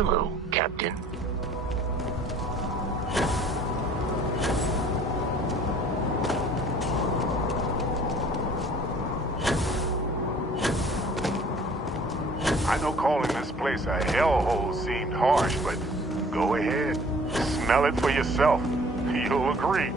Hello, Captain. I know calling this place a hellhole seemed harsh, but go ahead. Smell it for yourself. You'll agree.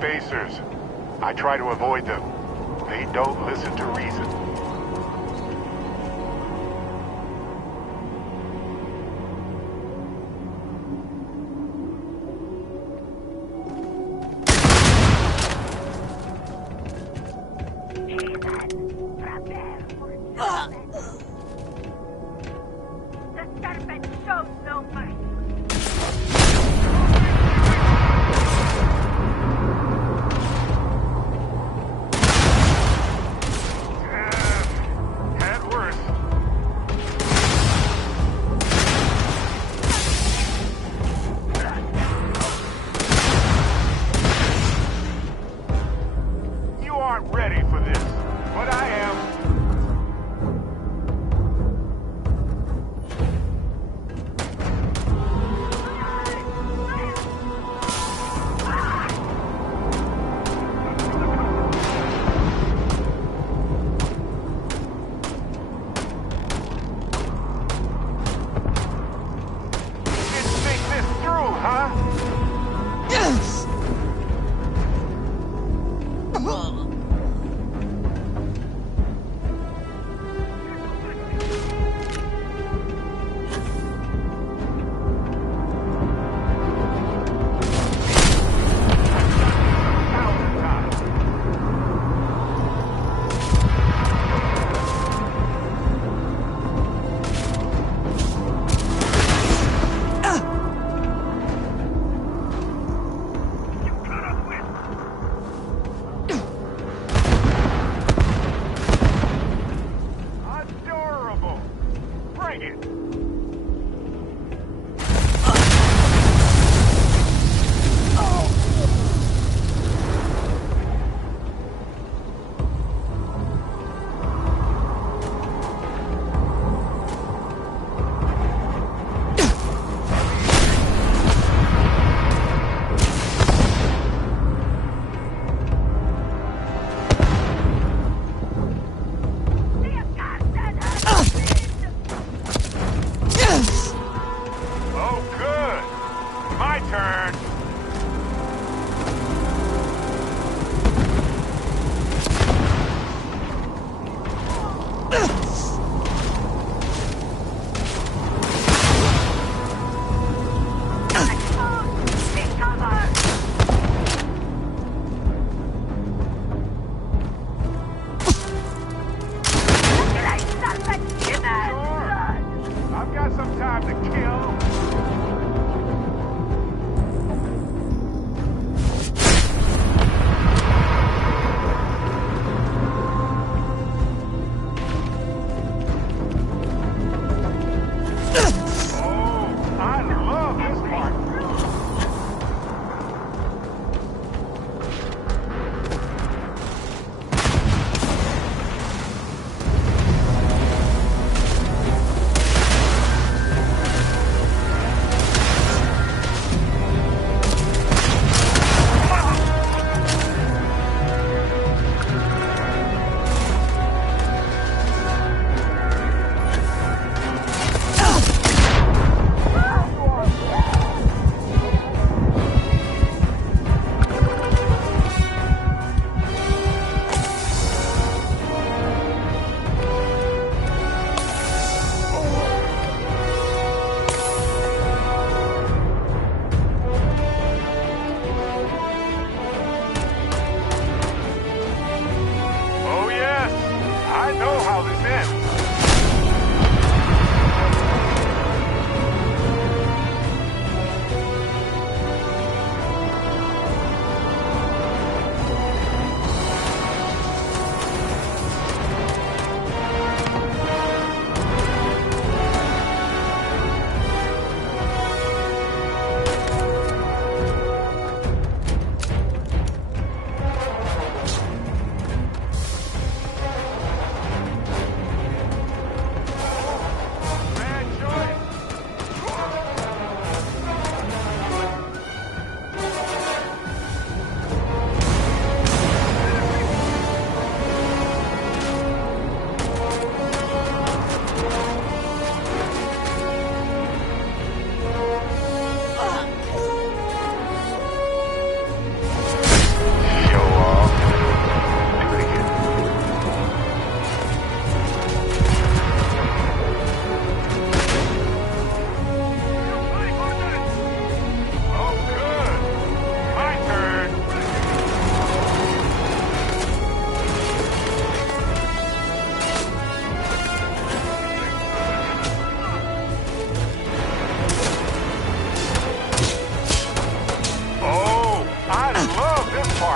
Spacers. I try to avoid them. They don't listen to reason. The serpent shows no mercy.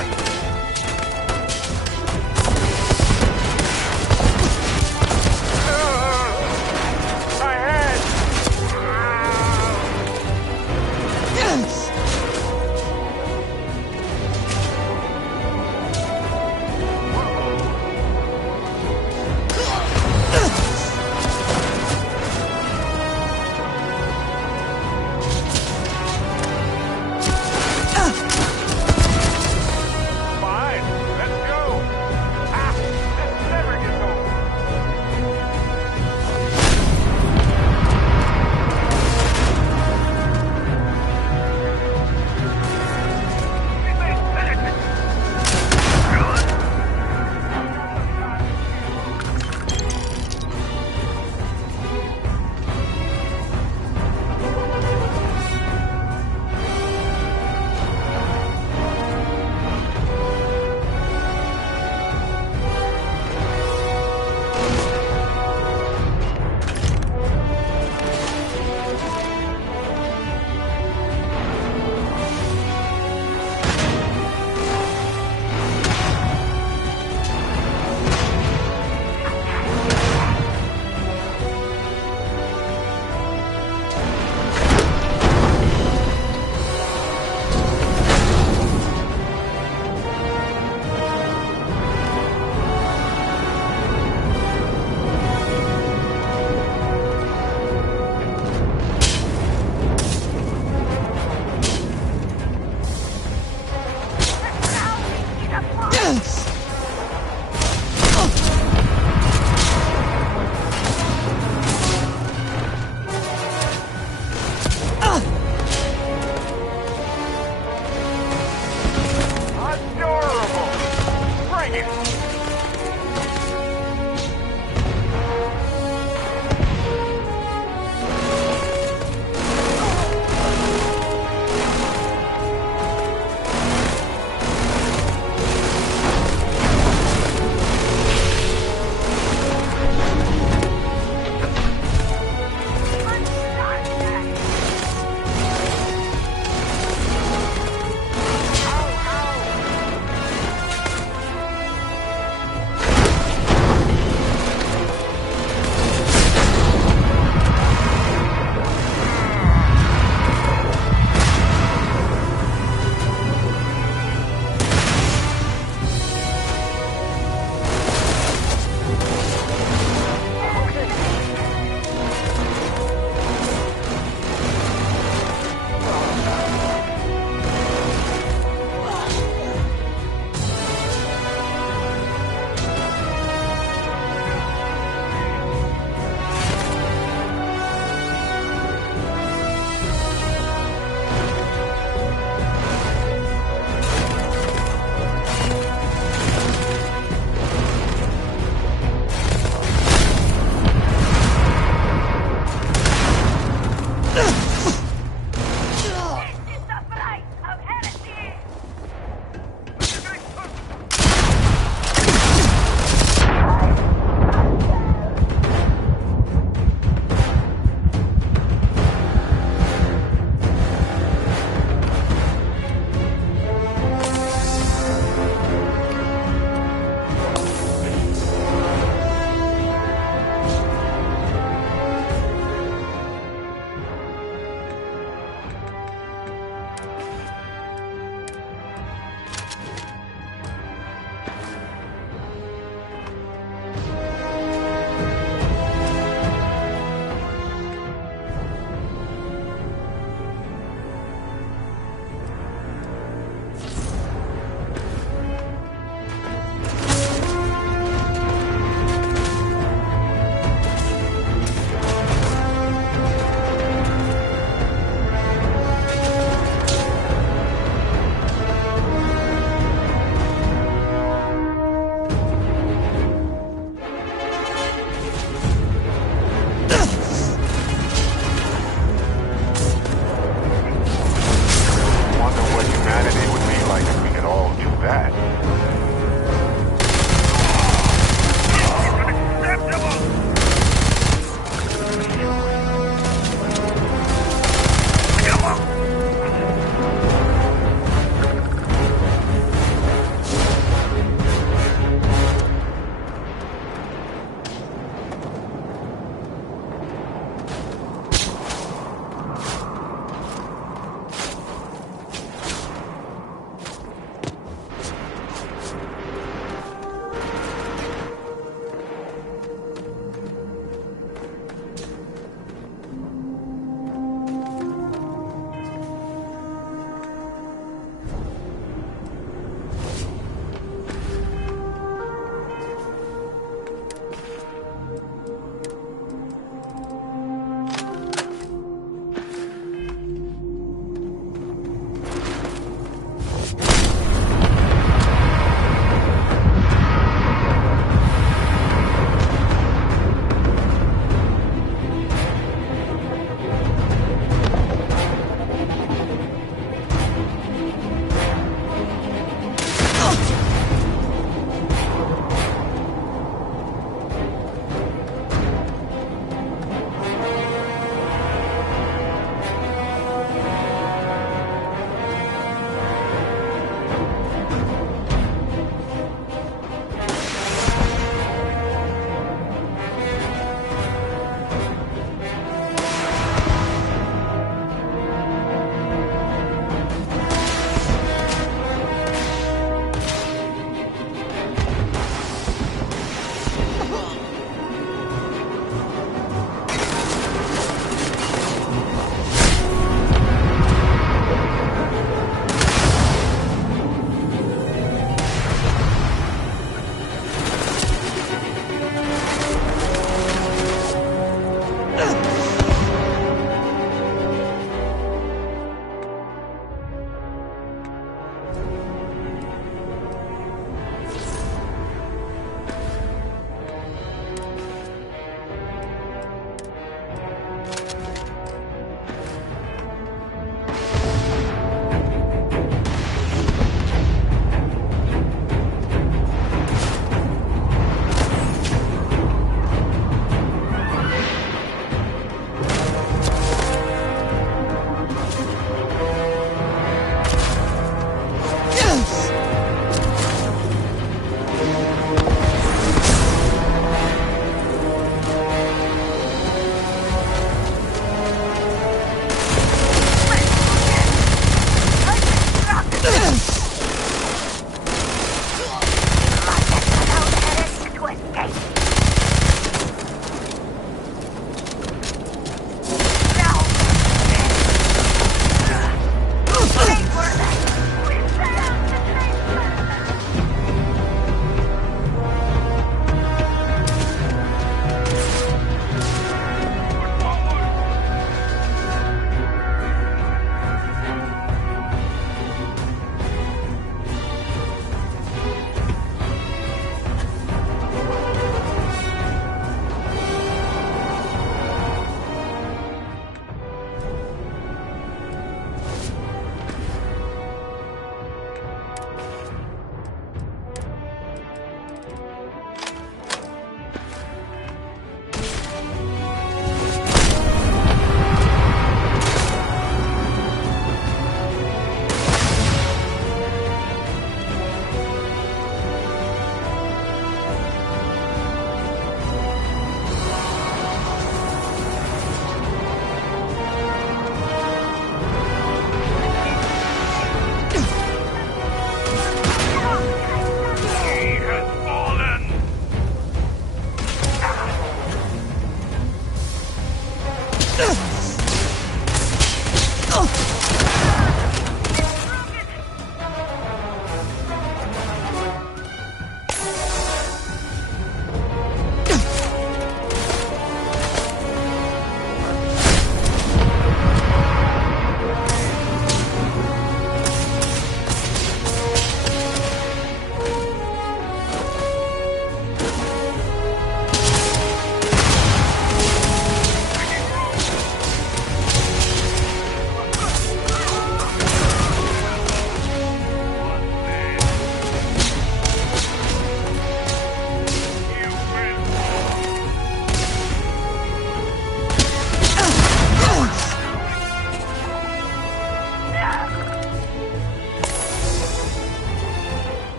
My head!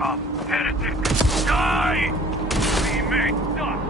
Come, heretic! Die! Be made dust!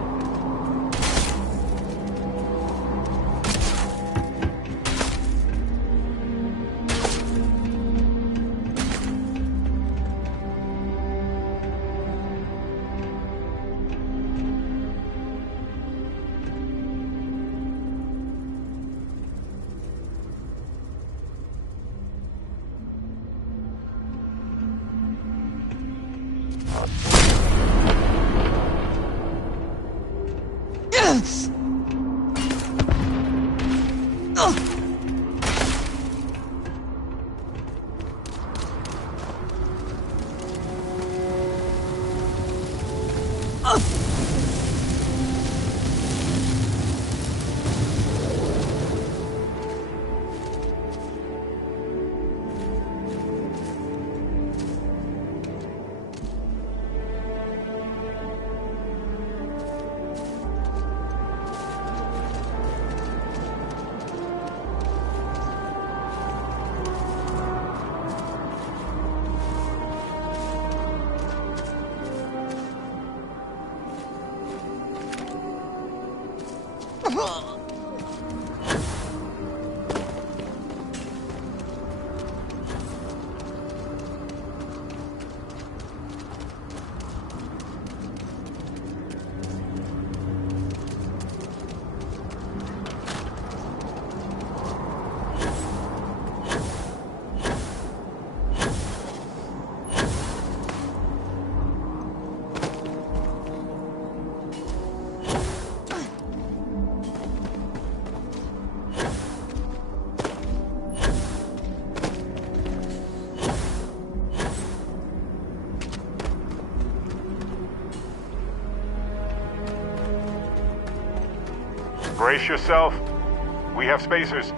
Brace yourself. We have spacers.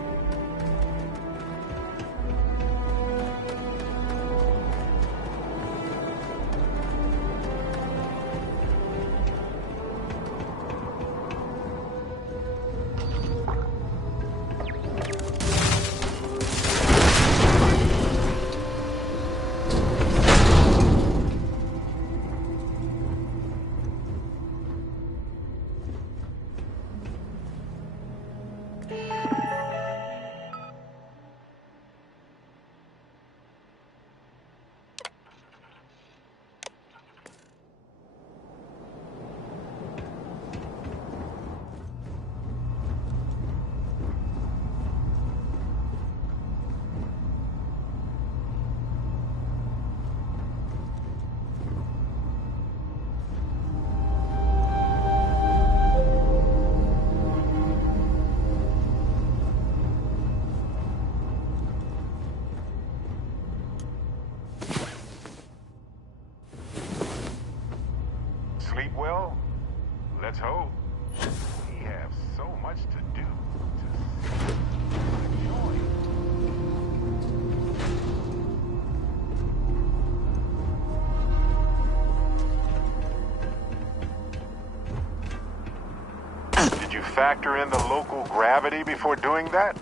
Sleep well? Let's hope. We have so much to do, to see, to enjoy. Did you factor in the local gravity before doing that?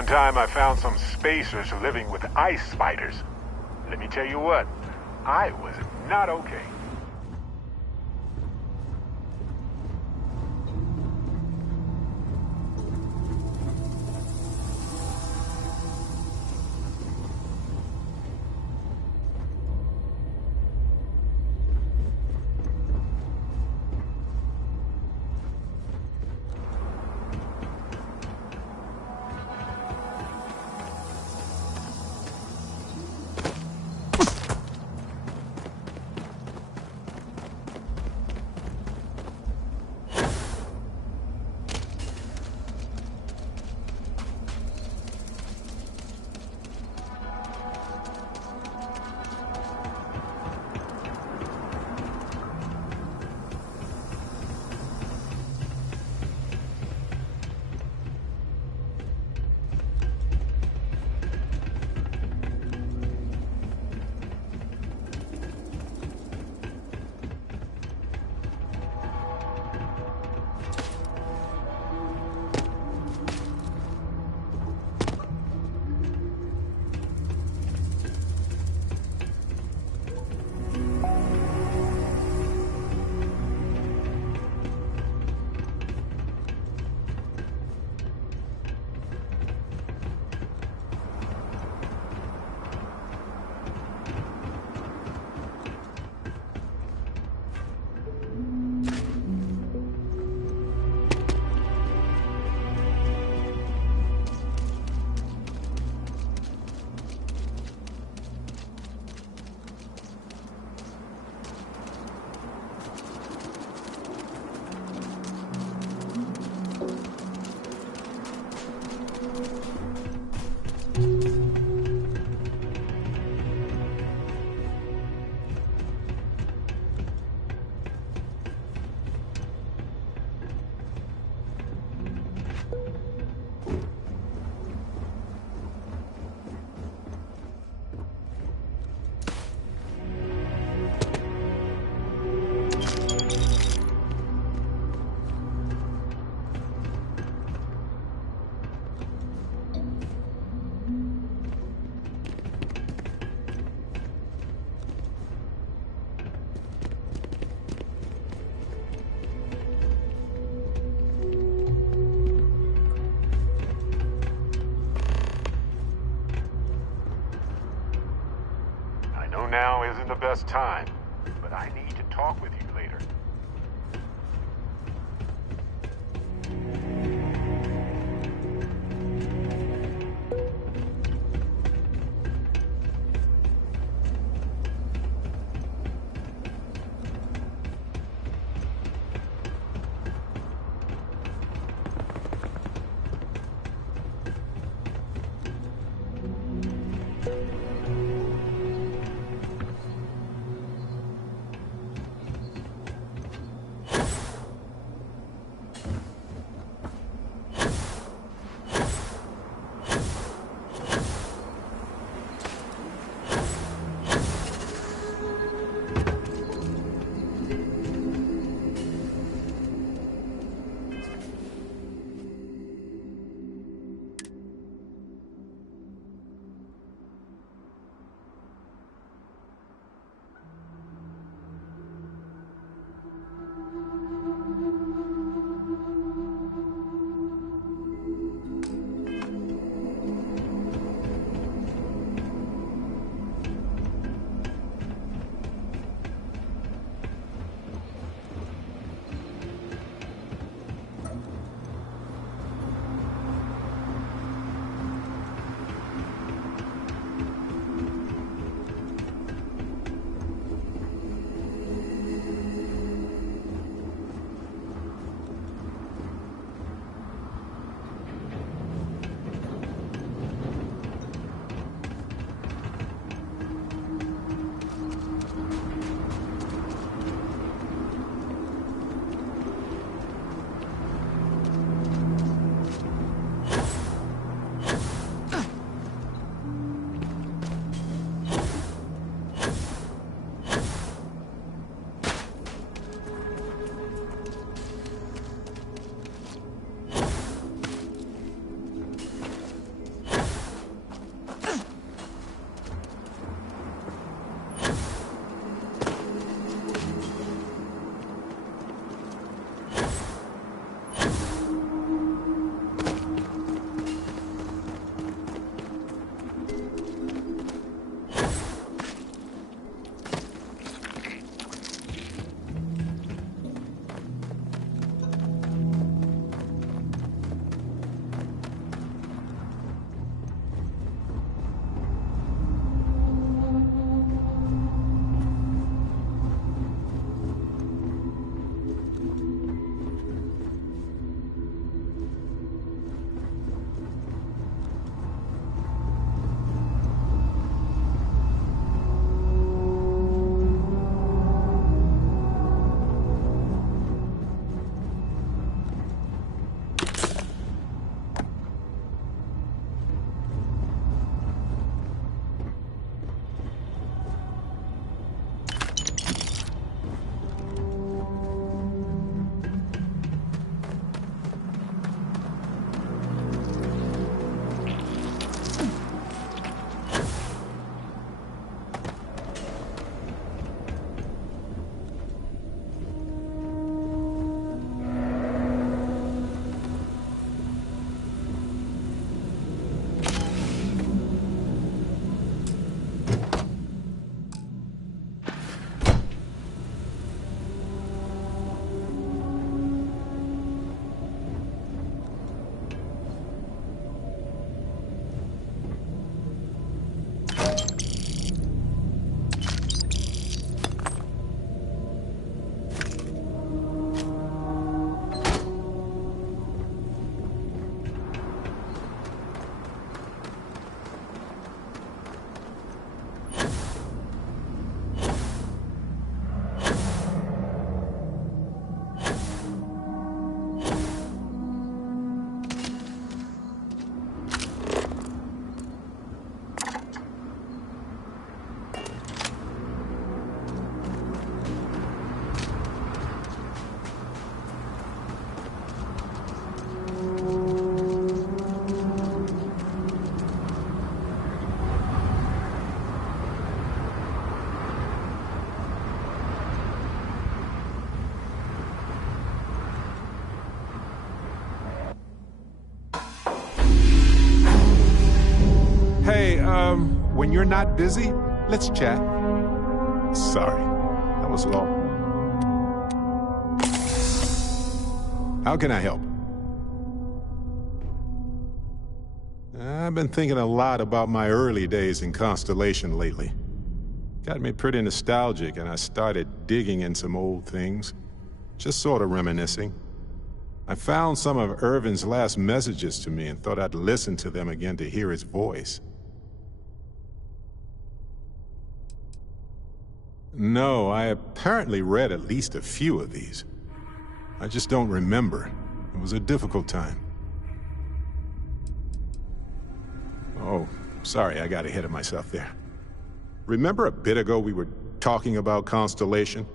One time I found some spacers living with ice spiders. Let me tell you what, I was not okay. Now isn't the best time, but I need to talk with you later. when you're not busy, let's chat. Sorry, that was all. How can I help? I've been thinking a lot about my early days in Constellation lately. Got me pretty nostalgic, and I started digging in some old things. Just sort of reminiscing. I found some of Irvin's last messages to me and thought I'd listen to them again to hear his voice. No, I apparently read at least a few of these. I just don't remember. It was a difficult time. Oh, sorry, I got ahead of myself there. Remember a bit ago we were talking about Constellation?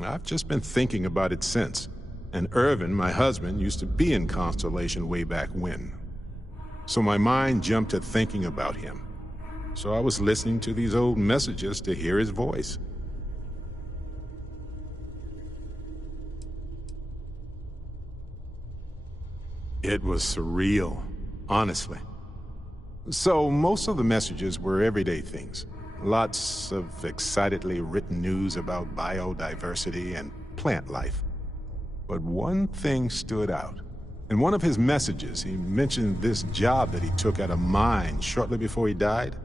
I've just been thinking about it since. And Irvin, my husband, used to be in Constellation way back when. So my mind jumped to thinking about him. So I was listening to these old messages to hear his voice. It was surreal, honestly. So most of the messages were everyday things. Lots of excitedly written news about biodiversity and plant life. But one thing stood out. In one of his messages, he mentioned this job that he took at a mine shortly before he died.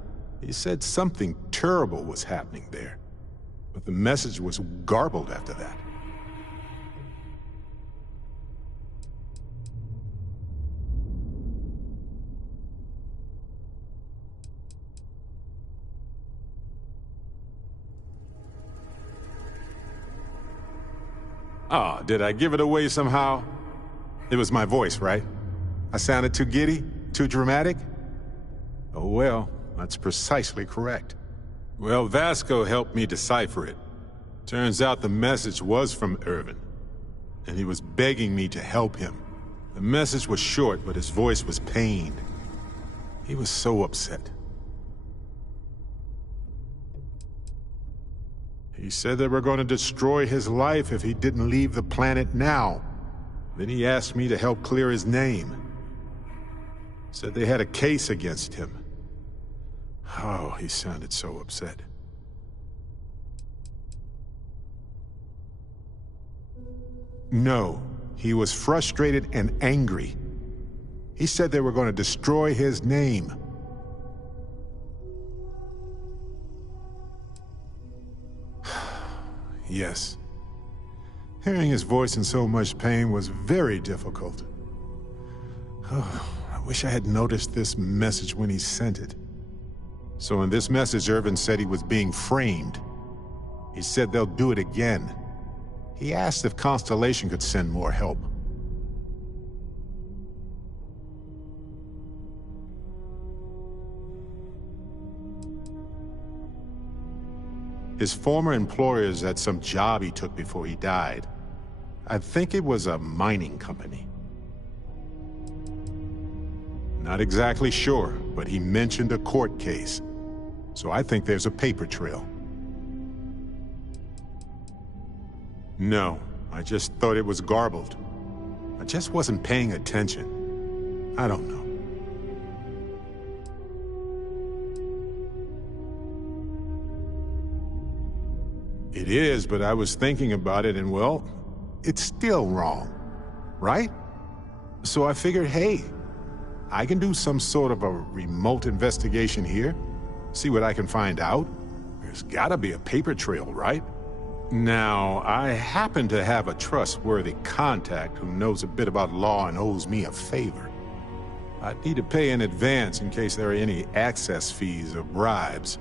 He said something terrible was happening there. But the message was garbled after that. Ah, did I give it away somehow? It was my voice, right? I sounded too giddy? Too dramatic? Oh well, that's precisely correct. Well, Vasco helped me decipher it. Turns out the message was from Irvin, and he was begging me to help him. The message was short, but his voice was pained. He was so upset. He said they were going to destroy his life if he didn't leave the planet now. Then he asked me to help clear his name. Said they had a case against him. Oh, he sounded so upset. No, he was frustrated and angry. He said they were going to destroy his name. Yes. Hearing his voice in so much pain was very difficult. Oh, I wish I had noticed this message when he sent it. So in this message, Irvin said he was being framed. He said they'll do it again. He asked if Constellation could send more help. His former employers had some job he took before he died. I think it was a mining company. Not exactly sure, but he mentioned a court case. So I think there's a paper trail. No, I just thought it was garbled. I just wasn't paying attention. I don't know. It is, but I was thinking about it and, well, it's still wrong, right? So I figured, hey, I can do some sort of a remote investigation here, see what I can find out. There's gotta be a paper trail, right? Now, I happen to have a trustworthy contact who knows a bit about law and owes me a favor. I'd need to pay in advance in case there are any access fees or bribes.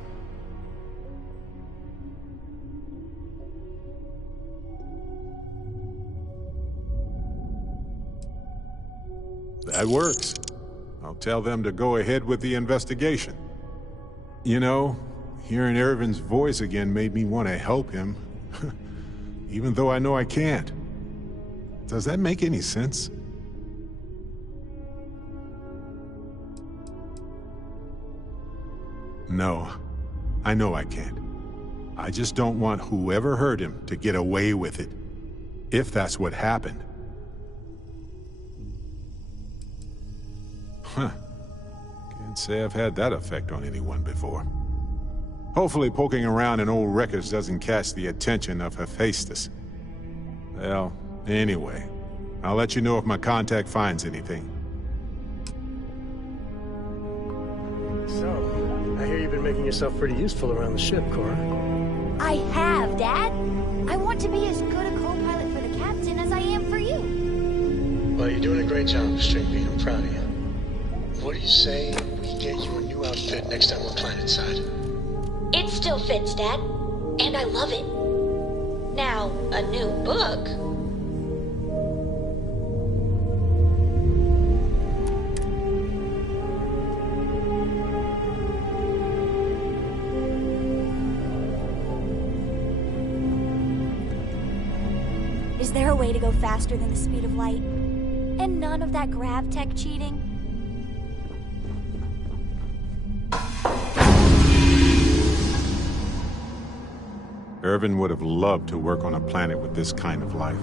That works. I'll tell them to go ahead with the investigation. You know, hearing Irvin's voice again made me want to help him, even though I know I can't. Does that make any sense? No, I know I can't. I just don't want whoever hurt him to get away with it, if that's what happened. Huh. Can't Can't say I've had that effect on anyone before. Hopefully poking around in old records doesn't catch the attention of Hephaestus. Well, anyway, I'll let you know if my contact finds anything. So, I hear you've been making yourself pretty useful around the ship, Cora. I have, Dad. I want to be as good a co-pilot for the captain as I am for you. Well, you're doing a great job, Stringbean. I'm proud of you. What do you say we get you a new outfit next time we're planetside? It still fits, Dad. And I love it. Now, a new book. Is there a way to go faster than the speed of light? And none of that grav tech cheating? Irvin would have loved to work on a planet with this kind of life.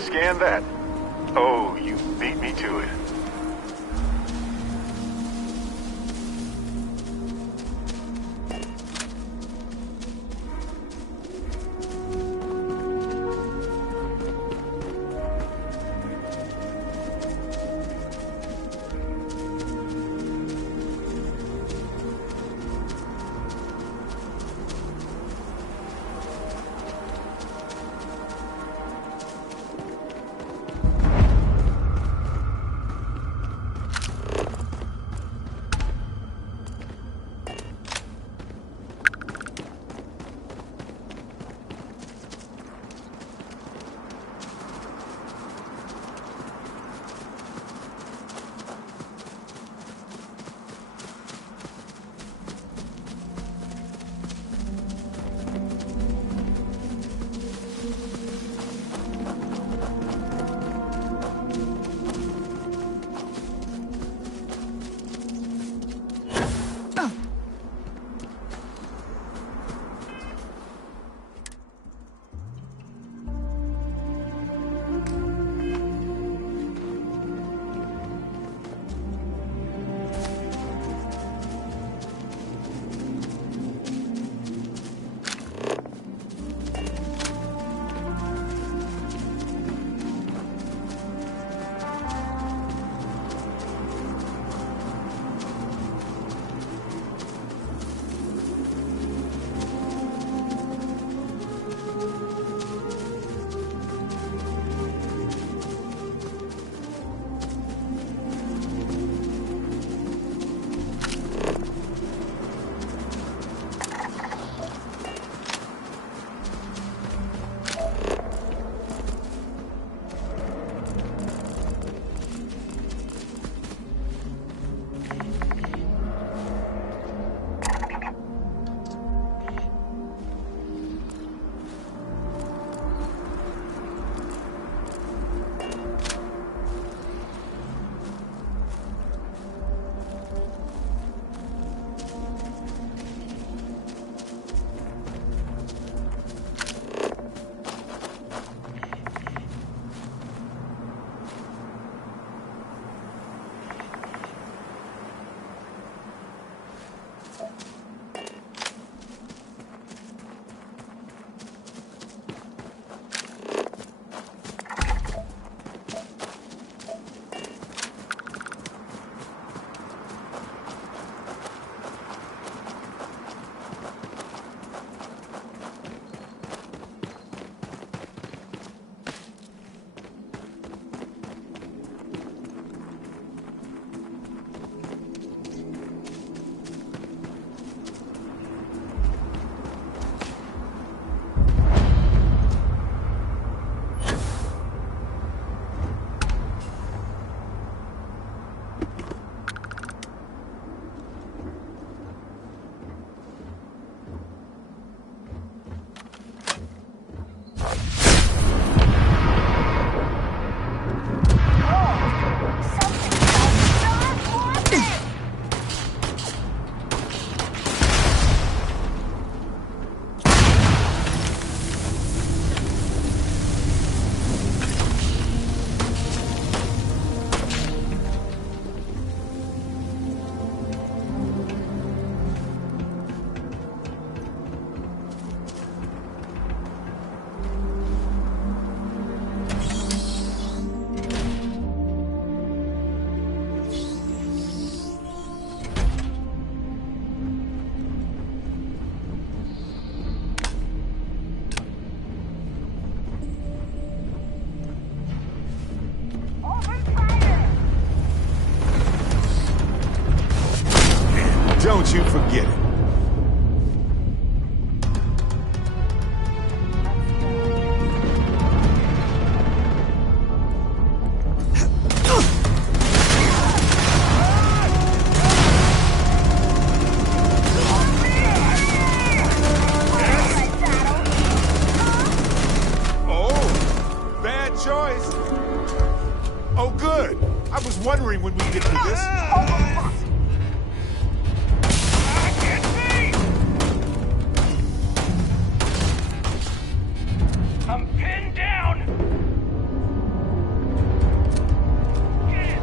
Scan that. Oh, you beat me to it. Don't you forget it. Wondering when we get to this. I can't see! I'm pinned down! Get it!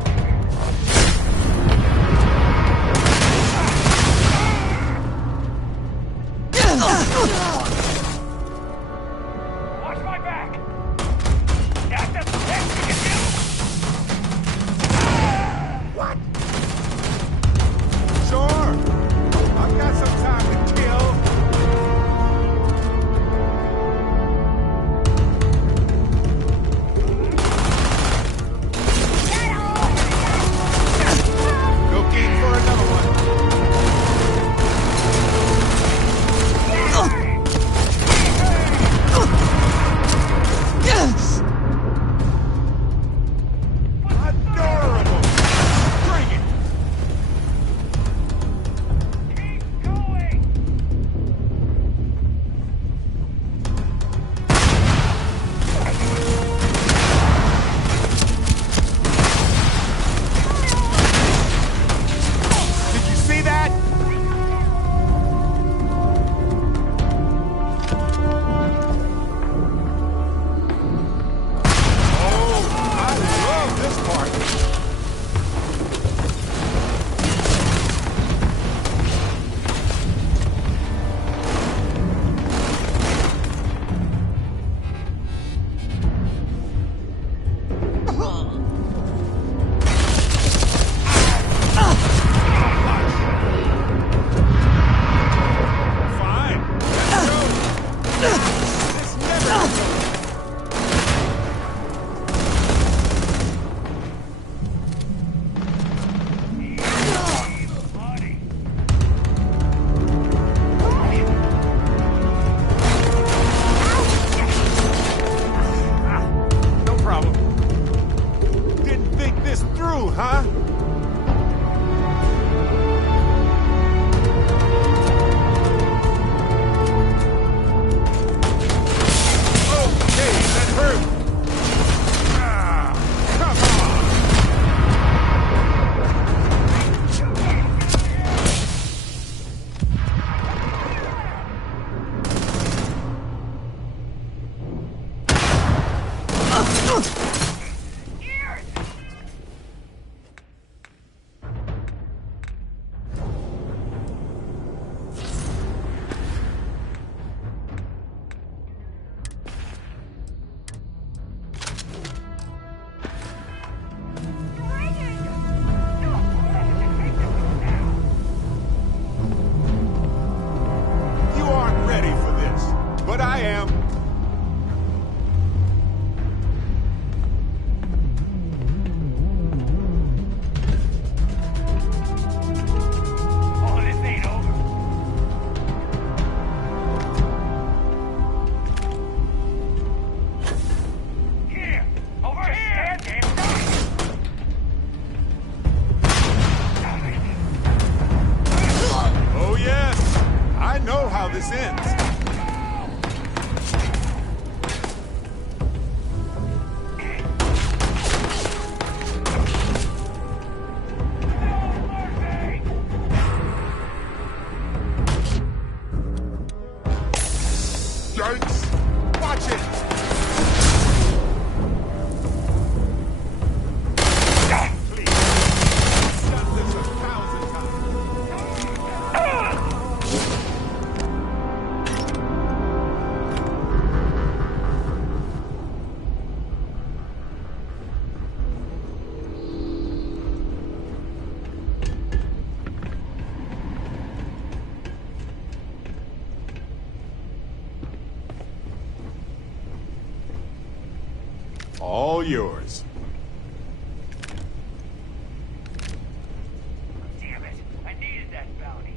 Watch my back! That's the best you can do! What? Sure. I've got some time to kill. Looking for another one. Yes. Adorable. Bring it. Keep going! Did you see that? Oh, I love this part. Fine. Let's go. This never No problem. Didn't think this through, huh? Okay, that hurt. Ah, come You aren't ready for this, but I am. Oh, this ain't over. Here! Over here! Damn Oh, yes. I know how this ends. Yikes! Watch it! Please. I've done this 1,000 times. All yours. Damn it! I needed that bounty.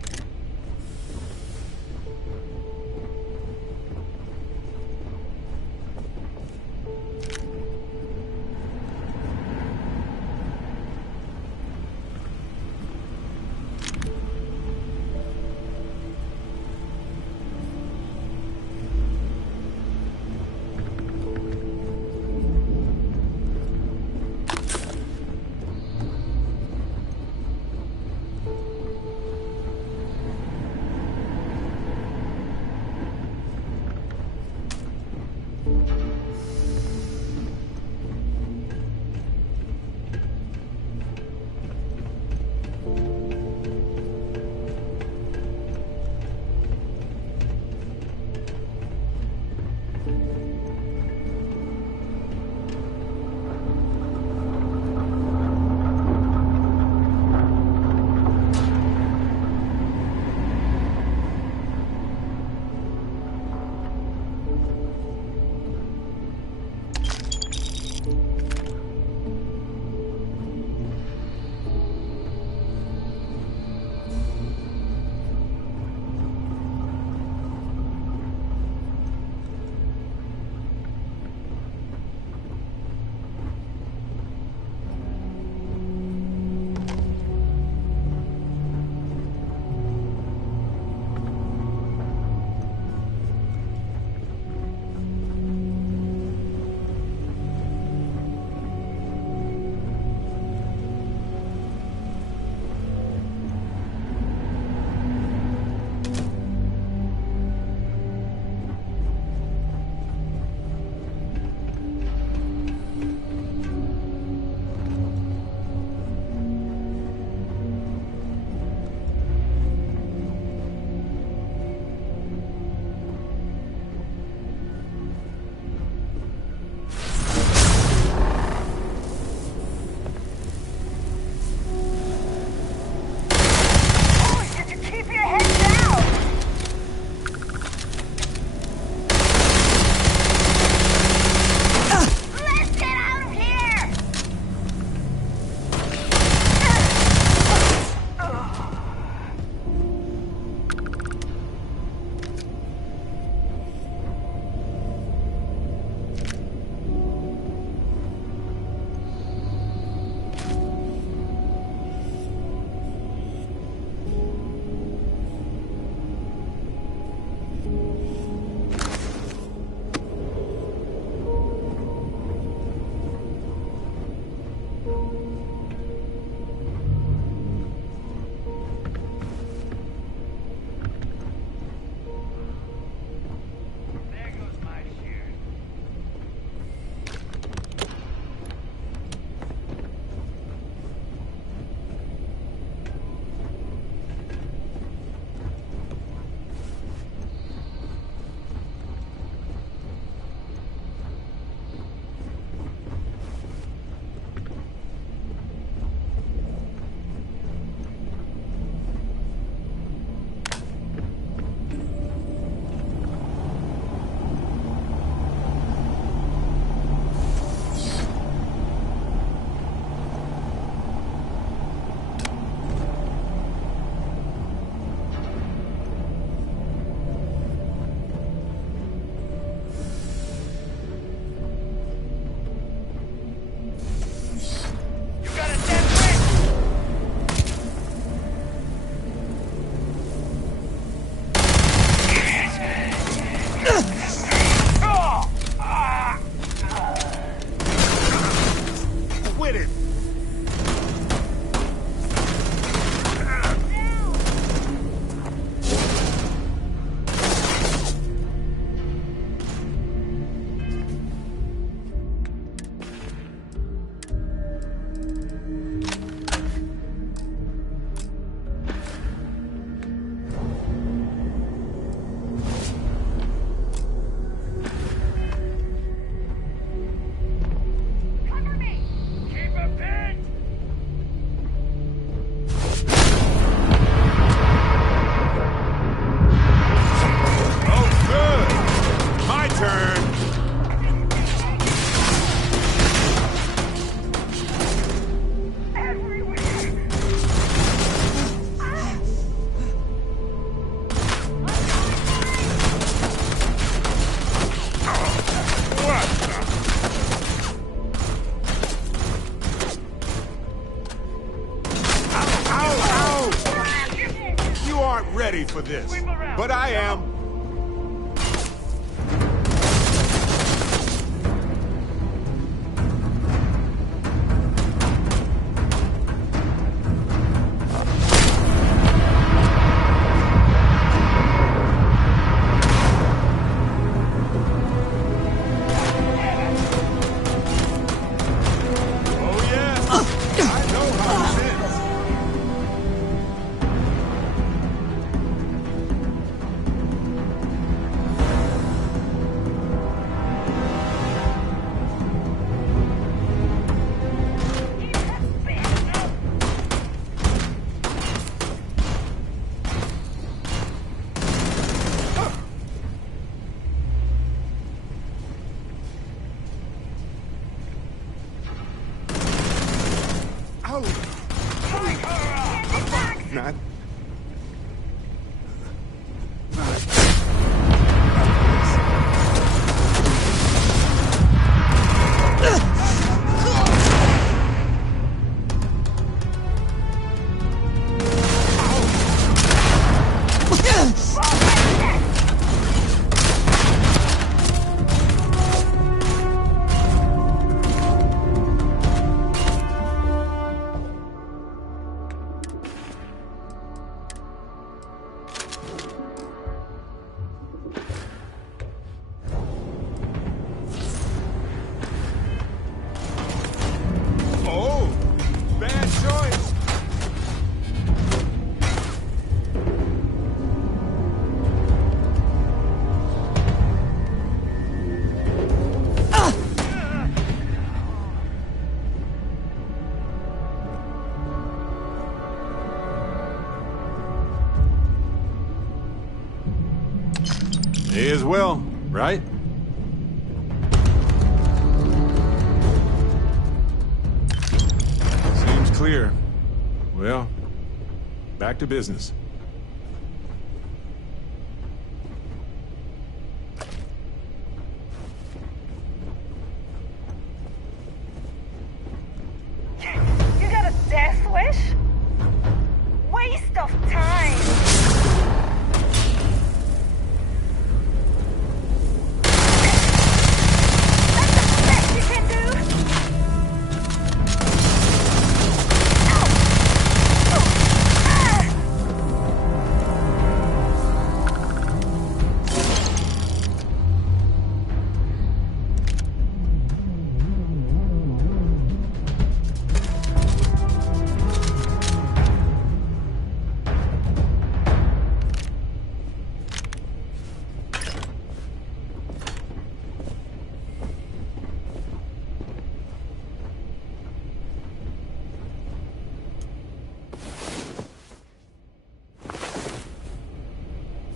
ready for this, but I am. Not. May as well, right? Seems clear. Well, back to business. You got a death wish? Waste of time!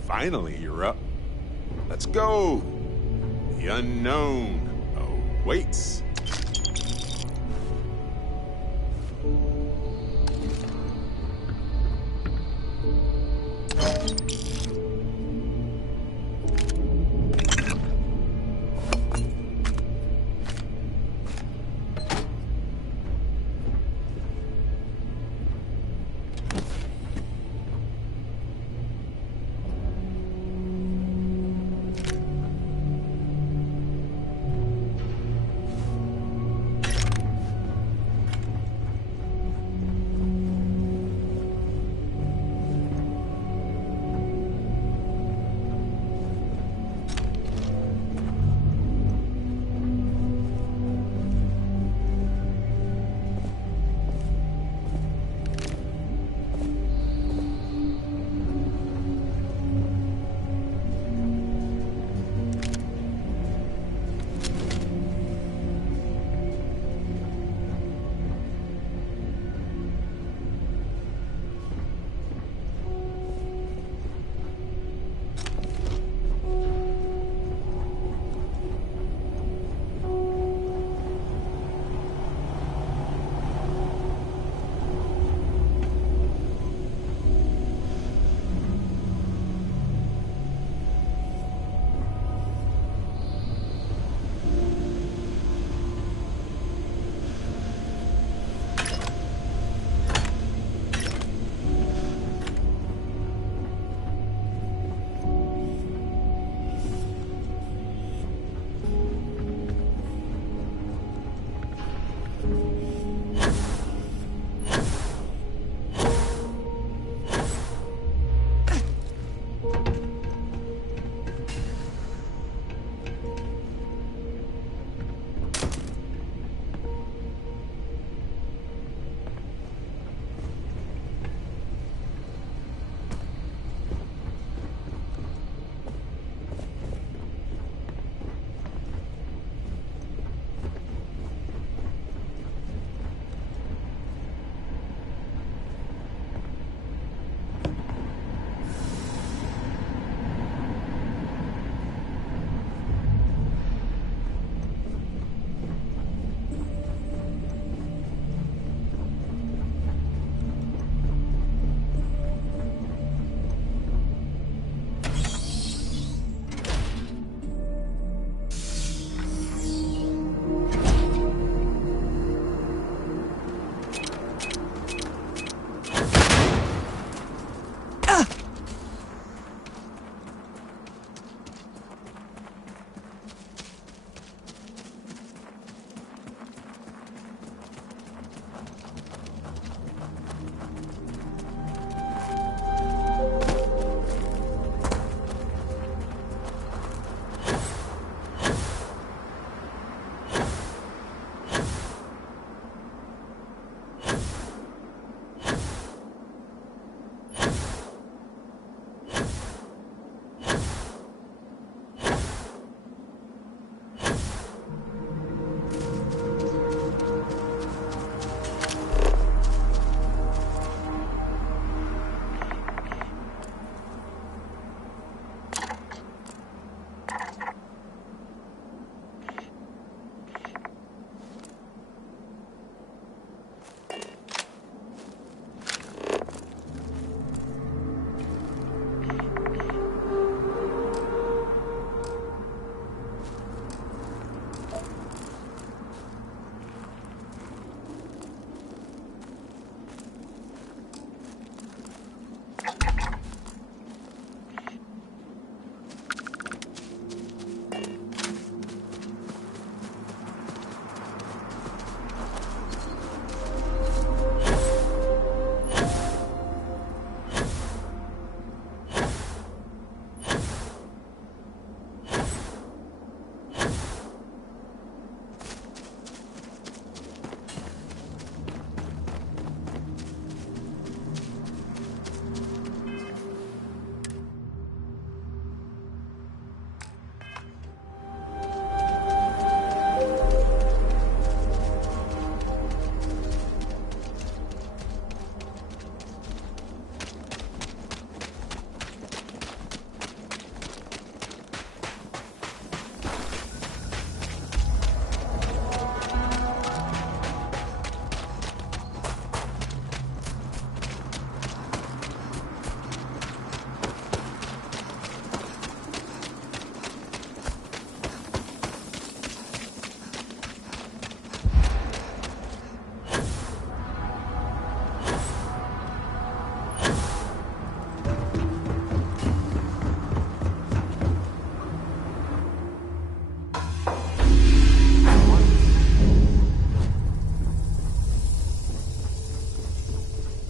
Finally, you're up. Let's go. The unknown awaits.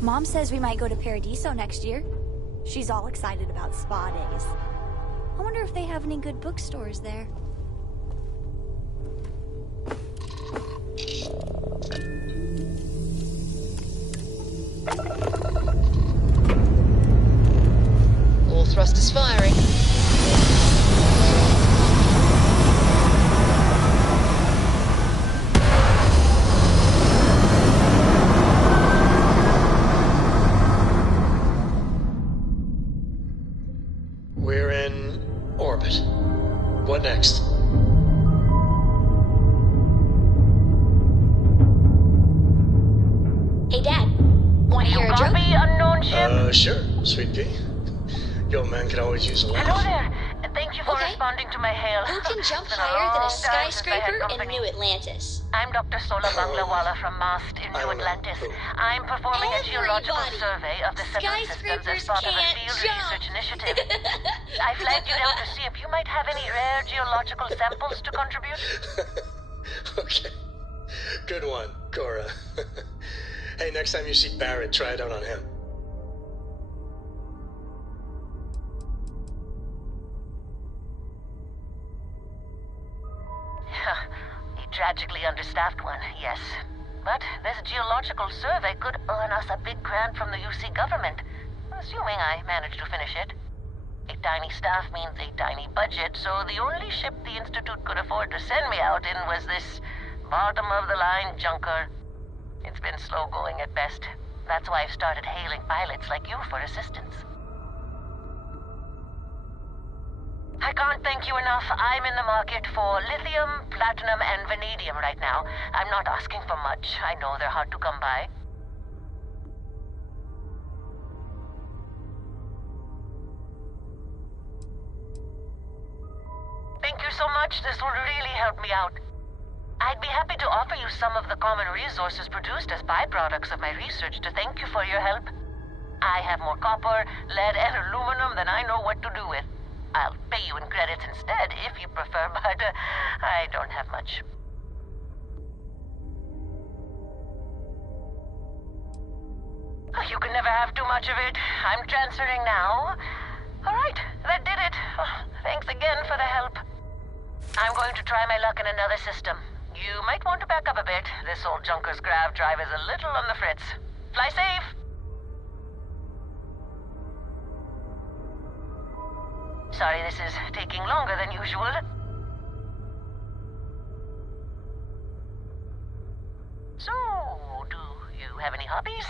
Mom says we might go to Paradiso next year. She's all excited about spa days. I wonder if they have any good bookstores there. All thrusters firing. We're in orbit. What next? Hey, Dad. Want to hear a joke? Copy, unknown ship? Sure, Sweet Pea. Your man could always use a laugh. Hello there. Thank you for Okay. responding to my hail. Who can jump It's been higher than a long time since I had skyscraper in company. New Atlantis? I'm Dr. Sola Banglawala from MAST in I New don't know. Atlantis. Who? I'm performing a geological Everybody. survey of the seven systems as part of a Skyscrapers field can't research jump. initiative. I flagged you down to see if you might have any rare geological samples to contribute. Okay. Good one, Cora. Hey, next time you see Barrett, try it out on him. A tragically understaffed one, yes. But this geological survey could earn us a big grant from the UC government, assuming I manage to finish it. A tiny staff means a tiny budget, so the only ship the Institute could afford to send me out in was this bottom-of-the-line junker. It's been slow going at best. That's why I've started hailing pilots like you for assistance. I can't thank you enough. I'm in the market for lithium, platinum, and vanadium right now. I'm not asking for much. I know they're hard to come by. Thank you so much. This will really help me out. I'd be happy to offer you some of the common resources produced as byproducts of my research to thank you for your help. I have more copper, lead, and aluminum than I know what to do with. I'll pay you in credits instead, if you prefer, but I don't have much. You can never have too much of it. I'm transferring now. All right, that did it. Oh, thanks again for the help. I'm going to try my luck in another system. You might want to back up a bit. This old junker's grav drive is a little on the fritz. Fly safe! Sorry this is taking longer than usual. So, do you have any hobbies?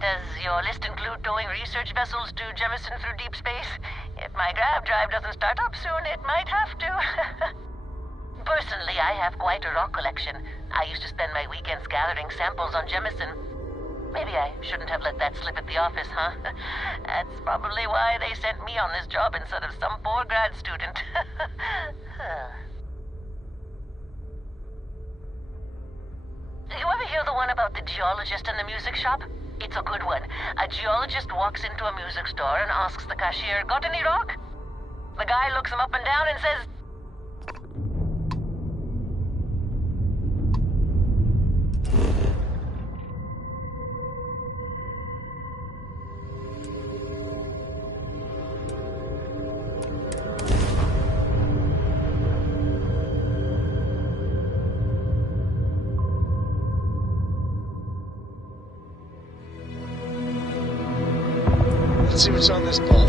Does your list include towing research vessels to Jemison through deep space? If my grav drive doesn't start up soon, it might have to. Personally, I have quite a rock collection. I used to spend my weekends gathering samples on Jemison. Maybe I shouldn't have let that slip at the office, huh? That's probably why they sent me on this job instead of some poor grad student. You ever hear the one about the geologist in the music shop? It's a good one. A geologist walks into a music store and asks the cashier, "Got any rock?" The guy looks him up and down and says, Let's see what's on this ball.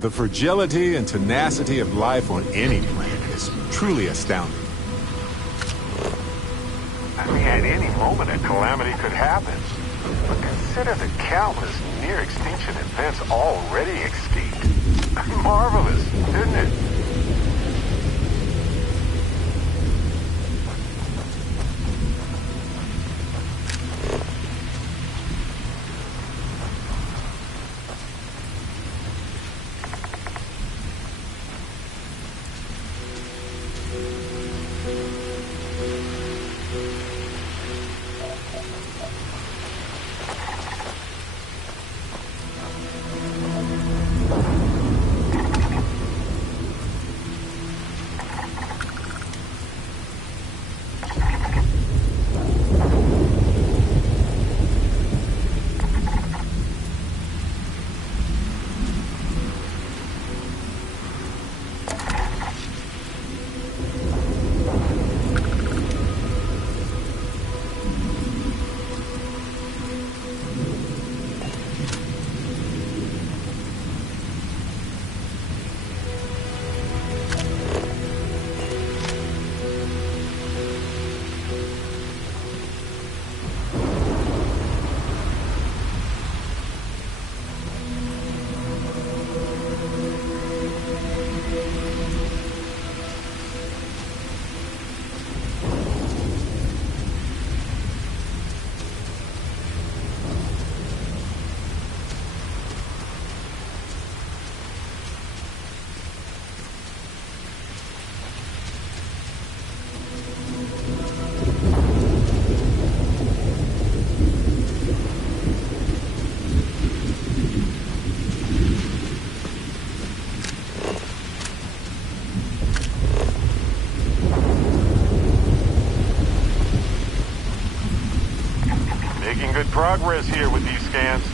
The fragility and tenacity of life on any planet is truly astounding. I mean, at any moment a calamity could happen. But consider the countless near-extinction events already extinct. Marvelous, isn't it? progress here with these scans?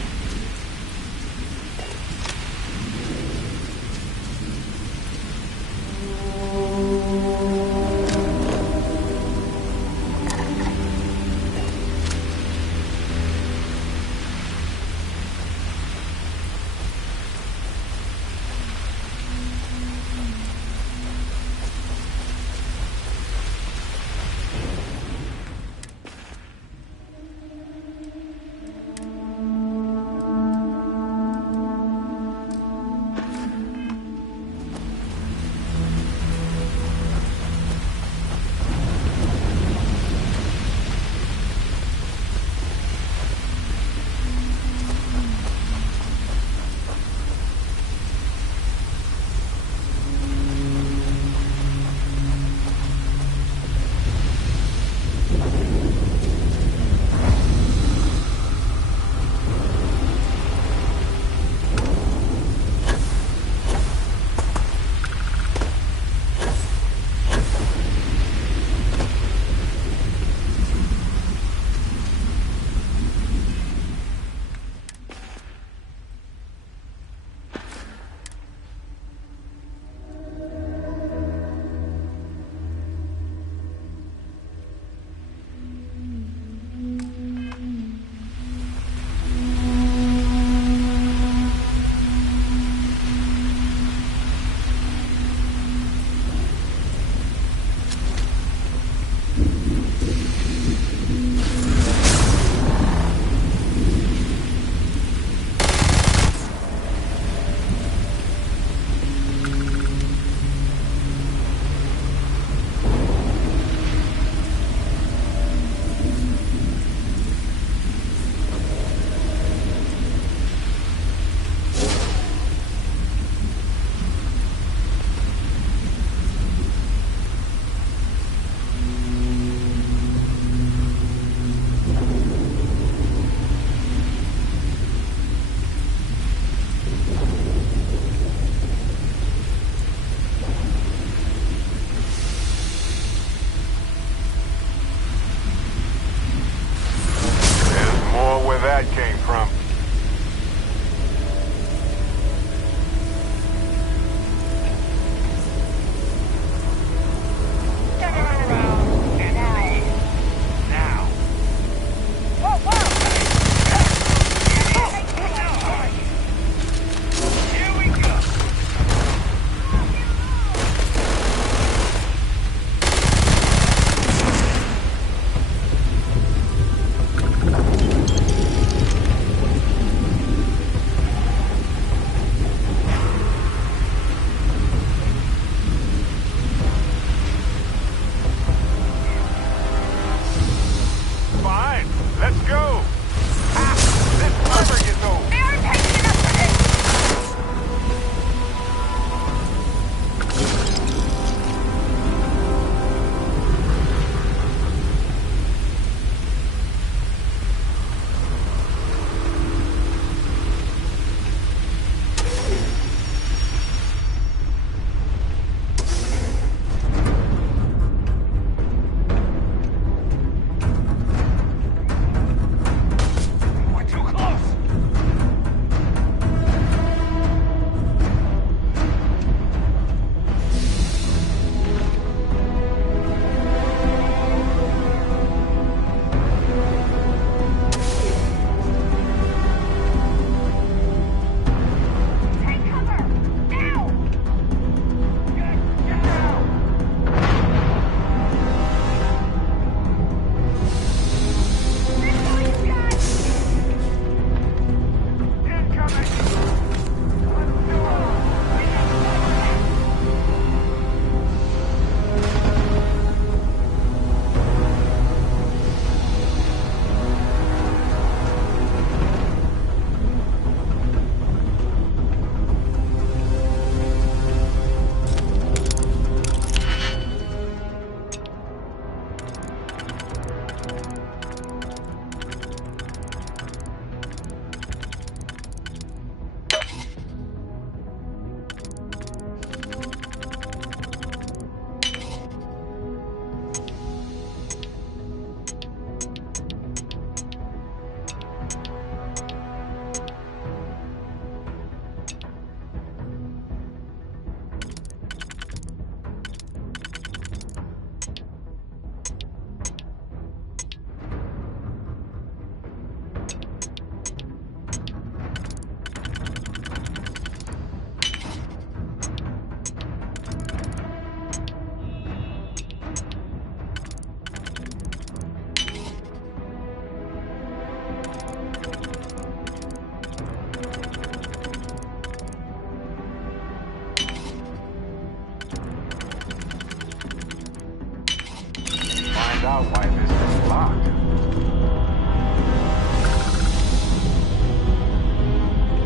find out why this is locked.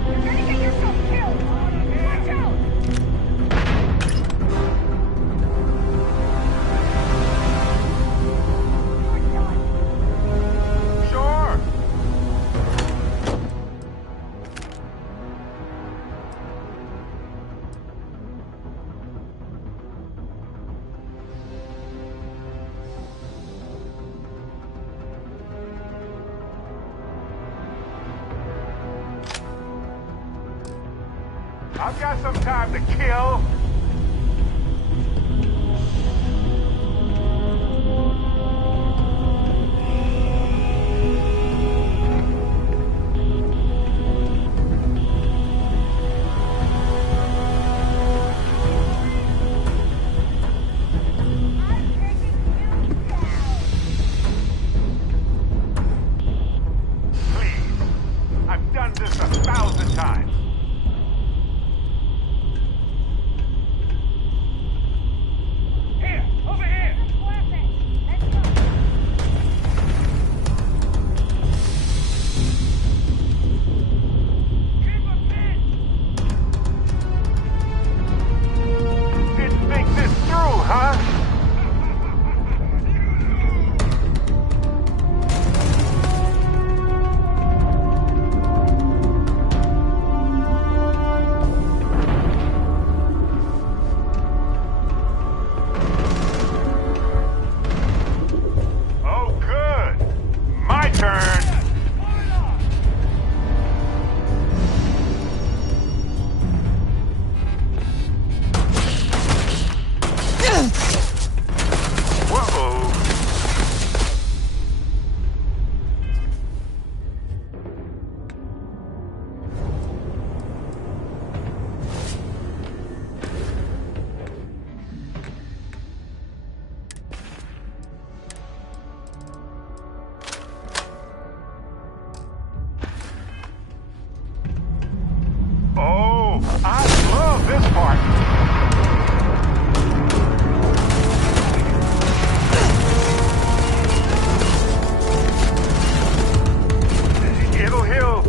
You're gonna get yourself killed! Watch out! Sure. I've got some time to kill. Please. I've done this 1,000 times. Here! Over here! This is worth it! Let's go! Keep a pin! Didn't think this through, huh? Oh, good. My turn. Whoa. Oh, I love this part. It'll heal.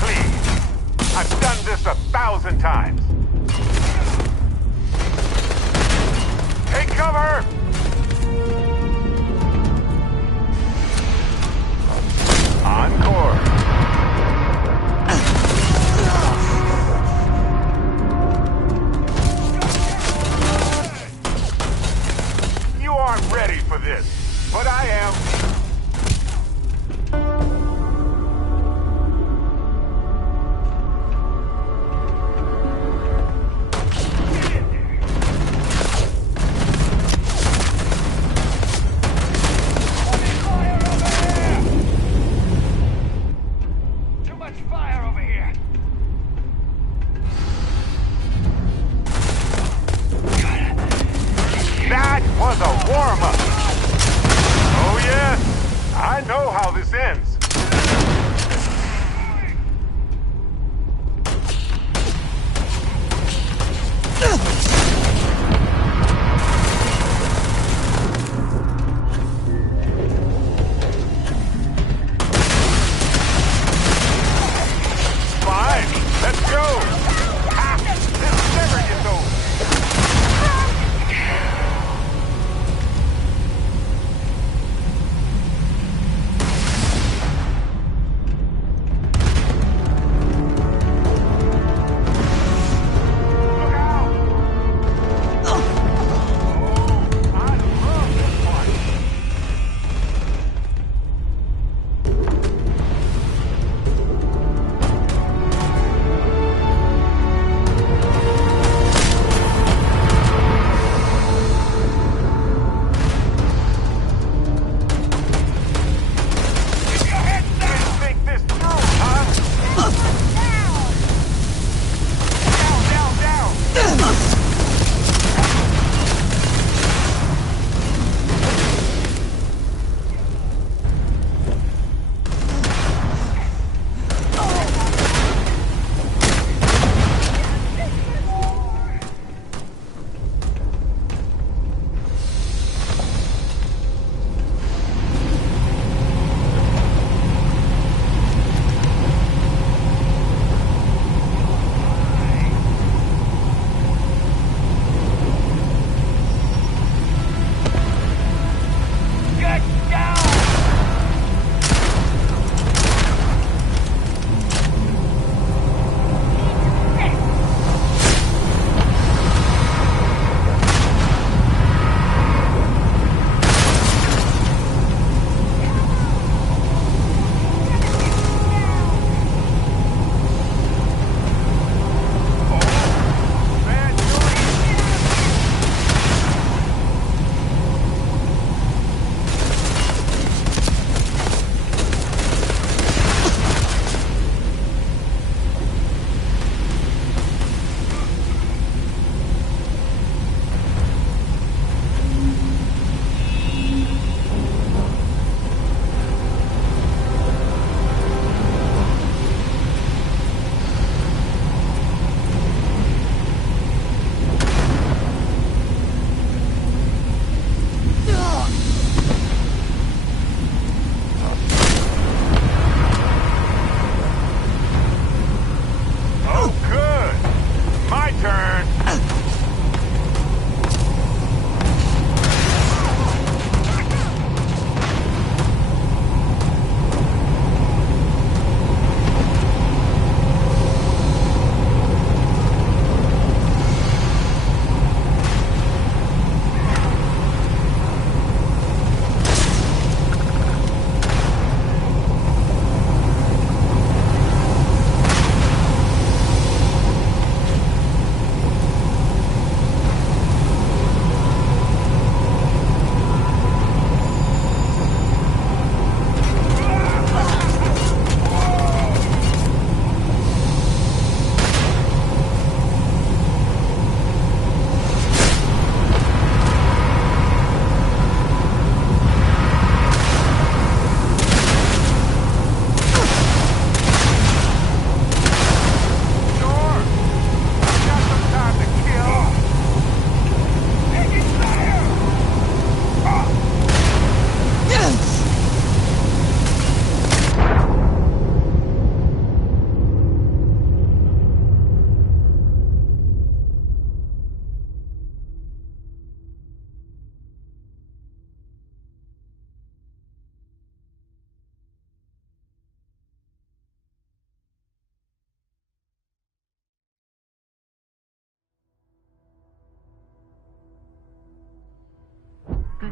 Please. I've done this 1,000 times. Take cover! Encore. You aren't ready for this, but I am.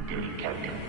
Detected.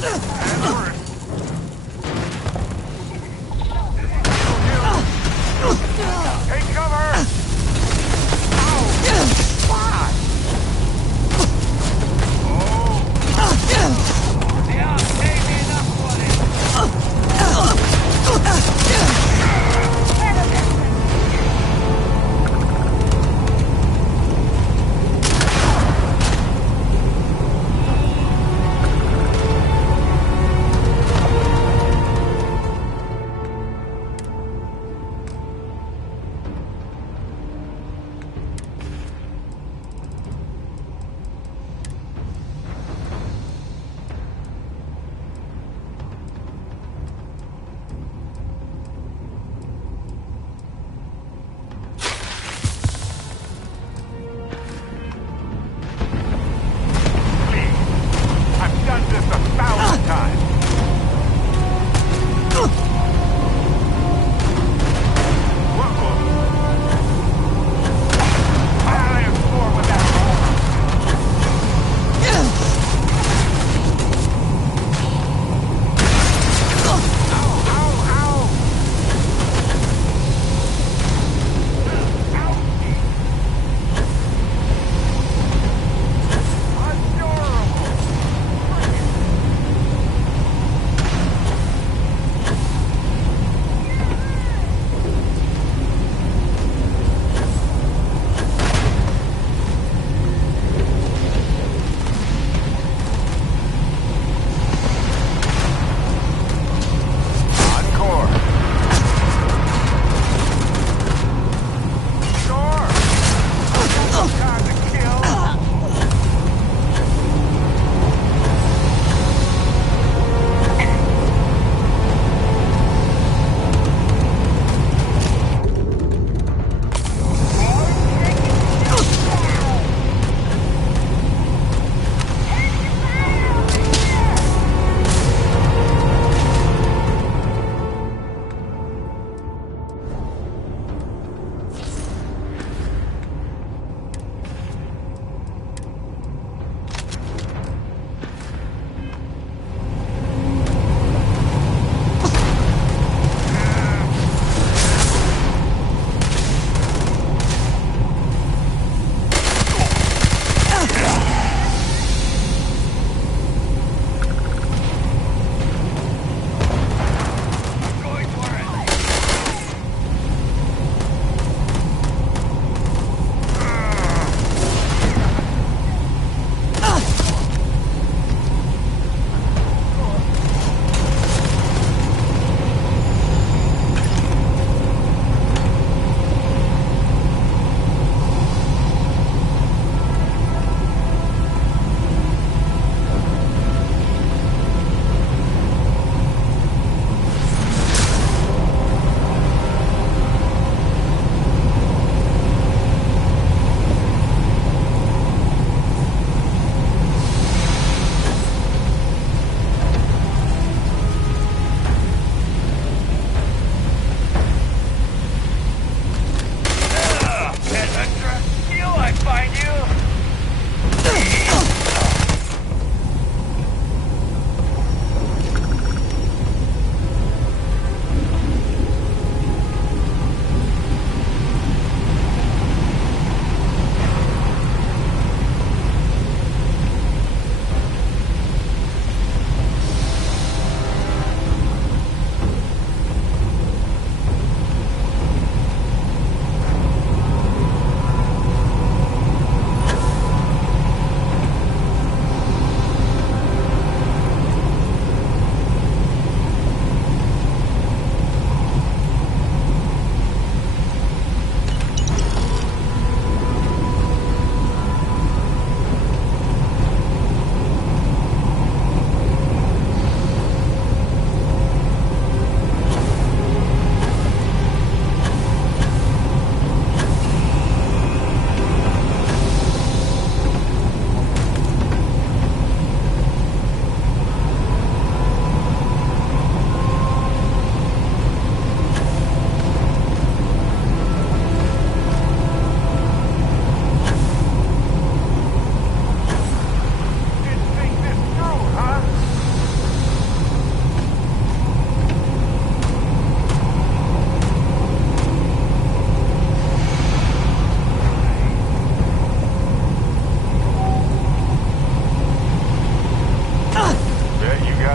Take cover!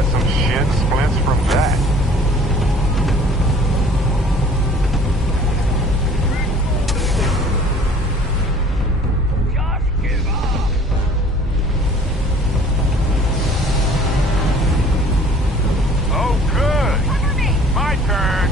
got some shin splints from that. Just give up. Oh, good. Cover me. My turn.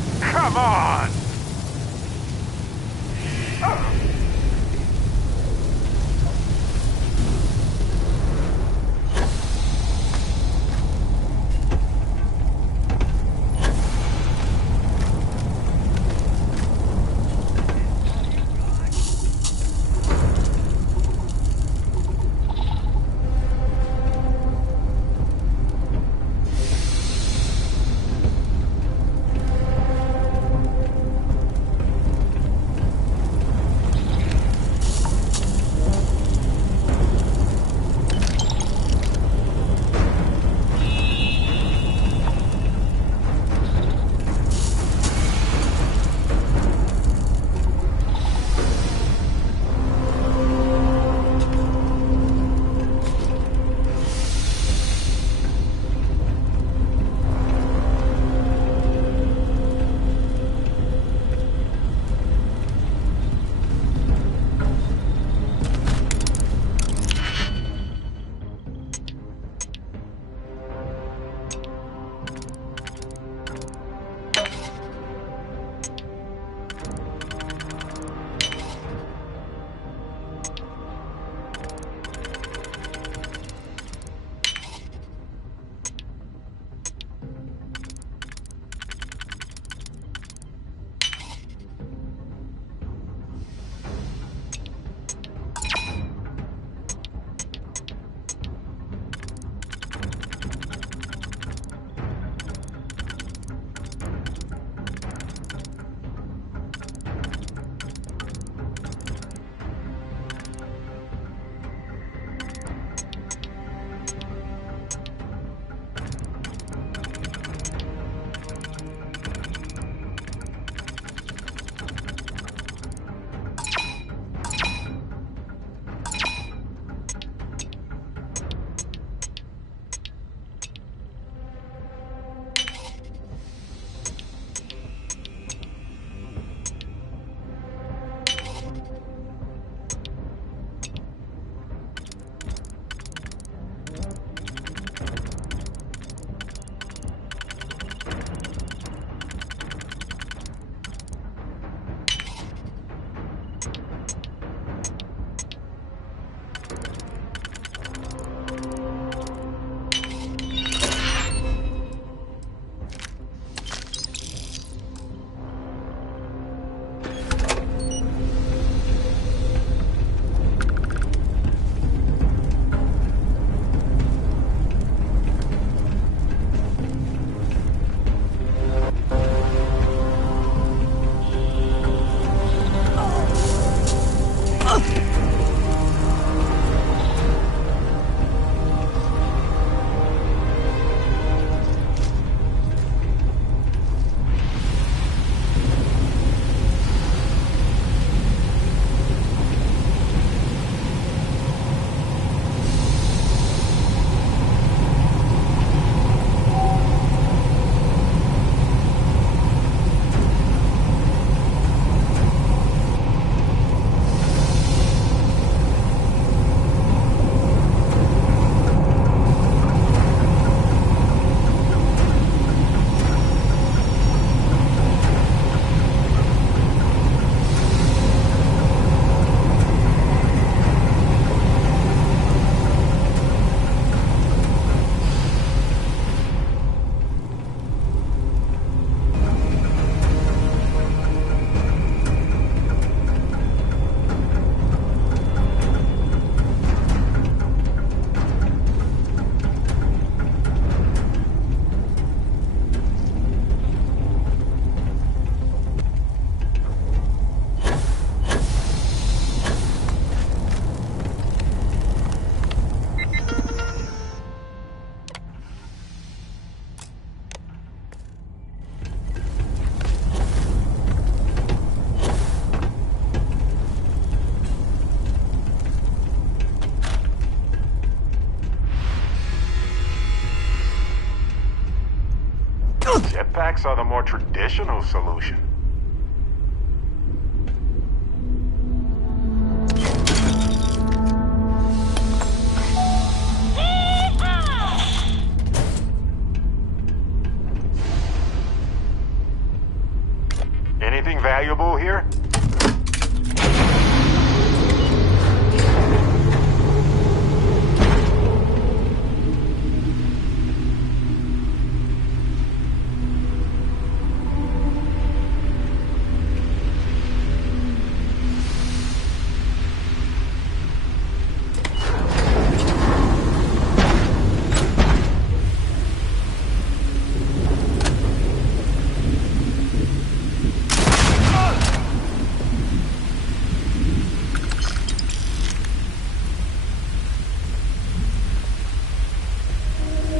Oh, come on! Jetpacks are the more traditional solution. valuable here?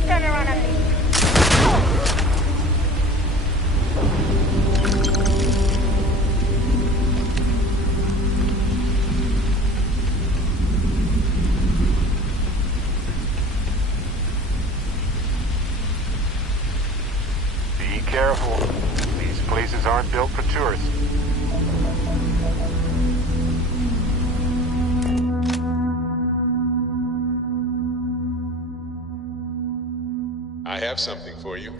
Turn around and leave. Be careful. These places aren't built for tourists. I have something for you.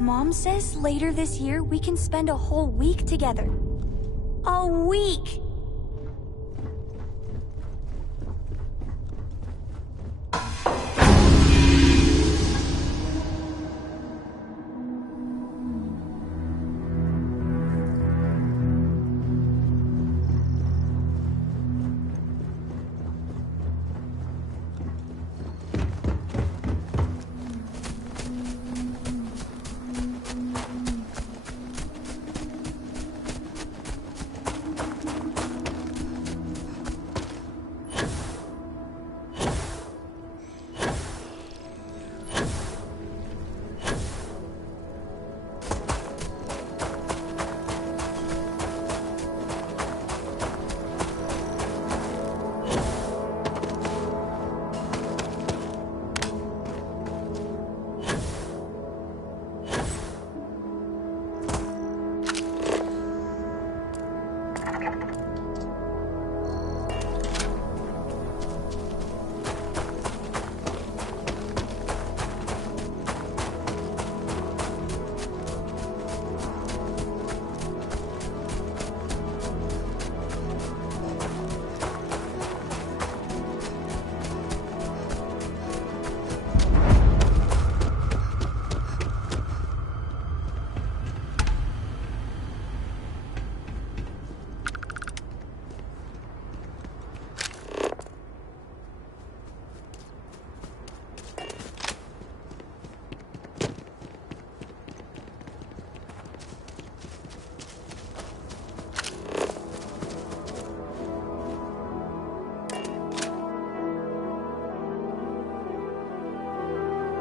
Mom says later this year we can spend a whole week together. A week!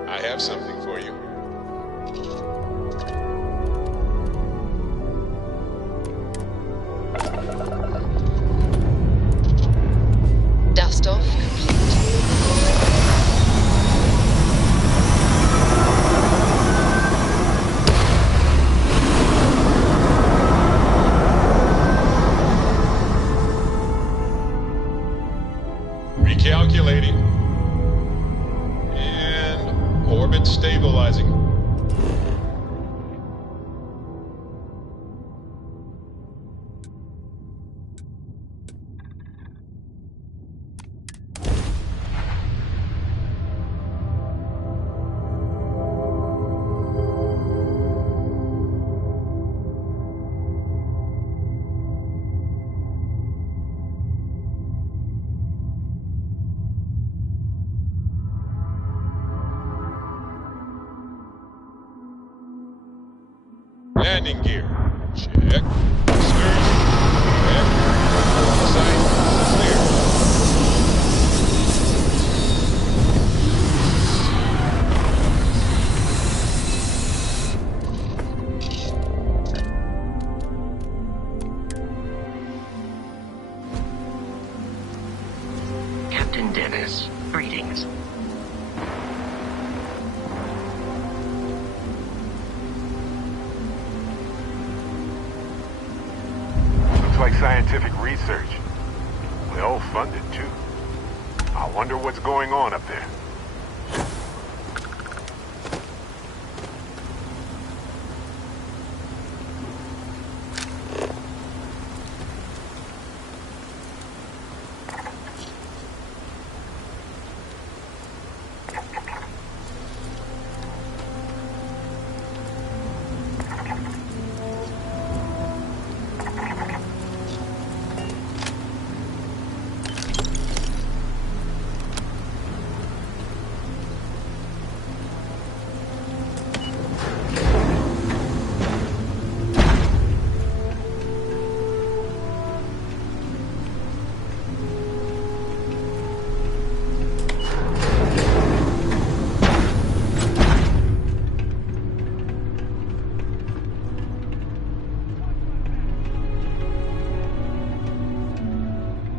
I have something for you. Dust off complete. Recalculating. And orbit stabilizing. Landing gear. Check. Stern. Check. Sight. Clear. Captain Dennis, greetings. like scientific research. Well funded, too. I wonder what's going on up there.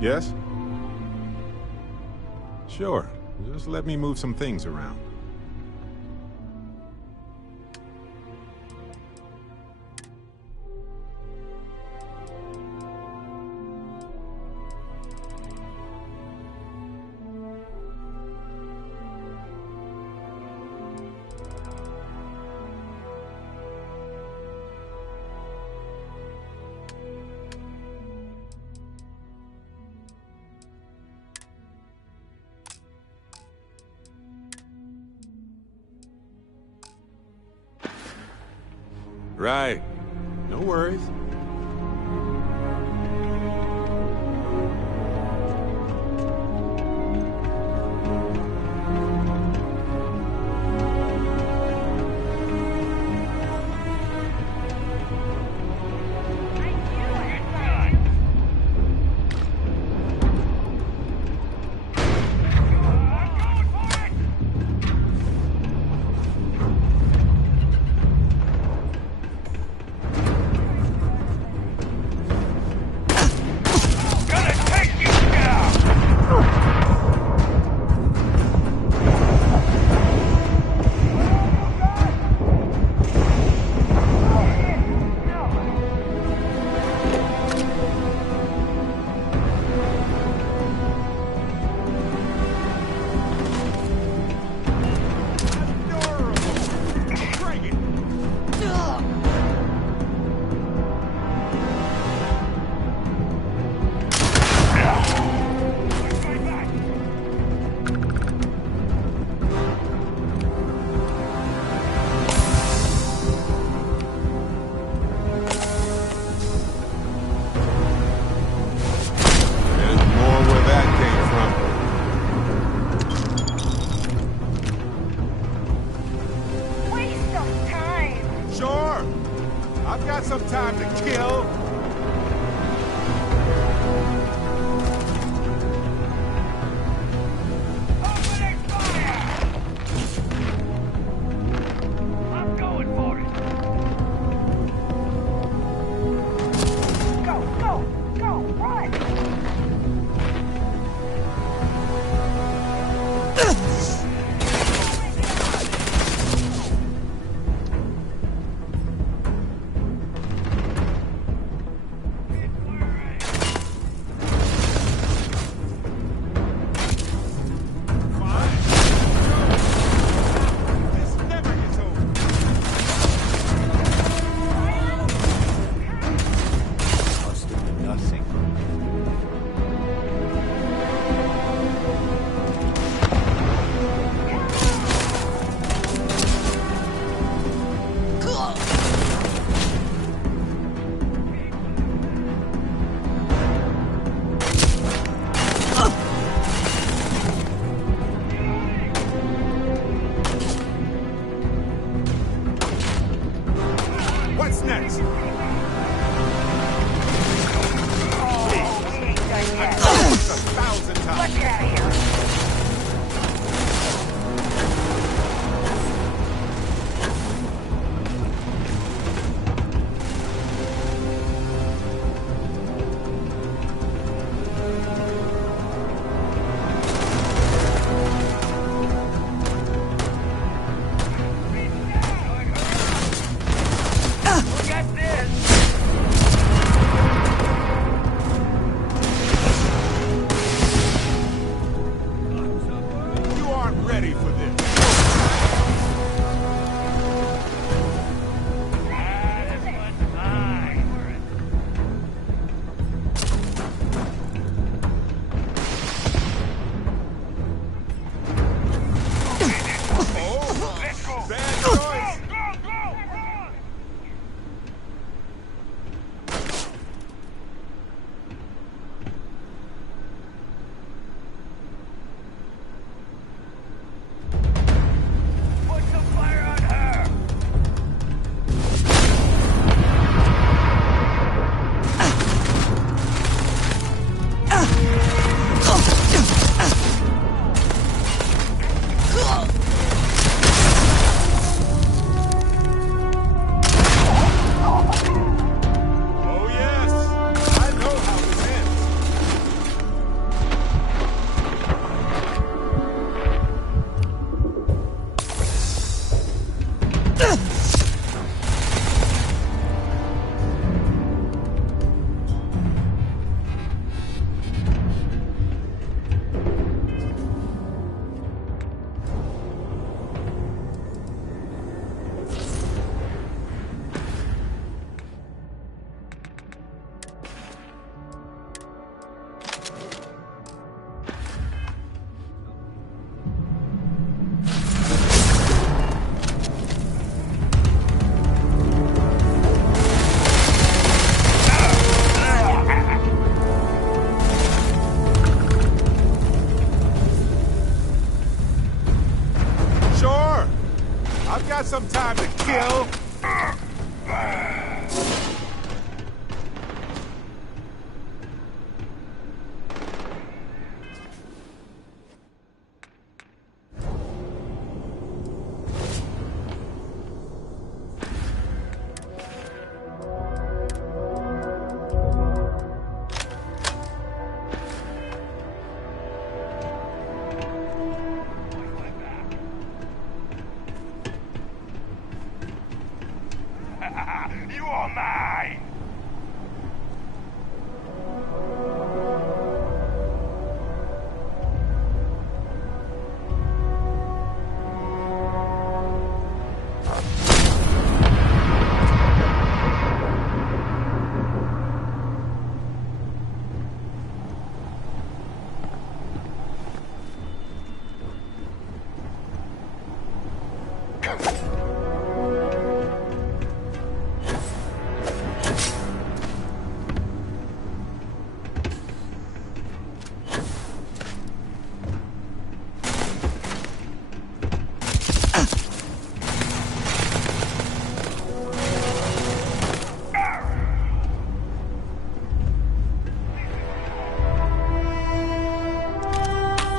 Yes? Sure. Just let me move some things around. Right. No worries. I've got some time to kill. Opening fire! I'm going for it. Go, go, go, run!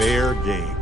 fair game.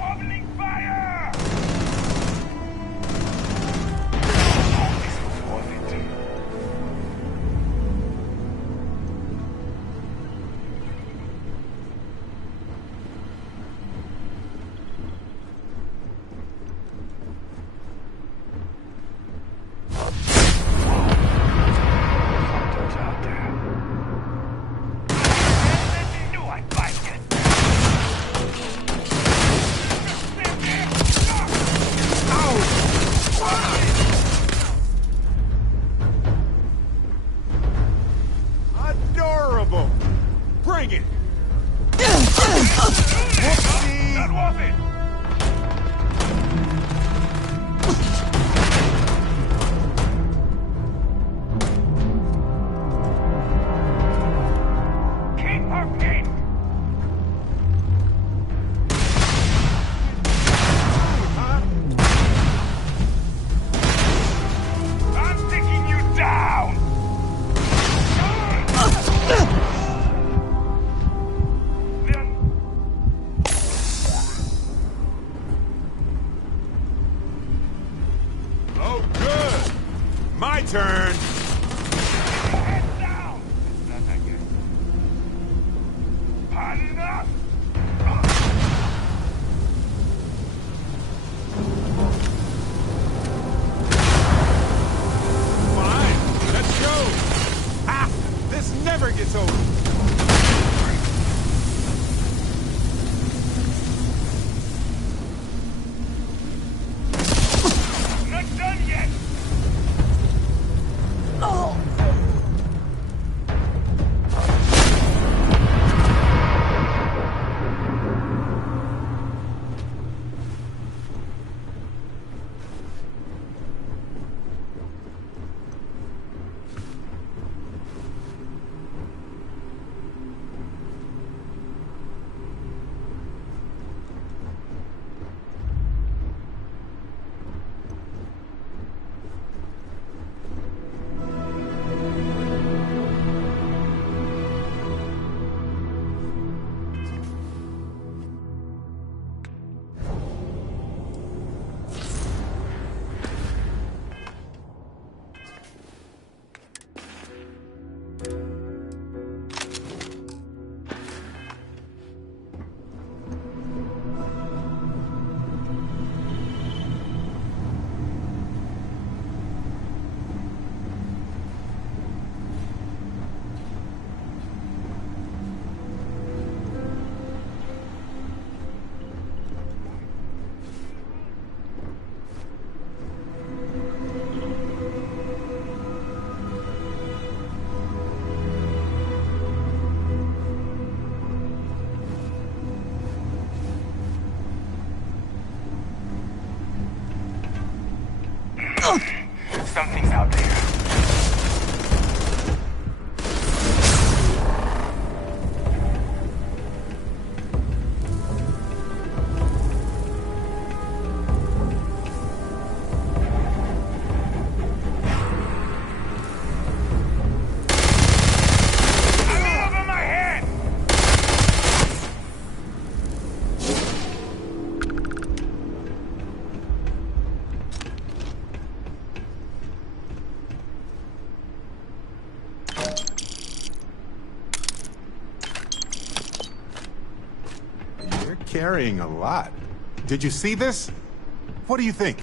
Opening fire! This was worth it. Hunters out there. I knew I'd find it. Adorable! Bring it! Not worth it. Keep her feet. I'm taking you down. Then Oh, good! My turn! head down. That's not good. Hot enough. Fine, let's go! Ha! This never gets old! Not done yet. Something's out there. I'm over my head. You're carrying a lot. Did you see this? What do you think?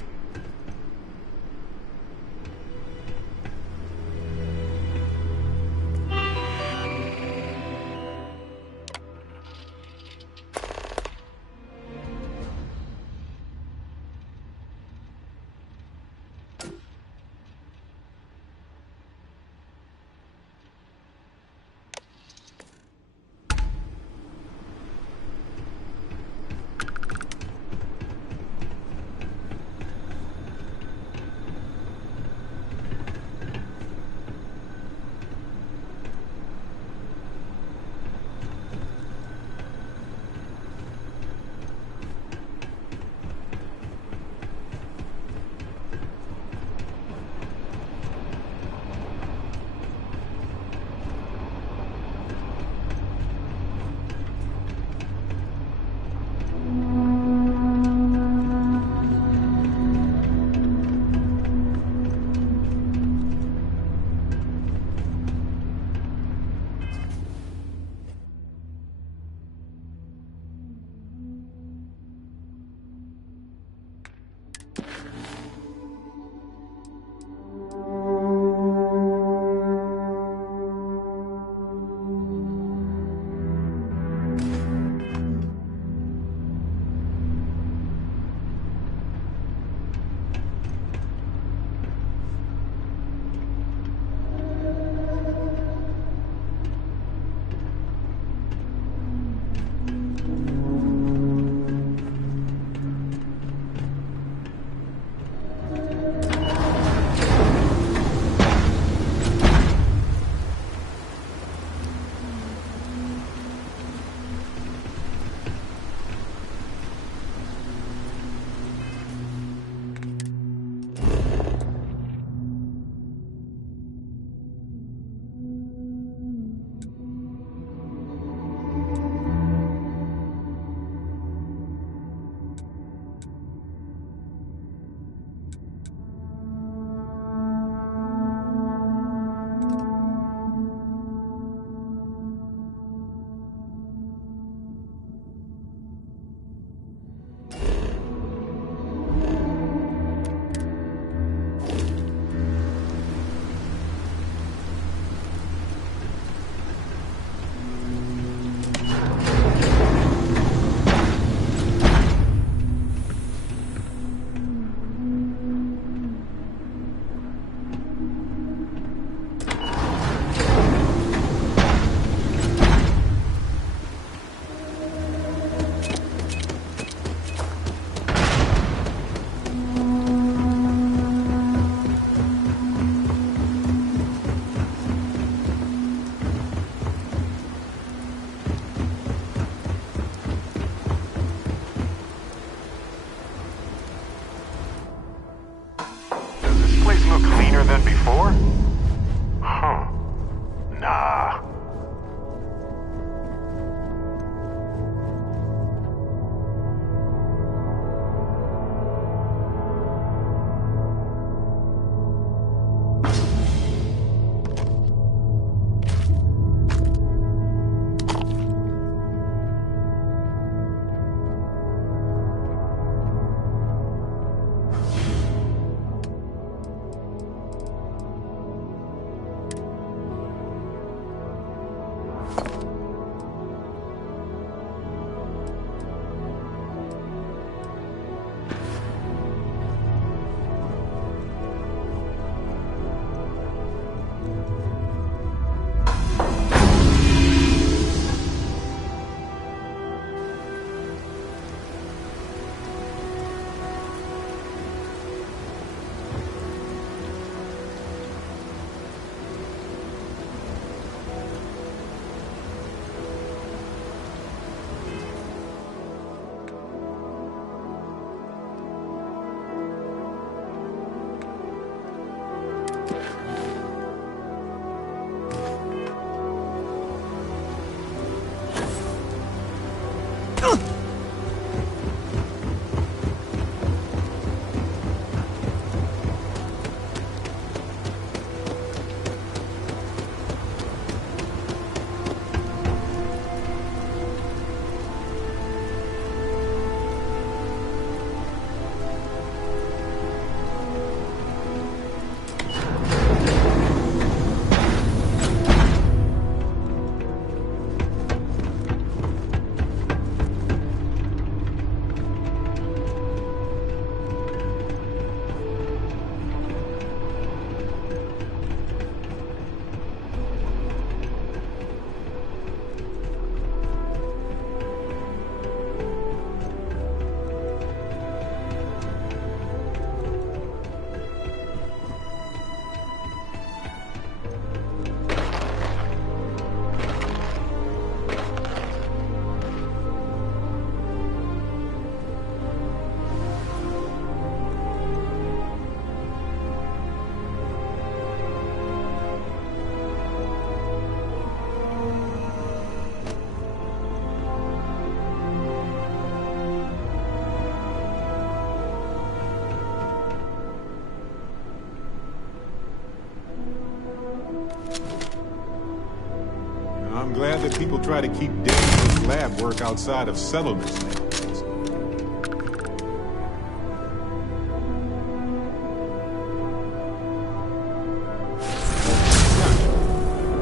I'm glad that people try to keep dangerous lab work outside of settlements nowadays.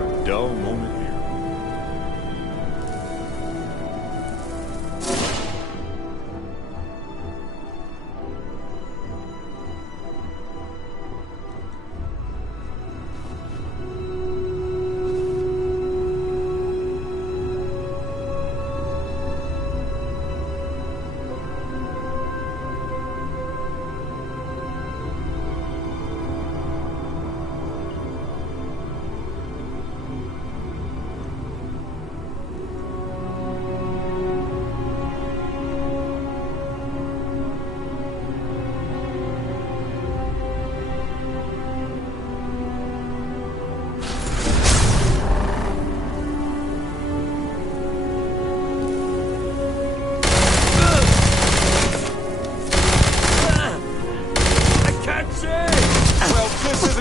A dull moment here.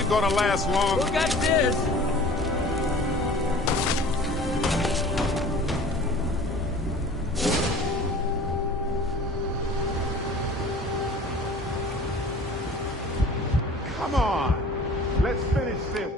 Gonna last long. Look at this! Come on, let's finish this.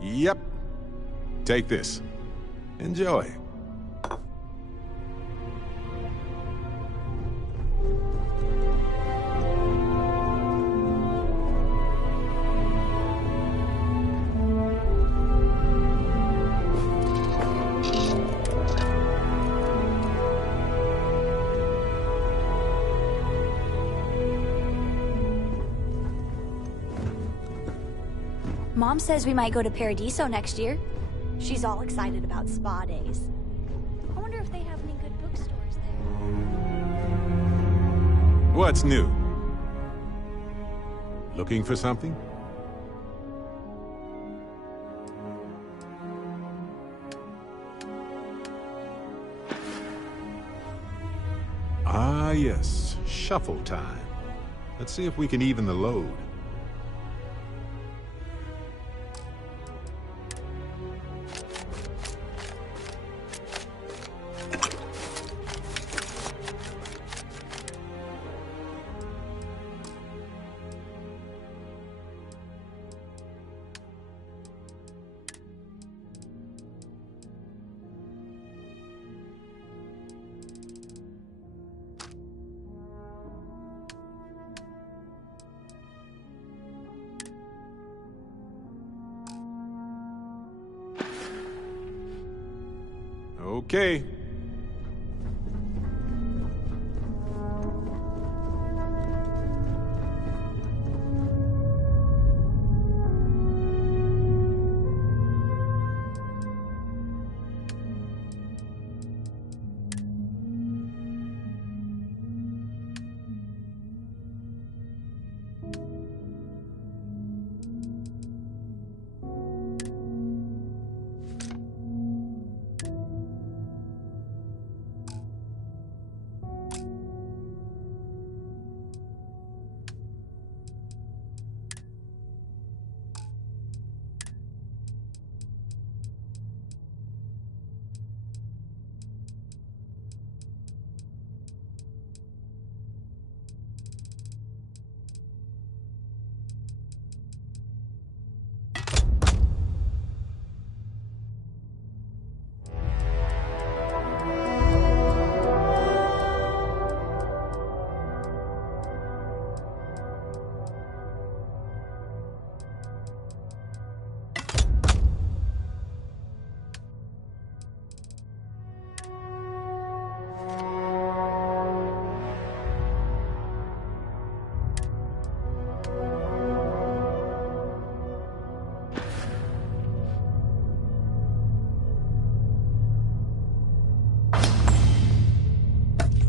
Yep. Take this. Enjoy. Mom says we might go to Paradiso next year. She's all excited about spa days. I wonder if they have any good bookstores there. What's new? Looking for something? Ah, yes. Shuffle time. Let's see if we can even the load. Okay.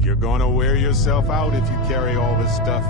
You're gonna wear yourself out if you carry all this stuff.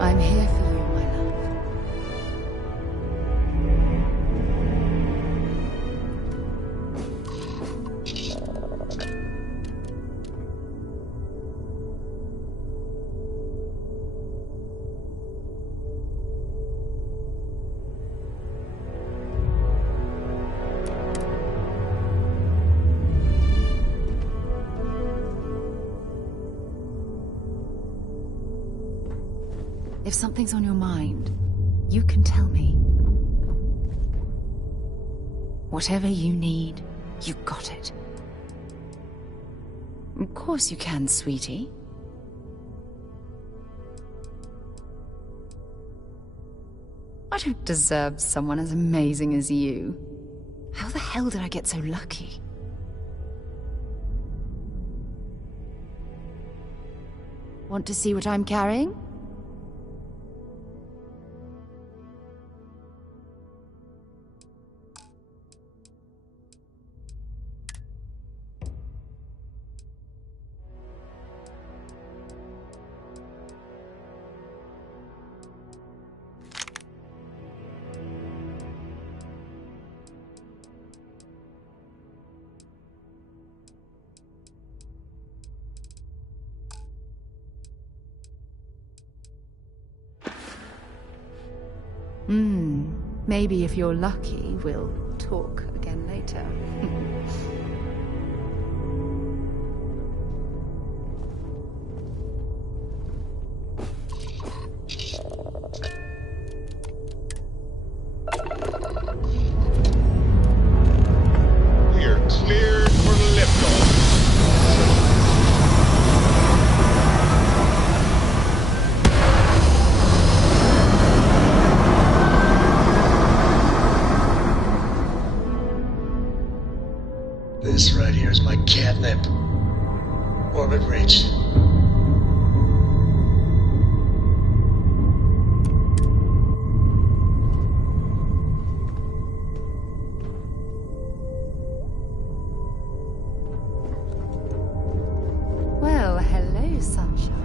I'm here for you, my love. If something's on your mind, you can tell me. Whatever you need, you got it. Of course you can, sweetie. I don't deserve someone as amazing as you. How the hell did I get so lucky? Want to see what I'm carrying? Maybe if you're lucky, we'll talk again later. This right here is my catnip. Orbit reached. Well, hello, sunshine.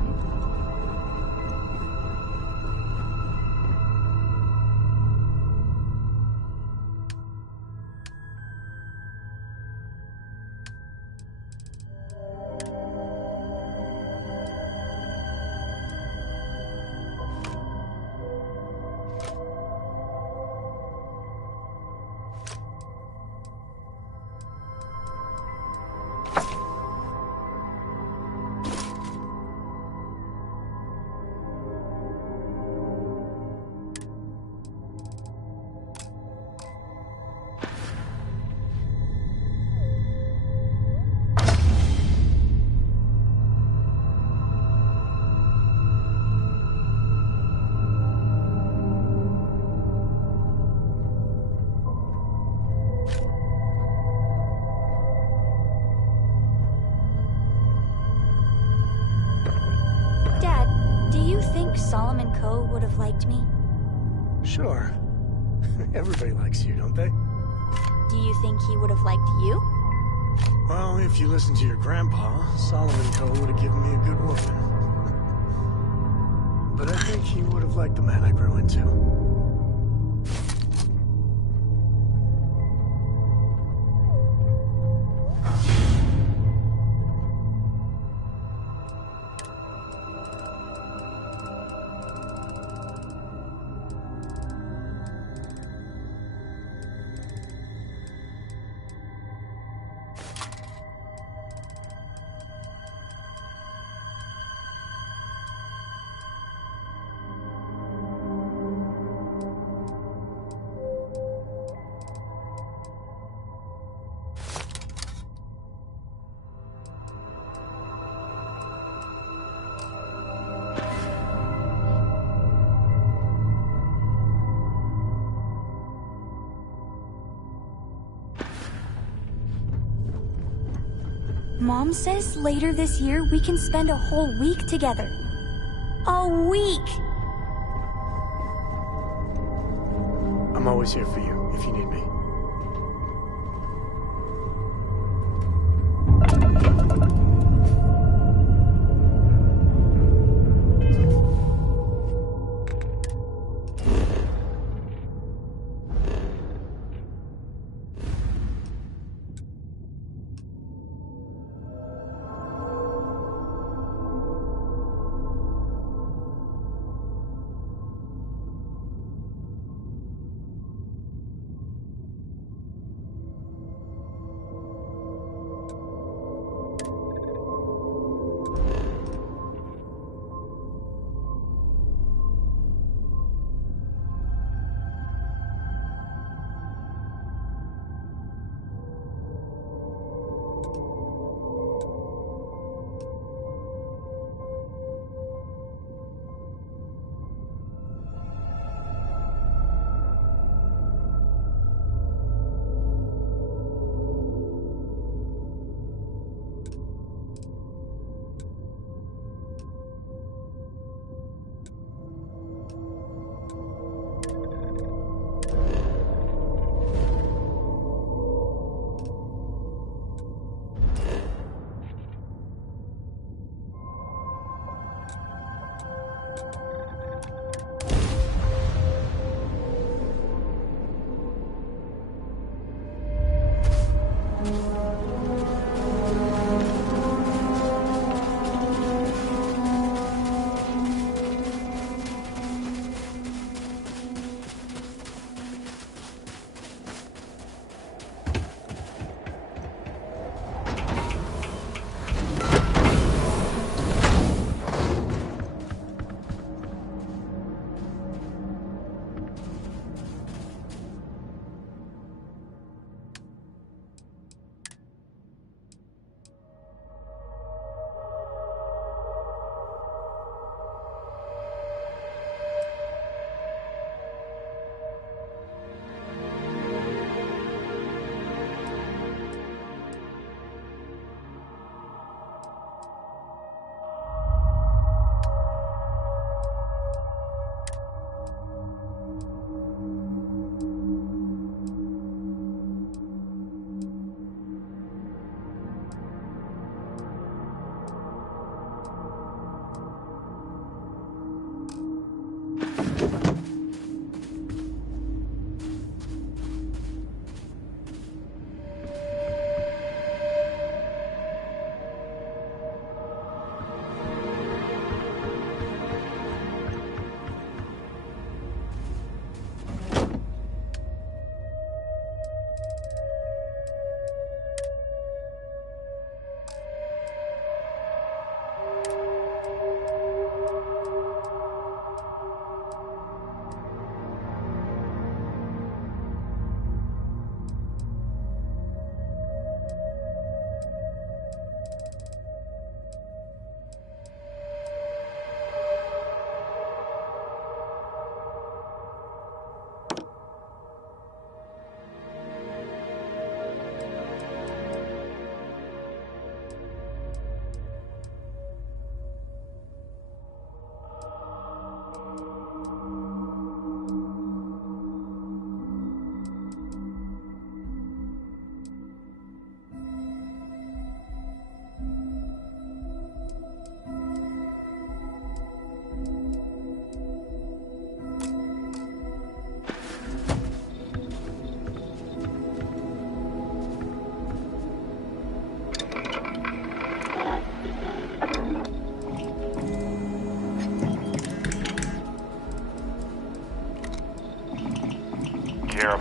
Dad, do you think Solomon Coe would have liked me? Sure. Everybody likes you, don't they? Do you think he would have liked you? Well, if you listen to your grandpa, Solomon Coe would have given me a good woman. But I think he would have liked the man I grew into. Mom says later this year we can spend a whole week together. A week! I'm always here for you, if you need me.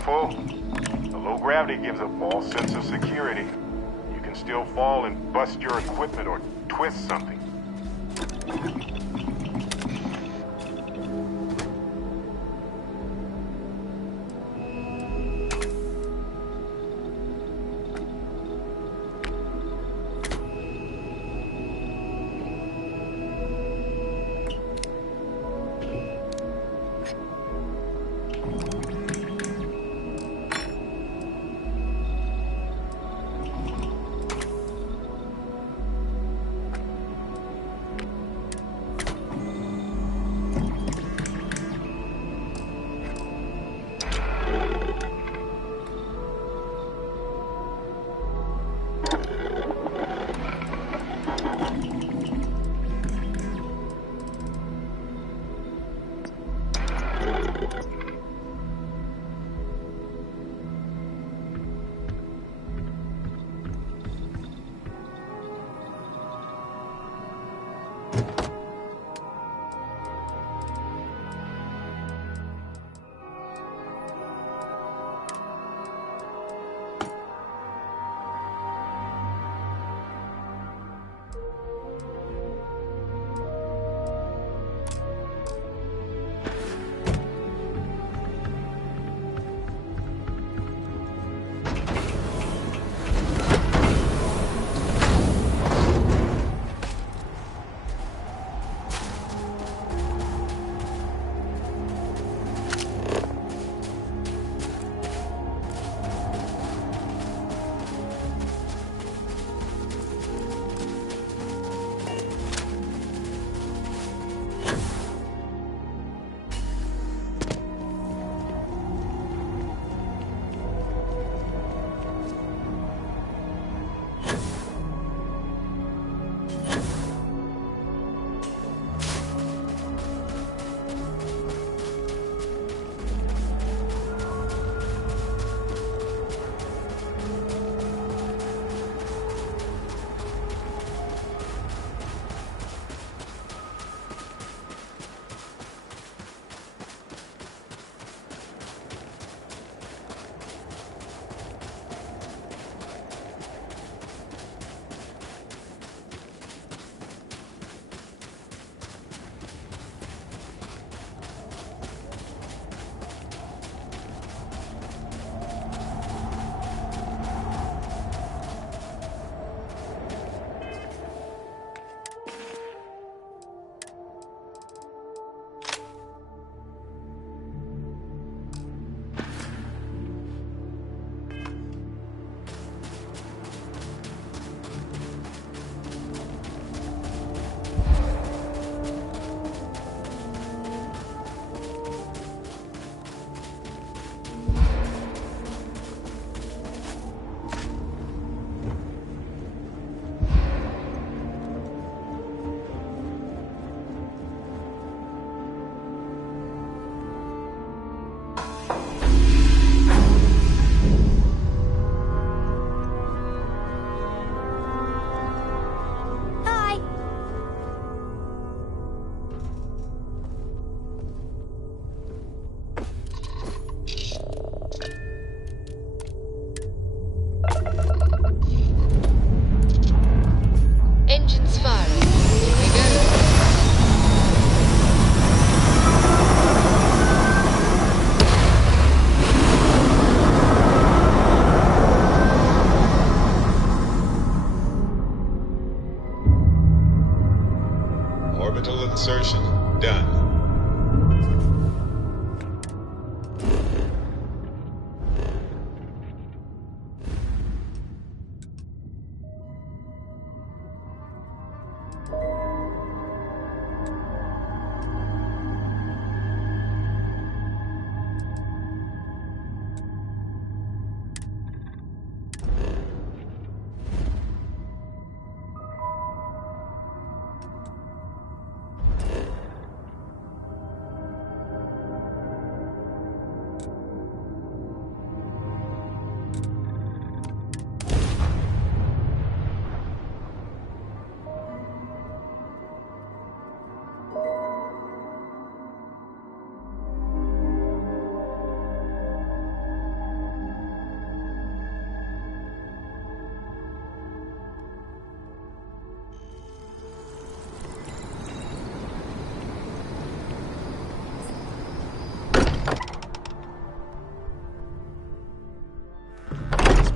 careful. The low gravity gives a false sense of security. You can still fall and bust your equipment or twist something.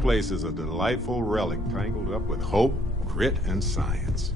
place is a delightful relic tangled up with hope, grit, and science.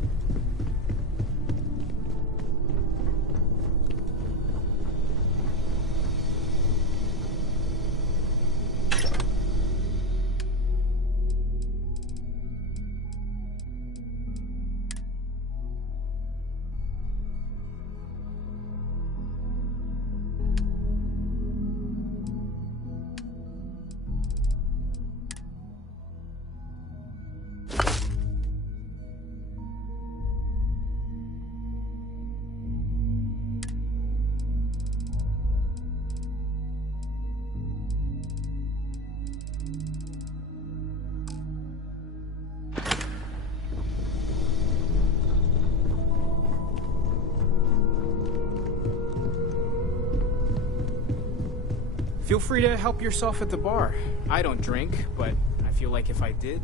Feel free to help yourself at the bar. I don't drink, but I feel like if I did,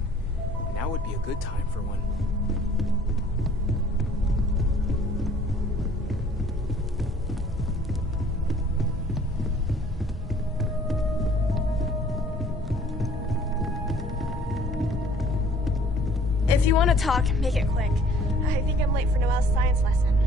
now would be a good time for one. If you want to talk, make it quick. I think I'm late for Noelle's science lesson.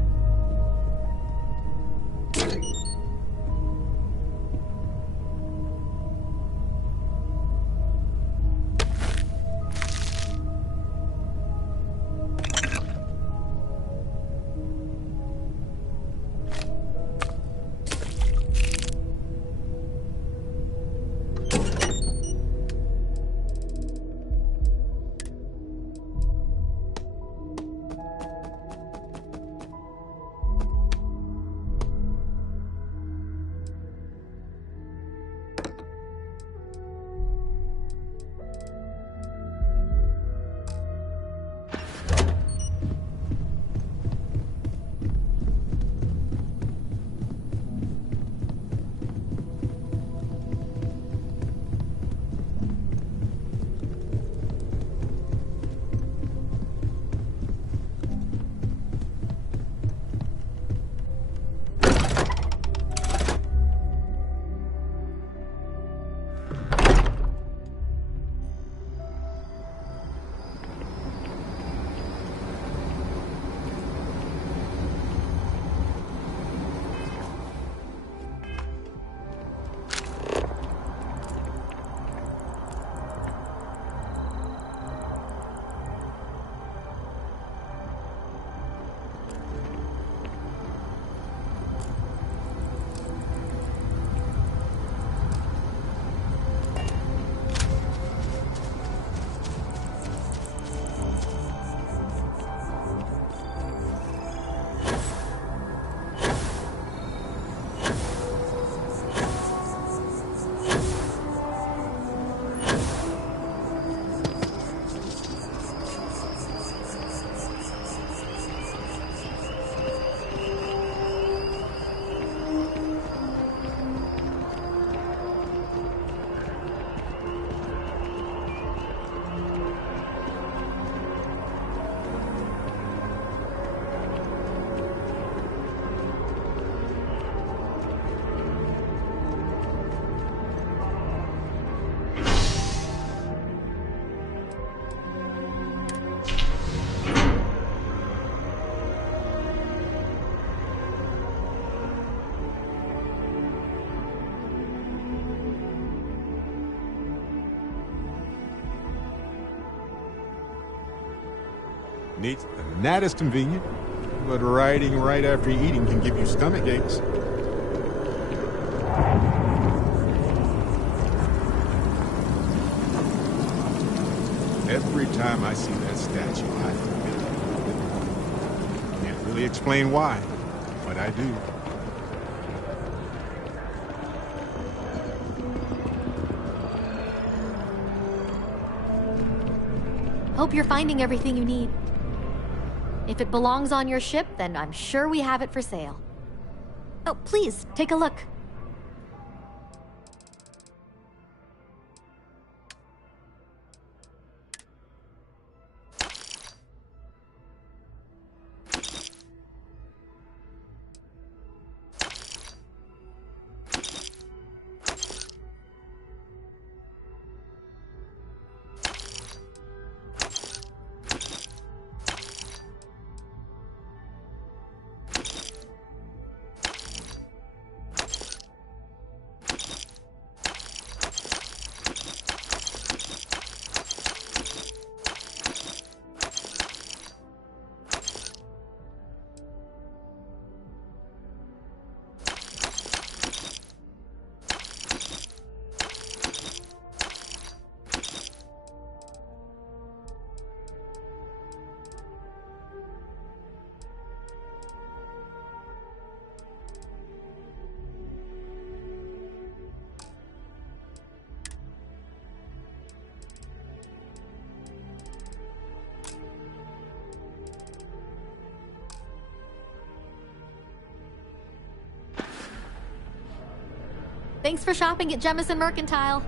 Neat, and that is convenient, but riding right after eating can give you stomach aches. Every time I see that statue, I feel it. Can't really explain why, but I do. Hope you're finding everything you need. If it belongs on your ship, then I'm sure we have it for sale. Oh, please, take a look. Thanks for shopping at Jemison Mercantile.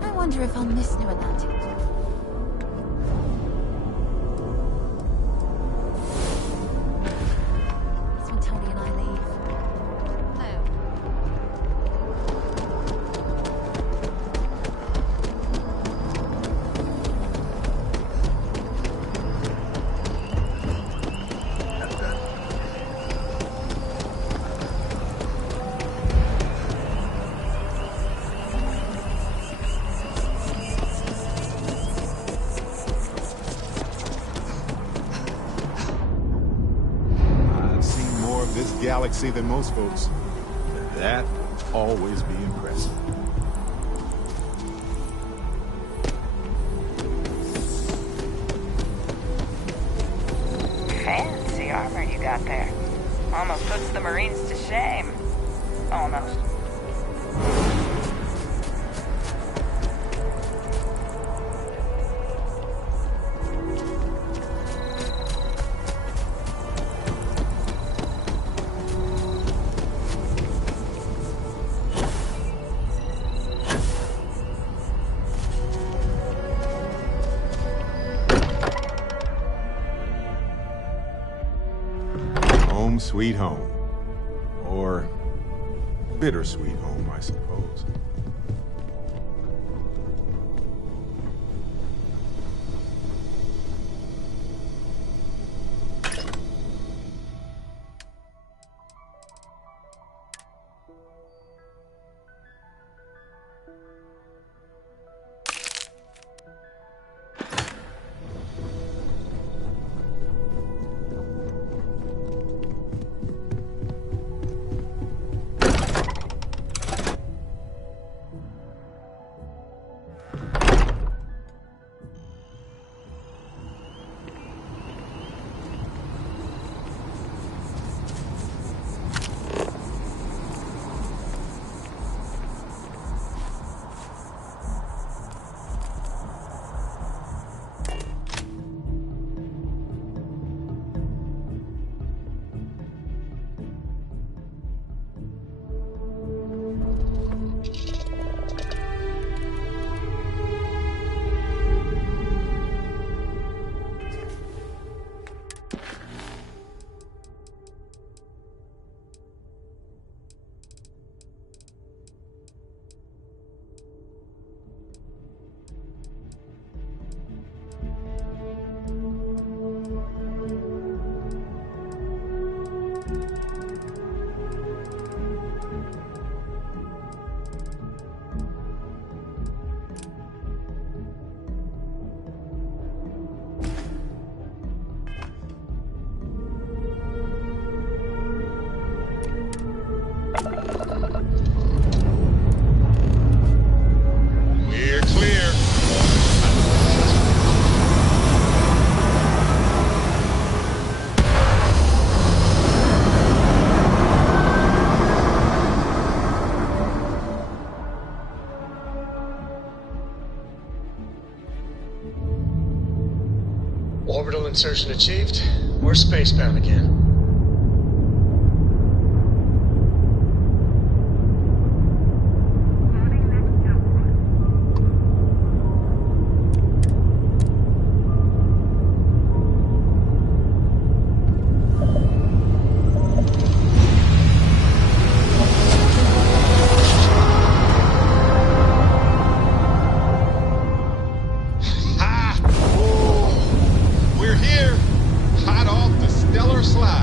I wonder if I'll miss New Atlantic. That's when Tony and I leave. Galaxy than most folks. That will always be impressive. Fancy armor you got there. Almost puts the Marines to shame. Almost. Sweet home. Or bittersweet home, I suppose. Orbital insertion achieved. We're spacebound again. We're here, hot off the stellar slide.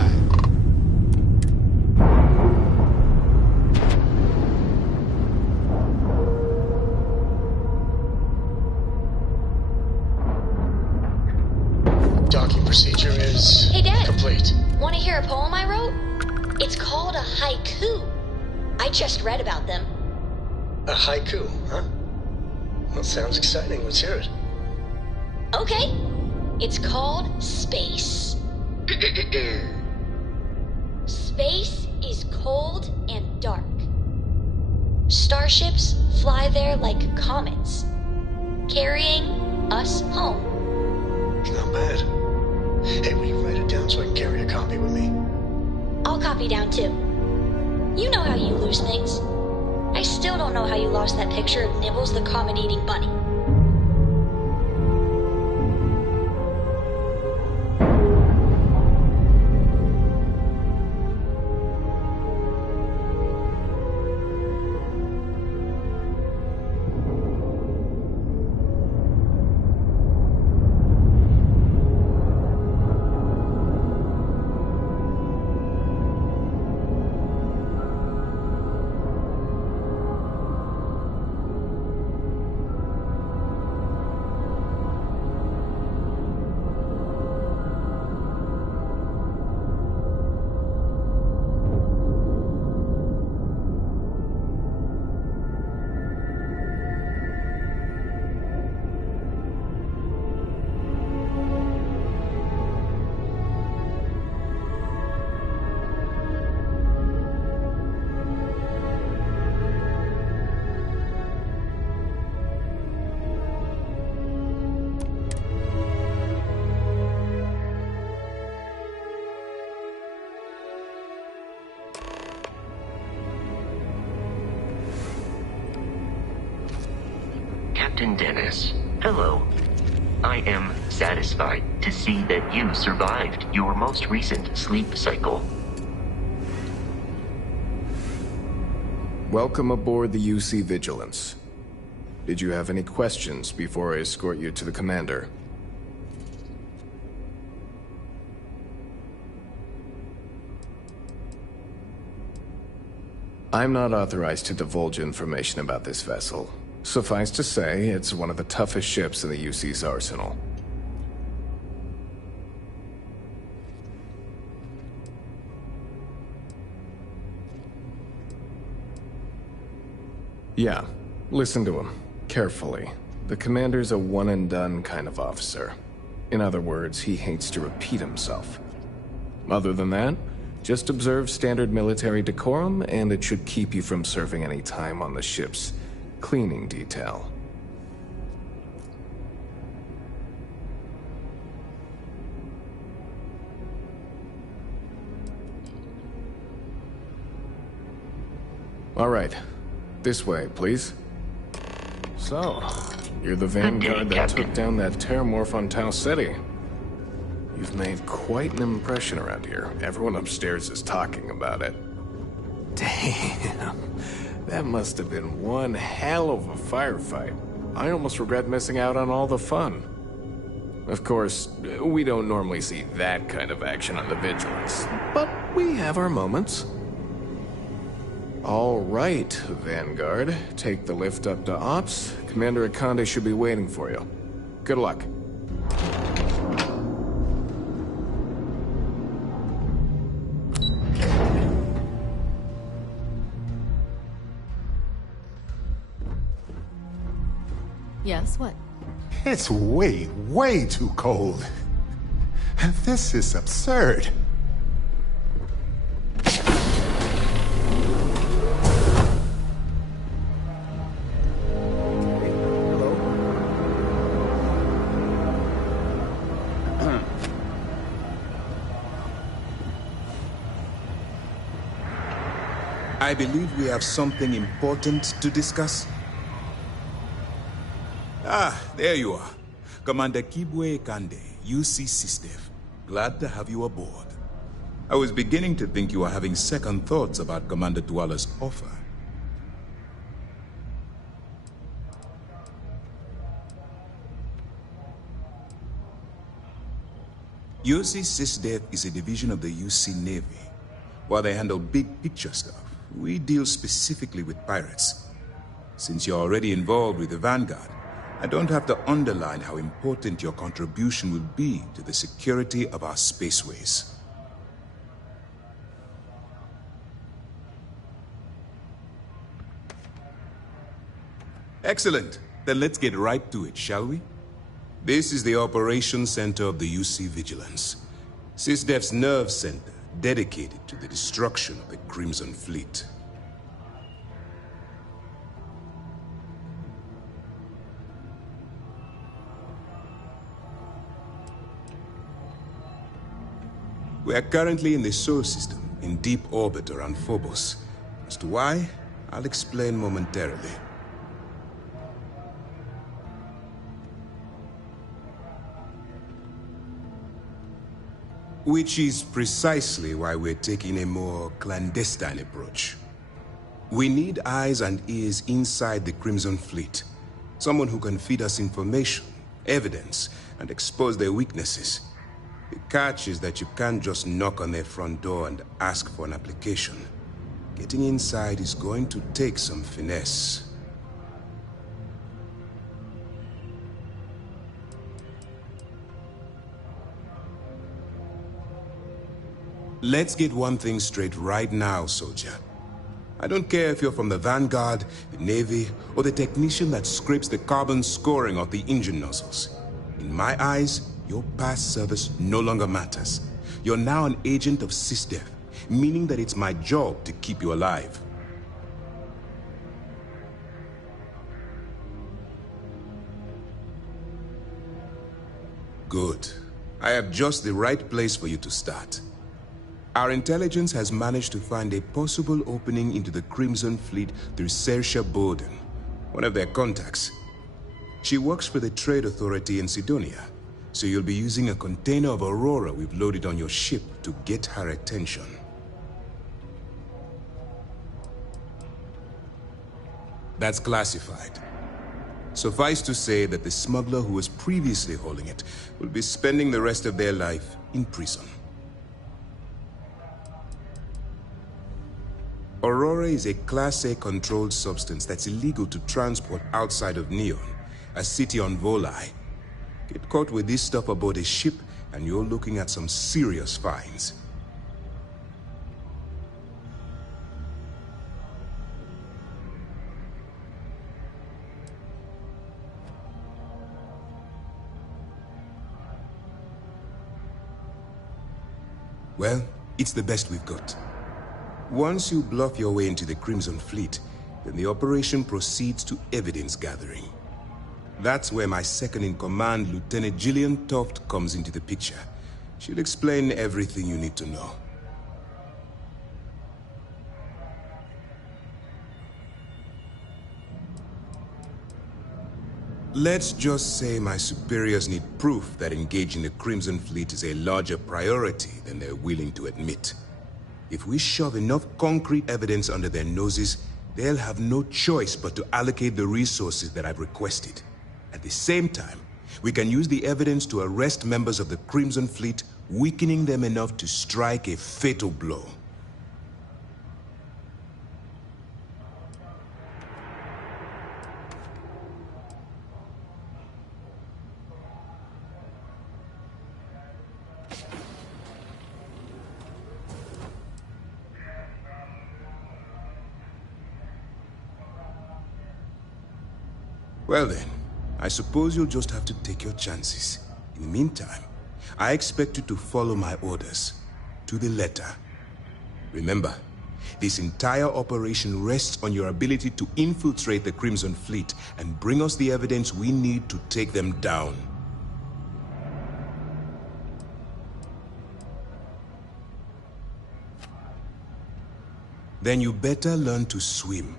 docking procedure is Hey, Dad. complete. Want to hear a poem I wrote? It's called a haiku. I just read about them. A haiku, huh? Well, sounds exciting. Let's hear it. Okay. It's called Space. Space is cold and dark. Starships fly there like comets, carrying us home. Not bad. Hey, will you write it down so I can carry a copy with me? I'll copy down too. You know how you lose things. I still don't know how you lost that picture of Nibbles the comet-eating bunny. Captain Dennis, hello. I am satisfied to see that you survived your most recent sleep cycle. Welcome aboard the UC Vigilance. Did you have any questions before I escort you to the commander? I'm not authorized to divulge information about this vessel. Suffice to say, it's one of the toughest ships in the UC's arsenal. Yeah, listen to him, carefully. The commander's a one-and-done kind of officer. In other words, he hates to repeat himself. Other than that, just observe standard military decorum, and it should keep you from serving any time on the ship's cleaning detail. All right. This way, please. So, you're the vanguard that took down that terramorph on Tau City. You've made quite an impression around here. Everyone upstairs is talking about it. Damn. That must have been one hell of a firefight. I almost regret missing out on all the fun. Of course, we don't normally see that kind of action on the Vigilance, but we have our moments. All right, Vanguard. Take the lift up to Ops. Commander Akande should be waiting for you. Good luck. Yes, what? It's way, way too cold. This is absurd. I believe we have something important to discuss. Ah, there you are. Commander Kibwe Kande, UC SysDef. Glad to have you aboard. I was beginning to think you were having second thoughts about Commander Tuala's offer. UC SysDef is a division of the UC Navy. While they handle big picture stuff, we deal specifically with pirates. Since you're already involved with the Vanguard, I don't have to underline how important your contribution will be to the security of our spaceways. Excellent. Then let's get right to it, shall we? This is the operations center of the UC Vigilance. SysDef's nerve center, dedicated to the destruction of the Crimson Fleet. We are currently in the Sol system, in deep orbit around Phobos. As to why, I'll explain momentarily. Which is precisely why we're taking a more clandestine approach. We need eyes and ears inside the Crimson Fleet. Someone who can feed us information, evidence, and expose their weaknesses. The catch is that you can't just knock on their front door and ask for an application. Getting inside is going to take some finesse. Let's get one thing straight right now, soldier. I don't care if you're from the Vanguard, the Navy, or the technician that scrapes the carbon scoring off the engine nozzles. In my eyes, your past service no longer matters. You're now an agent of SysDef, meaning that it's my job to keep you alive. Good. I have just the right place for you to start. Our intelligence has managed to find a possible opening into the Crimson Fleet through Saoirse Bowden, one of their contacts. She works for the Trade Authority in Sidonia, so you'll be using a container of Aurora we've loaded on your ship to get her attention. That's classified. Suffice to say that the smuggler who was previously holding it will be spending the rest of their life in prison. Aurora is a Class A controlled substance that's illegal to transport outside of Neon, a city on Volai. Get caught with this stuff aboard a ship, and you're looking at some serious fines. Well, it's the best we've got. Once you bluff your way into the Crimson Fleet, then the operation proceeds to evidence gathering. That's where my second-in-command, Lieutenant Gillian Toft, comes into the picture. She'll explain everything you need to know. Let's just say my superiors need proof that engaging the Crimson Fleet is a larger priority than they're willing to admit. If we shove enough concrete evidence under their noses, they'll have no choice but to allocate the resources that I've requested. At the same time, we can use the evidence to arrest members of the Crimson Fleet, weakening them enough to strike a fatal blow. Well then, I suppose you'll just have to take your chances. In the meantime, I expect you to follow my orders, to the letter. Remember, this entire operation rests on your ability to infiltrate the Crimson Fleet and bring us the evidence we need to take them down. Then you better learn to swim,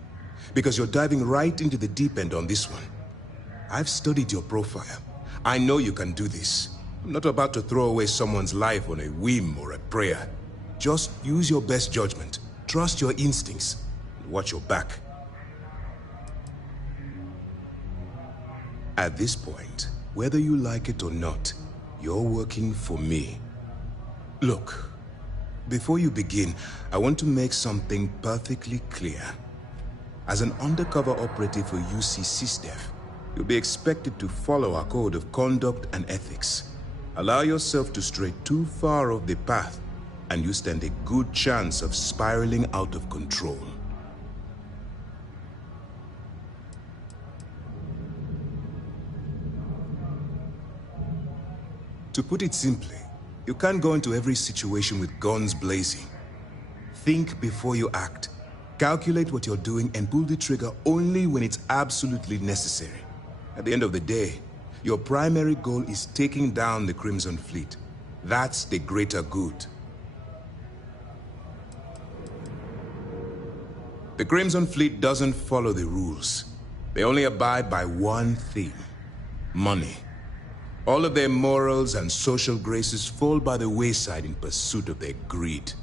because you're diving right into the deep end on this one. I've studied your profile. I know you can do this. I'm not about to throw away someone's life on a whim or a prayer. Just use your best judgment, trust your instincts, and watch your back. At this point, whether you like it or not, you're working for me. Look, before you begin, I want to make something perfectly clear. As an undercover operative for UC SysDef, You'll be expected to follow our code of conduct and ethics. Allow yourself to stray too far off the path, and you stand a good chance of spiraling out of control. To put it simply, you can't go into every situation with guns blazing. Think before you act. Calculate what you're doing and pull the trigger only when it's absolutely necessary. At the end of the day, your primary goal is taking down the Crimson Fleet. That's the greater good. The Crimson Fleet doesn't follow the rules. They only abide by one thing: money. All of their morals and social graces fall by the wayside in pursuit of their greed.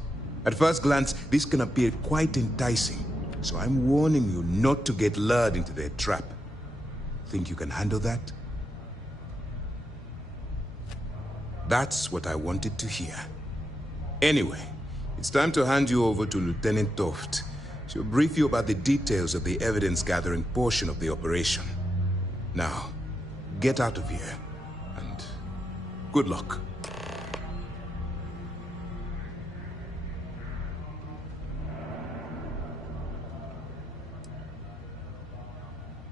At first glance, this can appear quite enticing, so I'm warning you not to get lured into their trap. Think you can handle that? That's what I wanted to hear. Anyway, it's time to hand you over to Lieutenant Toft. She'll brief you about the details of the evidence-gathering portion of the operation. Now, get out of here. Good luck.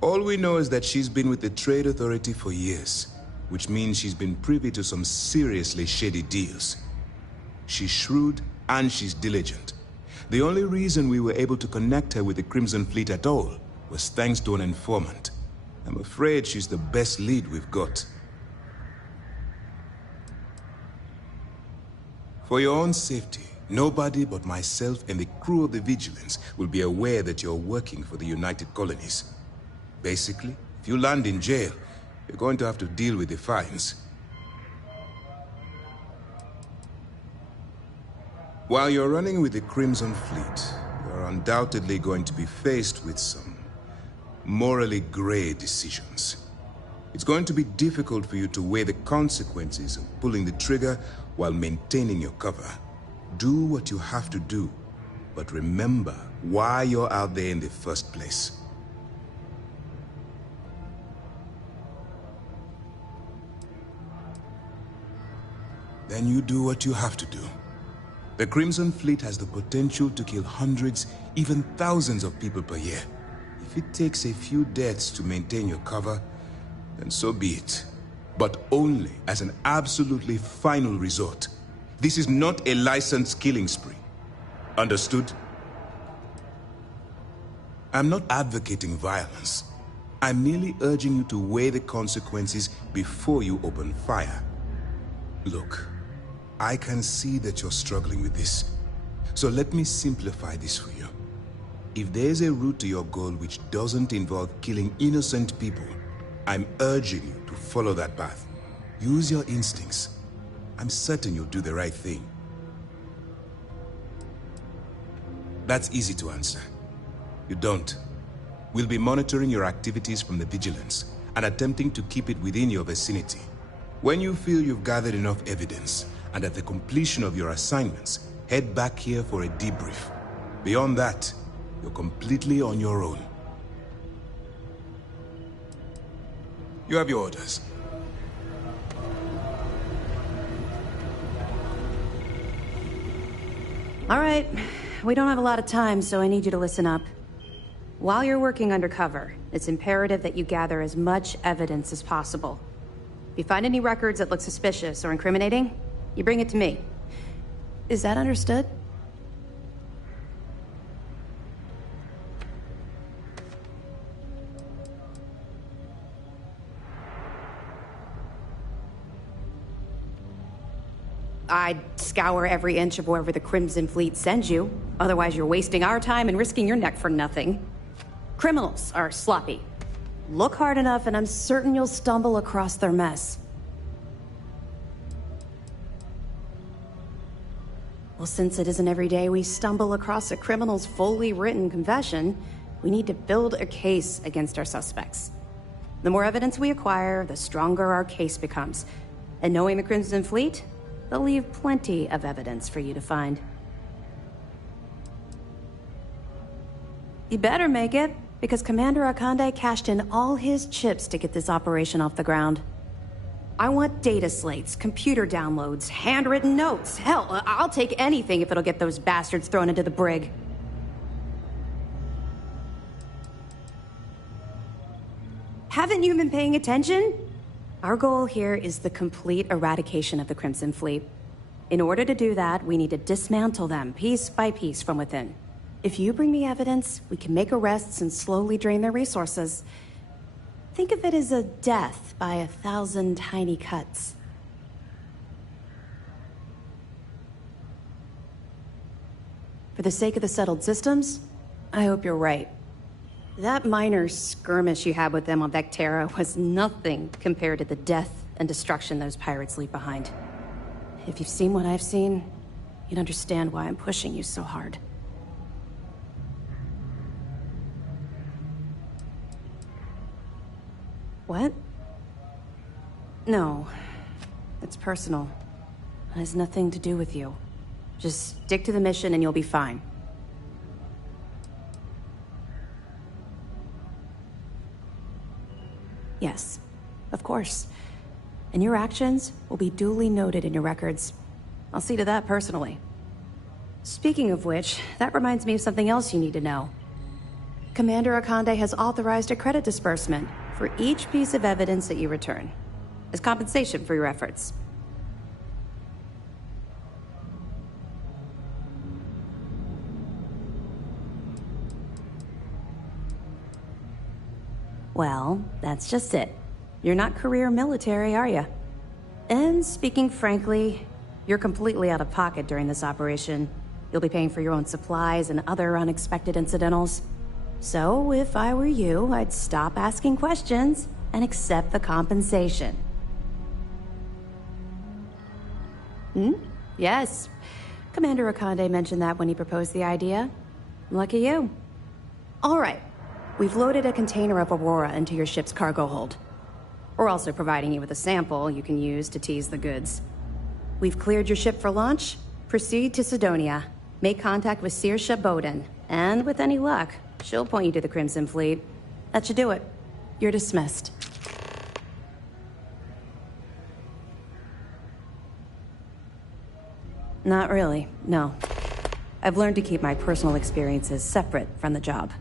All we know is that she's been with the Trade Authority for years, which means she's been privy to some seriously shady deals. She's shrewd and she's diligent. The only reason we were able to connect her with the Crimson Fleet at all was thanks to an informant. I'm afraid she's the best lead we've got. For your own safety, nobody but myself and the crew of the Vigilance will be aware that you're working for the United Colonies. Basically, if you land in jail, you're going to have to deal with the fines. While you're running with the Crimson Fleet, you're undoubtedly going to be faced with some morally gray decisions. It's going to be difficult for you to weigh the consequences of pulling the trigger while maintaining your cover. Do what you have to do, but remember why you're out there in the first place. Then you do what you have to do. The Crimson Fleet has the potential to kill hundreds, even thousands of people per year. If it takes a few deaths to maintain your cover, then so be it. But only as an absolutely final resort. This is not a licensed killing spree. Understood? I'm not advocating violence. I'm merely urging you to weigh the consequences before you open fire. Look, I can see that you're struggling with this. So let me simplify this for you. If there's a route to your goal which doesn't involve killing innocent people, I'm urging you to follow that path. Use your instincts. I'm certain you'll do the right thing. That's easy to answer. You don't. We'll be monitoring your activities from the Vigilance and attempting to keep it within your vicinity. When you feel you've gathered enough evidence and at the completion of your assignments, head back here for a debrief. Beyond that, you're completely on your own. You have your orders. All right, we don't have a lot of time, so I need you to listen up. While you're working undercover, it's imperative that you gather as much evidence as possible. If you find any records that look suspicious or incriminating, you bring it to me. Is that understood? I'd scour every inch of wherever the Crimson Fleet sends you. Otherwise, you're wasting our time and risking your neck for nothing. Criminals are sloppy. Look hard enough and I'm certain you'll stumble across their mess. Well, since it isn't every day we stumble across a criminal's fully written confession, we need to build a case against our suspects. The more evidence we acquire, the stronger our case becomes. And knowing the Crimson Fleet, they'll leave plenty of evidence for you to find. You better make it. because Commander Akande cashed in all his chips to get this operation off the ground. I want data slates, computer downloads, handwritten notes. Hell, I'll take anything if it'll get those bastards thrown into the brig. Haven't you been paying attention? Our goal here is the complete eradication of the Crimson Fleet. In order to do that, we need to dismantle them piece by piece from within. If you bring me evidence, we can make arrests and slowly drain their resources. Think of it as a death by 1,000 tiny cuts. For the sake of the settled systems, I hope you're right. That minor skirmish you had with them on Vectera was nothing compared to the death and destruction those pirates leave behind. If you've seen what I've seen, you'd understand why I'm pushing you so hard. What? No. It's personal. It has nothing to do with you. Just stick to the mission and you'll be fine. Yes, of course. And your actions will be duly noted in your records. I'll see to that personally. Speaking of which, that reminds me of something else you need to know. Commander Akande has authorized a credit disbursement for each piece of evidence that you return, as compensation for your efforts. Well, that's just it. You're not career military, are you? And speaking frankly, you're completely out of pocket during this operation. You'll be paying for your own supplies and other unexpected incidentals. So, if I were you, I'd stop asking questions and accept the compensation. Yes. Commander Akande mentioned that when he proposed the idea. Lucky you. All right. We've loaded a container of Aurora into your ship's cargo hold. We're also providing you with a sample you can use to tease the goods. We've cleared your ship for launch. Proceed to Sidonia. Make contact with Saoirse Bowden. And with any luck, she'll point you to the Crimson Fleet. That should do it. You're dismissed. Not really, no. I've learned to keep my personal experiences separate from the job.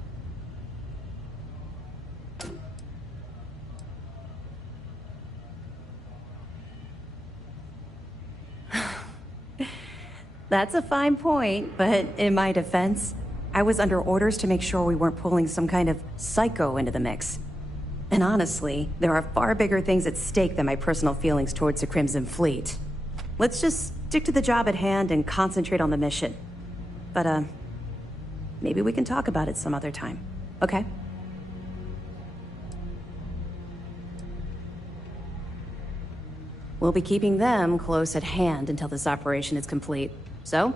That's a fine point, but in my defense, I was under orders to make sure we weren't pulling some kind of psycho into the mix. And honestly, there are far bigger things at stake than my personal feelings towards the Crimson Fleet. Let's just stick to the job at hand and concentrate on the mission. But, maybe we can talk about it some other time, okay? We'll be keeping them close at hand until this operation is complete. So,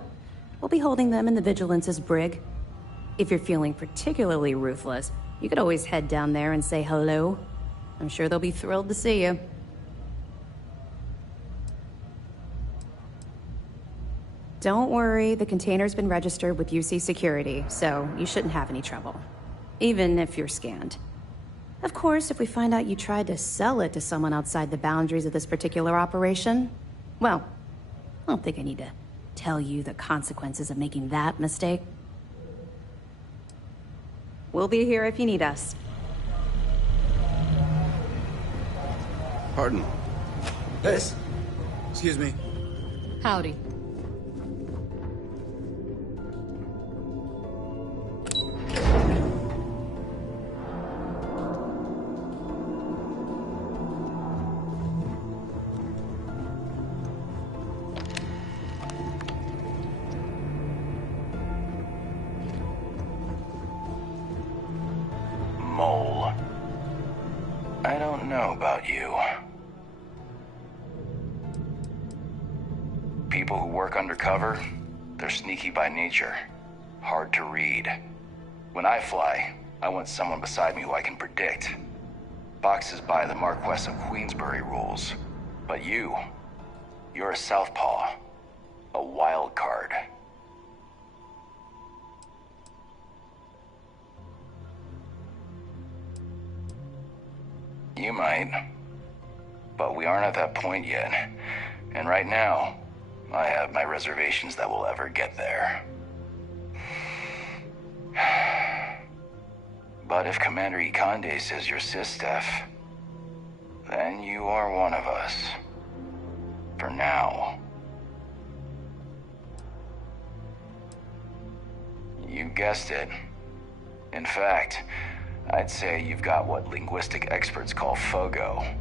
we'll be holding them in the Vigilance's brig. If you're feeling particularly ruthless, you could always head down there and say hello. I'm sure they'll be thrilled to see you. Don't worry, the container's been registered with UC Security, so you shouldn't have any trouble. Even if you're scanned. Of course, if we find out you tried to sell it to someone outside the boundaries of this particular operation, well, I don't think I need to tell you the consequences of making that mistake. We'll be here if you need us. Pardon. Yes. Excuse me. Howdy. Mole. I don't know about you. People who work undercover, they're sneaky by nature. Hard to read. When I fly, I want someone beside me who I can predict. Boxes by the Marquess of Queensbury rules. But you're a southpaw. A wild card. You might. But we aren't at that point yet. And right now, I have my reservations that we'll ever get there. But if Commander Ikande says you're Sistef, then you are one of us. For now. You guessed it. In fact, I'd say you've got what linguistic experts call FOGO,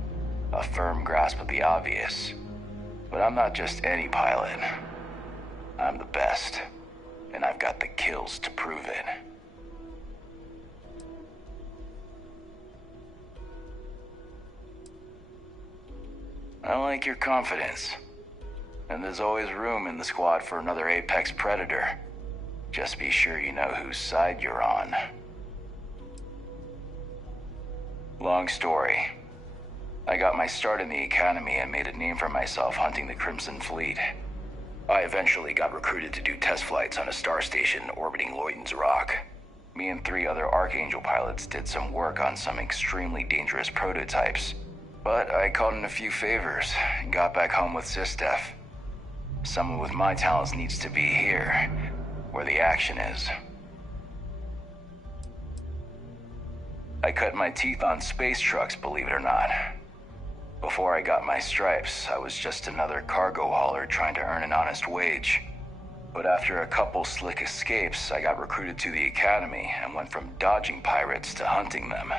a firm grasp of the obvious. But I'm not just any pilot. I'm the best, and I've got the kills to prove it. I like your confidence. And there's always room in the squad for another apex predator. Just be sure you know whose side you're on. Long story. I got my start in the academy and made a name for myself hunting the Crimson Fleet. I eventually got recruited to do test flights on a star station orbiting Lloyden's Rock. Me and 3 other Archangel pilots did some work on some extremely dangerous prototypes. But I called in a few favors and got back home with Sistef. Someone with my talents needs to be here, where the action is. I cut my teeth on space trucks, believe it or not. Before I got my stripes, I was just another cargo hauler trying to earn an honest wage. But after a couple slick escapes, I got recruited to the academy and went from dodging pirates to hunting them.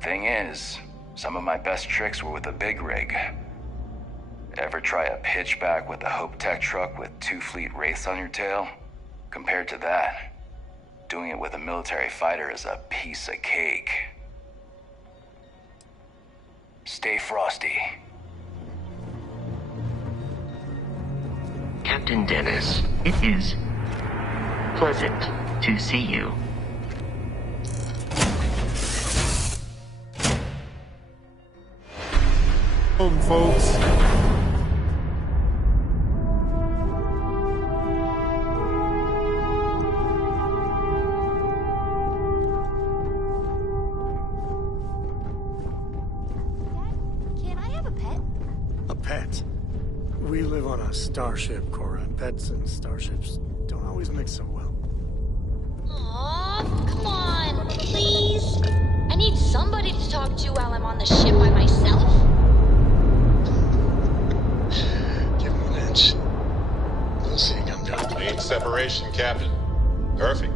Thing is, some of my best tricks were with a big rig. Ever try a pitchback with a Hope Tech truck with 2 fleet wraiths on your tail? Compared to that, doing it with a military fighter is a piece of cake. Stay frosty. Captain Dennis, it is pleasant to see you. Home, folks. We live on a starship, Cora. Pets and starships don't always mix so well. Aw, come on, please. I need somebody to talk to while I'm on the ship by myself. Give him an inch. We'll see you come down. Clean separation, Captain. Perfect.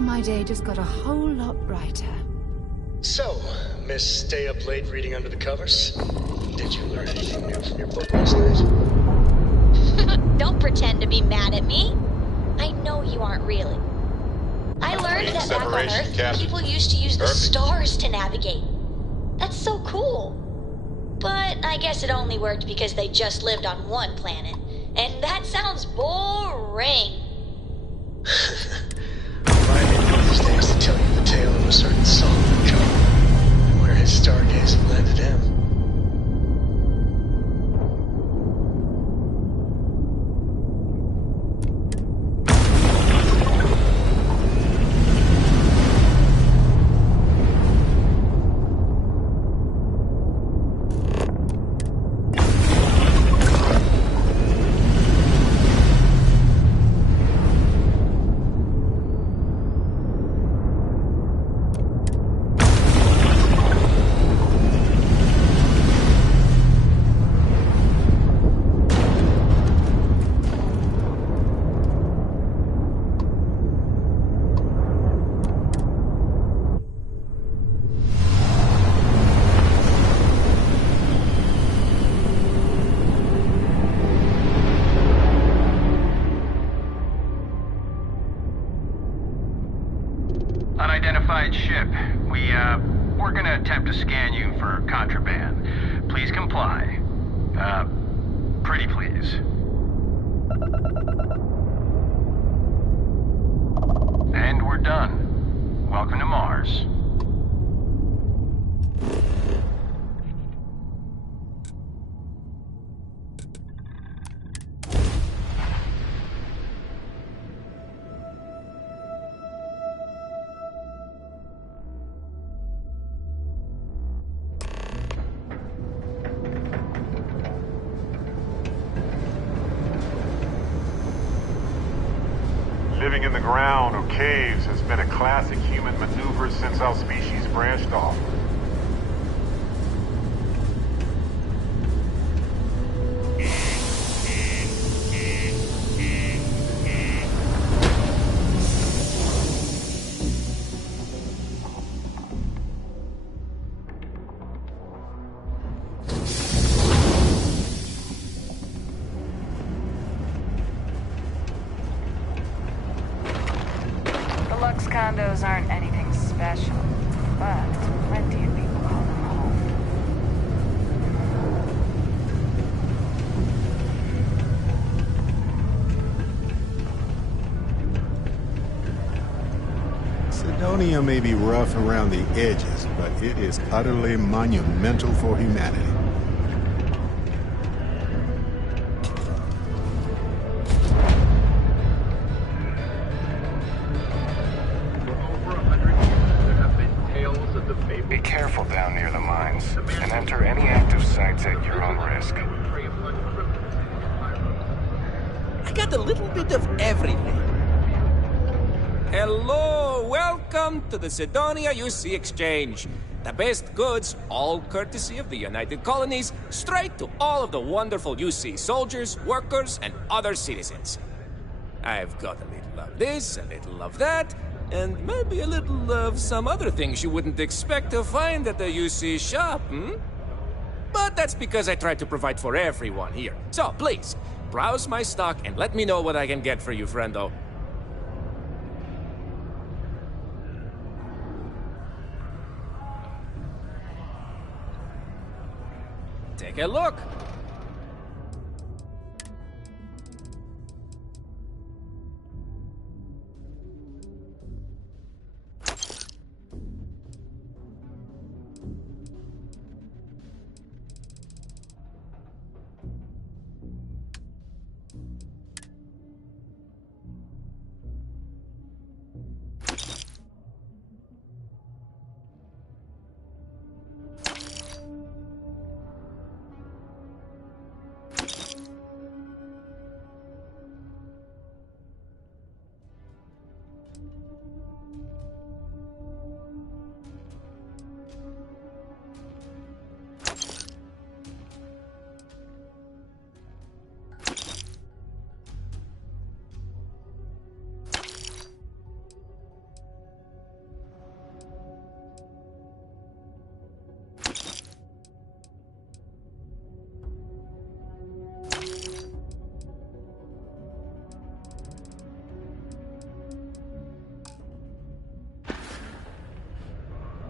My day just got a whole lot brighter. So, Miss Stay Up Late reading under the covers? Did you learn anything new from your book last night? Don't pretend to be mad at me. I know you aren't really. I learned that back on Earth, people used to use the stars to navigate. That's so cool. But I guess it only worked because they just lived on one planet. And that sounds boring. These days to tell you the tale of a certain Solomon Cohen and where his stargazing landed him. classified ship. We're gonna attempt to scan you for contraband. Please comply. Pretty please. And we're done. Welcome to Mars. Living in the ground or caves has been a classic human maneuver since our species branched off. Condos aren't anything special, but plenty of people call them home. Sidonia may be rough around the edges, but it is utterly monumental for humanity. Be careful down near the mines, and enter any active sites at your own risk. I got a little bit of everything. Hello, welcome to the Sidonia UC Exchange. The best goods, all courtesy of the United Colonies, straight to all of the wonderful UC soldiers, workers, and other citizens. I've got a little of this, a little of that, and maybe a little of some other things you wouldn't expect to find at the UC shop, But that's because I try to provide for everyone here. So, please, browse my stock and let me know what I can get for you, friendo. Take a look.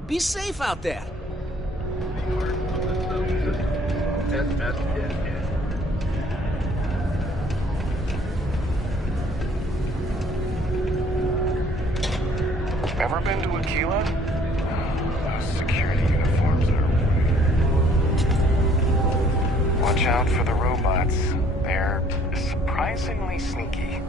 Be safe out there. Ever been to Aquila? Those security uniforms are... Watch out for the robots. They're surprisingly sneaky.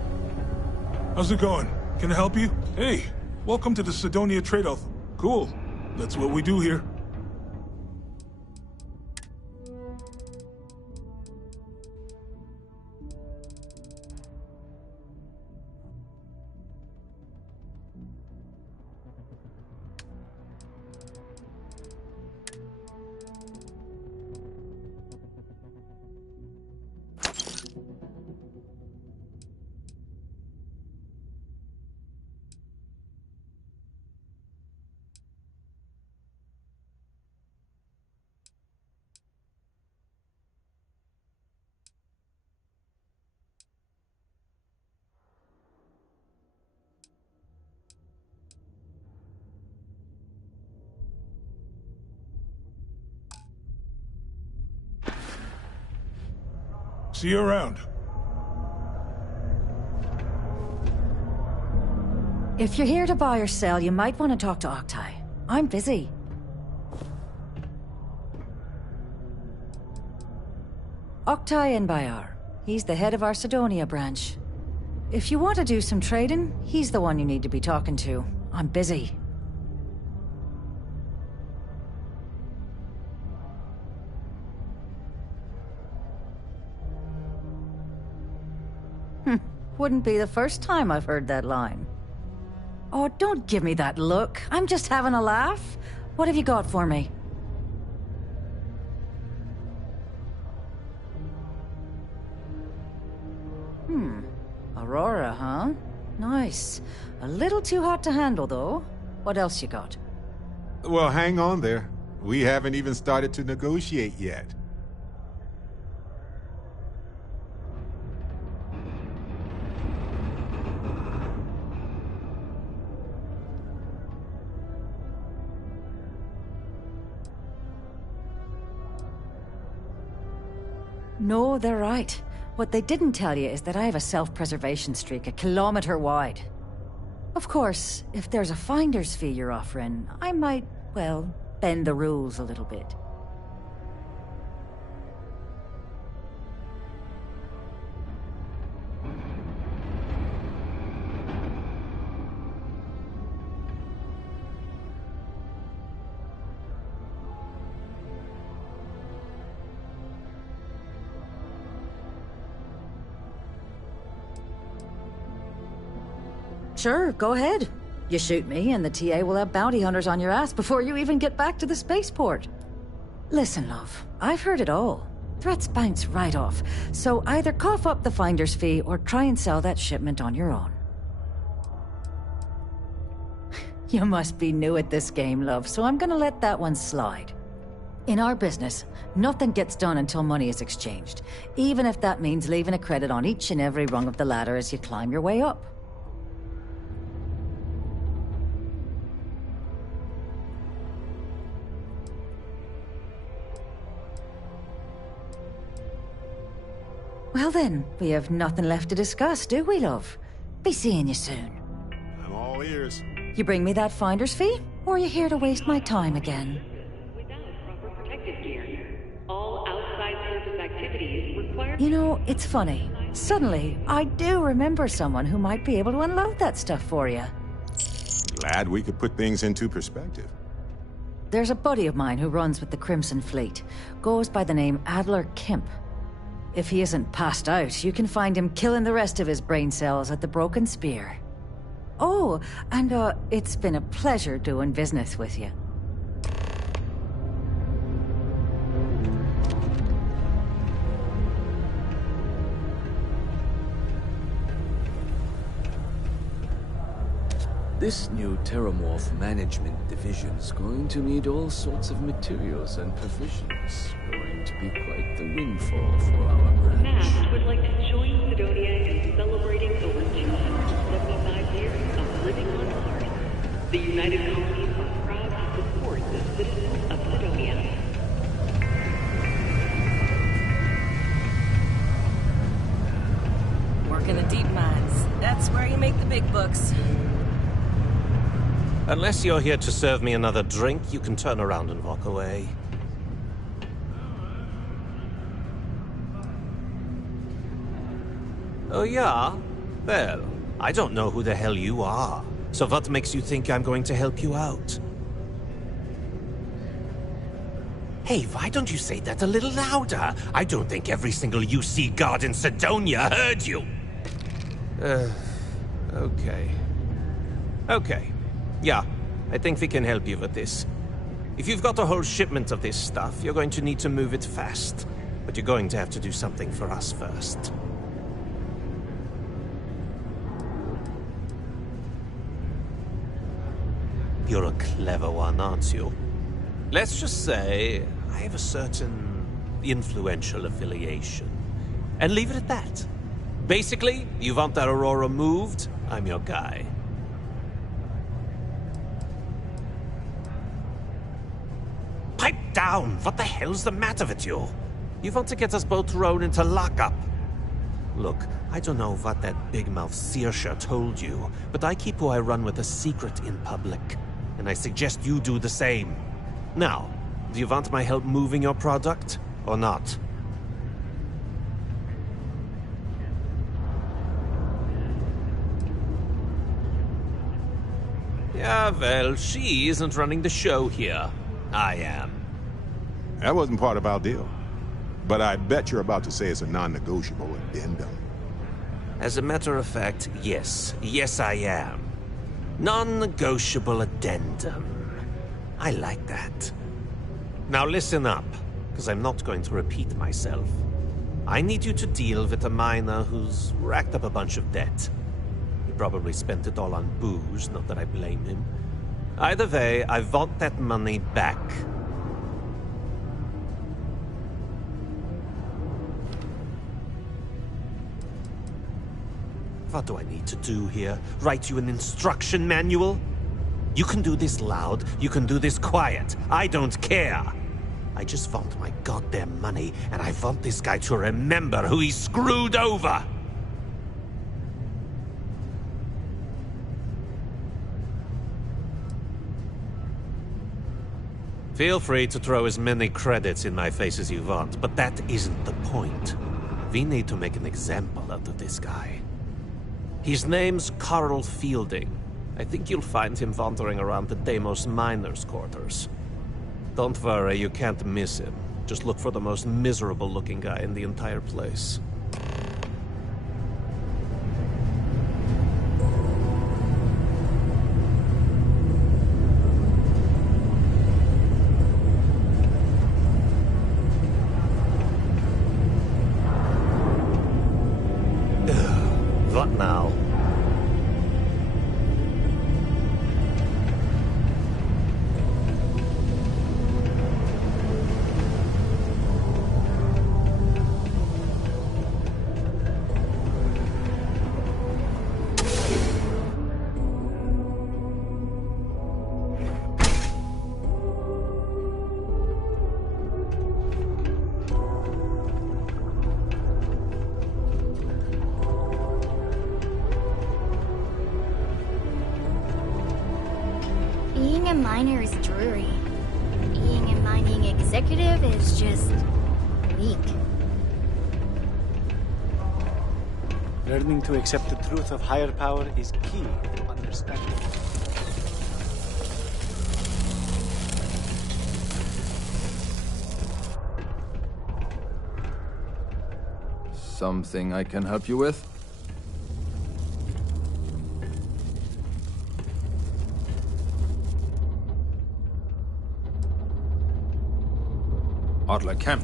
How's it going? Can I help you? Hey, welcome to the Sidonia Trade-Off. Cool. That's what we do here. See you around. If you're here to buy or sell, you might want to talk to Octai. I'm busy. Octai Bayar. He's the head of our Sidonia branch. If you want to do some trading, he's the one you need to be talking to. I'm busy. Wouldn't be the first time I've heard that line. Oh, don't give me that look. I'm just having a laugh. What have you got for me? Aurora, huh? Nice. A little too hot to handle, though. What else you got? Well, hang on there. We haven't even started to negotiate yet. No, they're right. What they didn't tell you is that I have a self-preservation streak 1 kilometer wide. Of course, if there's a finder's fee you're offering, I might, well, bend the rules a little bit. Sure, go ahead. You shoot me, and the TA will have bounty hunters on your ass before you even get back to the spaceport. Listen, love, I've heard it all. Threats bounce right off, so either cough up the finder's fee or try and sell that shipment on your own. You must be new at this game, love, so I'm gonna let that one slide. In our business, nothing gets done until money is exchanged, even if that means leaving a credit on each and every rung of the ladder as you climb your way up. Well then, we have nothing left to discuss, do we, love? Be seeing you soon. I'm all ears. You bring me that finder's fee, or are you here to waste my time again? Without proper protective gear, all outside surface activities require... You know, it's funny. Suddenly, I do remember someone who might be able to unload that stuff for you. Glad we could put things into perspective. There's a buddy of mine who runs with the Crimson Fleet. Goes by the name Adler Kemp. If he isn't passed out, you can find him killing the rest of his brain cells at the Broken Spear. Oh, and it's been a pleasure doing business with you. This new Terramorph Management Division's going to need all sorts of materials and provisions. Going to be quite the windfall for our branch. Matt would like to join Sidonia in celebrating over 275 years of living on Mars. The United Colonies are proud to support the citizens of Sidonia. Work in the deep mines. That's where you make the big bucks. Unless you're here to serve me another drink, you can turn around and walk away. Oh yeah? Well, I don't know who the hell you are. So what makes you think I'm going to help you out? Hey, why don't you say that a little louder? I don't think every single UC guard in Sidonia heard you. Okay. Okay. Yeah, I think we can help you with this. If you've got a whole shipment of this stuff, you're going to need to move it fast. But you're going to have to do something for us first. You're a clever one, aren't you? Let's just say I have a certain influential affiliation. And leave it at that. Basically, you want that Aurora moved, I'm your guy. Pipe down! What the hell's the matter with you? You want to get us both thrown into lockup? Look, I don't know what that big-mouth Saoirse told you, but I keep who I run with a secret in public. And I suggest you do the same. Now, do you want my help moving your product, or not? Yeah, well, she isn't running the show here. I am. That wasn't part of our deal. But I bet you're about to say it's a non-negotiable addendum. As a matter of fact, yes. Yes, I am. Non-negotiable addendum. I like that. Now listen up, because I'm not going to repeat myself. I need you to deal with a miner who's racked up a bunch of debt. He probably spent it all on booze, not that I blame him. Either way, I want that money back. What do I need to do here? Write you an instruction manual? You can do this loud, you can do this quiet. I don't care. I just want my goddamn money, and I want this guy to remember who he screwed over. Feel free to throw as many credits in my face as you want, but that isn't the point. We need to make an example out of this guy. His name's Carl Fielding. I think you'll find him wandering around the Deimos miners' quarters. Don't worry, you can't miss him. Just look for the most miserable-looking guy in the entire place. What now? Being a miner is dreary. Being a mining executive is just weak. Learning to accept the truth of higher power is key to understanding. Something I can help you with? Adler Kemp.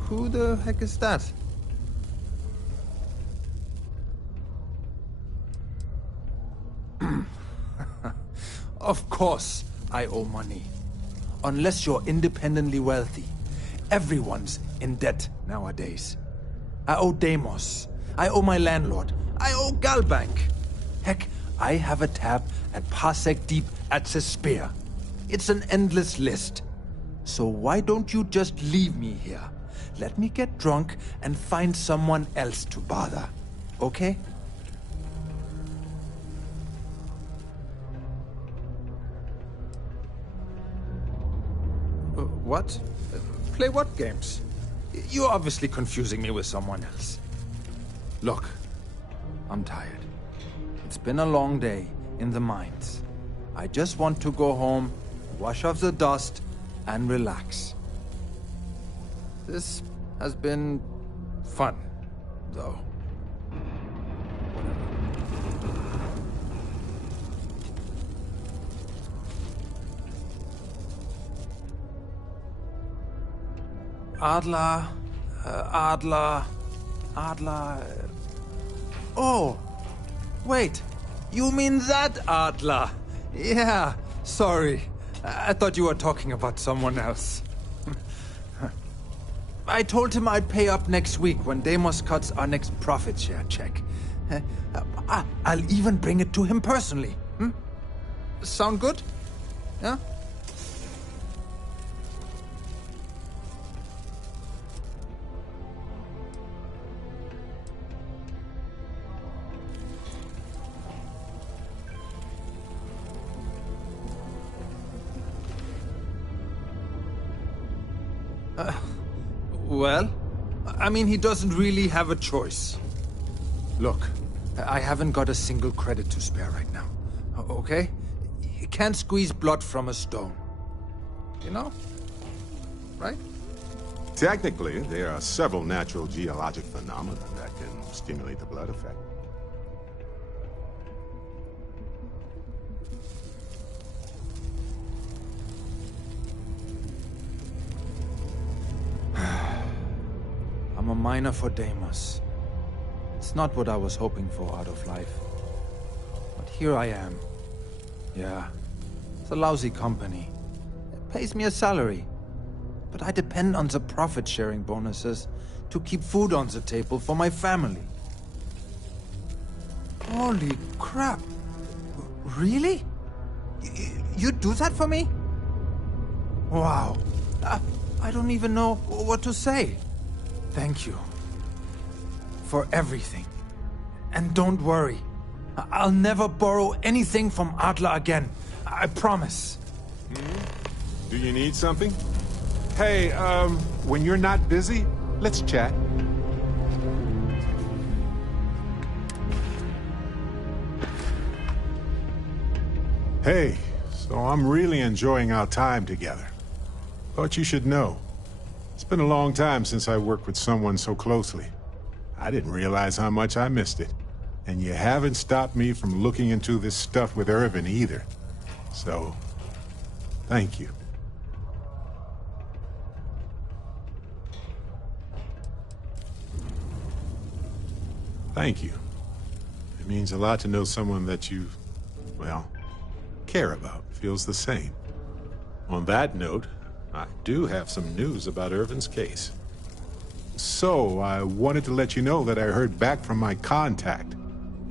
Who the heck is that? Of course I owe money. Unless you're independently wealthy. Everyone's in debt nowadays. I owe Deimos. I owe my landlord. I owe Galbank. Heck, I have a tab at Parsec Deep at Cespear. It's an endless list. So why don't you just leave me here? Let me get drunk and find someone else to bother. Okay? What? Play what games? You're obviously confusing me with someone else. Look, I'm tired. It's been a long day in the mines. I just want to go home, wash off the dust, and relax. This has been fun, though. Adler. Oh, wait. You mean that Adler? Yeah, sorry. I thought you were talking about someone else. I told him I'd pay up next week when Deimos cuts our next profit share check. I'll even bring it to him personally. Sound good? Yeah? Well, I mean, he doesn't really have a choice. Look, I haven't got a single credit to spare right now, okay? You can't squeeze blood from a stone. You know? Right? Technically, there are several natural geologic phenomena that can stimulate the blood effect. I'm a miner for Deimos. It's not what I was hoping for out of life. But here I am. Yeah, it's a lousy company. It pays me a salary. But I depend on the profit-sharing bonuses to keep food on the table for my family. Holy crap. Really? You do that for me? Wow. I don't even know what to say. Thank you. For everything. And don't worry. I'll never borrow anything from Adler again. I promise. Do you need something? Hey, when you're not busy, let's chat. Hey, so I'm really enjoying our time together. Thought you should know. It's been a long time since I worked with someone so closely. I didn't realize how much I missed it. And you haven't stopped me from looking into this stuff with Irvin either. So, thank you. Thank you. It means a lot to know someone that you, well, care about feels the same. On that note, I do have some news about Irvin's case. So, I wanted to let you know that I heard back from my contact,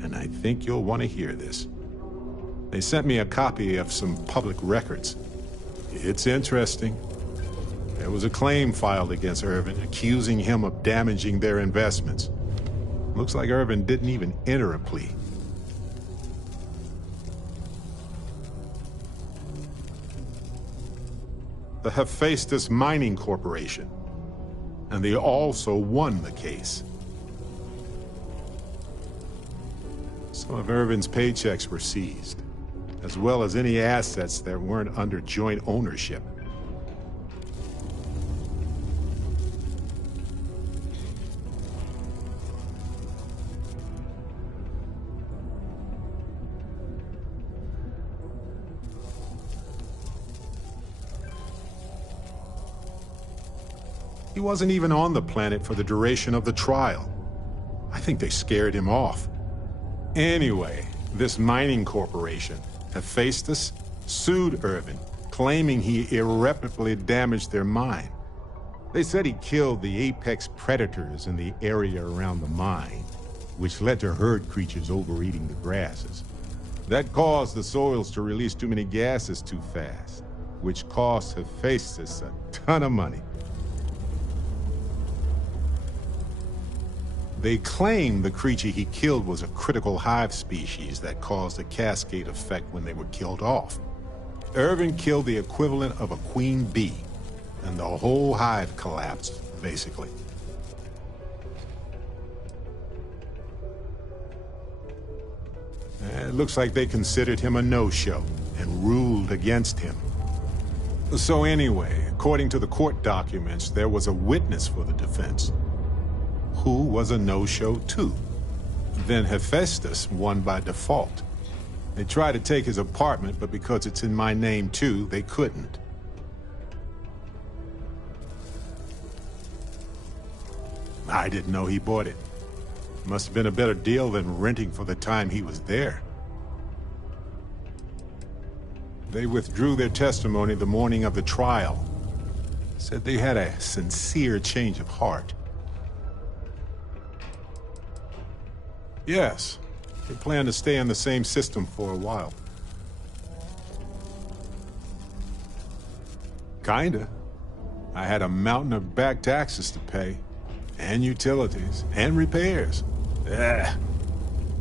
and I think you'll want to hear this. They sent me a copy of some public records. It's interesting. There was a claim filed against Irvin, accusing him of damaging their investments. Looks like Irvin didn't even enter a plea. The Hephaestus Mining Corporation. And they also won the case. Some of Irvin's paychecks were seized, as well as any assets that weren't under joint ownership. He wasn't even on the planet for the duration of the trial. I think they scared him off. Anyway, this mining corporation, Hephaestus, sued Irvin, claiming he irreparably damaged their mine. They said he killed the apex predators in the area around the mine, which led to herd creatures overeating the grasses. That caused the soils to release too many gases too fast, which cost Hephaestus a ton of money. They claim the creature he killed was a critical hive species that caused a cascade effect when they were killed off. Irvin killed the equivalent of a queen bee, and the whole hive collapsed, basically. It looks like they considered him a no-show and ruled against him. So anyway, according to the court documents, there was a witness for the defense, who was a no-show too. Then Hephaestus won by default. They tried to take his apartment, but because it's in my name too, they couldn't. I didn't know he bought it. Must have been a better deal than renting for the time he was there. They withdrew their testimony the morning of the trial. Said they had a sincere change of heart. Yes, they plan to stay in the same system for a while. Kinda. I had a mountain of back taxes to pay, and utilities, and repairs. It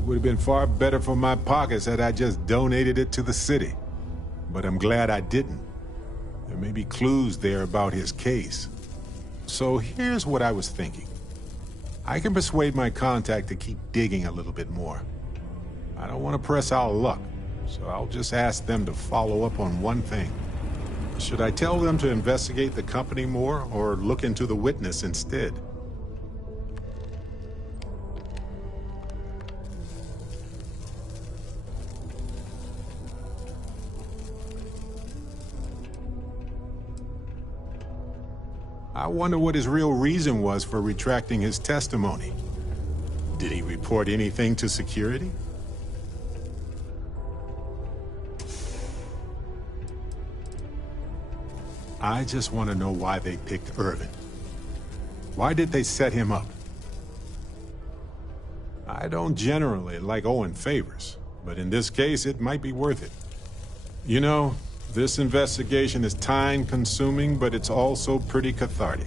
would have been far better for my pockets had I just donated it to the city. But I'm glad I didn't. There may be clues there about his case. So here's what I was thinking. I can persuade my contact to keep digging a little bit more. I don't want to press our luck, so I'll just ask them to follow up on one thing. Should I tell them to investigate the company more, or look into the witness instead? I wonder what his real reason was for retracting his testimony. Did he report anything to security? I just want to know why they picked Irvin. Why did they set him up? I don't generally like owing favors, but in this case, it might be worth it. You know, this investigation is time-consuming, but it's also pretty cathartic.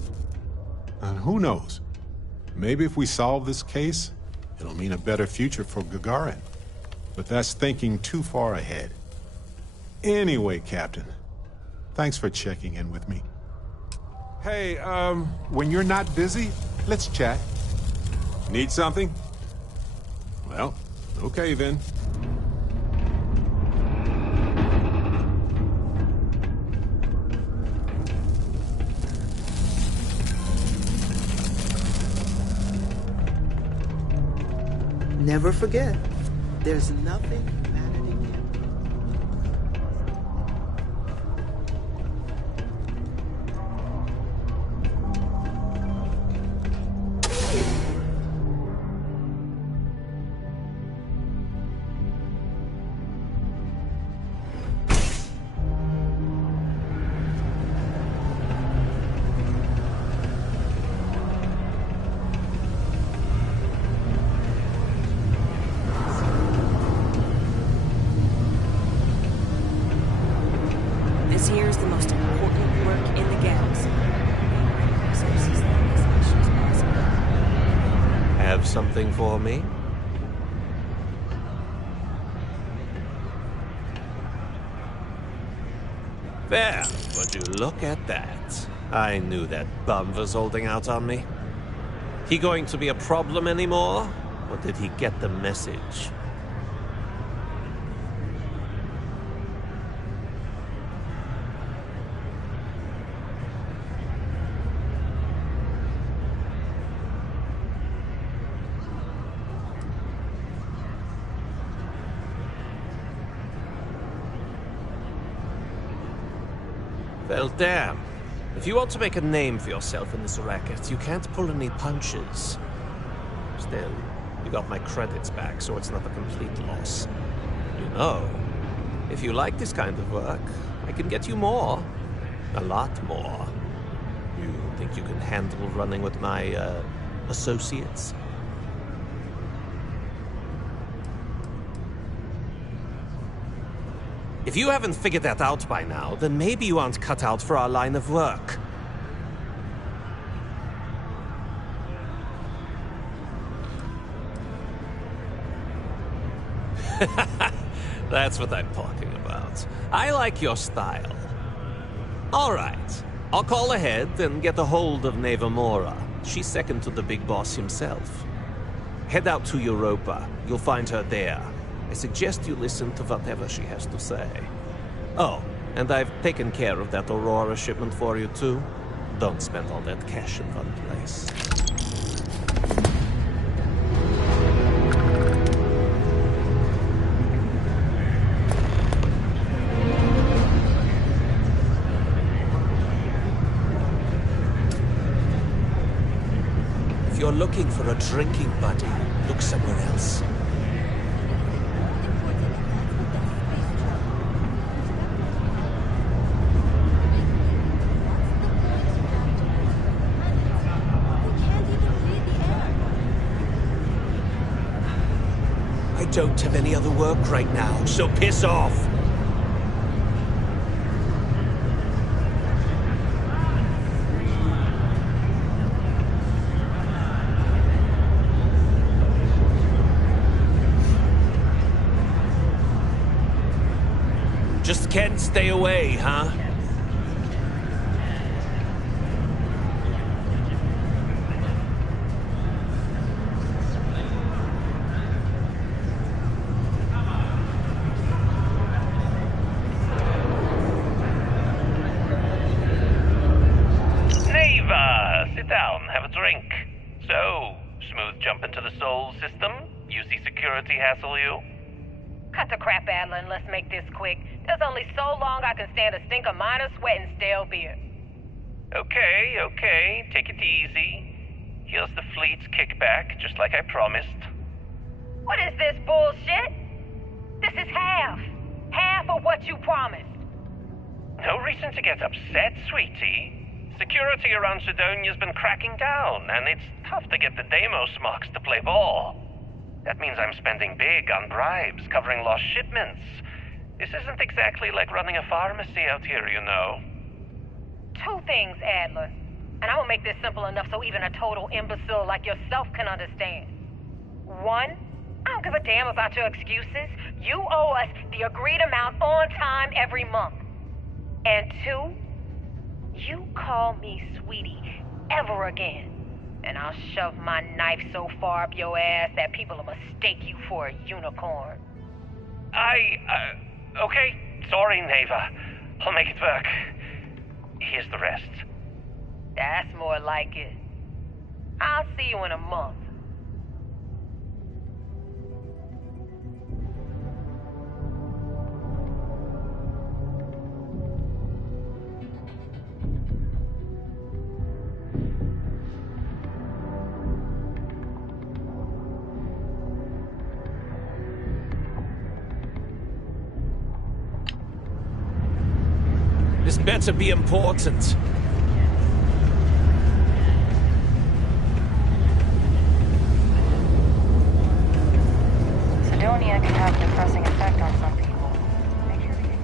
And who knows? Maybe if we solve this case, it'll mean a better future for Gagarin. But that's thinking too far ahead. Anyway, Captain, thanks for checking in with me. Hey, when you're not busy, let's chat. Need something? Well, okay then. Never forget, there's nothing vanity can. This here is the most important work in the galaxy. Have something for me? There, would you look at that? I knew that bum was holding out on me. He going to be a problem anymore? Or did he get the message? Well, damn. If you want to make a name for yourself in this racket, you can't pull any punches. Still, you got my credits back, so it's not a complete loss. You know, if you like this kind of work, I can get you more. A lot more. You think you can handle running with my, associates? If you haven't figured that out by now, then maybe you aren't cut out for our line of work. That's what I'm talking about. I like your style. All right. I'll call ahead and get a hold of Nevamora. She's second to the big boss himself. Head out to Europa. You'll find her there. I suggest you listen to whatever she has to say. Oh, and I've taken care of that Aurora shipment for you too. Don't spend all that cash in one place. If you're looking for a drinking buddy, look somewhere else. I don't have any other work right now, so piss off! Just can't stay away, huh? system? UC security hassle you? Cut the crap, Adler, and let's make this quick. There's only so long I can stand a stink of minor sweat and stale beer. Okay. Take it easy. Here's the fleet's kickback, just like I promised. What is this bullshit? This is half. Half of what you promised. No reason to get upset, sweetie. Security around Sidonia's been cracking down, and it's tough to get the Deimos marks to play ball. That means I'm spending big on bribes, covering lost shipments. This isn't exactly like running a pharmacy out here, you know. Two things, Adler. And I will make this simple enough so even a total imbecile like yourself can understand. One, I don't give a damn about your excuses. You owe us the agreed amount on time every month. And two, you call me sweetie ever again, and I'll shove my knife so far up your ass that people will mistake you for a unicorn. Okay. Sorry, Neva. I'll make it work. Here's the rest. That's more like it. I'll see you in a month. This better be important. Sidonia can have a depressing effect on some people. Make sure to get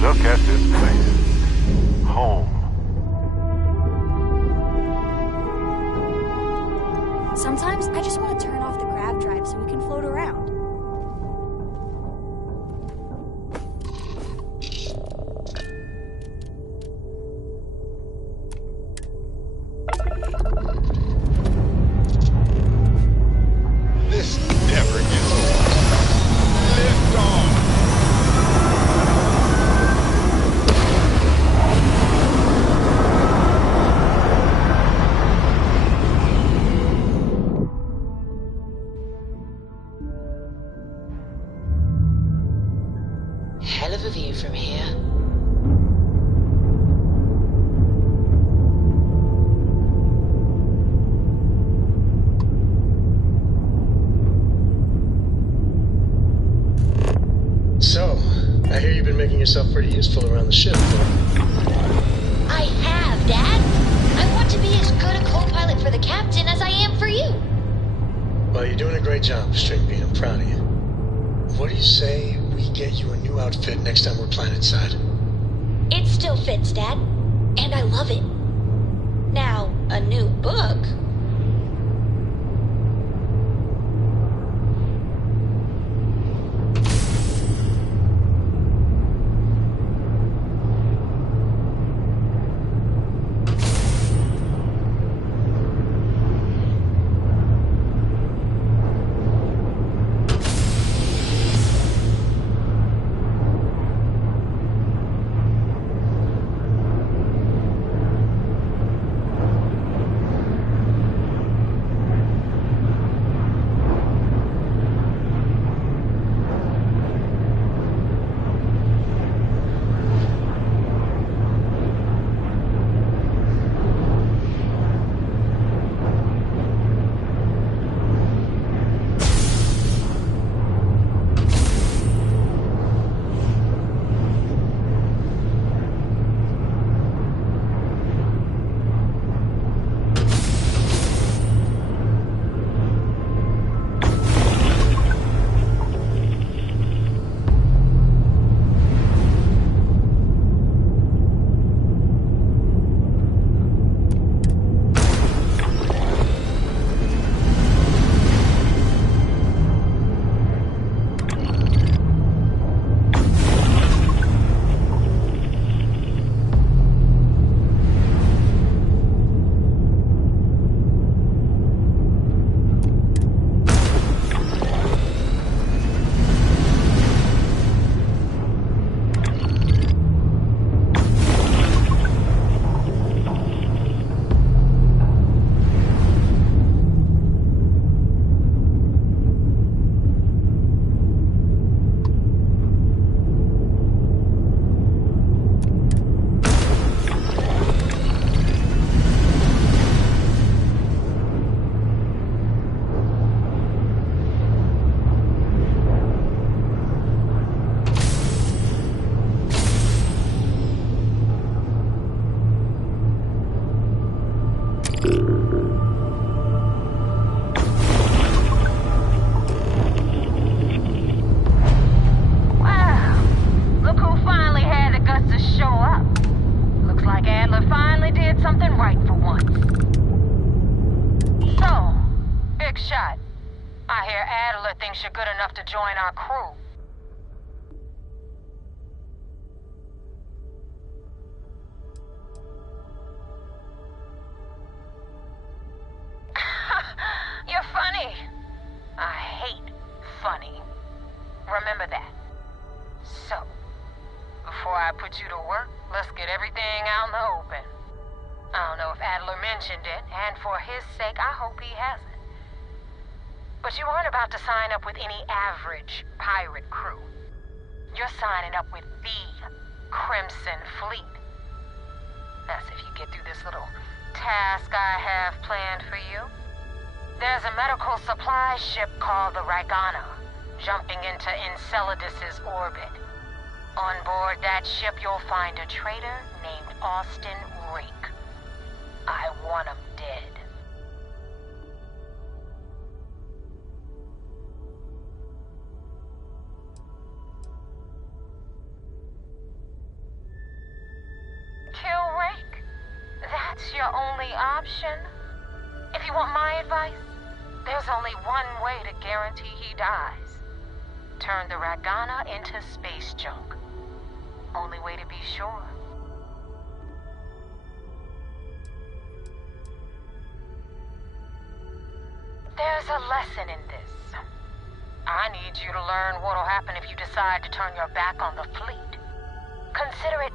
Look at this place. Home. Sometimes I just want to turn off the grav drive so we can float around. This never gets old. Lift off! Hell of a view from here. So, I hear you've been making yourself pretty useful around the ship, I have, Dad. I want to be as good a co-pilot for the captain as I am for you. Well, you're doing a great job, String Bean. I'm proud of you. What do you say we get you a new outfit next time we're planetside? It still fits, Dad. And I love it. Now, a new book. shot. I hear Adler thinks you're good enough to join our crew. You're funny. I hate funny. Remember that. So, before I put you to work, let's get everything out in the open. I don't know if Adler mentioned it, and for his sake, I hope he hasn't. But you aren't about to sign up with any average pirate crew. You're signing up with the Crimson Fleet. That's if you get through this little task I have planned for you. There's a medical supply ship called the Ragana, jumping into Enceladus's orbit. On board that ship, you'll find a traitor named Austin Rake. I want him dead. Kill Rake? That's your only option? If you want my advice, there's only one way to guarantee he dies. Turn the Ragana into space junk. Only way to be sure. There's a lesson in this. I need you to learn what'll happen if you decide to turn your back on the fleet. Consider it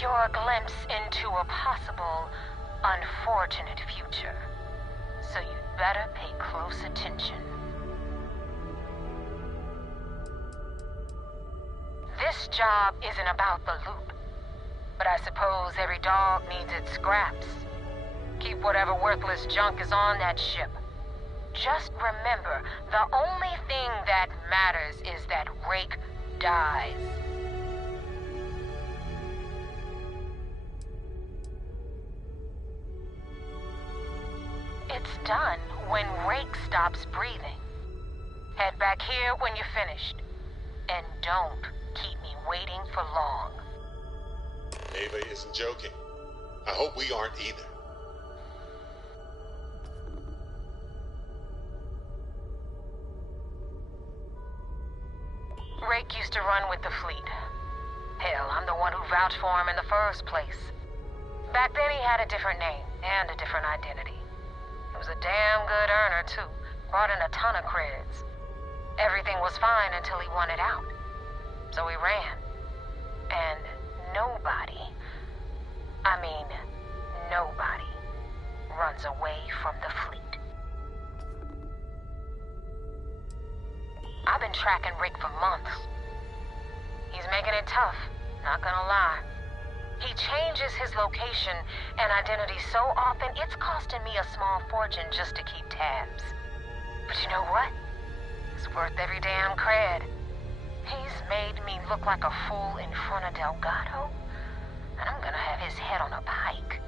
your glimpse into a possible, unfortunate future. So you'd better pay close attention. This job isn't about the loot, but I suppose every dog needs its scraps. Keep whatever worthless junk is on that ship. Just remember, the only thing that matters is that Rake dies. It's done when Rake stops breathing. Head back here when you're finished. And don't keep me waiting for long. Ava isn't joking. I hope we aren't either. Rake used to run with the fleet. Hell, I'm the one who vouched for him in the first place. Back then he had a different name and a different identity. He was a damn good earner, too. Brought in a ton of creds. Everything was fine until he wanted out. So he ran. And nobody, nobody runs away from the fleet. I've been tracking Rick for months. He's making it tough, not gonna lie. He changes his location and identity so often, it's costing me a small fortune just to keep tabs. But you know what? It's worth every damn cred. He's made me look like a fool in front of Delgado, and I'm gonna have his head on a pike.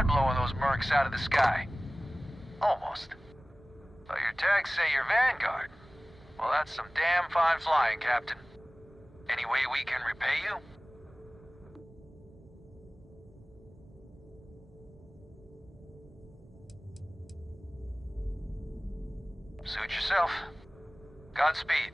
I'd blowing those mercs out of the sky. Almost. But your tags say you're Vanguard. Well, that's some damn fine flying, Captain. Any way we can repay you? Suit yourself. Godspeed.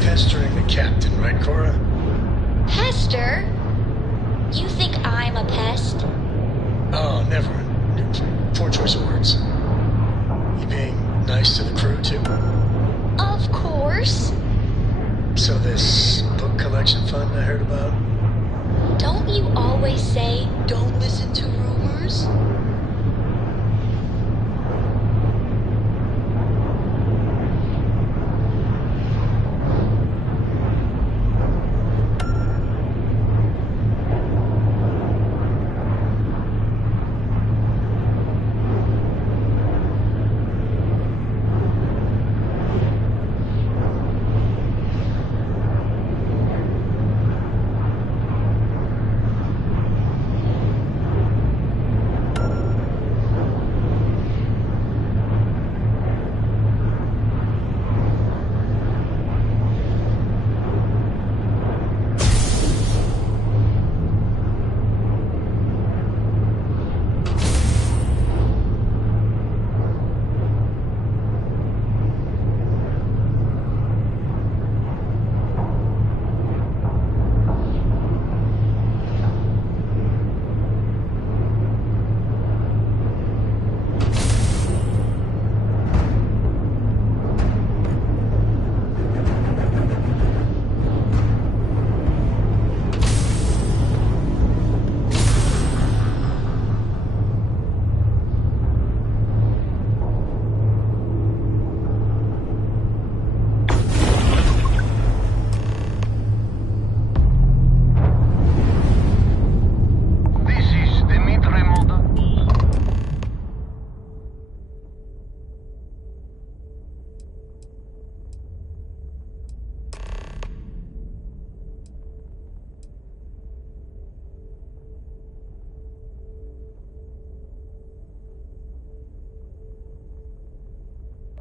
Pestering the captain, right, Cora? Pester? You think I'm a pest? Oh, never. Poor choice of words. You being nice to the crew, too? Of course. So this book collection fund I heard about? Don't you always say, don't listen to rumors?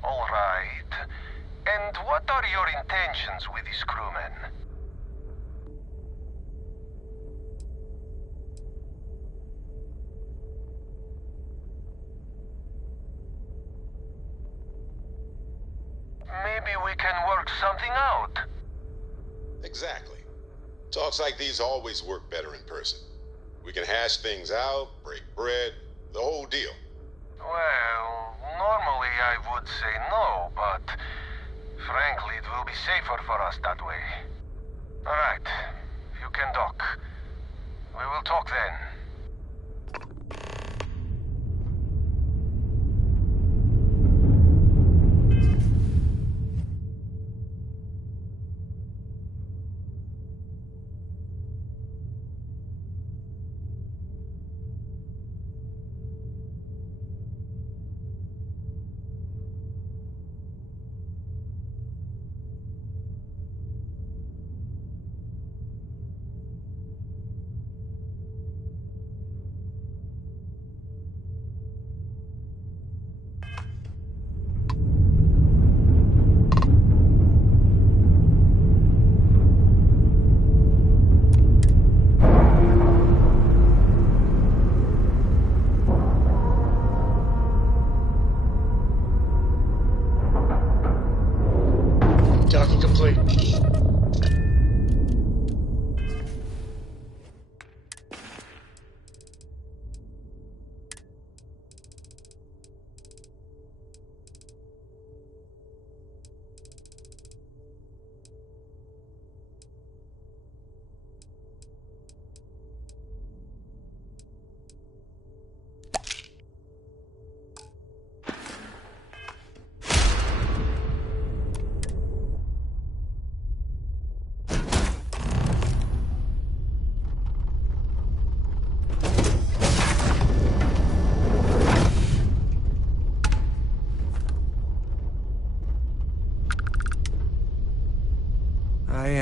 All right. And what are your intentions with these crewmen? Maybe we can work something out. Exactly. Talks like these always work better in person. We can hash things out, break bread, the whole deal. Well, normally I would say no, but frankly, it will be safer for us that way. All right, you can dock. We will talk then.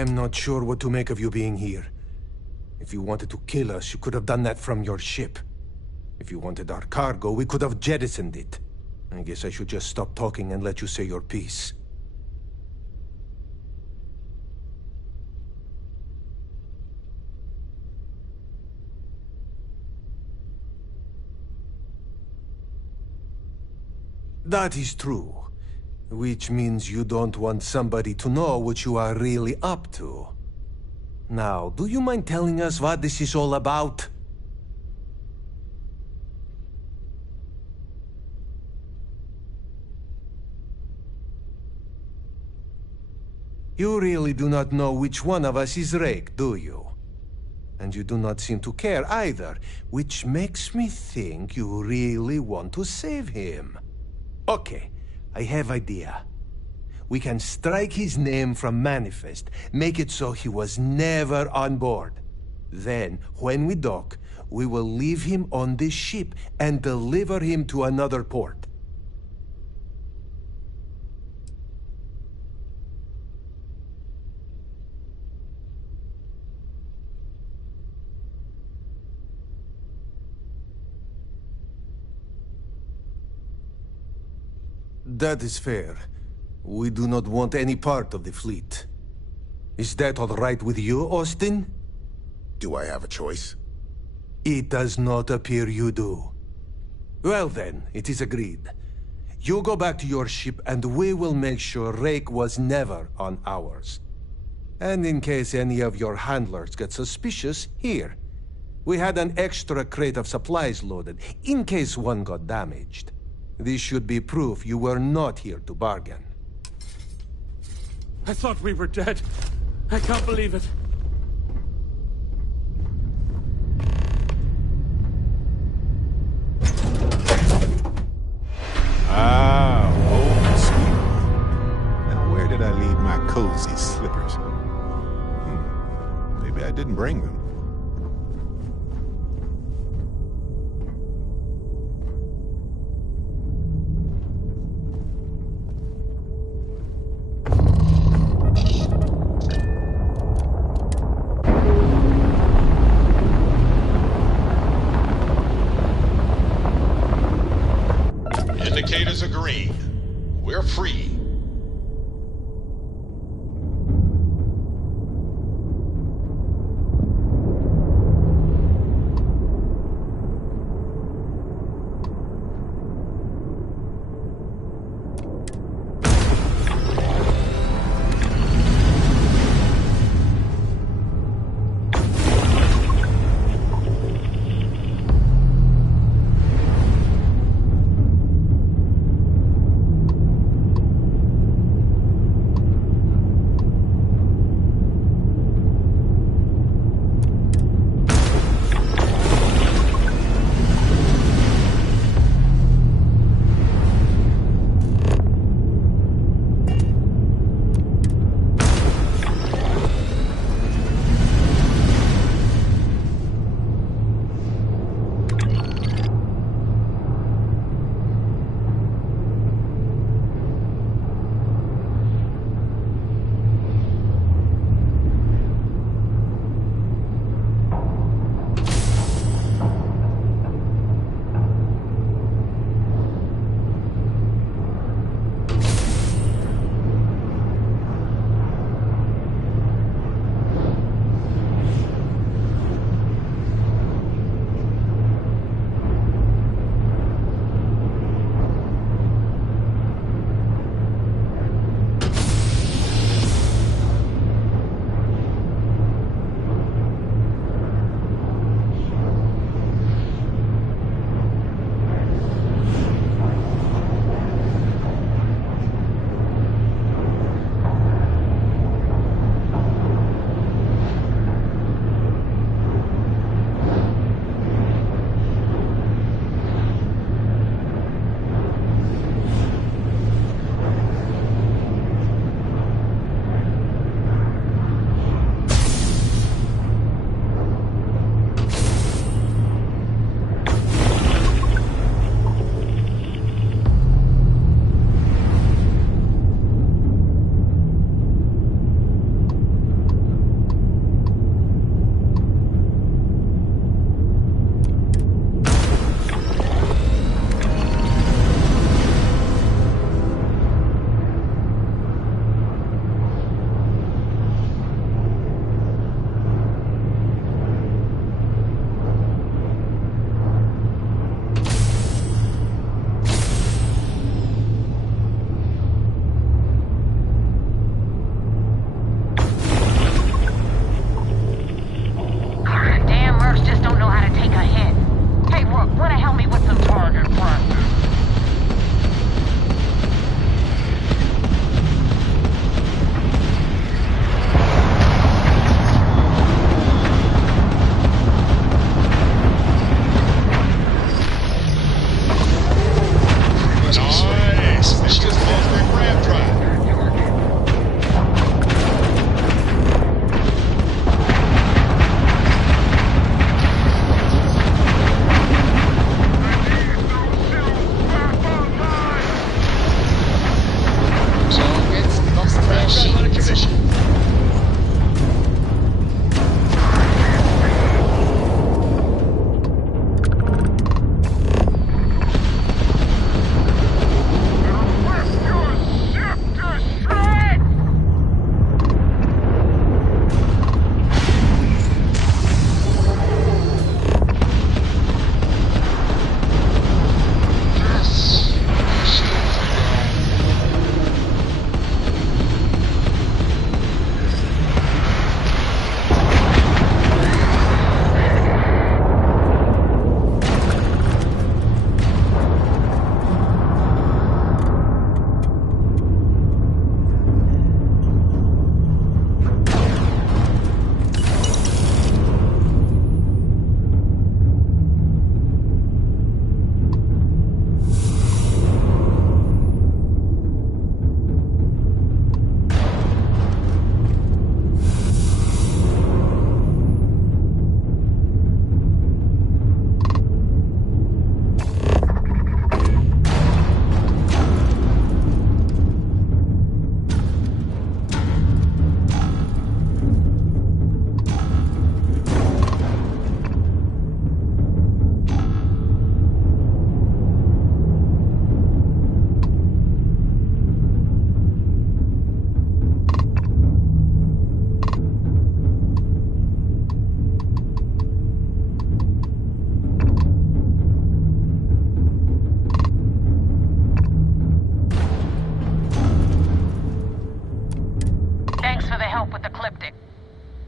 am not sure what to make of you being here. If you wanted to kill us, you could have done that from your ship. If you wanted our cargo, we could have jettisoned it. I guess I should just stop talking and let you say your piece. That is true. Which means you don't want somebody to know what you are really up to. Now, do you mind telling us what this is all about? You really do not know which one of us is Rake, do you? And you do not seem to care either, which makes me think you really want to save him. Okay, I have idea. We can strike his name from Manifest, make it so he was never on board. Then, when we dock, we will leave him on this ship and deliver him to another port. That is fair. We do not want any part of the fleet. Is that all right with you, Austin? Do I have a choice? It does not appear you do. Well then, it is agreed. You go back to your ship and we will make sure Rake was never on ours. And in case any of your handlers get suspicious, here. We had an extra crate of supplies loaded, in case one got damaged. This should be proof you were not here to bargain. I thought we were dead. I can't believe it. Ah, home sweet. Now where did I leave my cozy slippers? Maybe I didn't bring them. Indicators are green. We're free.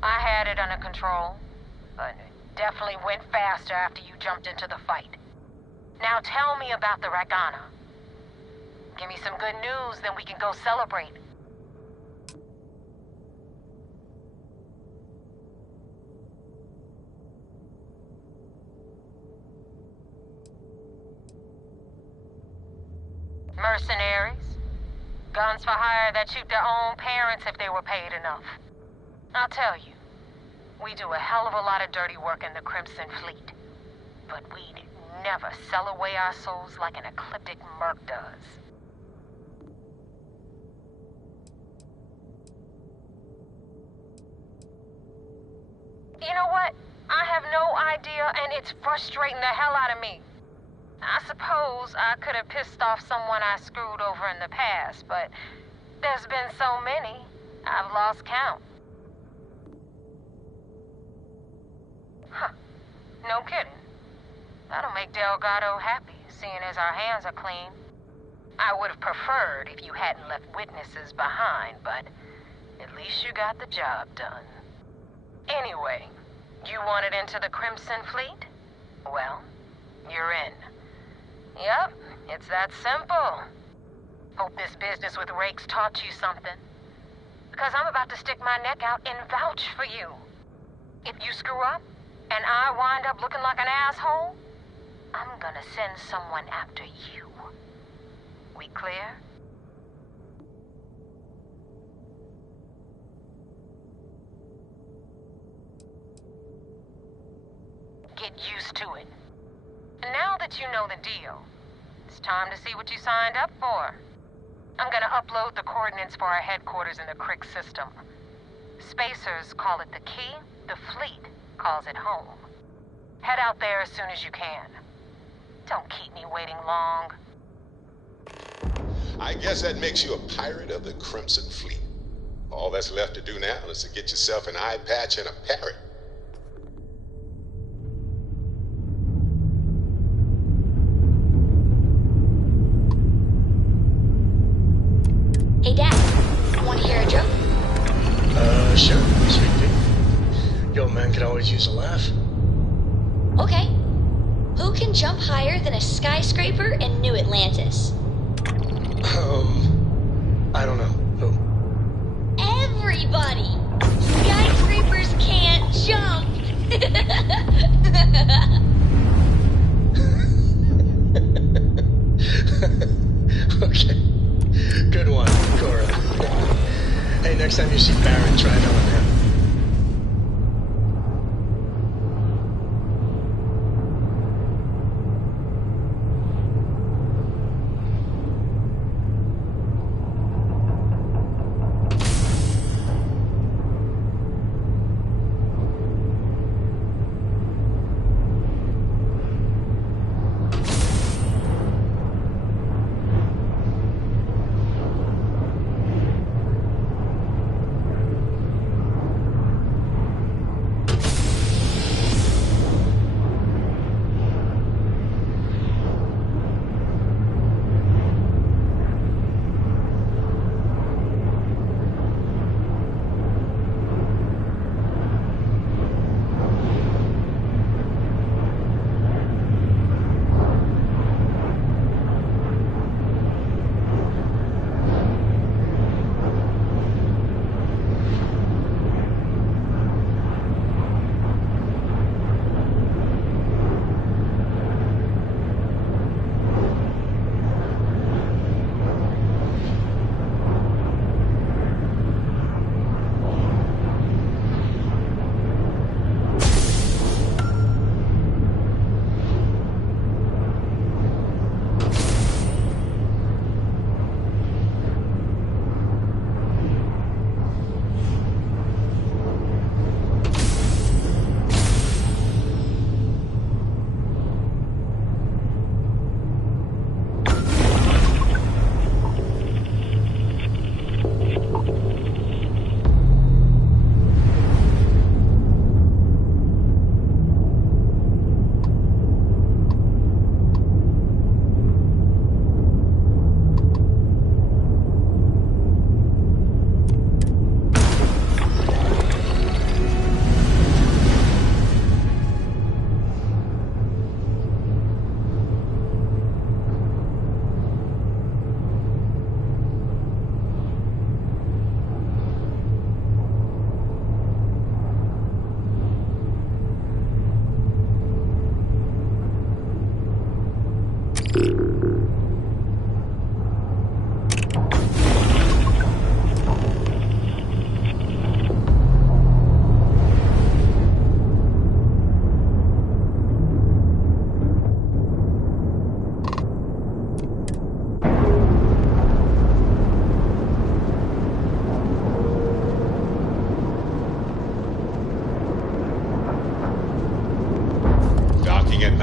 I had it under control, but it definitely went faster after you jumped into the fight. Now tell me about the Ragana. Give me some good news, then we can go celebrate. Mercenaries. Guns for hire that shoot their own parents if they were paid enough. I'll tell you, we do a hell of a lot of dirty work in the Crimson Fleet. But we'd never sell away our souls like an ecliptic merc does. You know what? I have no idea, and it's frustrating the hell out of me. I suppose I could have pissed off someone I screwed over in the past, but there's been so many, I've lost count. Huh. No kidding. That'll make Delgado happy, seeing as our hands are clean. I would have preferred if you hadn't left witnesses behind, but at least you got the job done. Anyway, you wanted into the Crimson Fleet? Well, you're in. Yep, it's that simple. Hope this business with Rakes taught you something. Because I'm about to stick my neck out and vouch for you. If you screw up, and I wind up looking like an asshole, I'm gonna send someone after you. We clear? Get used to it. Now that you know the deal, it's time to see what you signed up for. I'm gonna upload the coordinates for our headquarters in the Crick system. Spacers call it the key, the fleet calls it home. Head out there as soon as you can. Don't keep me waiting long. I guess that makes you a pirate of the Crimson Fleet. All that's left to do now is to get yourself an eye patch and a parrot. Hey, Dad. Want to hear a joke? Sure, sweet pea. Your man could always use a laugh. Okay. Who can jump higher than a skyscraper in New Atlantis? I don't know. Who? Everybody! Skyscrapers can't jump! Okay. Good one, Cora. Hey, next time you see Barrett, try it on him.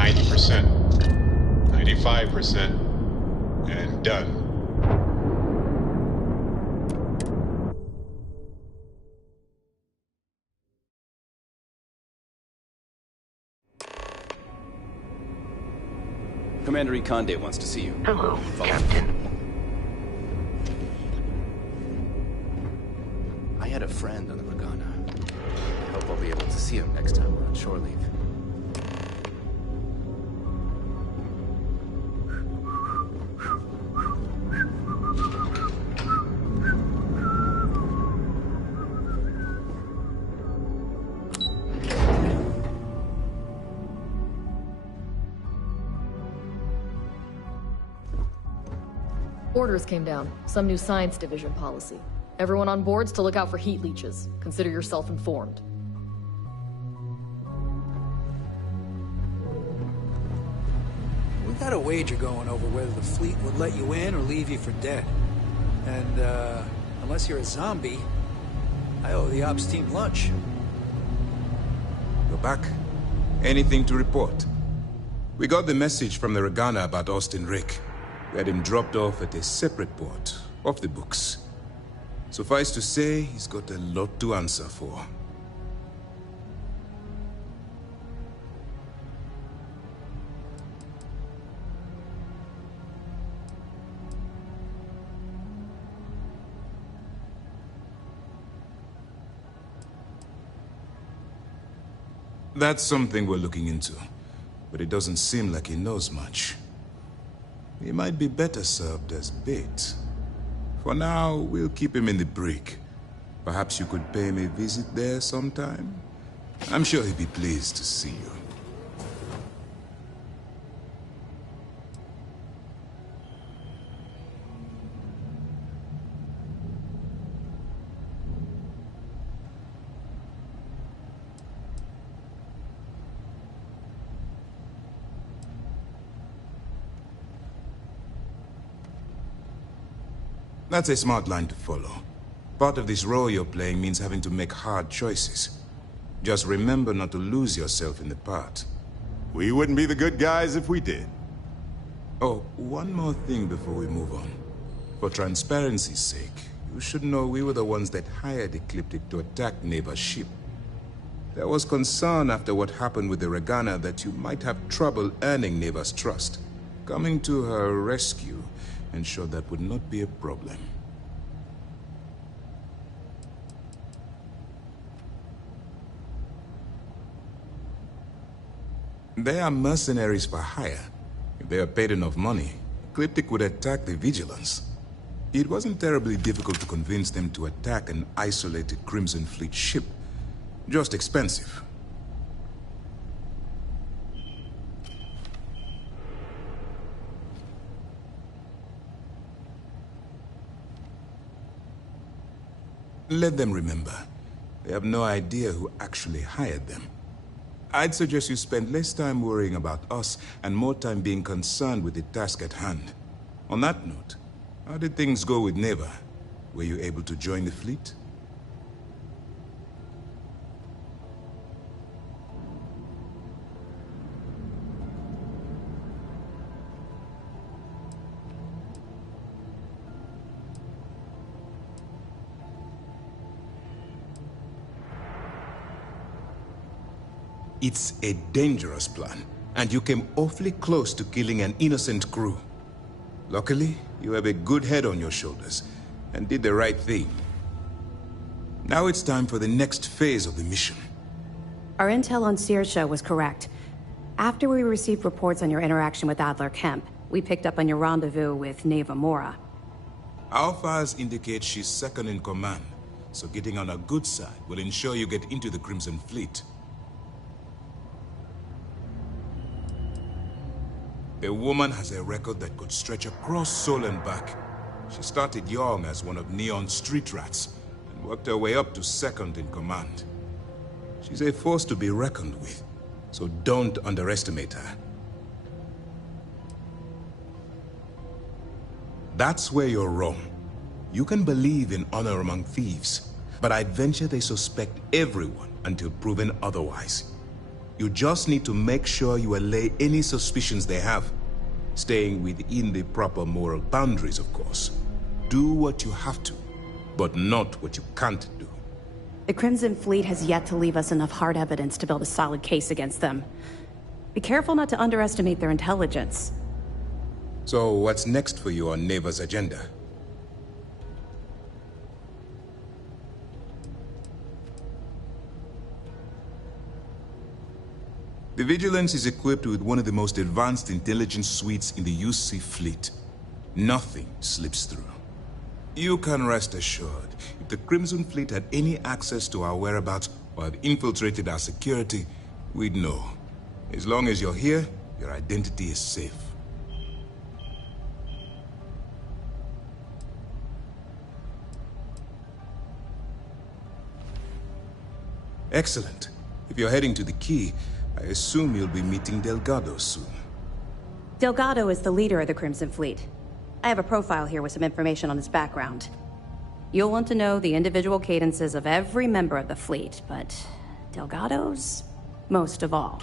90%, 95%, and done. Commander Ikonde wants to see you. Hello, Captain. I had a friend on the Regana. I hope I'll be able to see him next time we're on shore leave. Orders came down. Some new science division policy. Everyone on board's to look out for heat leeches. Consider yourself informed. We got a wager going over whether the fleet would let you in or leave you for dead. And, unless you're a zombie, I owe the ops team lunch. You're back? Anything to report? We got the message from the Regana about Austin Rick. We had him dropped off at a separate port, off the books. Suffice to say, he's got a lot to answer for. That's something we're looking into, but it doesn't seem like he knows much. He might be better served as bait. For now, we'll keep him in the brig. Perhaps you could pay him a visit there sometime? I'm sure he'd be pleased to see you. That's a smart line to follow. Part of this role you're playing means having to make hard choices. Just remember not to lose yourself in the part. We wouldn't be the good guys if we did. Oh, one more thing before we move on. For transparency's sake, you should know we were the ones that hired Ecliptic to attack Neva's ship. There was concern after what happened with the Regana that you might have trouble earning Neva's trust. Coming to her rescue ensured that would not be a problem. They are mercenaries for hire. If they are paid enough money, Ecliptic would attack the Vigilance. It wasn't terribly difficult to convince them to attack an isolated Crimson Fleet ship. Just expensive. Let them remember, they have no idea who actually hired them. I'd suggest you spend less time worrying about us and more time being concerned with the task at hand. On that note, how did things go with Neva? Were you able to join the fleet? It's a dangerous plan, and you came awfully close to killing an innocent crew. Luckily, you have a good head on your shoulders, and did the right thing. Now it's time for the next phase of the mission. Our intel on Saoirse was correct. After we received reports on your interaction with Adler Kemp, we picked up on your rendezvous with Neva Mora. Our files indicate she's second in command, so getting on her good side will ensure you get into the Crimson Fleet. The woman has a record that could stretch across Sol and back. She started young as one of Neon's street rats, and worked her way up to second in command. She's a force to be reckoned with, so don't underestimate her. That's where you're wrong. You can believe in honor among thieves, but I'd venture they suspect everyone until proven otherwise. You just need to make sure you allay any suspicions they have. Staying within the proper moral boundaries, of course. Do what you have to, but not what you can't do. The Crimson Fleet has yet to leave us enough hard evidence to build a solid case against them. Be careful not to underestimate their intelligence. So what's next for you on Neva's agenda? The Vigilance is equipped with one of the most advanced intelligence suites in the UC fleet. Nothing slips through. You can rest assured, if the Crimson Fleet had any access to our whereabouts or had infiltrated our security, we'd know. As long as you're here, your identity is safe. Excellent. If you're heading to the Key, I assume you'll be meeting Delgado soon. Delgado is the leader of the Crimson Fleet. I have a profile here with some information on his background. You'll want to know the individual cadences of every member of the fleet, but Delgado's most of all.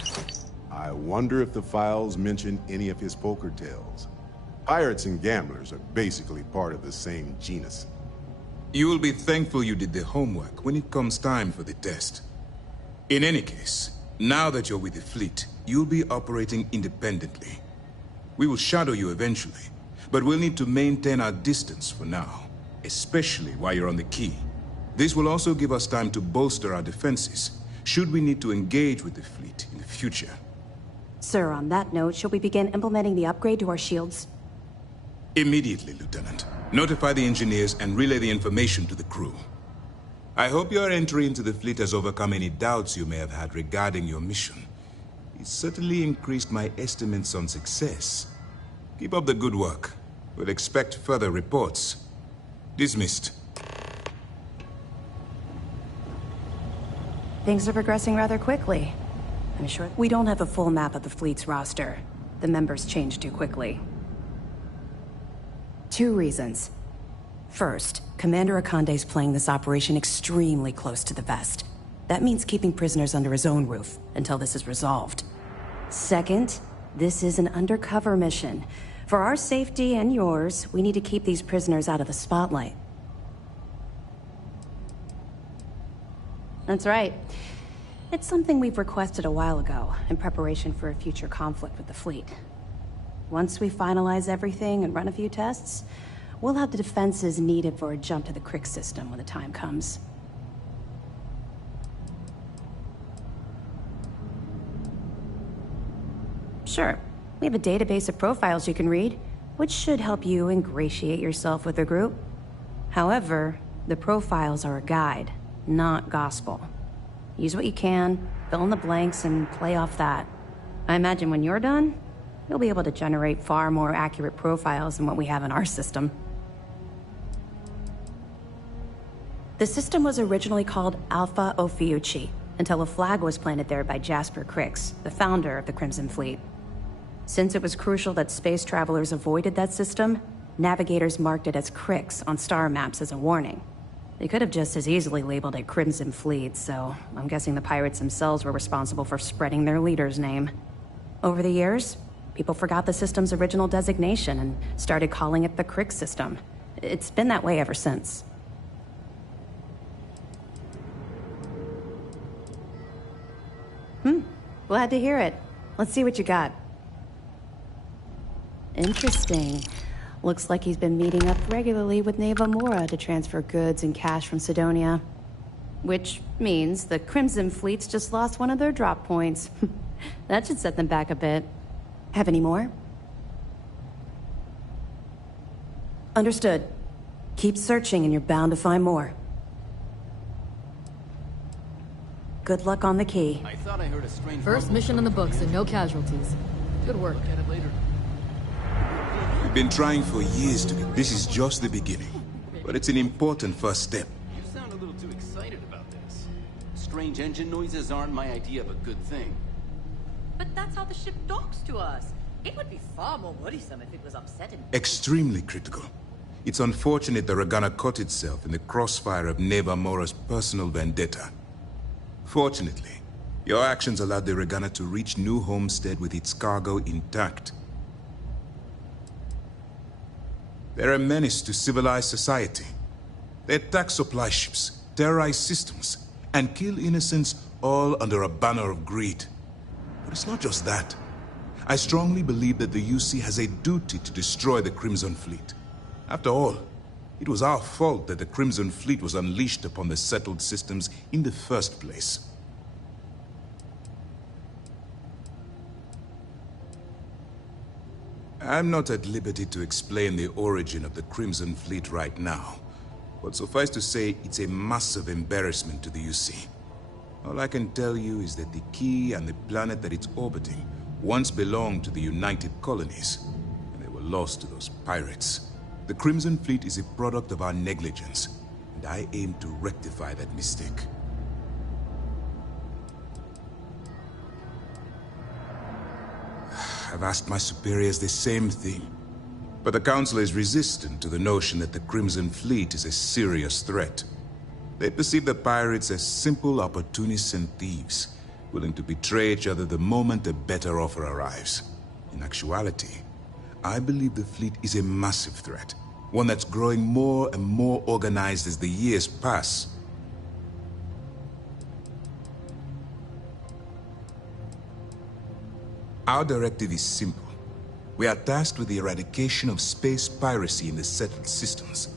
I wonder if the files mention any of his poker tales. Pirates and gamblers are basically part of the same genus. You will be thankful you did the homework when it comes time for the test. In any case, now that you're with the fleet, you'll be operating independently. We will shadow you eventually, but we'll need to maintain our distance for now, especially while you're on the Key. This will also give us time to bolster our defenses, should we need to engage with the fleet in the future. Sir, on that note, shall we begin implementing the upgrade to our shields? Immediately, Lieutenant. Notify the engineers and relay the information to the crew. I hope your entry into the fleet has overcome any doubts you may have had regarding your mission. It certainly increased my estimates on success. Keep up the good work. We'll expect further reports. Dismissed. Things are progressing rather quickly. I'm sure we don't have a full map of the fleet's roster. The members change too quickly. 2 reasons. First, Commander Akande's playing this operation extremely close to the vest. That means keeping prisoners under his own roof until this is resolved. Second, this is an undercover mission. For our safety and yours, we need to keep these prisoners out of the spotlight. That's right. It's something we've requested a while ago, in preparation for a future conflict with the fleet. Once we finalize everything and run a few tests, we'll have the defenses needed for a jump to the Crick system when the time comes. Sure. We have a database of profiles you can read, which should help you ingratiate yourself with the group. However, the profiles are a guide, not gospel. Use what you can, fill in the blanks, and play off that. I imagine when you're done, you'll be able to generate far more accurate profiles than what we have in our system. The system was originally called Alpha Ophiuchi, until a flag was planted there by Jasper Crix, the founder of the Crimson Fleet. Since it was crucial that space travelers avoided that system, navigators marked it as Crix on star maps as a warning. They could have just as easily labeled it Crimson Fleet, so I'm guessing the pirates themselves were responsible for spreading their leader's name. Over the years, people forgot the system's original designation and started calling it the Crix system. It's been that way ever since. Glad to hear it. Let's see what you got. Interesting. Looks like he's been meeting up regularly with Neva Mora to transfer goods and cash from Sidonia. Which means the Crimson Fleet's just lost one of their drop points. That should set them back a bit. Have any more? Understood. Keep searching and you're bound to find more. Good luck on the Key. I thought I heard a strange First mission in the books and no casualties. Good work. Look at it later. We've been trying for years to get... This is just the beginning. But it's an important first step. You sound a little too excited about this. Strange engine noises aren't my idea of a good thing. But that's how the ship talks to us. It would be far more worrisome if it was upsetting. Extremely critical. It's unfortunate the Regana caught itself in the crossfire of Neva Mora's personal vendetta. Fortunately, Your actions allowed the Regana to reach New Homestead with its cargo intact. They're a menace to civilized society. They attack supply ships, terrorize systems, and kill innocents, all under a banner of greed. But it's not just that. I strongly believe that the UC has a duty to destroy the Crimson Fleet. After all, it was our fault that the Crimson Fleet was unleashed upon the settled systems in the first place. I'm not at liberty to explain the origin of the Crimson Fleet right now, but suffice to say, it's a massive embarrassment to the UC. All I can tell you is that the key and the planet that it's orbiting once belonged to the United Colonies, and they were lost to those pirates. The Crimson Fleet is a product of our negligence, and I aim to rectify that mistake. I've asked my superiors the same thing, but the Council is resistant to the notion that the Crimson Fleet is a serious threat. They perceive the pirates as simple opportunists and thieves, willing to betray each other the moment a better offer arrives. In actuality, I believe the fleet is a massive threat, one that's growing more and more organized as the years pass. Our directive is simple. We are tasked with the eradication of space piracy in the settled systems.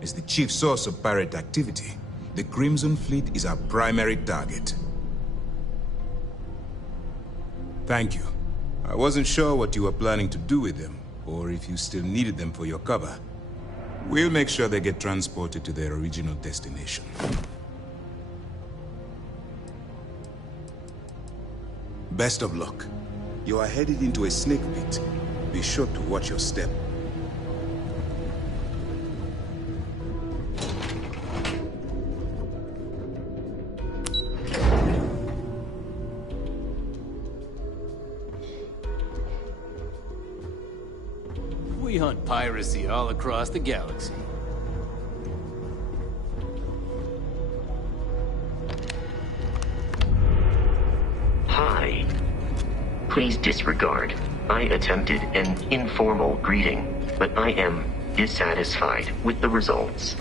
As the chief source of pirate activity, the Crimson Fleet is our primary target. Thank you. I wasn't sure what you were planning to do with them, or if you still needed them for your cover. We'll make sure they get transported to their original destination. Best of luck. You are headed into a snake pit. Be sure to watch your step. We hunt piracy all across the galaxy. Hi. Please disregard. I attempted an informal greeting, but I am dissatisfied with the results.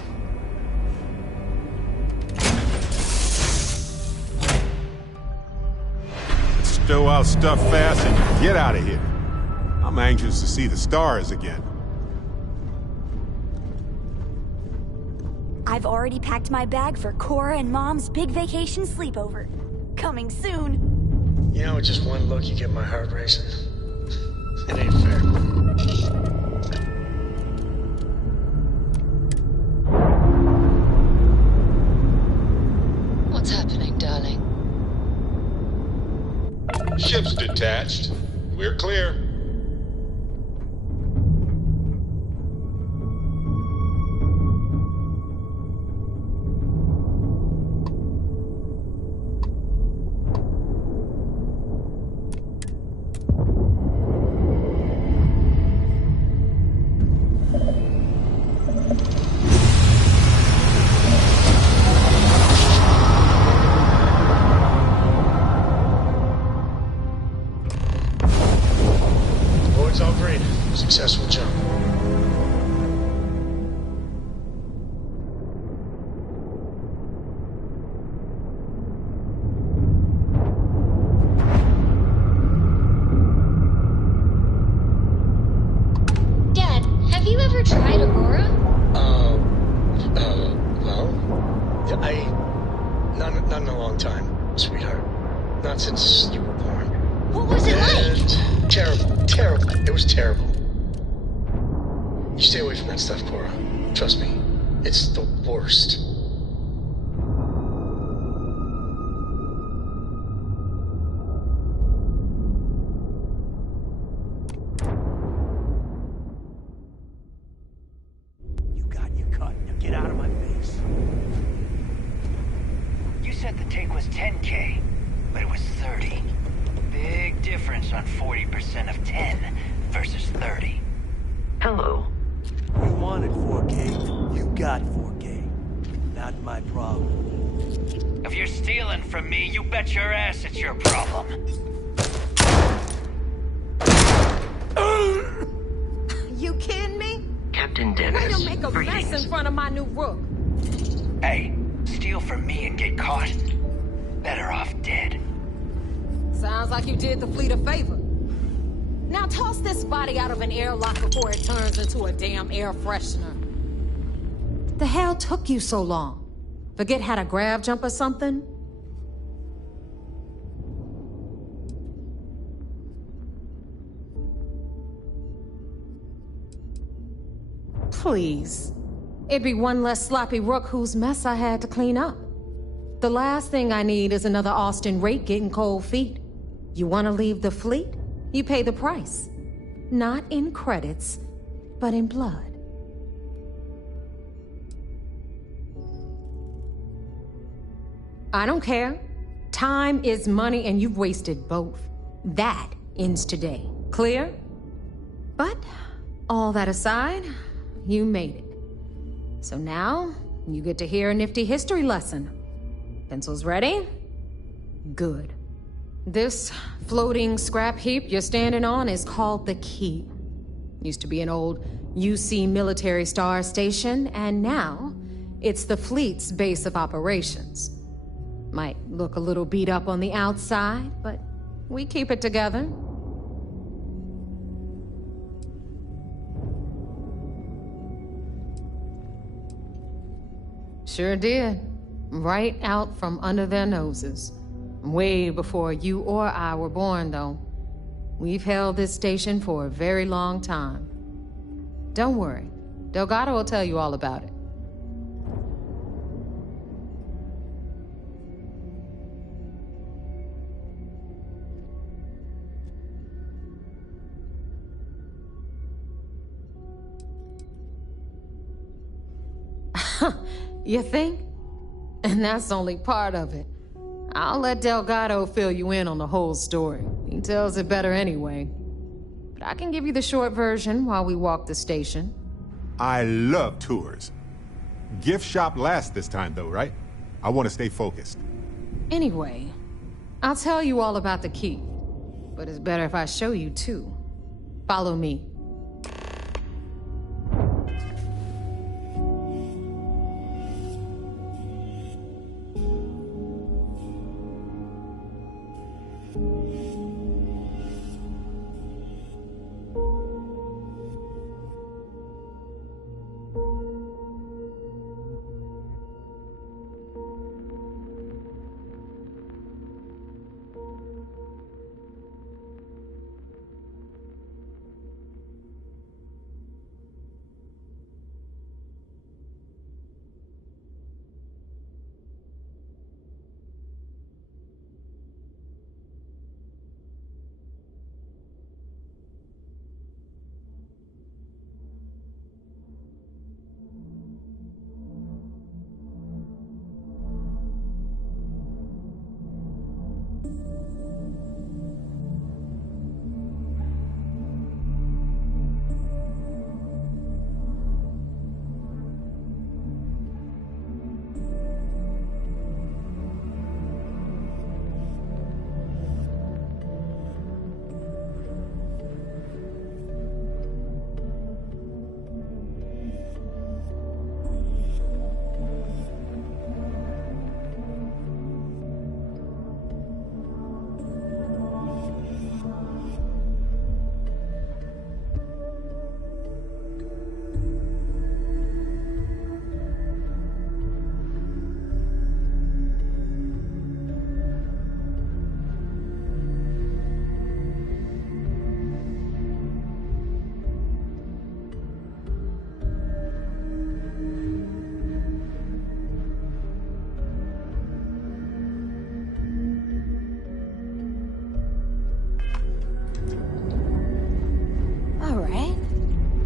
Stow our stuff fast and get out of here. I'm anxious to see the stars again. I've already packed my bag for Cora and Mom's big vacation sleepover. Coming soon. You know, with just one look, you get my heart racing. It ain't fair. What's happening, darling? Ship's detached. We're clear. Successful jump. Dad, have you ever tried Aurora? Well, not in a long time, sweetheart. Not since you were born. What was it like? Terrible. It was terrible. You stay away from that stuff, Cora. Trust me, it's the worst. You got your cut. Now get out of my face. You said the take was 10K, but it was 30. Big difference on 40% of 10 versus 30. Hello. You wanted 4K, you got 4K. Not my problem. If you're stealing from me, you bet your ass it's your problem. You kidding me? Captain Way Dennis, to make a mess in front of my new rook. Hey, steal from me and get caught? Better off dead. Sounds like you did the fleet a favor. Now toss this body out of an airlock before it turns into a damn air freshener. The hell took you so long? Forget how to grav jump or something? Please. It'd be one less sloppy rook whose mess I had to clean up. The last thing I need is another Austin rake getting cold feet. You want to leave the fleet? You pay the price. Not in credits, but in blood. I don't care. Time is money and you've wasted both. That ends today. Clear? But, all that aside, you made it. So now, you get to hear a nifty history lesson. Pencils ready? Good. This floating scrap heap you're standing on is called the Key. Used to be an old UC military star station, and now it's the fleet's base of operations. Might look a little beat up on the outside, but we keep it together. Sure did. Right out from under their noses. Way before you or I were born, though. We've held this station for a very long time. Don't worry. Delgado will tell you all about it. You think? And that's only part of it. I'll let Delgado fill you in on the whole story. He tells it better anyway. But I can give you the short version while we walk the station. I love tours. Gift shop last this time, though, right? I want to stay focused. Anyway, I'll tell you all about the Key. But it's better if I show you, too. Follow me.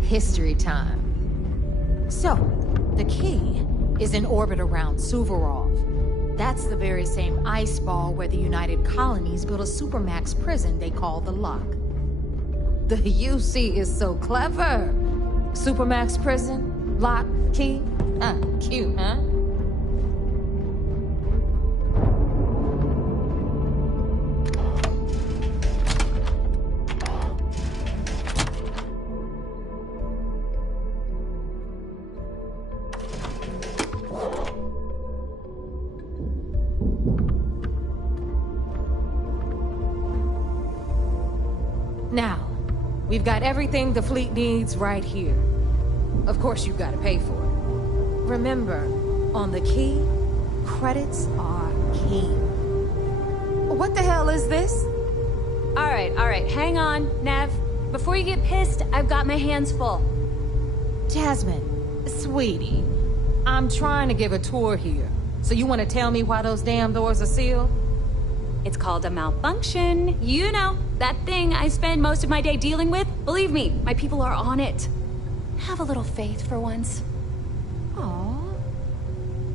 History time. So, the Key is in orbit around Suvorov. That's the very same ice ball where the United Colonies built a supermax prison they call the Lock. The UC is so clever. Supermax prison, Lock, Key. Cute, huh? Now, we've got everything the fleet needs right here. Of course, you've got to pay for it. Remember, on the key, credits are king. What the hell is this? All right, hang on, Nev. Before you get pissed, I've got my hands full. Jasmine, sweetie, I'm trying to give a tour here. So you want to tell me why those damn doors are sealed? It's called a malfunction. You know, that thing I spend most of my day dealing with. Believe me, my people are on it. Have a little faith for once. Aw.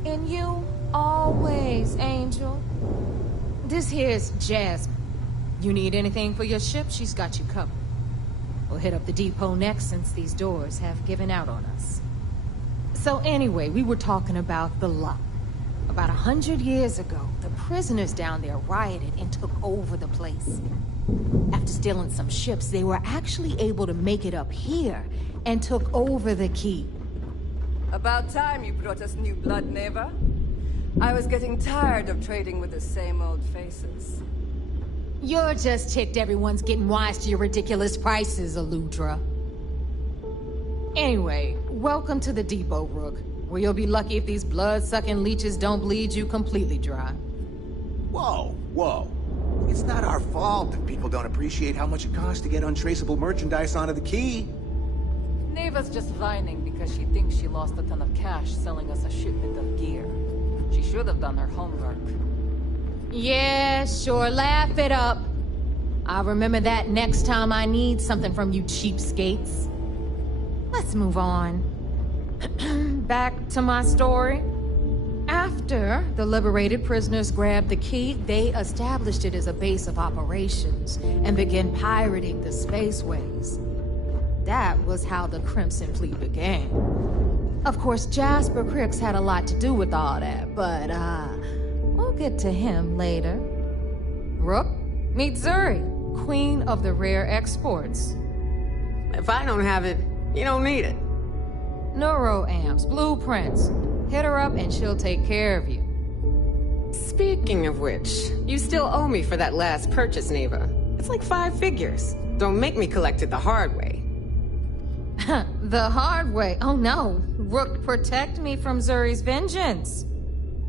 In you, always, Angel. This here's Jasmine. You need anything for your ship, she's got you covered. We'll hit up the depot next since these doors have given out on us. So anyway, we were talking about the lot. About 100 years ago, the prisoners down there rioted and took over the place. After stealing some ships, they were actually able to make it up here and took over the key. About time you brought us new blood, Neva. I was getting tired of trading with the same old faces. You're just ticked everyone's getting wise to your ridiculous prices, Aludra. Anyway, welcome to the depot, Rook, where you'll be lucky if these blood-sucking leeches don't bleed you completely dry. Whoa, whoa. It's not our fault that people don't appreciate how much it costs to get untraceable merchandise onto the key. Neva's just whining because she thinks she lost a ton of cash selling us a shipment of gear. She should have done her homework. Yeah, sure, laugh it up. I'll remember that next time I need something from you cheapskates. Let's move on. Back to my story. After the liberated prisoners grabbed the key, they established it as a base of operations and began pirating the spaceways. That was how the Crimson Fleet began. Of course, Jasper Cricks had a lot to do with all that, but, we'll get to him later. Rook, meet Zuri, queen of the rare exports. If I don't have it, you don't need it. Neuroamps, blueprints. Hit her up and she'll take care of you. Speaking of which, you still owe me for that last purchase, Neva. It's like 5 figures. Don't make me collect it the hard way. The hard way? Oh no. Rook, protect me from Zuri's vengeance.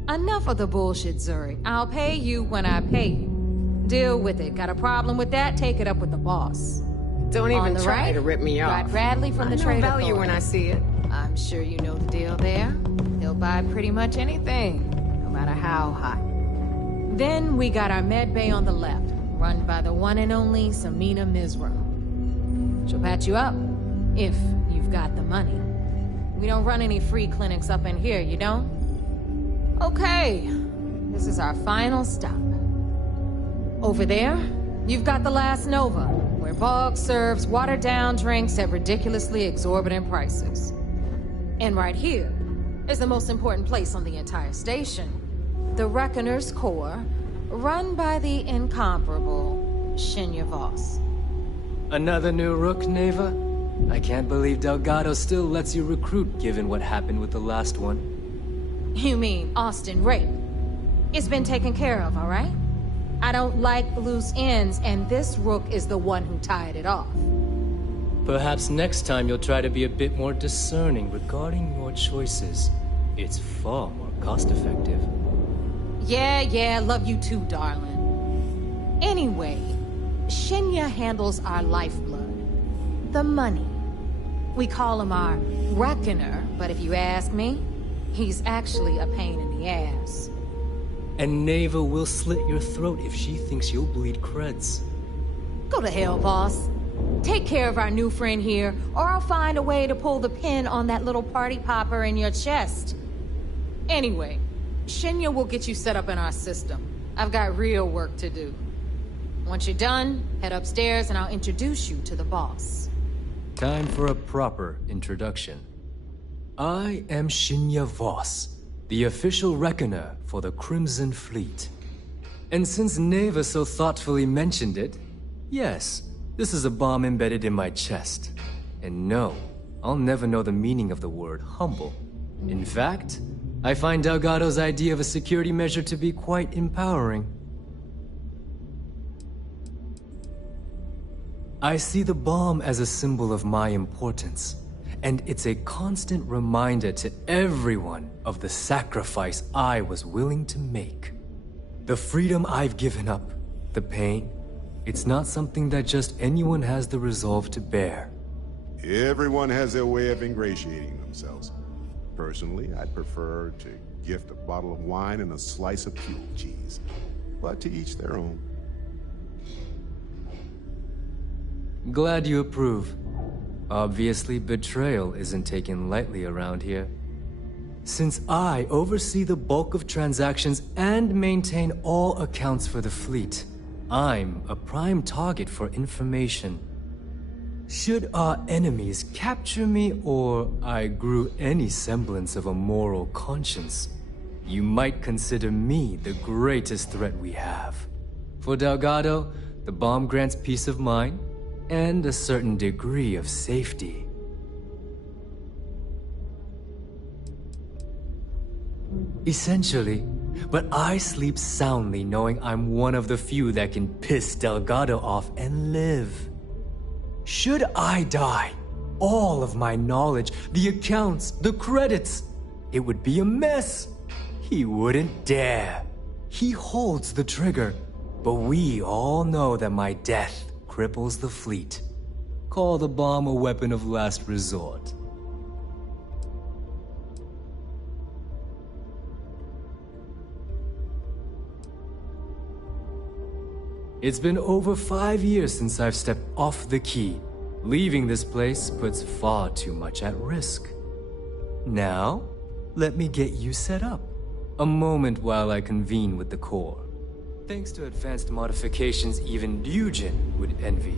Enough of the bullshit, Zuri. I'll pay you when I pay you. Deal with it. Got a problem with that? Take it up with the boss. Don't even try to rip me off. Got Bradley from the Trade Authority. I know value when I see it. I'm sure you know the deal there. He'll buy pretty much anything, no matter how hot. Then we got our med bay on the left, run by the one and only Samina Mizra. She'll patch you up, if you've got the money. We don't run any free clinics up in here, you don't? Okay, this is our final stop. Over there, you've got the Last Nova, where Bog serves watered-down drinks at ridiculously exorbitant prices. And right here is the most important place on the entire station, the Reckoner's Core, run by the incomparable Shinya Voss. Another new Rook, Neva? I can't believe Delgado still lets you recruit given what happened with the last one. You mean Austin Rape? It's been taken care of, all right? I don't like loose ends, and this Rook is the one who tied it off. Perhaps next time you'll try to be a bit more discerning regarding your choices. It's far more cost-effective. Yeah, love you too, darling. Anyway, Shinya handles our lifeblood. The money. We call him our Reckoner, but if you ask me, he's actually a pain in the ass. And Neva will slit your throat if she thinks you'll bleed creds. Go to hell, boss. Take care of our new friend here, or I'll find a way to pull the pin on that little party popper in your chest. Anyway, Shinya will get you set up in our system. I've got real work to do. Once you're done, head upstairs and I'll introduce you to the boss. Time for a proper introduction. I am Shinya Voss, the official reckoner for the Crimson Fleet. And since Neva so thoughtfully mentioned it, yes, this is a bomb embedded in my chest. And no, I'll never know the meaning of the word humble. In fact, I find Delgado's idea of a security measure to be quite empowering. I see the bomb as a symbol of my importance, and it's a constant reminder to everyone of the sacrifice I was willing to make. The freedom I've given up, the pain, it's not something that just anyone has the resolve to bear. Everyone has their way of ingratiating themselves. Personally, I'd prefer to gift a bottle of wine and a slice of cube cheese. But to each their own. Glad you approve. Obviously, betrayal isn't taken lightly around here. Since I oversee the bulk of transactions and maintain all accounts for the fleet, I'm a prime target for information. Should our enemies capture me or I grew any semblance of a moral conscience, you might consider me the greatest threat we have. For Delgado, the bomb grants peace of mind and a certain degree of safety. Essentially, but I sleep soundly knowing I'm one of the few that can piss Delgado off and live. Should I die, all of my knowledge, the accounts, the credits, it would be a mess. He wouldn't dare. He holds the trigger, but we all know that my death cripples the fleet. Call the bomb a weapon of last resort. It's been over 5 years since I've stepped off the key. Leaving this place puts far too much at risk. Now, let me get you set up. A moment while I convene with the core. Thanks to advanced modifications even Eugen would envy,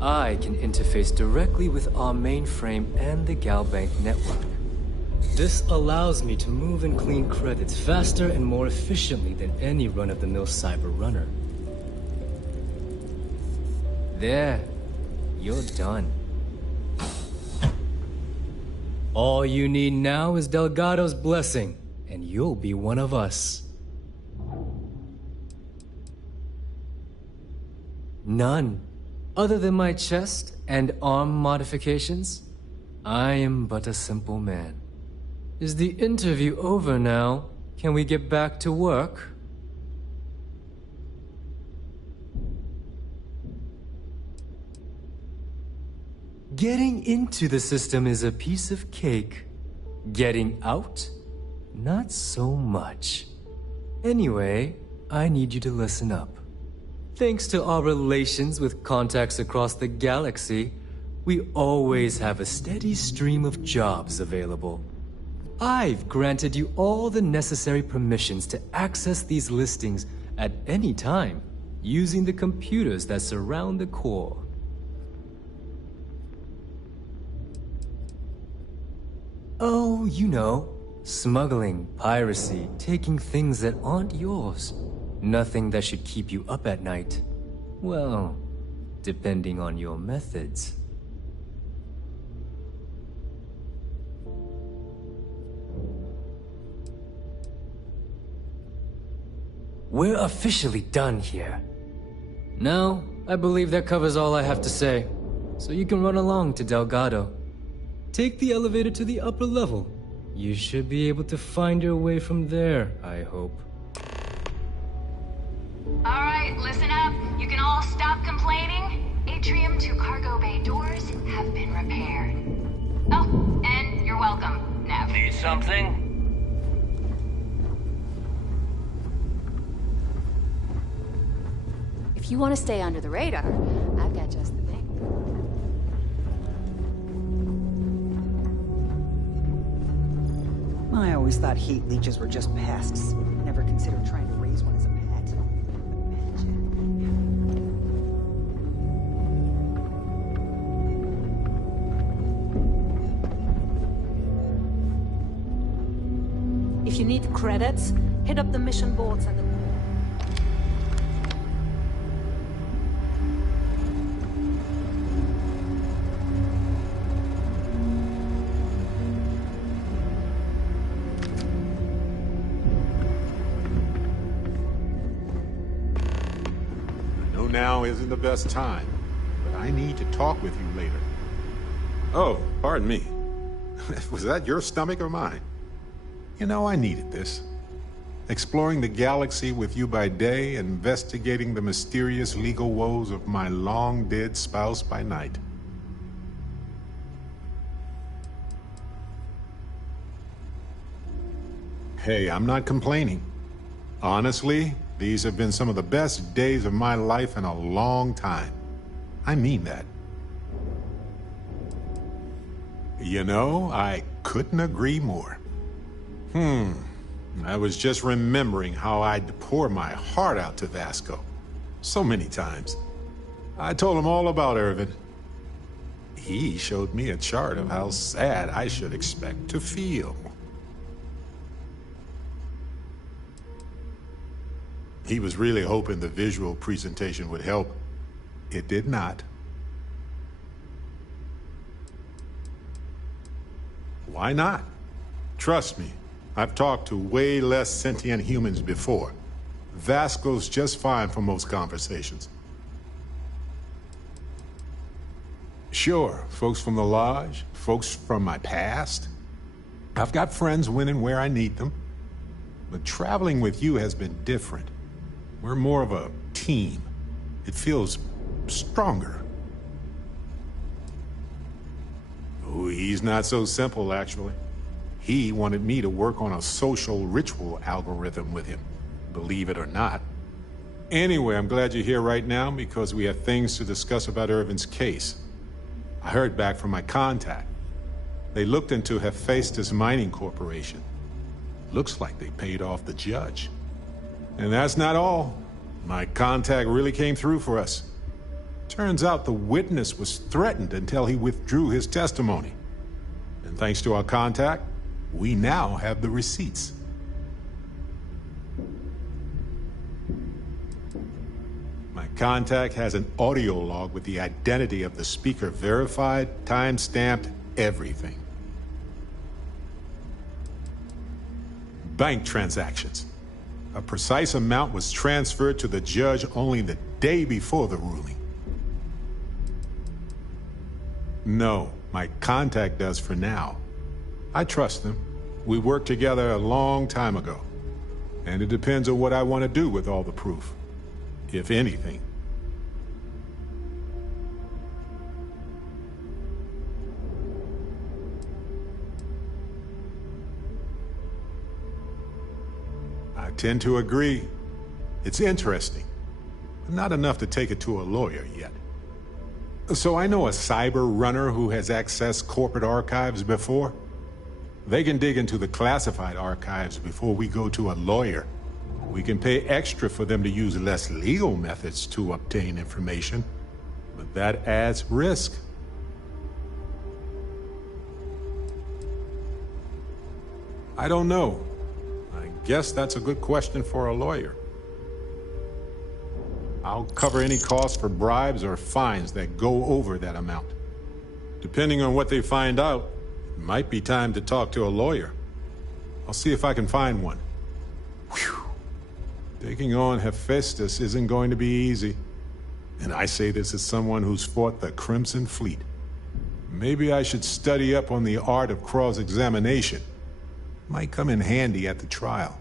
I can interface directly with our mainframe and the Galbank network. This allows me to move and clean credits faster and more efficiently than any run-of-the-mill cyber runner. There, you're done. All you need now is Delgado's blessing, and you'll be one of us. None. Other than my chest and arm modifications, I am but a simple man. Is the interview over now? Can we get back to work? Getting into the system is a piece of cake. Getting out? Not so much. Anyway, I need you to listen up. Thanks to our relations with contacts across the galaxy, we always have a steady stream of jobs available. I've granted you all the necessary permissions to access these listings at any time, using the computers that surround the core. Oh, you know, smuggling, piracy, taking things that aren't yours. Nothing that should keep you up at night. Well, depending on your methods. We're officially done here. Now, I believe that covers all I have to say. So you can run along to Delgado. Take the elevator to the upper level. You should be able to find your way from there, I hope. Alright, listen up. You can all stop complaining. Atrium to cargo bay doors have been repaired. Oh, and you're welcome, Nev. Need something? If you want to stay under the radar, I've got just the thing. I always thought heat leeches were just pests. Never considered trying to raise one as a pet. If you need credits, hit up the mission boards and the... Now isn't the best time, but I need to talk with you later. Oh, pardon me. Was that your stomach or mine? You know, I needed this. Exploring the galaxy with you by day, investigating the mysterious legal woes of my long-dead spouse by night. Hey, I'm not complaining. Honestly, these have been some of the best days of my life in a long time. I mean that. You know, I couldn't agree more. I was just remembering how I'd pour my heart out to Vasco. So many times. I told him all about Irvin. He showed me a chart of how sad I should expect to feel. He was really hoping the visual presentation would help. It did not. Why not? Trust me, I've talked to way less sentient humans before. Vasco's just fine for most conversations. Sure, folks from the Lodge, folks from my past. I've got friends when and where I need them. But traveling with you has been different. We're more of a team. It feels stronger. Oh, he's not so simple, actually. He wanted me to work on a social ritual algorithm with him, believe it or not. Anyway, I'm glad you're here right now because we have things to discuss about Irvin's case. I heard back from my contact. They looked into Hephaestus Mining Corporation. Looks like they paid off the judge. And that's not all. My contact really came through for us. Turns out the witness was threatened until he withdrew his testimony. And thanks to our contact, we now have the receipts. My contact has an audio log with the identity of the speaker verified, time-stamped, everything. Bank transactions. A precise amount was transferred to the judge only the day before the ruling. No, my contact does for now. I trust them. We worked together a long time ago. And it depends on what I want to do with all the proof. If anything. I tend to agree. It's interesting, but not enough to take it to a lawyer yet. So I know a cyber runner who has accessed corporate archives before. They can dig into the classified archives before we go to a lawyer. We can pay extra for them to use less legal methods to obtain information, but that adds risk. I don't know. I guess that's a good question for a lawyer. I'll cover any costs for bribes or fines that go over that amount. Depending on what they find out, it might be time to talk to a lawyer. I'll see if I can find one. Whew. Taking on Hephaestus isn't going to be easy. And I say this as someone who's fought the Crimson Fleet. Maybe I should study up on the art of cross-examination. Might come in handy at the trial.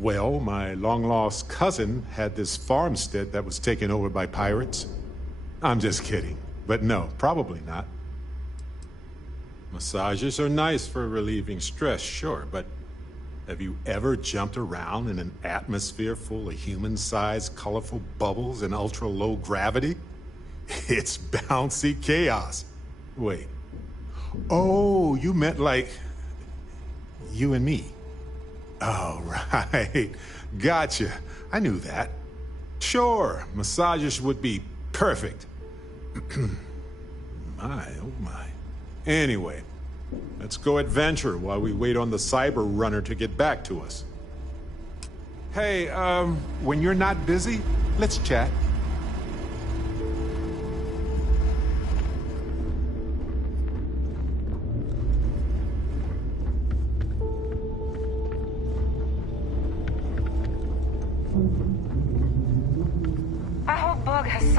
Well, my long-lost cousin had this farmstead that was taken over by pirates. I'm just kidding. But no, probably not. Massages are nice for relieving stress, sure, but have you ever jumped around in an atmosphere full of human-sized, colorful bubbles and ultra-low gravity? It's bouncy chaos. Wait. Oh, you meant like you and me. Oh, right. Gotcha. I knew that. Sure, massages would be perfect. My, oh my. Anyway, let's go adventure while we wait on the cyber runner to get back to us. Hey, when you're not busy, let's chat.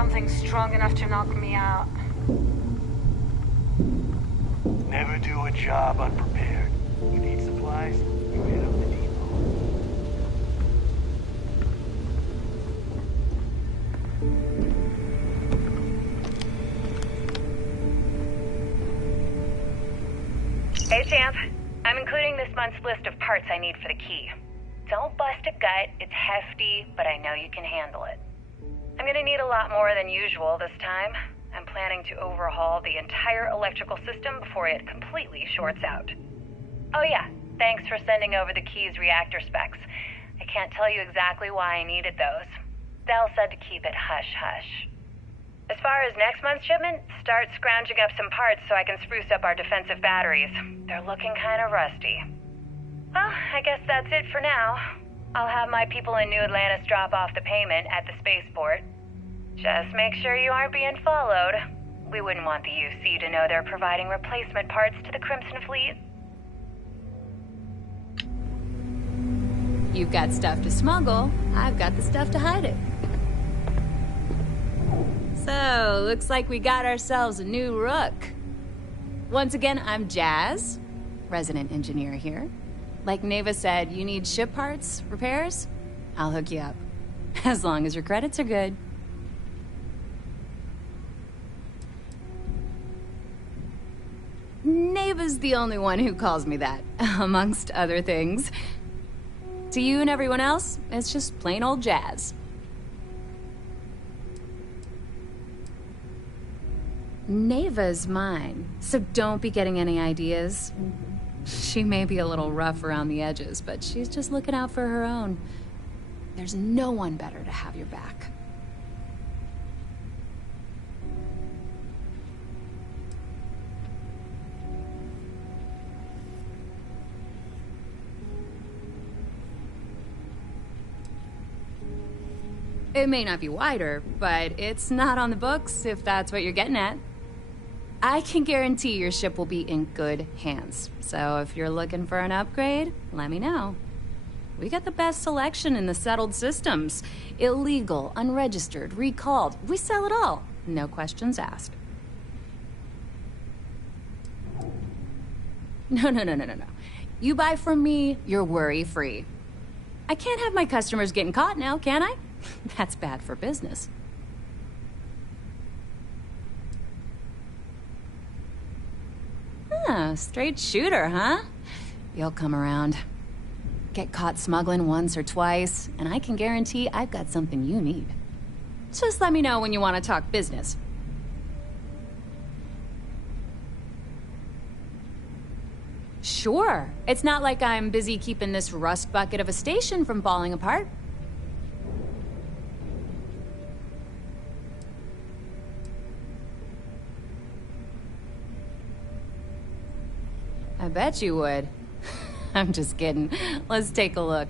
something strong enough to knock me out. Never do a job unprepared. You need supplies? You hit up the depot. Hey, champ. I'm including this month's list of parts I need for the key. Don't bust a gut. It's hefty, but I know you can handle it. I'm gonna need a lot more than usual this time. I'm planning to overhaul the entire electrical system before it completely shorts out. Oh yeah, thanks for sending over the key's reactor specs. I can't tell you exactly why I needed those. Dell said to keep it hush-hush. As far as next month's shipment, start scrounging up some parts so I can spruce up our defensive batteries. They're looking kind of rusty. Well, I guess that's it for now. I'll have my people in New Atlantis drop off the payment at the spaceport. Just make sure you aren't being followed. We wouldn't want the UC to know they're providing replacement parts to the Crimson Fleet. You've got stuff to smuggle. I've got the stuff to hide it. So, looks like we got ourselves a new rook. Once again, I'm Jazz, resident engineer here. Like Neva said, you need ship parts, repairs? I'll hook you up. As long as your credits are good. Neva's the only one who calls me that, amongst other things. To you and everyone else, it's just plain old Jazz. Neva's mine, so don't be getting any ideas. She may be a little rough around the edges, but she's just looking out for her own. There's no one better to have your back. It may not be wider, but it's not on the books, if that's what you're getting at. I can guarantee your ship will be in good hands. So if you're looking for an upgrade, let me know. We got the best selection in the settled systems. Illegal, unregistered, recalled. We sell it all. No questions asked. No. You buy from me, you're worry-free. I can't have my customers getting caught now, can I? That's bad for business. Straight shooter, huh? You'll come around. Get caught smuggling once or twice, and I can guarantee I've got something you need. Just let me know when you want to talk business. Sure. It's not like I'm busy keeping this rust bucket of a station from falling apart. I bet you would. I'm just kidding. Let's take a look.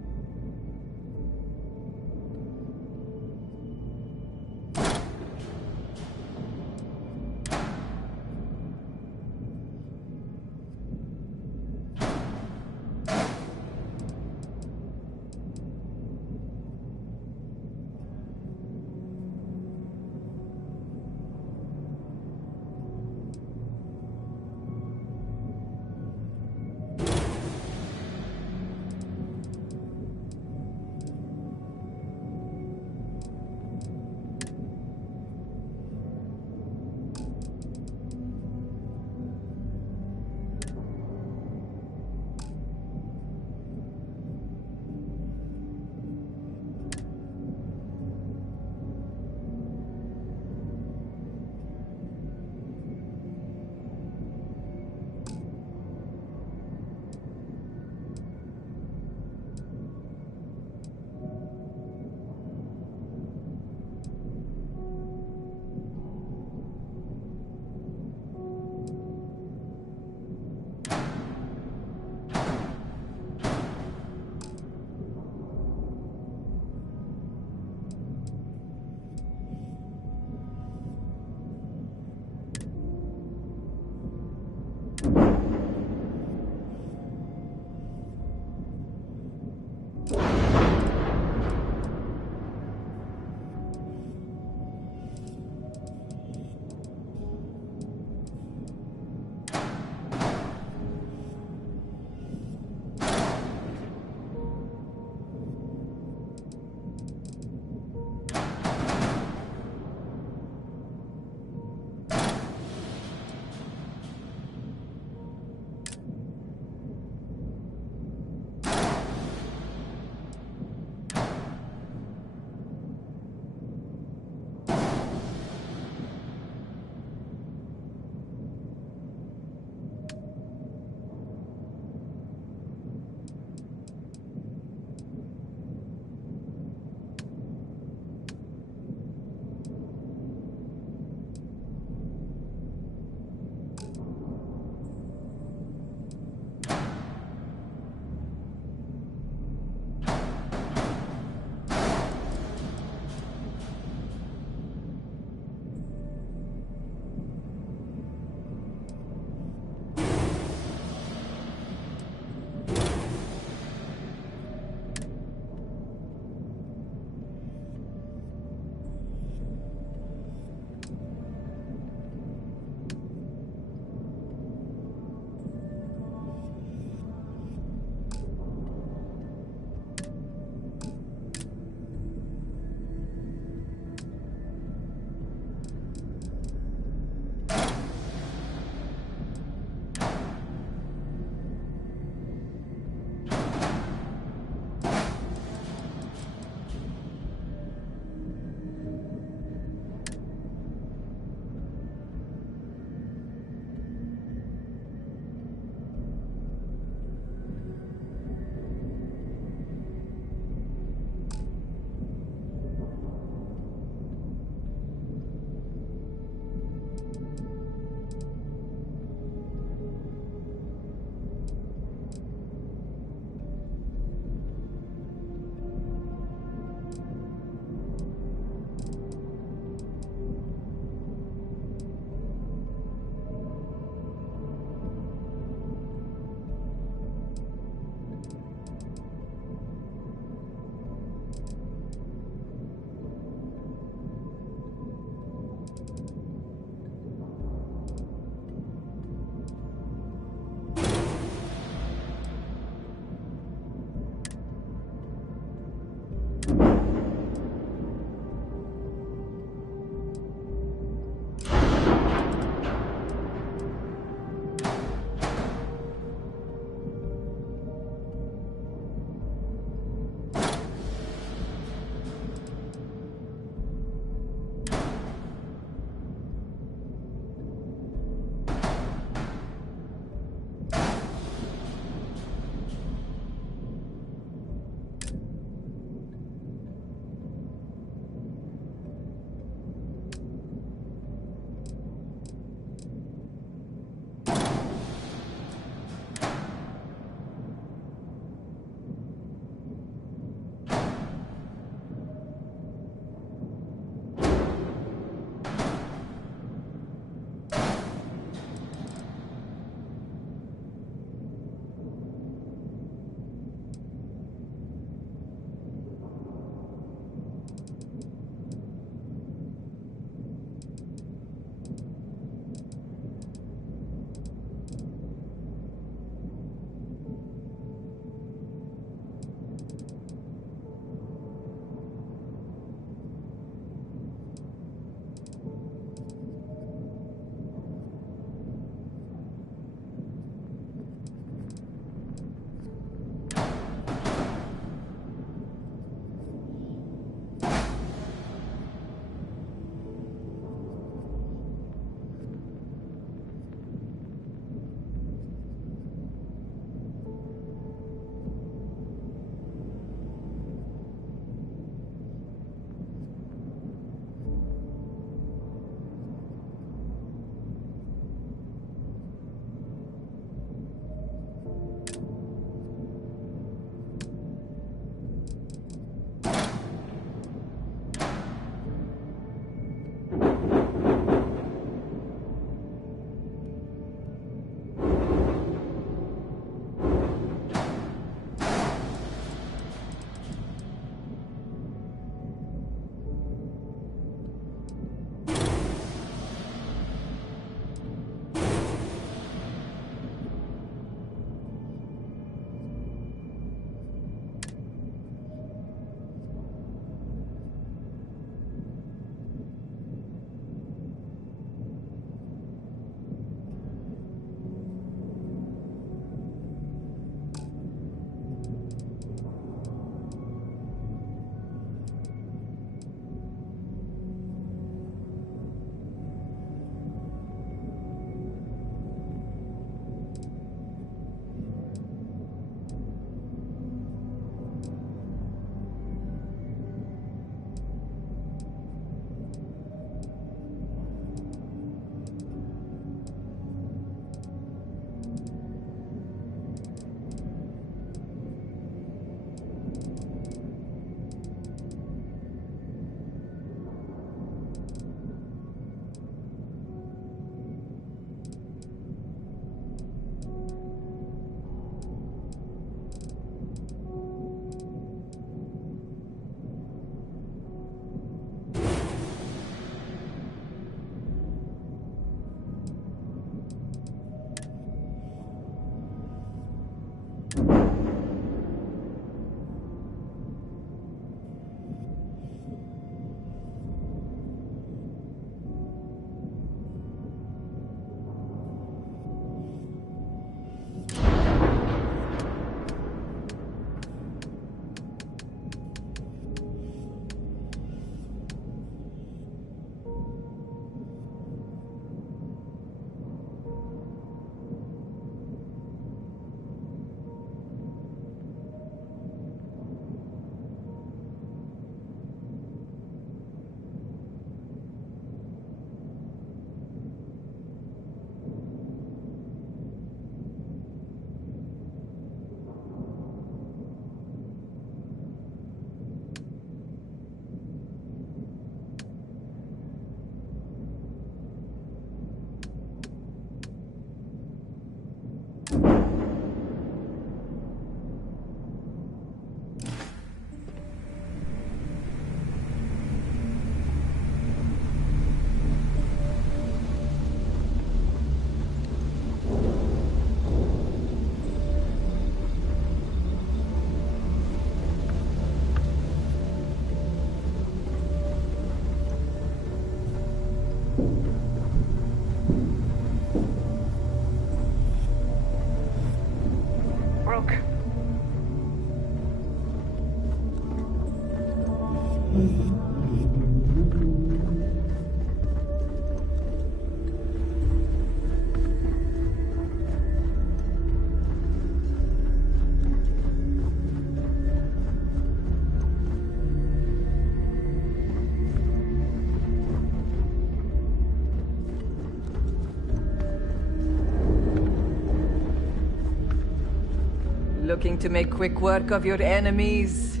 Looking to make quick work of your enemies?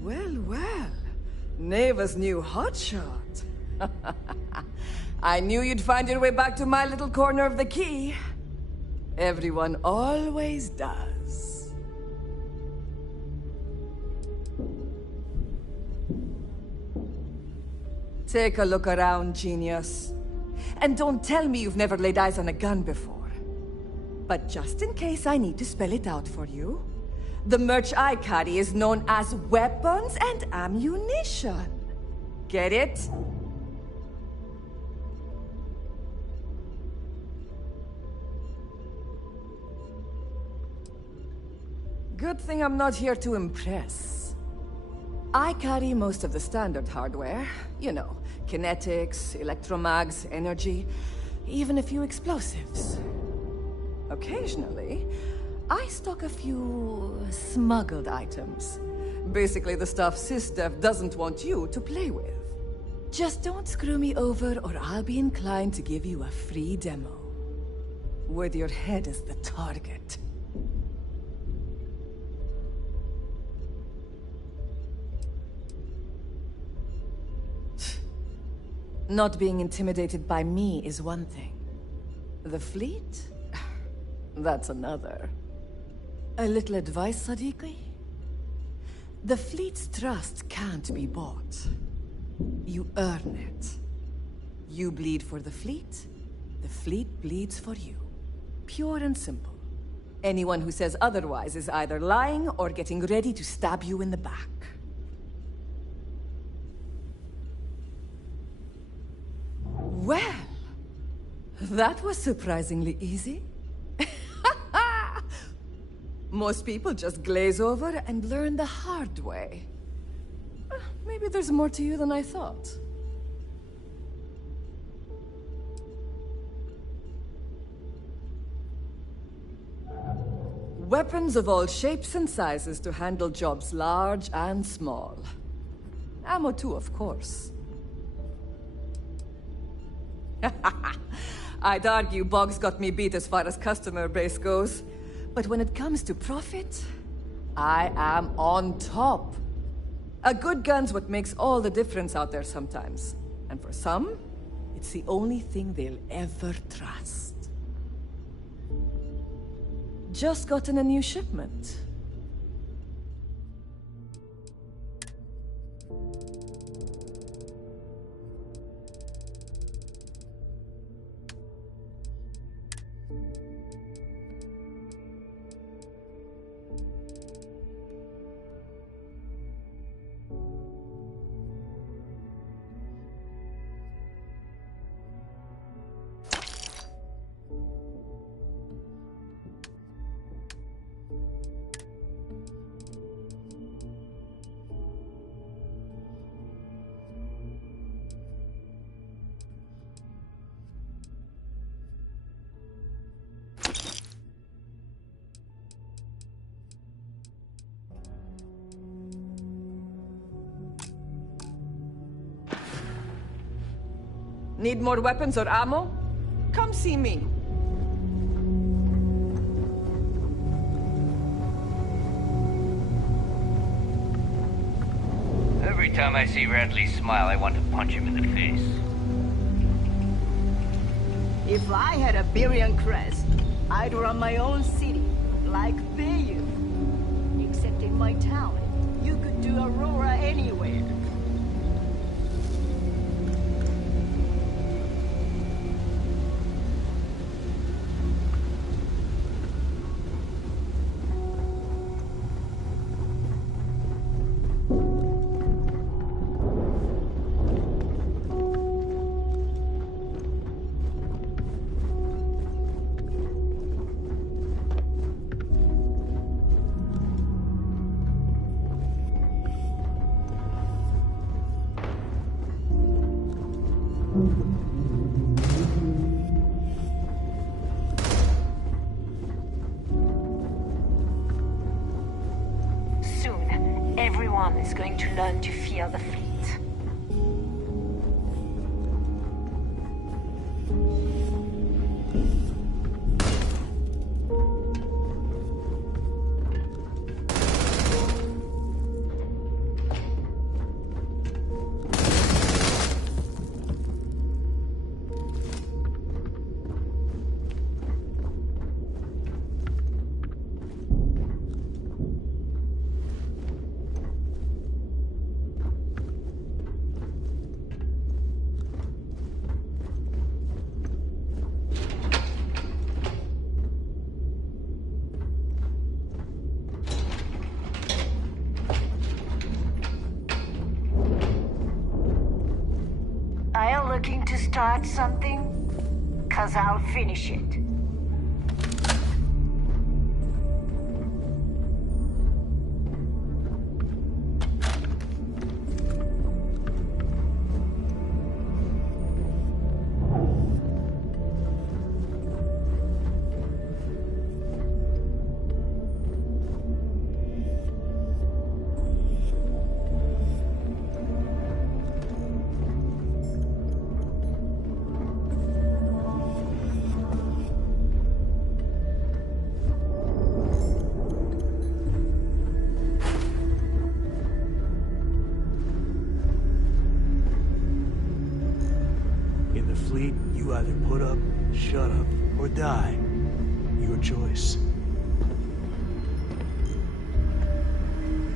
Well, well. Neva's new hotshot. I knew you'd find your way back to my little corner of the key. Everyone always does. Take a look around, genius. And don't tell me you've never laid eyes on a gun before. But just in case I need to spell it out for you, the merch I carry is known as weapons and ammunition. Get it? Good thing I'm not here to impress. I carry most of the standard hardware. You know, kinetics, electromags, energy, even a few explosives. Occasionally, I stock a few smuggled items. Basically the stuff SysDev doesn't want you to play with. Just don't screw me over or I'll be inclined to give you a free demo. With your head as the target. Not being intimidated by me is one thing. The fleet? That's another. A little advice, Sadiqi? The fleet's trust can't be bought. You earn it. You bleed for the fleet bleeds for you. Pure and simple. Anyone who says otherwise is either lying or getting ready to stab you in the back. Well, that was surprisingly easy. Most people just glaze over and learn the hard way. Maybe there's more to you than I thought. Weapons of all shapes and sizes to handle jobs large and small. Ammo too, of course. I'd argue Boggs got me beat as far as customer base goes. But when it comes to profit, I am on top. A good gun's what makes all the difference out there sometimes. And for some, it's the only thing they'll ever trust. Just gotten a new shipment. Need more weapons or ammo? Come see me. Every time I see Radley smile, I want to punch him in the face. If I had a Birion crest, I'd run my own city, like Bayou. Except in my town, you could do Aurora anywhere. is going to learn to fear the fleet. Are you looking to start something? 'Cause I'll finish it. In the fleet, you either put up, shut up, or die. Your choice.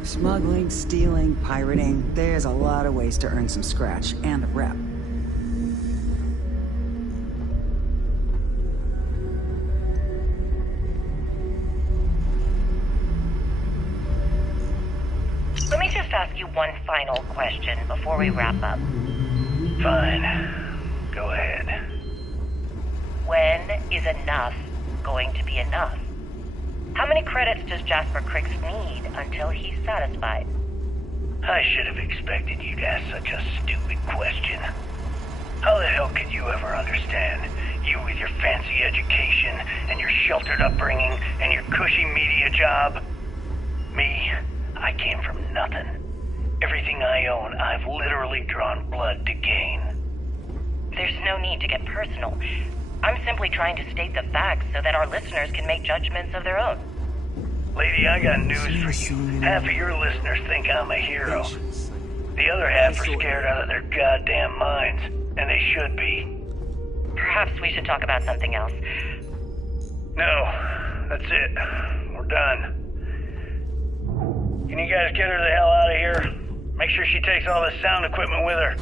Smuggling, stealing, pirating, there's a lot of ways to earn some scratch and a rep. Let me just ask you one final question before we wrap up. Fine. Go ahead. When is enough going to be enough? How many credits does Jasper Criggs need until he's satisfied? I should have expected you to ask such a stupid question. How the hell could you ever understand? You with your fancy education and your sheltered upbringing and your cushy media job. Me, I came from nothing. Everything I own, I've literally drawn blood to gain. There's no need to get personal. I'm simply trying to state the facts so that our listeners can make judgments of their own. Lady, I got news for you. Half of your listeners think I'm a hero. The other half are scared out of their goddamn minds, and they should be. Perhaps we should talk about something else. No, that's it. We're done. Can you guys get her the hell out of here? Make sure she takes all this sound equipment with her.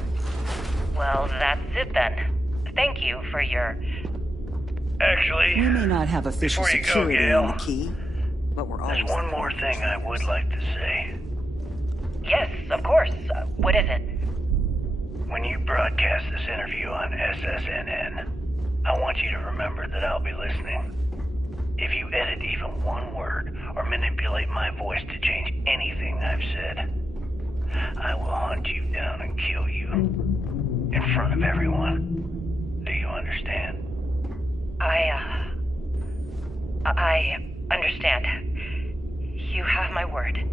Well, that's it then. Thank you for your... Actually, We may not have official before you go, security Gail, on the key, but we're always... there's one more thing I would like to say. Yes, of course. What is it? When you broadcast this interview on SSNN, I want you to remember that I'll be listening. If you edit even one word or manipulate my voice to change anything I've said, I will hunt you down and kill you. In front of everyone. Do you understand? I understand. You have my word.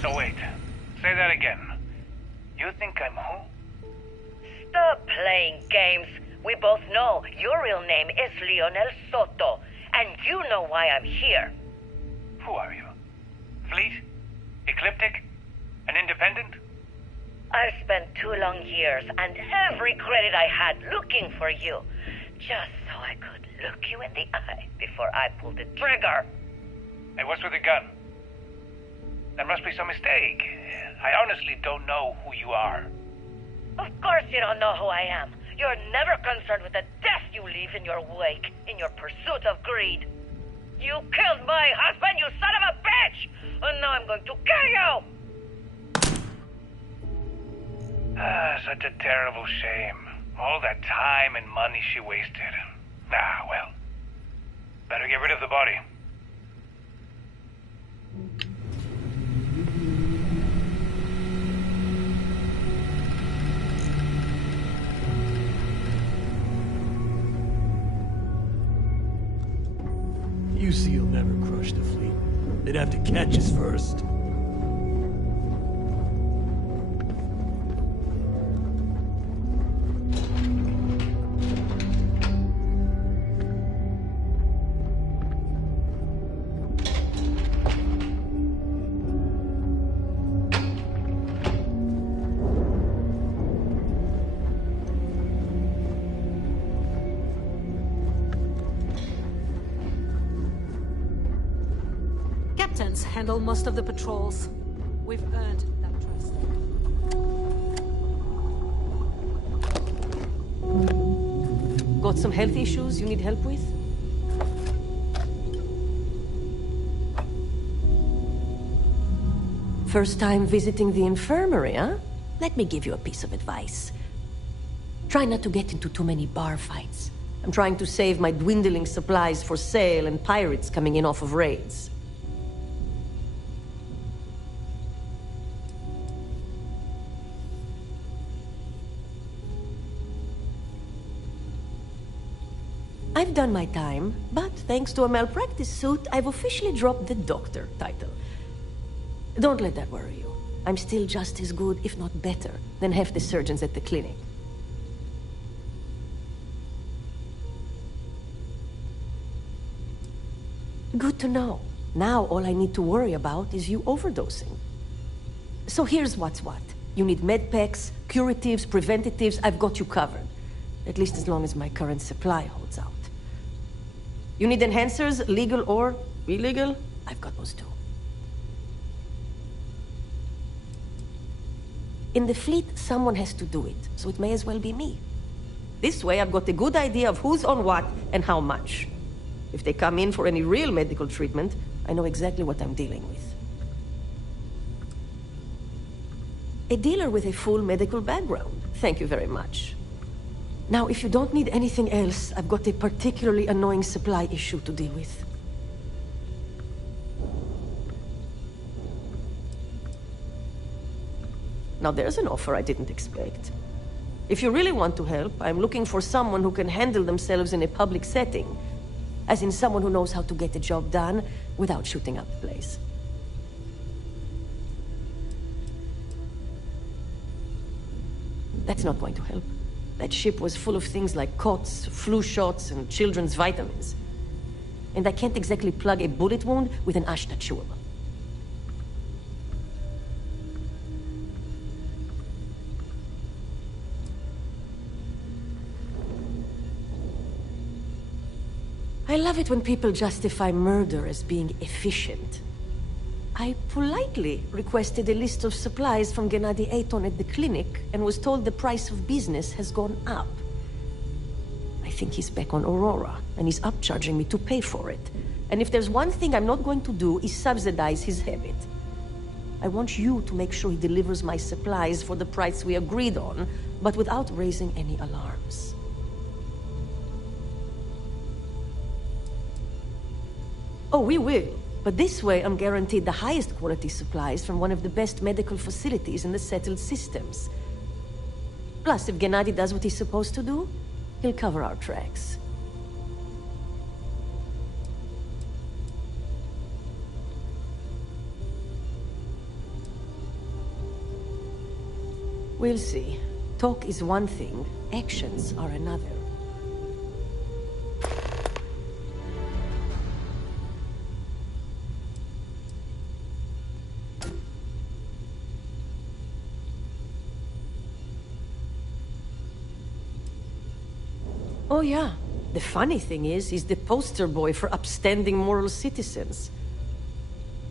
So wait, say that again. You think I'm who? Stop playing games. We both know your real name is Leonel Soto, and you know why I'm here. Who are you? Fleet? Ecliptic? An independent? I spent 2 long years and every credit I had looking for you, just so I could look you in the eye before I pulled the trigger. Hey, what's with the gun? There must be some mistake. I honestly don't know who you are. Of course you don't know who I am. You're never concerned with the death you leave in your wake, in your pursuit of greed. You killed my husband, you son of a bitch! And now I'm going to kill you! Such a terrible shame. All that time and money she wasted. Ah, well. Better get rid of the body. You see, you'll never crush the fleet. They'd have to catch us first. Captains handle most of the patrols. We've earned that trust. Got some health issues you need help with? First time visiting the infirmary, huh? Let me give you a piece of advice. Try not to get into too many bar fights. I'm trying to save my dwindling supplies for sale and pirates coming in off of raids. I've done my time, but thanks to a malpractice suit, I've officially dropped the doctor title. Don't let that worry you. I'm still just as good, if not better, than half the surgeons at the clinic. Good to know. Now all I need to worry about is you overdosing. So here's what's what. You need med packs, curatives, preventatives, I've got you covered. At least as long as my current supply holds out. You need enhancers, legal or illegal? I've got those too. In the fleet, someone has to do it, so it may as well be me. This way, I've got a good idea of who's on what and how much. If they come in for any real medical treatment, I know exactly what I'm dealing with. A dealer with a full medical background. Thank you very much. Now, if you don't need anything else, I've got a particularly annoying supply issue to deal with. Now, there's an offer I didn't expect. If you really want to help, I'm looking for someone who can handle themselves in a public setting. As in someone who knows how to get the job done without shooting up the place. That's not going to help. That ship was full of things like cots, flu shots, and children's vitamins. And I can't exactly plug a bullet wound with an Ashta chewable. I love it when people justify murder as being efficient. I politely requested a list of supplies from Gennady Aton at the clinic and was told the price of business has gone up. I think he's back on Aurora, and he's upcharging me to pay for it. And if there's one thing I'm not going to do is subsidize his habit. I want you to make sure he delivers my supplies for the price we agreed on, but without raising any alarms. Oh, we will. But this way, I'm guaranteed the highest quality supplies from one of the best medical facilities in the settled systems. Plus, if Gennady does what he's supposed to do, he'll cover our tracks. We'll see. Talk is one thing, actions are another. Oh yeah. The funny thing is, he's the poster boy for upstanding moral citizens.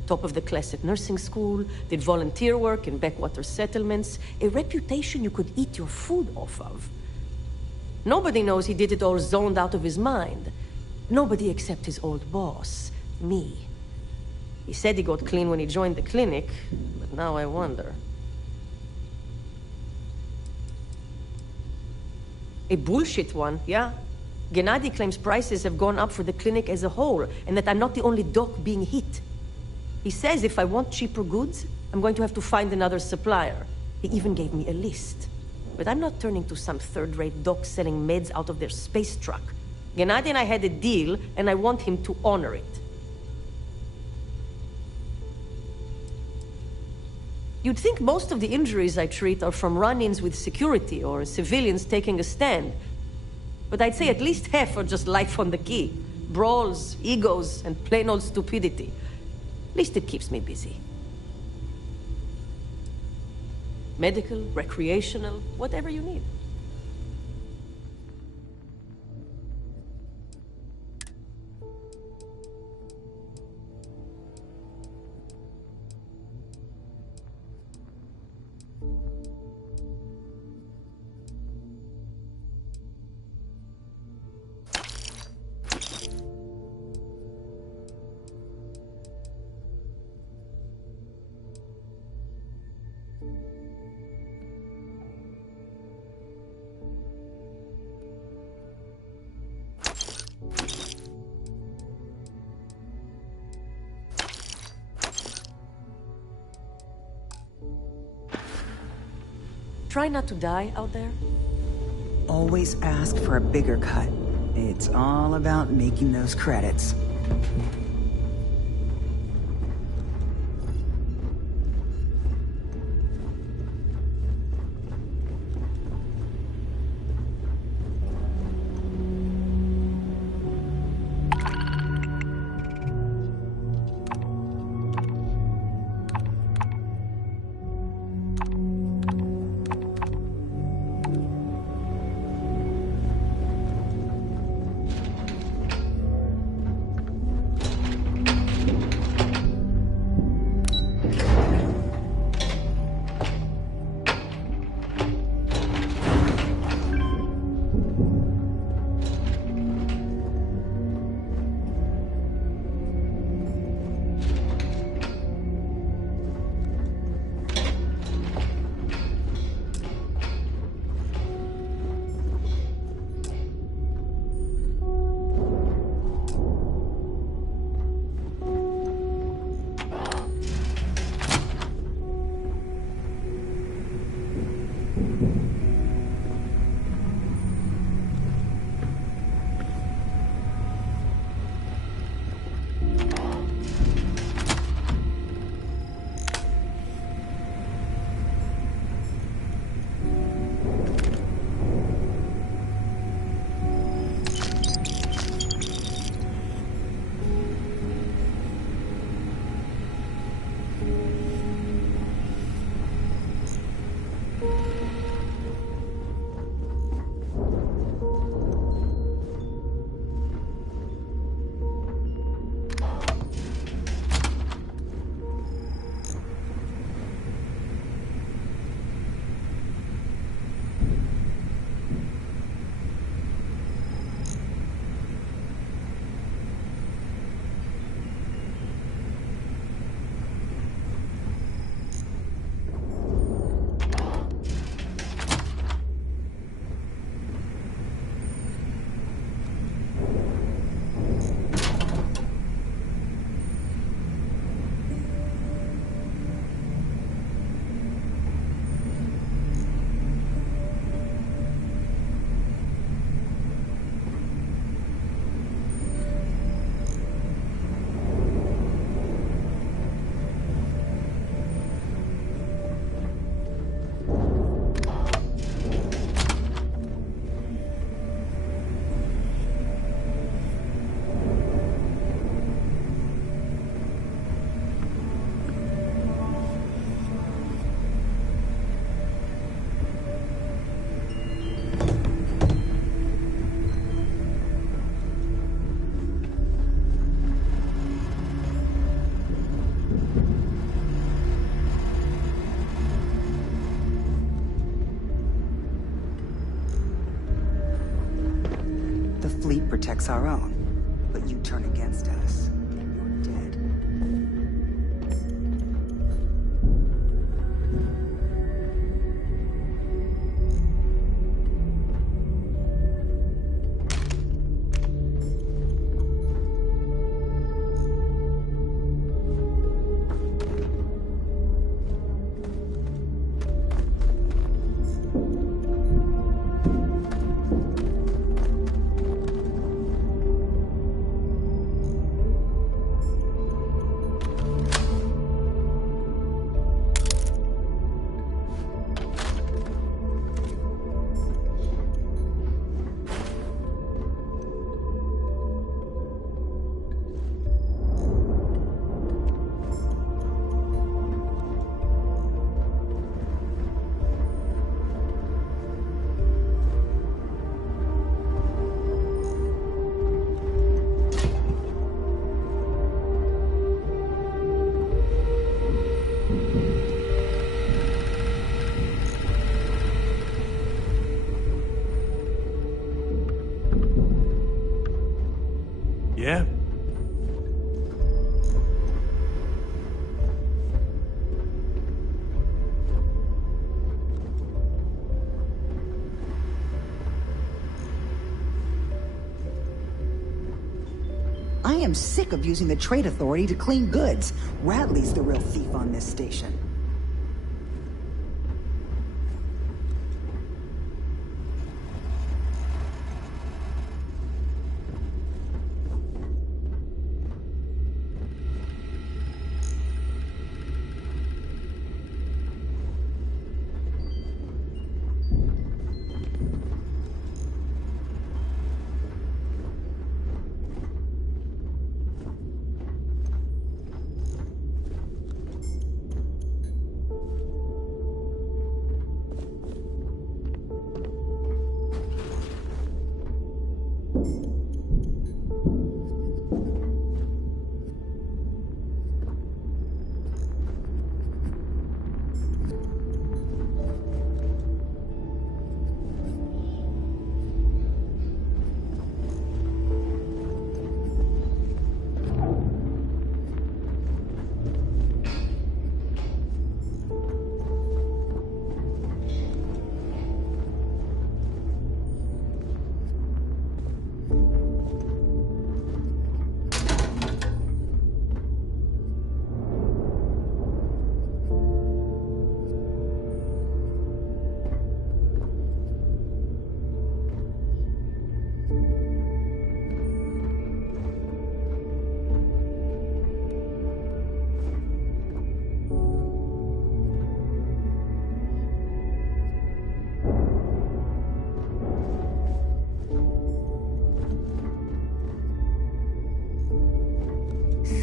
Top of the class at nursing school, did volunteer work in backwater settlements, a reputation you could eat your food off of. Nobody knows he did it all zoned out of his mind. Nobody except his old boss, me. He said he got clean when he joined the clinic, but now I wonder. A bullshit one, yeah? Gennady claims prices have gone up for the clinic as a whole, and that I'm not the only doc being hit. He says if I want cheaper goods, I'm going to have to find another supplier. He even gave me a list. But I'm not turning to some third-rate doc selling meds out of their space truck. Gennady and I had a deal, and I want him to honor it. You'd think most of the injuries I treat are from run-ins with security or civilians taking a stand. But I'd say at least half are just life on the key. Brawls, egos, and plain old stupidity. At least it keeps me busy. Medical, recreational, whatever you need. Try not to die out there. Always ask for a bigger cut. It's all about making those credits. Protects our own, but you turn against us, and your am sick of using the Trade Authority to clean goods. Radley's the real thief on this station.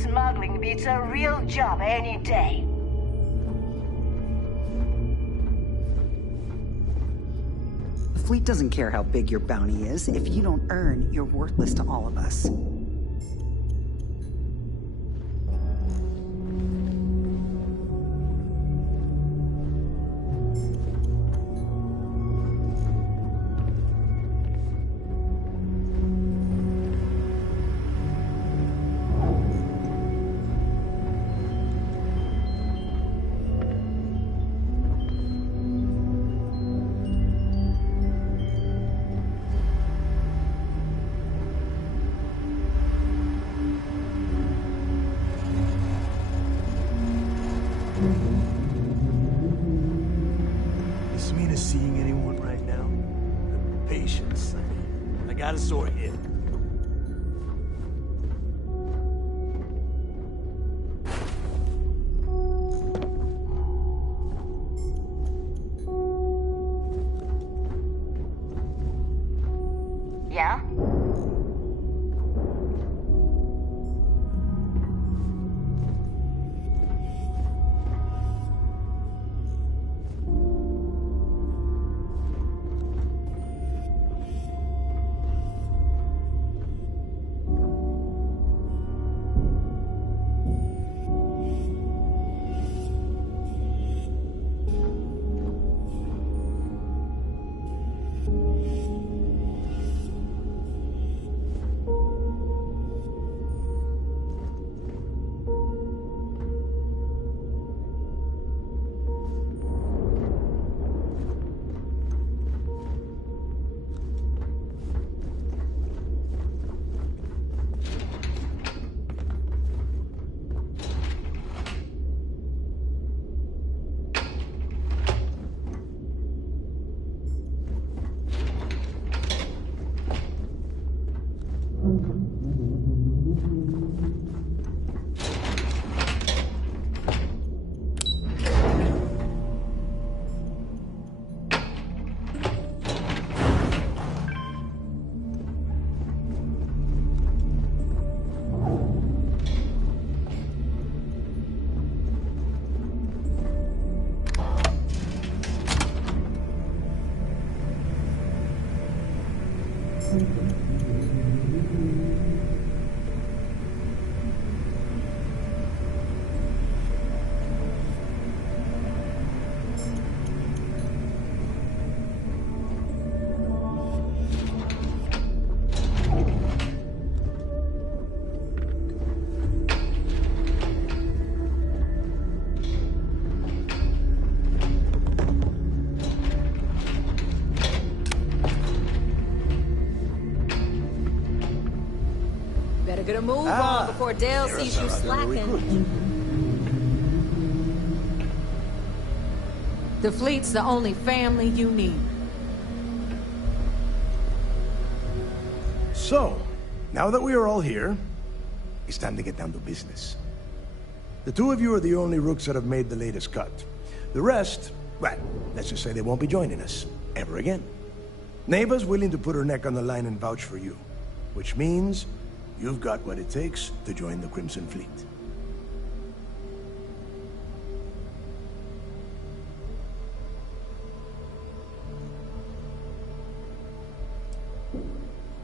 Smuggling beats a real job any day. The fleet doesn't care how big your bounty is. If you don't earn, you're worthless to all of us. Is Mina seeing anyone right now? The patience, I got a sore hip. Yeah? Get a move on before Dale sees you slacking. The fleet's the only family you need. So, now that we are all here, it's time to get down to business. The two of you are the only rooks that have made the latest cut. The rest, well, let's just say they won't be joining us ever again. Neva's willing to put her neck on the line and vouch for you, which means you've got what it takes to join the Crimson Fleet.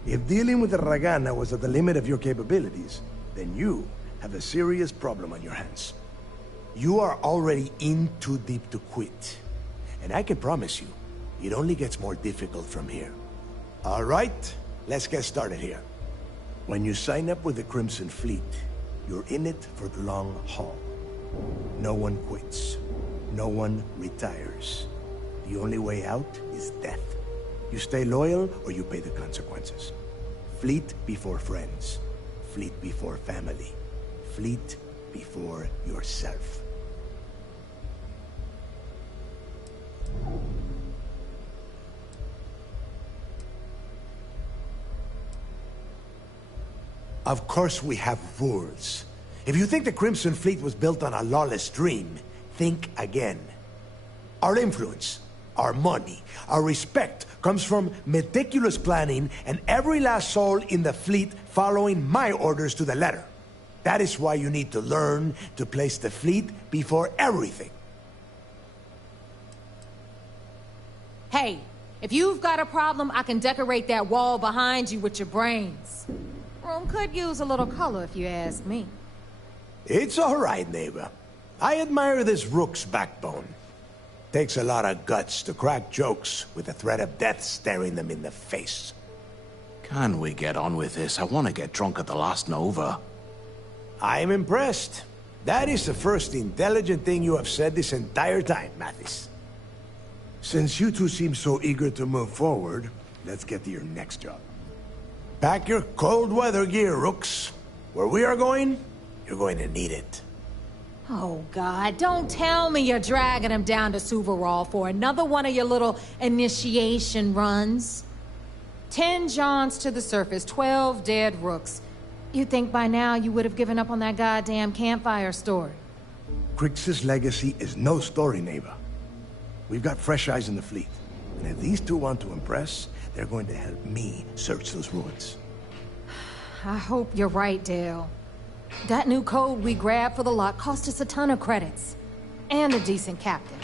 If dealing with the Ragana was at the limit of your capabilities, then you have a serious problem on your hands. You are already in too deep to quit. And I can promise you, it only gets more difficult from here. All right, let's get started here. When you sign up with the Crimson Fleet, you're in it for the long haul. No one quits. No one retires. The only way out is death. You stay loyal or you pay the consequences. Fleet before friends. Fleet before family. Fleet before yourself. Of course we have rules. If you think the Crimson Fleet was built on a lawless dream, think again. Our influence, our money, our respect comes from meticulous planning and every last soul in the fleet following my orders to the letter. That is why you need to learn to place the fleet before everything. Hey, if you've got a problem, I can decorate that wall behind you with your brains. Room could use a little color if you ask me. It's all right, neighbor. I admire this rook's backbone. Takes a lot of guts to crack jokes with the threat of death staring them in the face. Can we get on with this? I want to get drunk at the last Nova. I'm impressed. That is the first intelligent thing you have said this entire time, Mathis. Since you two seem so eager to move forward, let's get to your next job. Pack your cold weather gear, rooks. Where we are going, you're going to need it. Oh, God, don't tell me you're dragging him down to Suvarol for another one of your little initiation runs. 10 Johns to the surface, 12 dead rooks. You'd think by now you would have given up on that goddamn campfire story. Crix's legacy is no story, neighbor. We've got fresh eyes in the fleet. And if these two want to impress, they're going to help me search those ruins. I hope you're right, Dale. That new code we grabbed for the lot cost us a ton of credits. And a decent captain.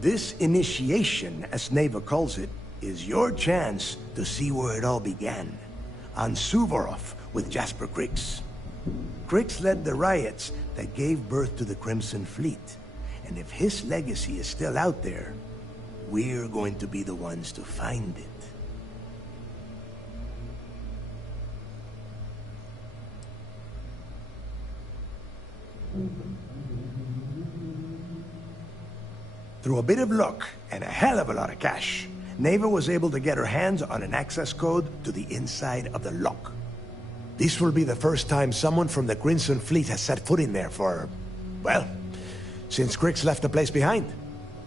This initiation, as Neva calls it, is your chance to see where it all began. On Suvorov with Jasper Crix. Crix led the riots that gave birth to the Crimson Fleet. And if his legacy is still out there, we're going to be the ones to find it. Through a bit of luck and a hell of a lot of cash, Neva was able to get her hands on an access code to the inside of the lock. This will be the first time someone from the Crimson Fleet has set foot in there for, well, since Crix left the place behind.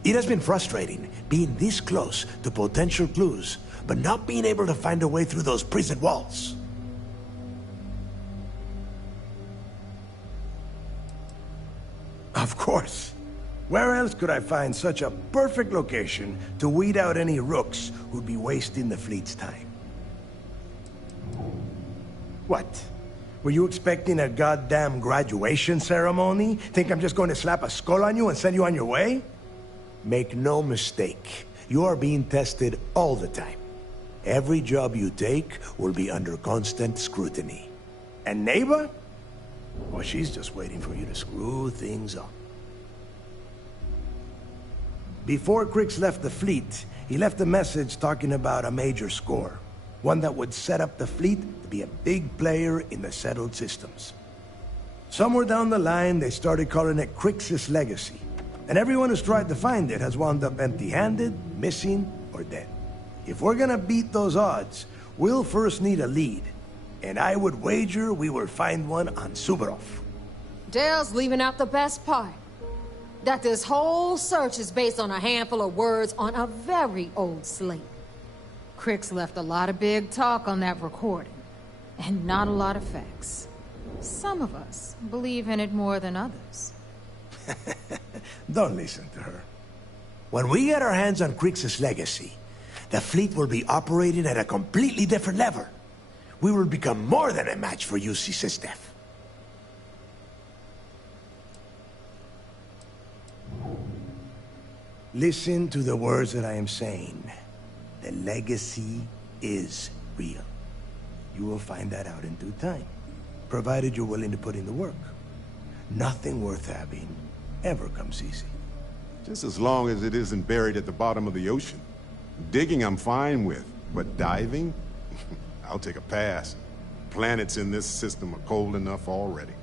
It has been frustrating being this close to potential clues, but not being able to find a way through those prison walls. Of course. Where else could I find such a perfect location to weed out any rooks who'd be wasting the fleet's time? What? Were you expecting a goddamn graduation ceremony? Think I'm just going to slap a skull on you and send you on your way? Make no mistake, you are being tested all the time. Every job you take will be under constant scrutiny. And Neva? Well, she's just waiting for you to screw things up. Before Crix left the fleet, he left a message talking about a major score. One that would set up the fleet to be a big player in the settled systems. Somewhere down the line, they started calling it Crix's legacy. And everyone who's tried to find it has wound up empty-handed, missing, or dead. If we're gonna beat those odds, we'll first need a lead. And I would wager we will find one on Suvorov. Dale's leaving out the best part. That this whole search is based on a handful of words on a very old slate. Crix left a lot of big talk on that recording, and not a lot of facts. Some of us believe in it more than others. Don't listen to her. When we get our hands on Crix's legacy, the fleet will be operating at a completely different level. We will become more than a match for UC Sistef. Listen to the words that I am saying. The legacy is real. You will find that out in due time, provided you're willing to put in the work. Nothing worth having ever comes easy. Just as long as it isn't buried at the bottom of the ocean. Digging I'm fine with, but diving? I'll take a pass. Planets in this system are cold enough already.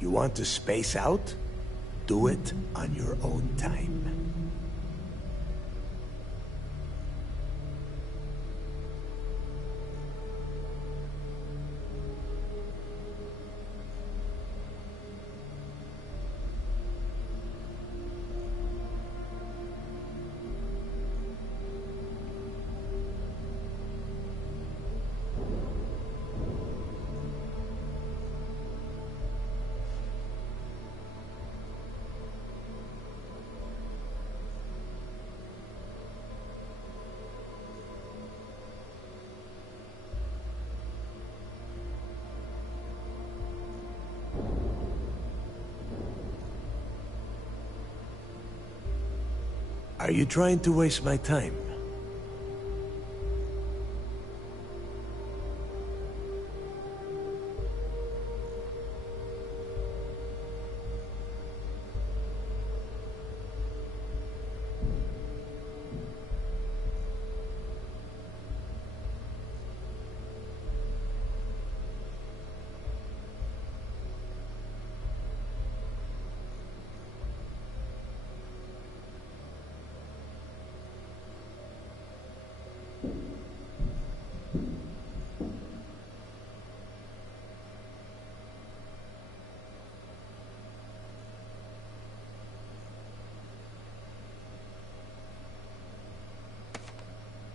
You want to space out? Do it on your own time. Are you trying to waste my time?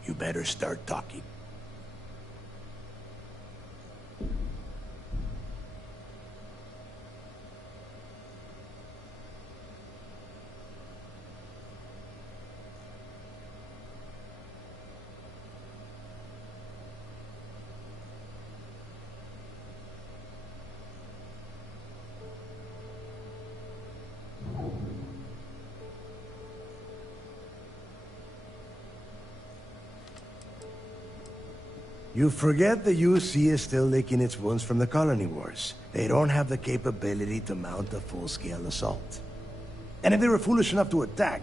You better start talking. You forget the UC is still licking its wounds from the colony wars. They don't have the capability to mount a full-scale assault. And if they were foolish enough to attack,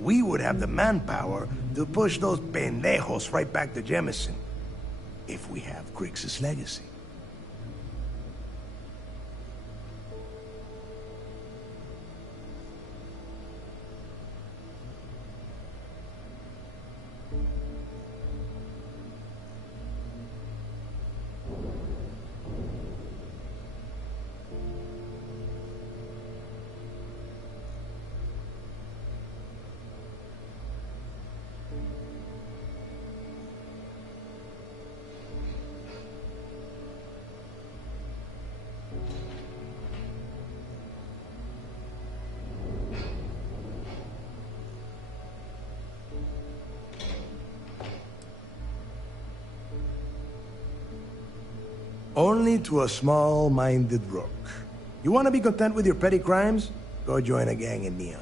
we would have the manpower to push those pendejos right back to Jemison. If we have Crix's legacy. Only to a small-minded rook. You want to be content with your petty crimes? Go join a gang in Neon.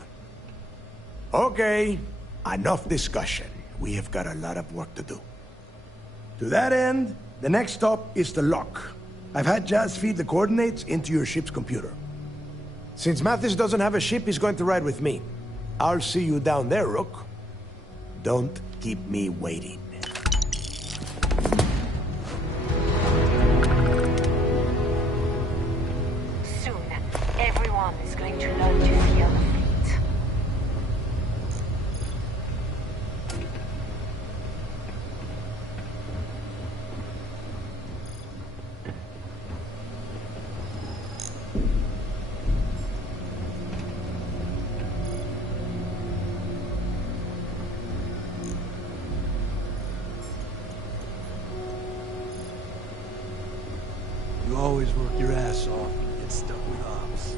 Okay, enough discussion. We have got a lot of work to do. To that end, the next stop is the lock. I've had Jazz feed the coordinates into your ship's computer. Since Mathis doesn't have a ship, he's going to ride with me. I'll see you down there, Rook. Don't keep me waiting. Soon, everyone is going to learn to feel the fate. You always work your ass off and get stuck with ops.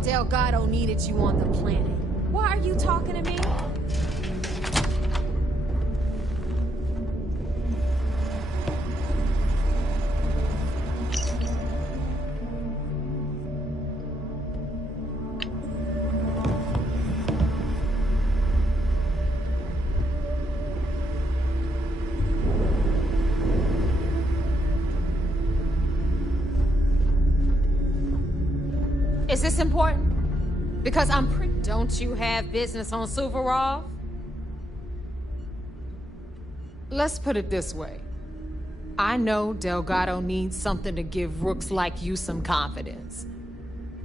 Delgado needed you on the planet. Why are you talking to me? Is this important? Because I'm pretty... Don't you have business on Suvorov? Let's put it this way. I know Delgado needs something to give rooks like you some confidence.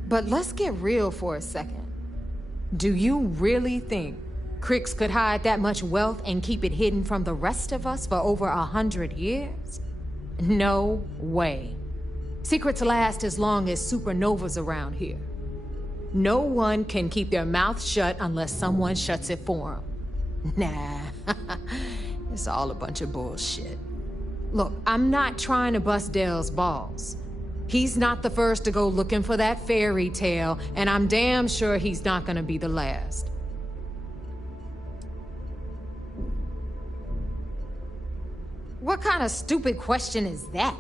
But let's get real for a second. Do you really think Crix could hide that much wealth and keep it hidden from the rest of us for over 100 years? No way. Secrets last as long as supernovas around here. No one can keep their mouth shut unless someone shuts it for them. Nah, it's all a bunch of bullshit. Look, I'm not trying to bust Dell's balls. He's not the first to go looking for that fairy tale, and I'm damn sure he's not gonna be the last. What kind of stupid question is that?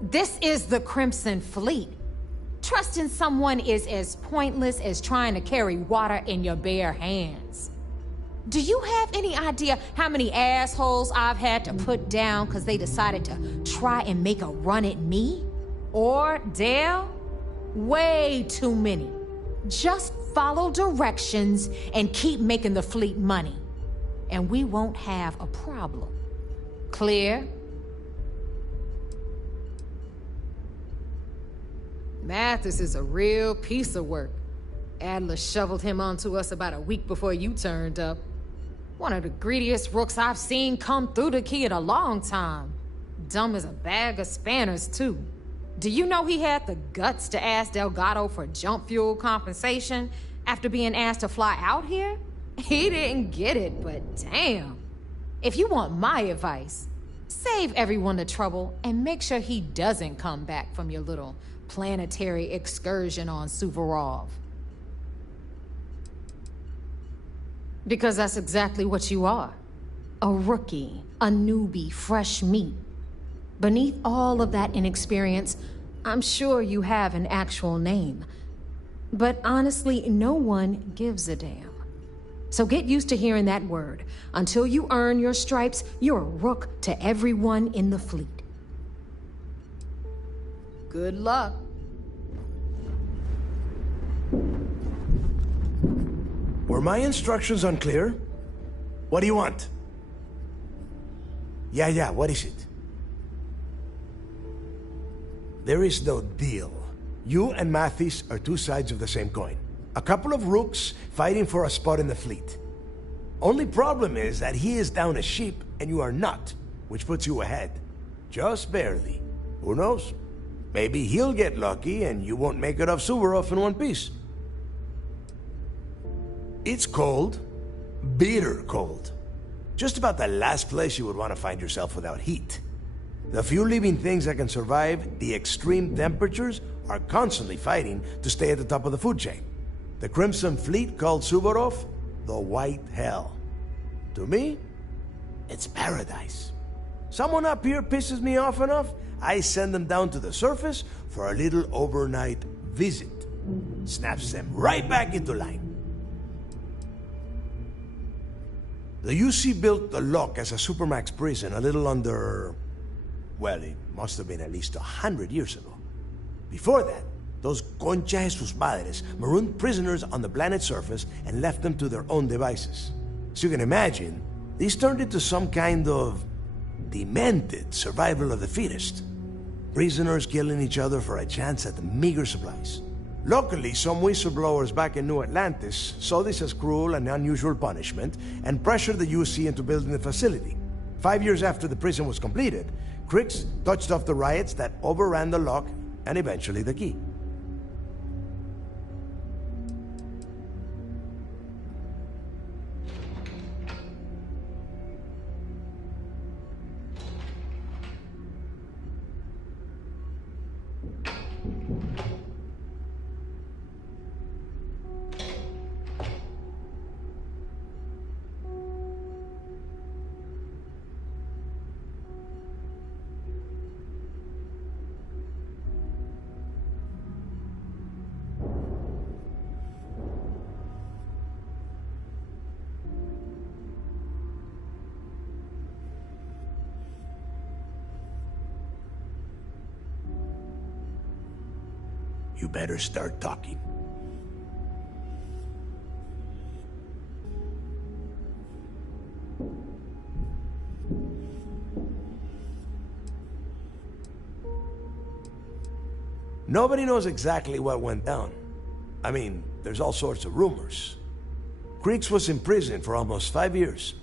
This is the Crimson Fleet. Trusting someone is as pointless as trying to carry water in your bare hands. Do you have any idea how many assholes I've had to put down because they decided to try and make a run at me? Or Dale? Way too many. Just follow directions and keep making the fleet money. And we won't have a problem. Clear? Mathis is a real piece of work. Adler shoveled him onto us about a week before you turned up. One of the greediest rooks I've seen come through the key in a long time. Dumb as a bag of spanners, too. Do you know he had the guts to ask Delgado for jump fuel compensation after being asked to fly out here? He didn't get it, but damn. If you want my advice, Save everyone the trouble and make sure he doesn't come back from your little planetary excursion on Suvorov. Because that's exactly what you are. A rookie, a newbie, fresh meat. Beneath all of that inexperience, I'm sure you have an actual name. But honestly, no one gives a damn. So get used to hearing that word. Until you earn your stripes, you're a rook to everyone in the fleet. Good luck. Were my instructions unclear? What do you want? Yeah, what is it? There is no deal. You and Mathis are two sides of the same coin. A couple of rooks fighting for a spot in the fleet. Only problem is that he is down a ship and you are not, which puts you ahead. Just barely. Who knows? Maybe he'll get lucky and you won't make it off Suvorov in one piece. It's cold. Bitter cold. Just about the last place you would want to find yourself without heat. The few living things that can survive the extreme temperatures are constantly fighting to stay at the top of the food chain. The Crimson Fleet called Suvorov the White Hell. To me, it's paradise. Someone up here pisses me off enough, I send them down to the surface for a little overnight visit. Snaps them right back into line. The UC built the Lock as a Supermax prison a little under... well, it must have been at least 100 years ago. Before that, those concha de sus madres marooned prisoners on the planet's surface and left them to their own devices. So you can imagine, these turned into some kind of demented survival of the fittest. Prisoners killing each other for a chance at the meager supplies. Luckily, some whistleblowers back in New Atlantis saw this as cruel and unusual punishment and pressured the UC into building the facility. 5 years after the prison was completed, Crix touched off the riots that overran the Lock and eventually the Key. You better start talking. Nobody knows exactly what went down. I mean, there's all sorts of rumors. Crix was in prison for almost 5 years,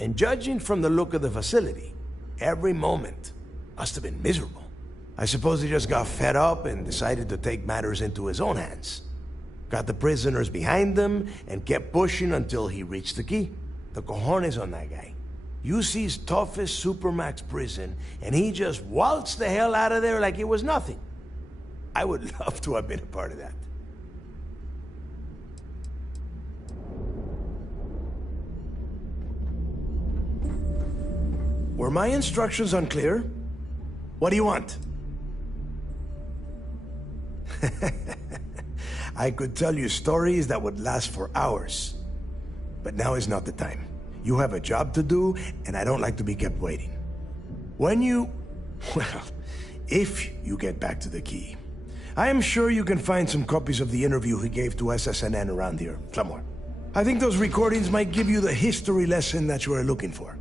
and judging from the look of the facility, every moment must have been miserable. I suppose he just got fed up and decided to take matters into his own hands. Got the prisoners behind him and kept pushing until he reached the Key. The cojones on that guy. UC's toughest Supermax prison, and he just waltzed the hell out of there like it was nothing. I would love to have been a part of that. Were my instructions unclear? What do you want? I could tell you stories that would last for hours. But now is not the time. You have a job to do, and I don't like to be kept waiting. When you... well, if you get back to the Key, I am sure you can find some copies of the interview he gave to SSNN around here, somewhere. I think those recordings might give you the history lesson that you are looking for.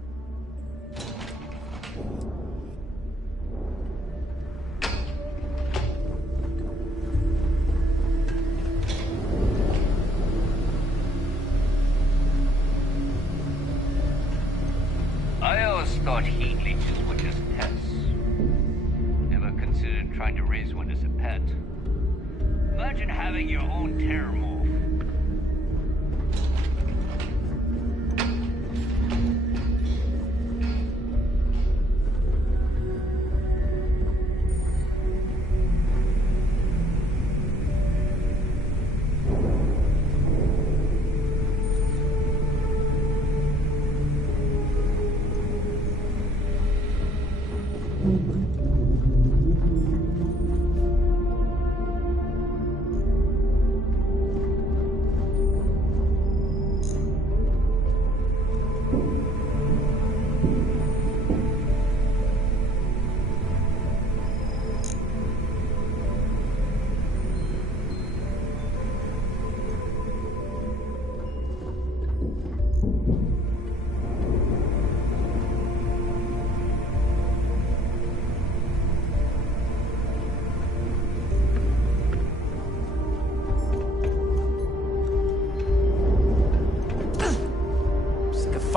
I always thought heat leeches were just pests. Never considered trying to raise one as a pet. Imagine having your own terramorph.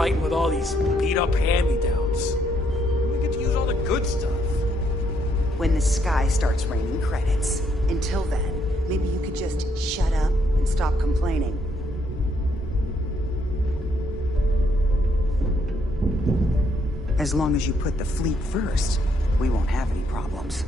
fighting with all these beat-up hand-me-downs. We get to use all the good stuff. When the sky starts raining credits. Until then, maybe you could just shut up and stop complaining. As long as you put the fleet first, we won't have any problems.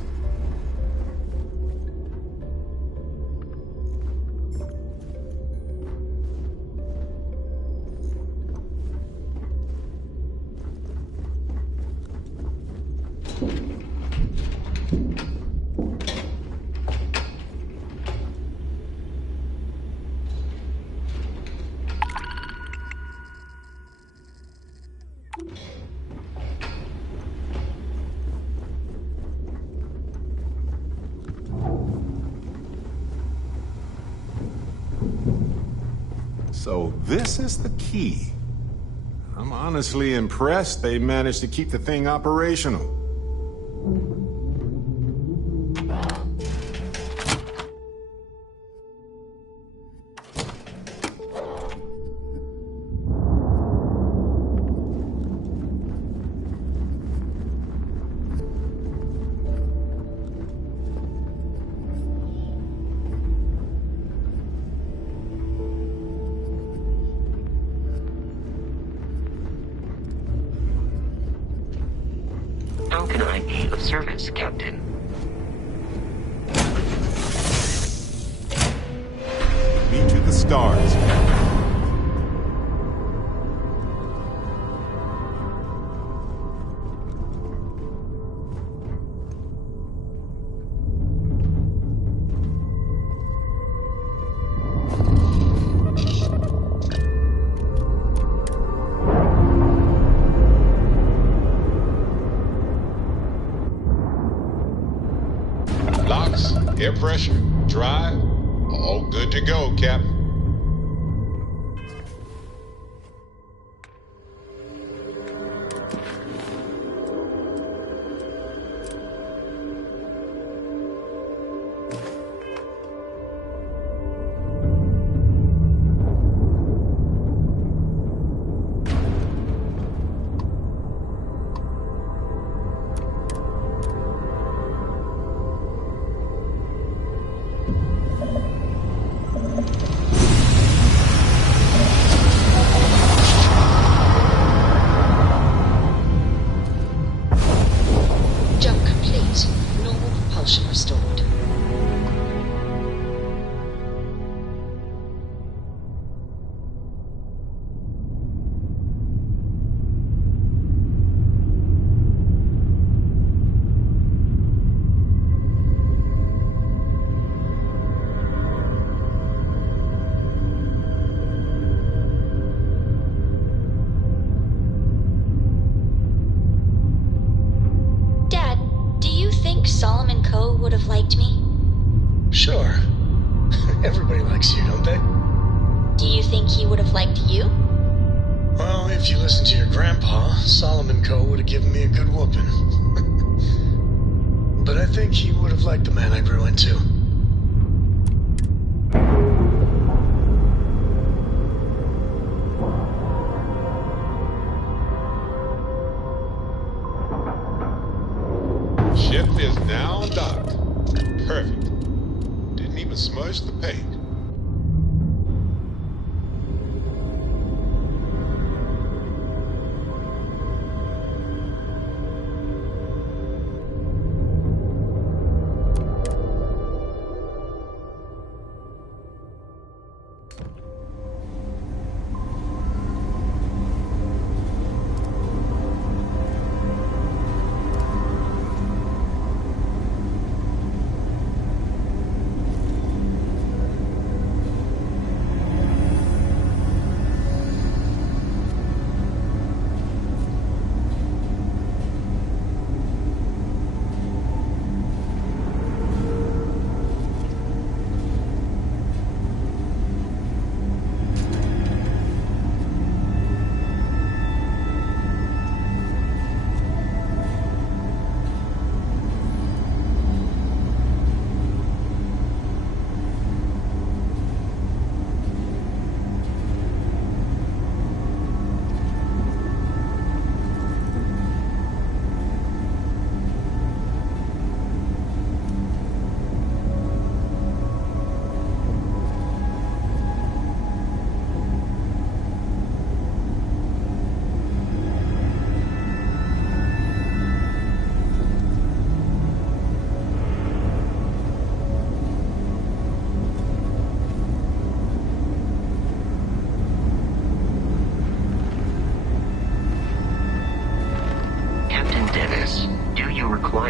So this is the key. I'm honestly impressed they managed to keep the thing operational. How can I be of service, Captain? Me to the stars. Locks, air pressure, drive, all good to go, Captain. Jump complete. Normal propulsion restored. Dad, do you think Solomon Coe would have liked me? Sure. Everybody likes you, don't they? Do you think he would have liked you? Well, if you listen to your grandpa, Solomon Coe would have given me a good whooping. But I think he would have liked the man I grew into. Ship is now docked. Perfect. Didn't even smudge the paint.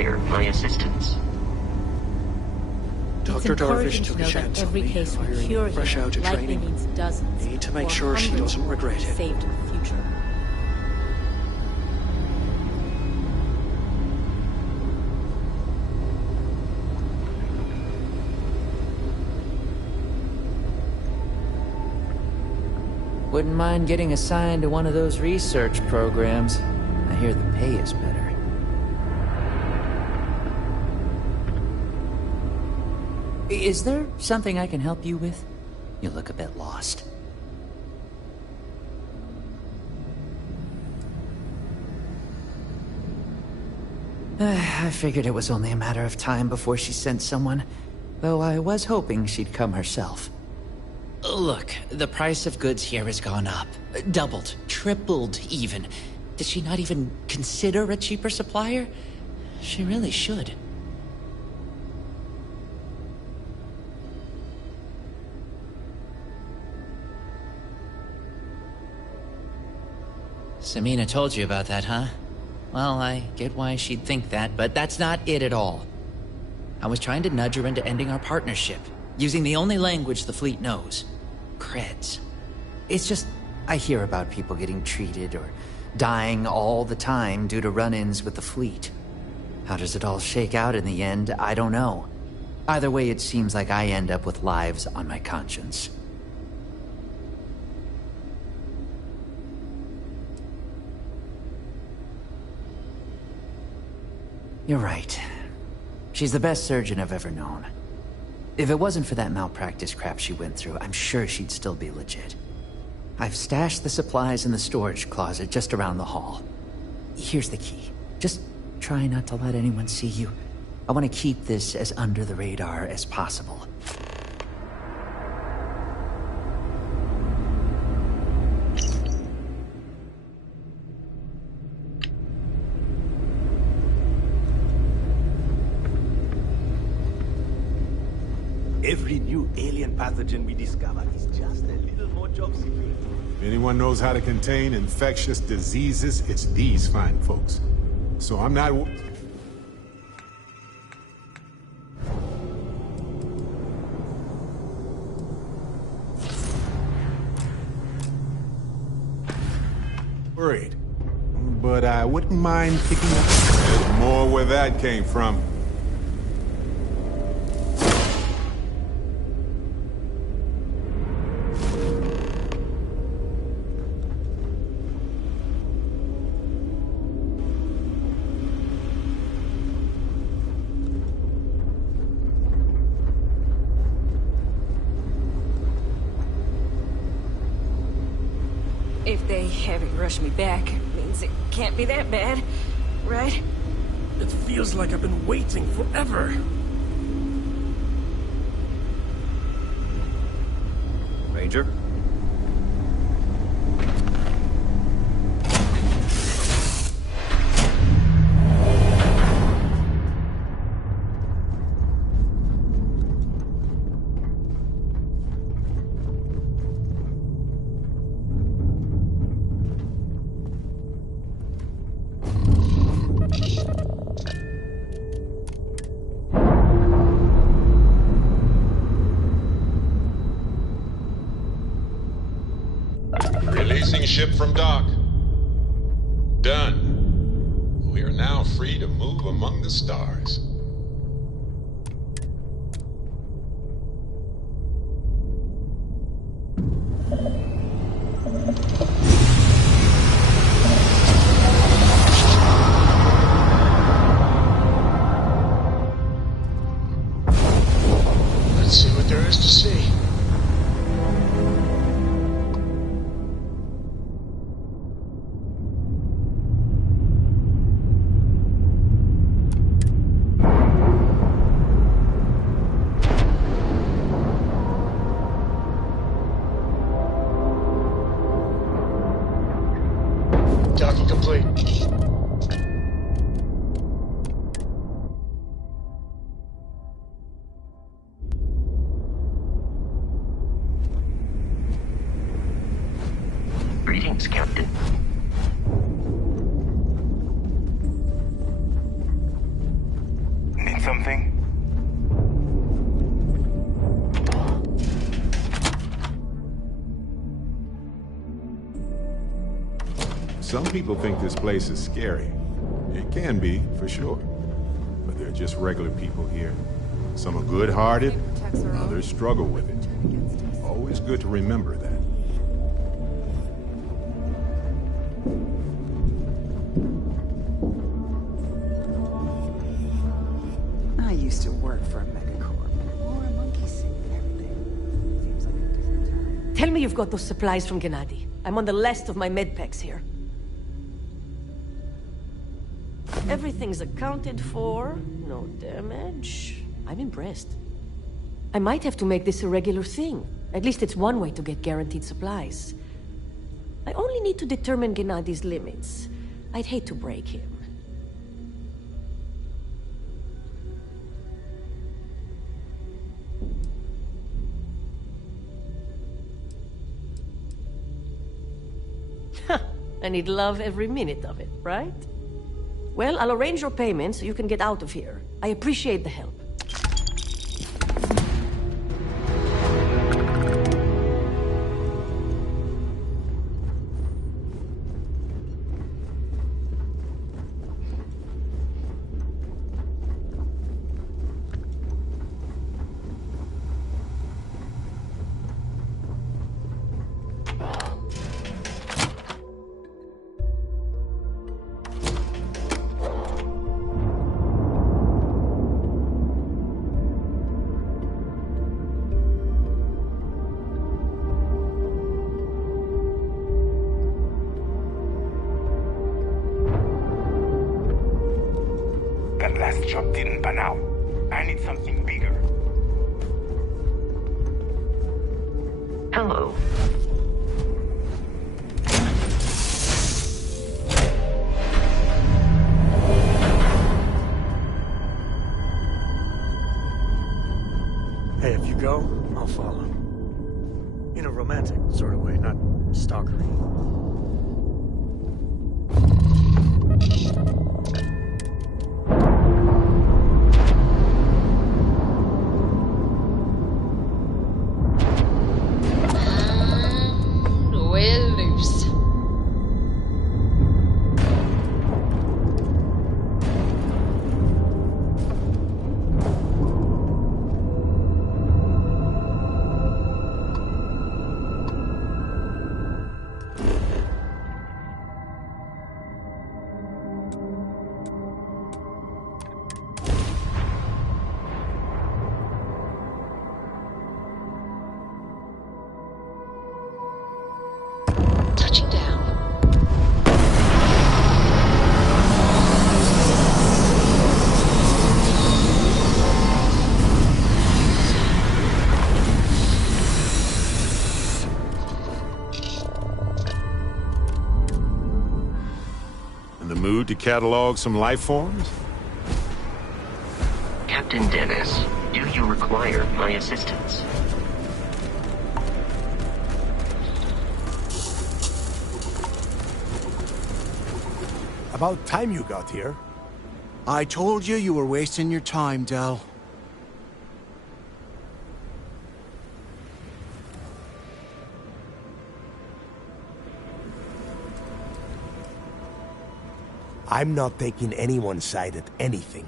require my assistance. Dr. Darvish took a that chance on every me, case we hiring cure me fresh here out of likely training. means dozens. Need to make or sure she hundreds doesn't regret it. saved in the future. Wouldn't mind getting assigned to one of those research programs. I hear the pay is better. Is there something I can help you with? You look a bit lost. I figured it was only a matter of time before she sent someone, though I was hoping she'd come herself. Look, the price of goods here has gone up. Doubled, tripled even. Did she not even consider a cheaper supplier? She really should. Samina told you about that, huh? Well, I get why she'd think that, but that's not it at all. I was trying to nudge her into ending our partnership, using the only language the fleet knows. Creds. It's just, I hear about people getting treated or dying all the time due to run-ins with the fleet. How does it all shake out in the end? I don't know. Either way, it seems like I end up with lives on my conscience. You're right. She's the best surgeon I've ever known. If it wasn't for that malpractice crap she went through, I'm sure she'd still be legit. I've stashed the supplies in the storage closet just around the hall. Here's the key. Just try not to let anyone see you. I want to keep this as under the radar as possible. Every new alien pathogen we discover is just a little more job security. If anyone knows how to contain infectious diseases, it's these fine folks. So I'm not... worried. But I wouldn't mind picking up... There's more where that came from. If they haven't rushed me back, means it can't be that bad, right? It feels like I've been waiting forever. Ranger? Releasing ship from dock. Done. We are now free to move among the stars. Let's see what there is to see. Docking complete. Greetings, Captain. Some people think this place is scary. It can be, for sure. But they're just regular people here. Some are good-hearted, others struggle with it. Always good to remember that. I used to work for a megacorp. Or a monkey suit and everything. Seems like a different time. Tell me you've got those supplies from Gennady. I'm on the last of my medpacks here. Everything's accounted for. No damage. I'm impressed. I might have to make this a regular thing. At least it's one way to get guaranteed supplies. I only need to determine Gennady's limits. I'd hate to break him. And he'd love every minute of it, right? Well, I'll arrange your payment so you can get out of here. I appreciate the help. Last job didn't pan out. I need something bigger. Hello. Hey, if you go, I'll follow. In a romantic sort of way, not stalkery. To catalog some life forms? Captain Dennis, do you require my assistance? About time you got here. I told you you were wasting your time, Del. I'm not taking anyone's side at anything.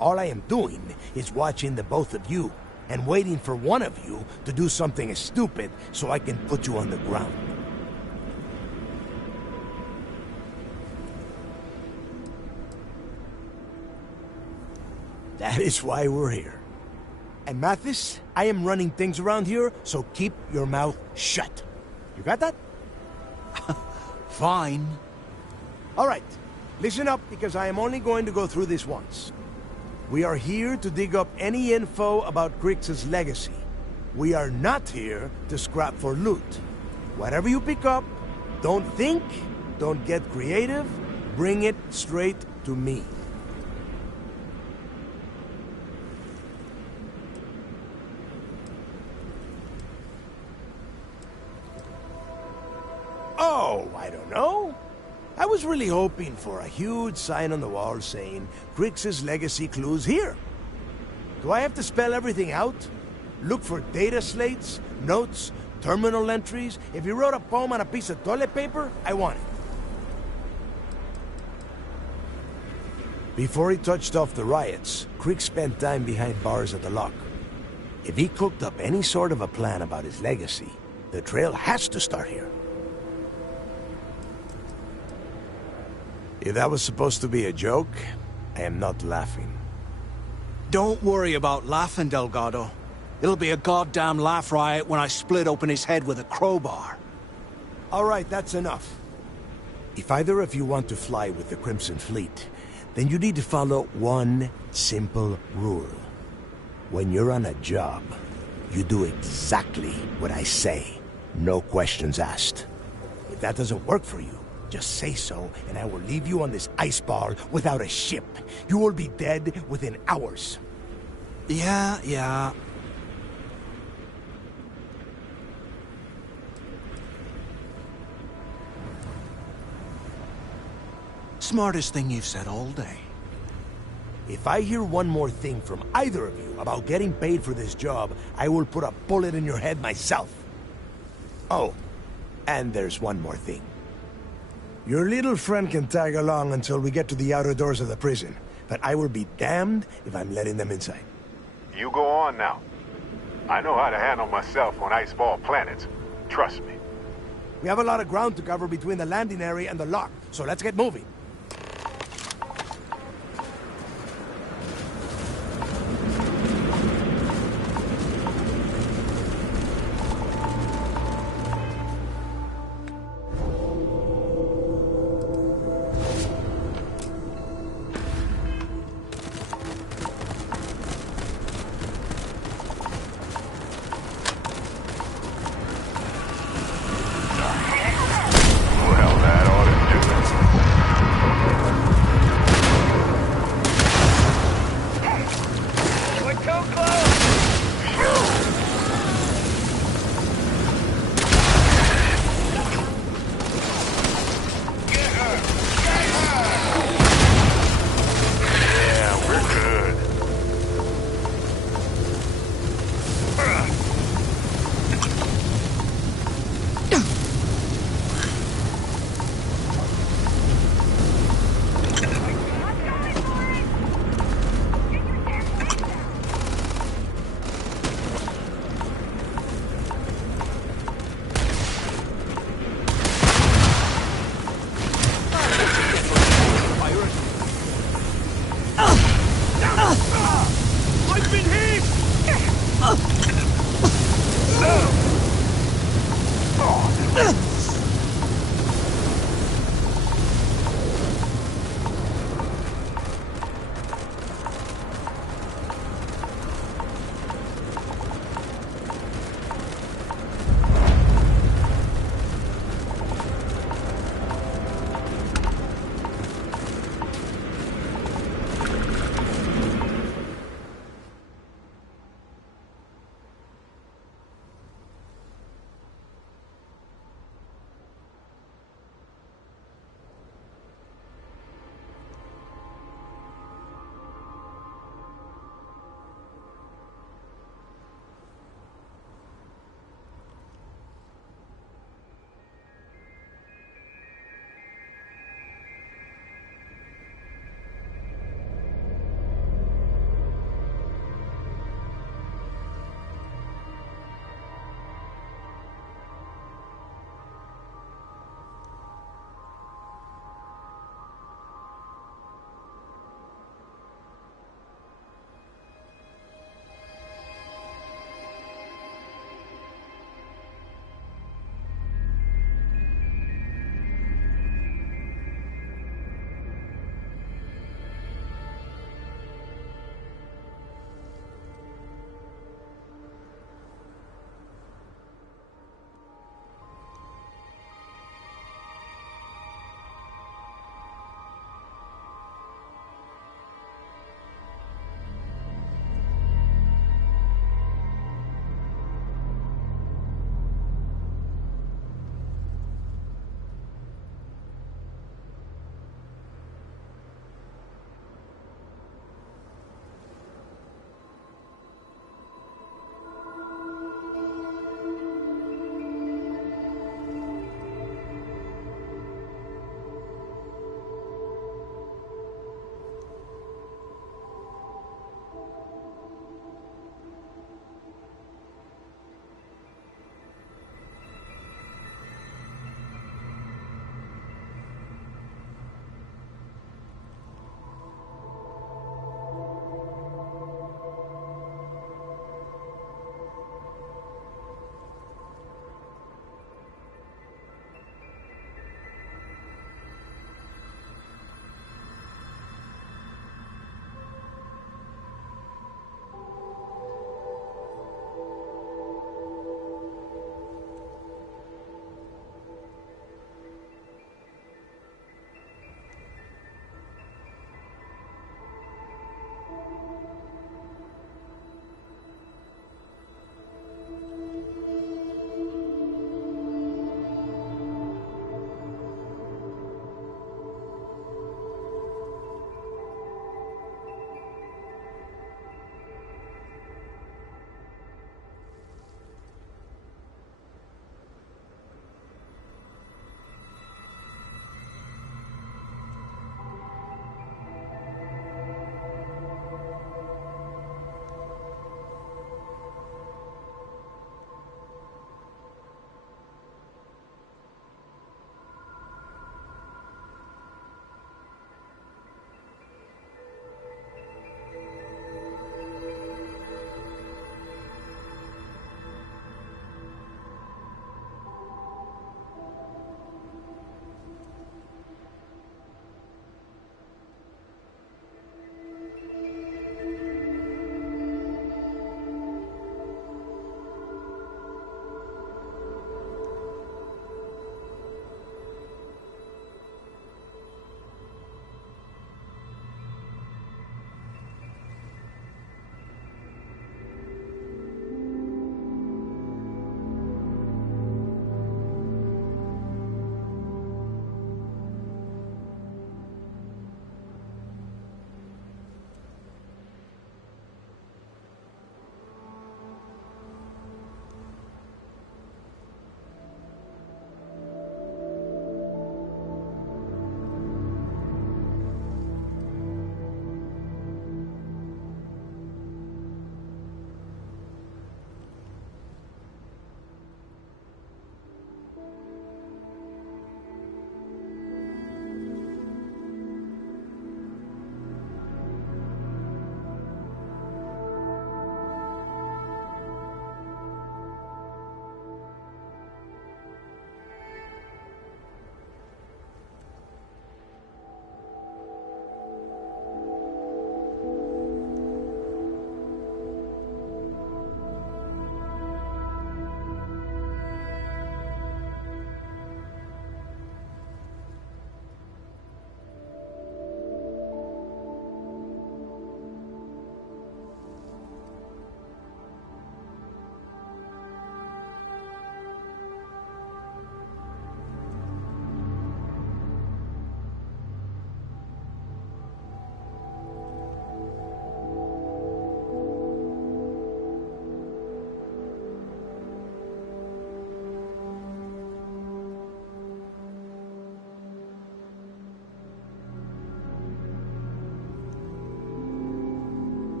All I am doing is watching the both of you and waiting for one of you to do something stupid so I can put you on the ground. That is why we're here. And Mathis, I am running things around here, so keep your mouth shut. You got that? Fine. All right. Listen up, because I am only going to go through this once. We are here to dig up any info about Crix's legacy. We are not here to scrap for loot. Whatever you pick up, don't think, don't get creative, bring it straight to me. Oh, I don't know. I was really hoping for a huge sign on the wall saying, Crix's legacy clues here. Do I have to spell everything out? Look for data slates, notes, terminal entries? If you wrote a poem on a piece of toilet paper, I want it. Before he touched off the riots, Crick spent time behind bars at the lock. If he cooked up any sort of a plan about his legacy, the trail has to start here. If that was supposed to be a joke, I am not laughing. Don't worry about laughing, Delgado. It'll be a goddamn laugh riot when I split open his head with a crowbar. All right, that's enough. If either of you want to fly with the Crimson Fleet, then you need to follow one simple rule. When you're on a job, you do exactly what I say. No questions asked. If that doesn't work for you, just say so, and I will leave you on this ice ball without a ship. You will be dead within hours. Yeah. Smartest thing you've said all day. If I hear one more thing from either of you about getting paid for this job, I will put a bullet in your head myself. Oh, and there's one more thing. Your little friend can tag along until we get to the outer doors of the prison, but I will be damned if I'm letting them inside. You go on now. I know how to handle myself on iceball planets. Trust me. We have a lot of ground to cover between the landing area and the lock, so let's get moving.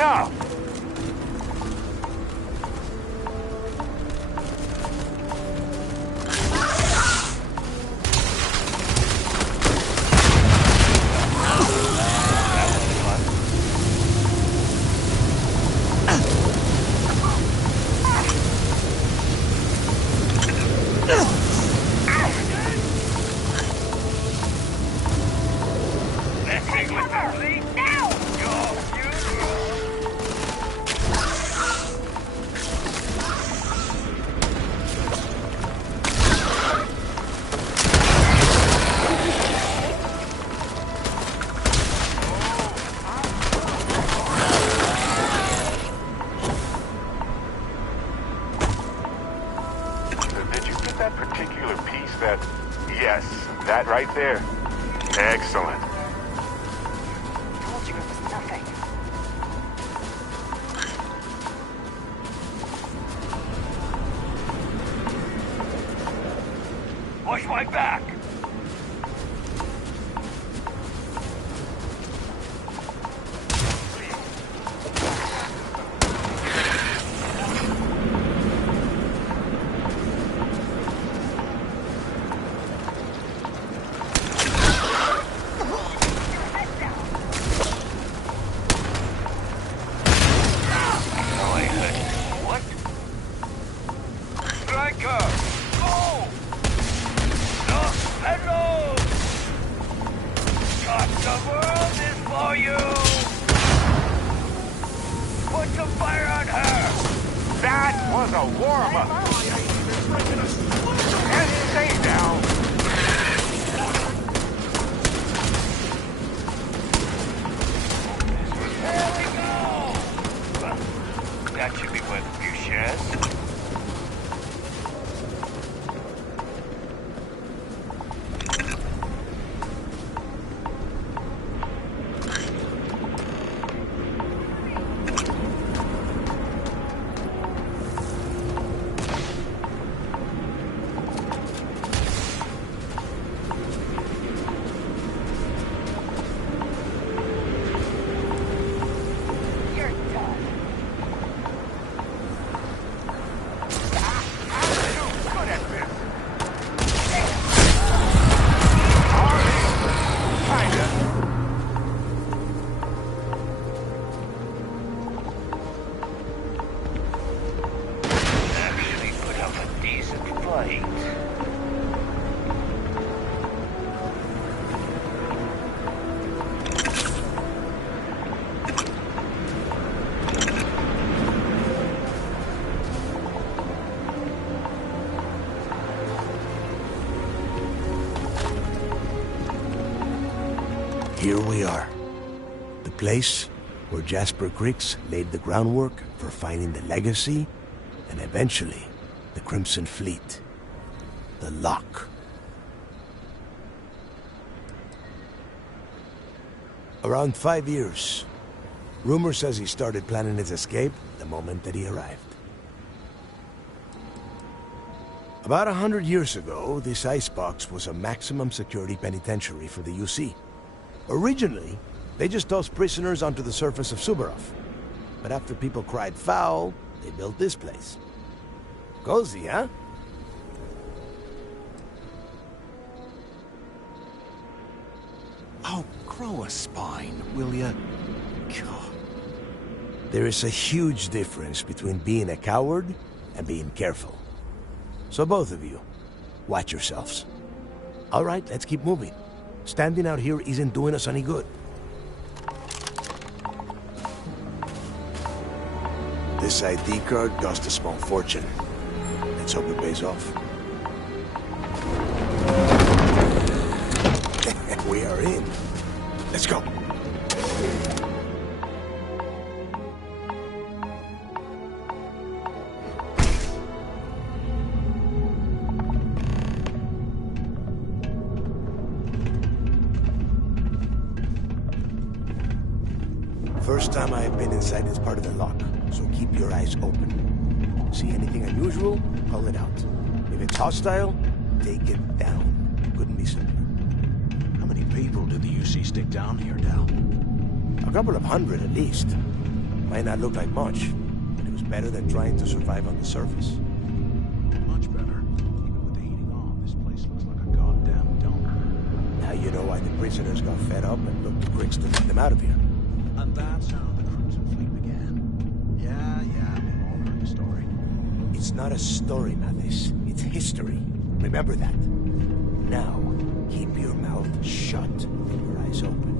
Enough! Yes, that right there. Excellent. Told you it was nothing. Watch my back! That should be worth a few shares. Here we are. The place where Jasper Griggs laid the groundwork for finding the legacy and eventually the Crimson Fleet. The Lock. Around 5 years. Rumor says he started planning his escape the moment that he arrived. About 100 years ago, this icebox was a maximum security penitentiary for the UC. Originally, they just tossed prisoners onto the surface of Suvorov. But after people cried foul, they built this place. Cozy, huh? Oh, grow a spine, will ya? God. There is a huge difference between being a coward and being careful. So both of you, watch yourselves. All right, let's keep moving. Standing out here isn't doing us any good. This ID card cost a small fortune. Let's hope it pays off. We are in. Let's go. first time I've been inside this part of the lock, so keep your eyes open. See anything unusual, call it out. If it's hostile, take it down. Couldn't be simpler. How many people did the UC stick down here, Dal? A couple of hundred at least. Might not look like much, but it was better than trying to survive on the surface. Much better. Even with the heating on, this place looks like a goddamn dump. Now you know why the prisoners got fed up and looked to Griggs to let them out of here. And that's how the Crimson Fleet began. Yeah, we've all heard the story. It's not a story, Mathis. It's history. Remember that. Now, keep your mouth shut and your eyes open.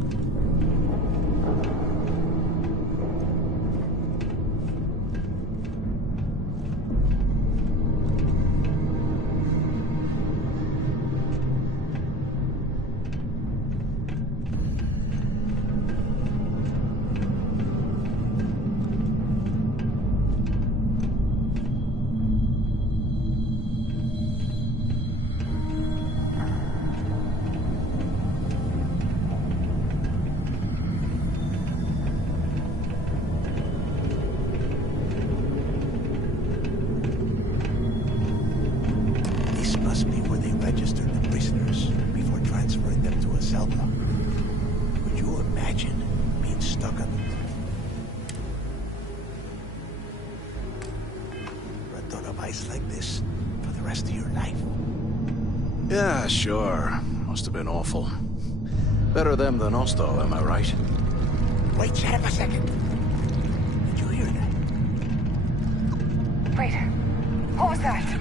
Yeah, sure. Must have been awful. Better them than us, though, am I right? Wait, shut up a second. Did you hear that? Wait, what was that?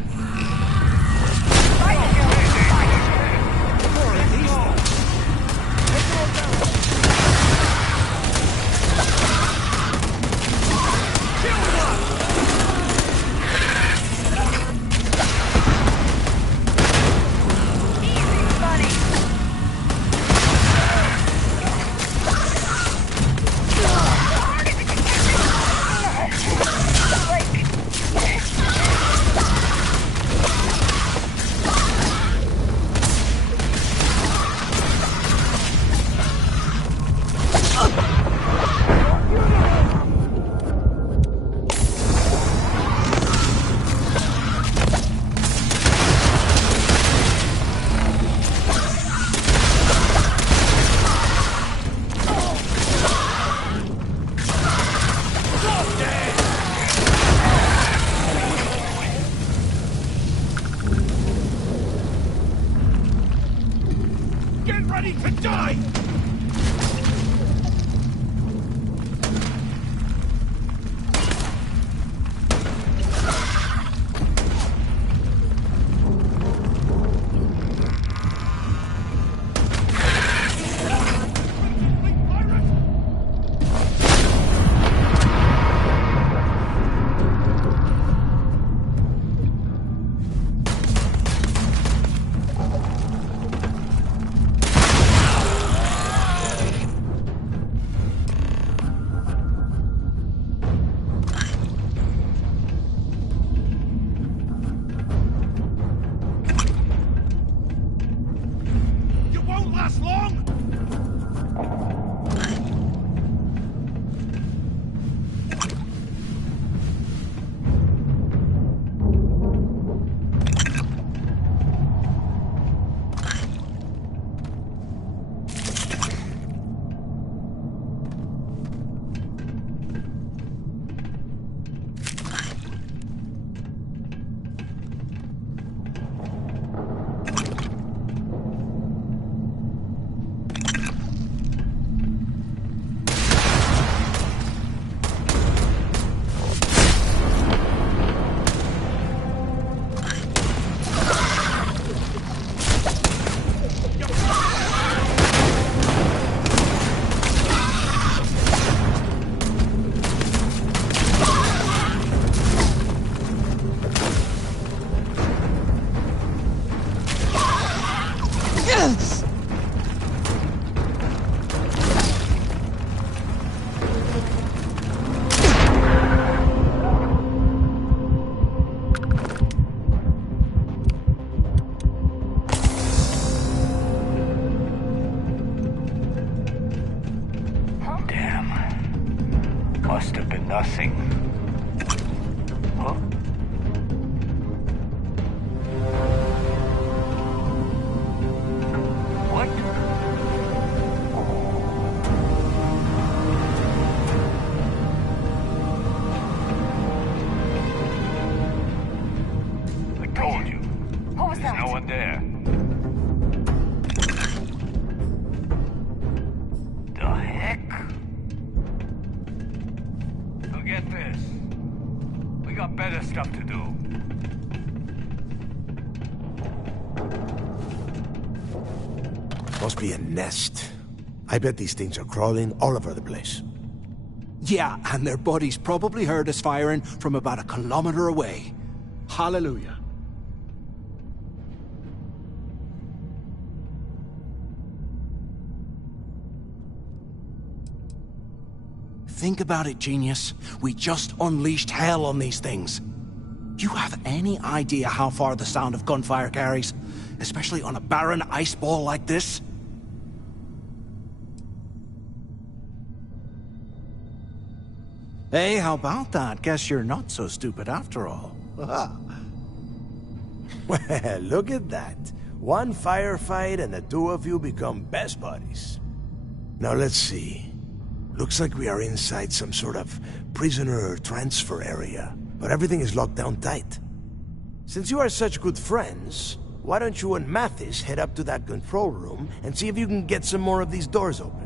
Must have been nothing. Huh? What? I told you. What was There's that? no one there. The heck? Forget this. We got better stuff to do. Must be a nest. I bet these things are crawling all over the place. Yeah, and their buddies probably heard us firing from about a kilometer away. Hallelujah. Think about it, genius. We just unleashed hell on these things. You have any idea how far the sound of gunfire carries? Especially on a barren ice ball like this? Hey, how about that? Guess you're not so stupid after all. Well, look at that. One firefight and the two of you become best buddies. Now let's see. Looks like we are inside some sort of prisoner transfer area, but everything is locked down tight. Since you are such good friends, why don't you and Mathis head up to that control room and see if you can get some more of these doors open?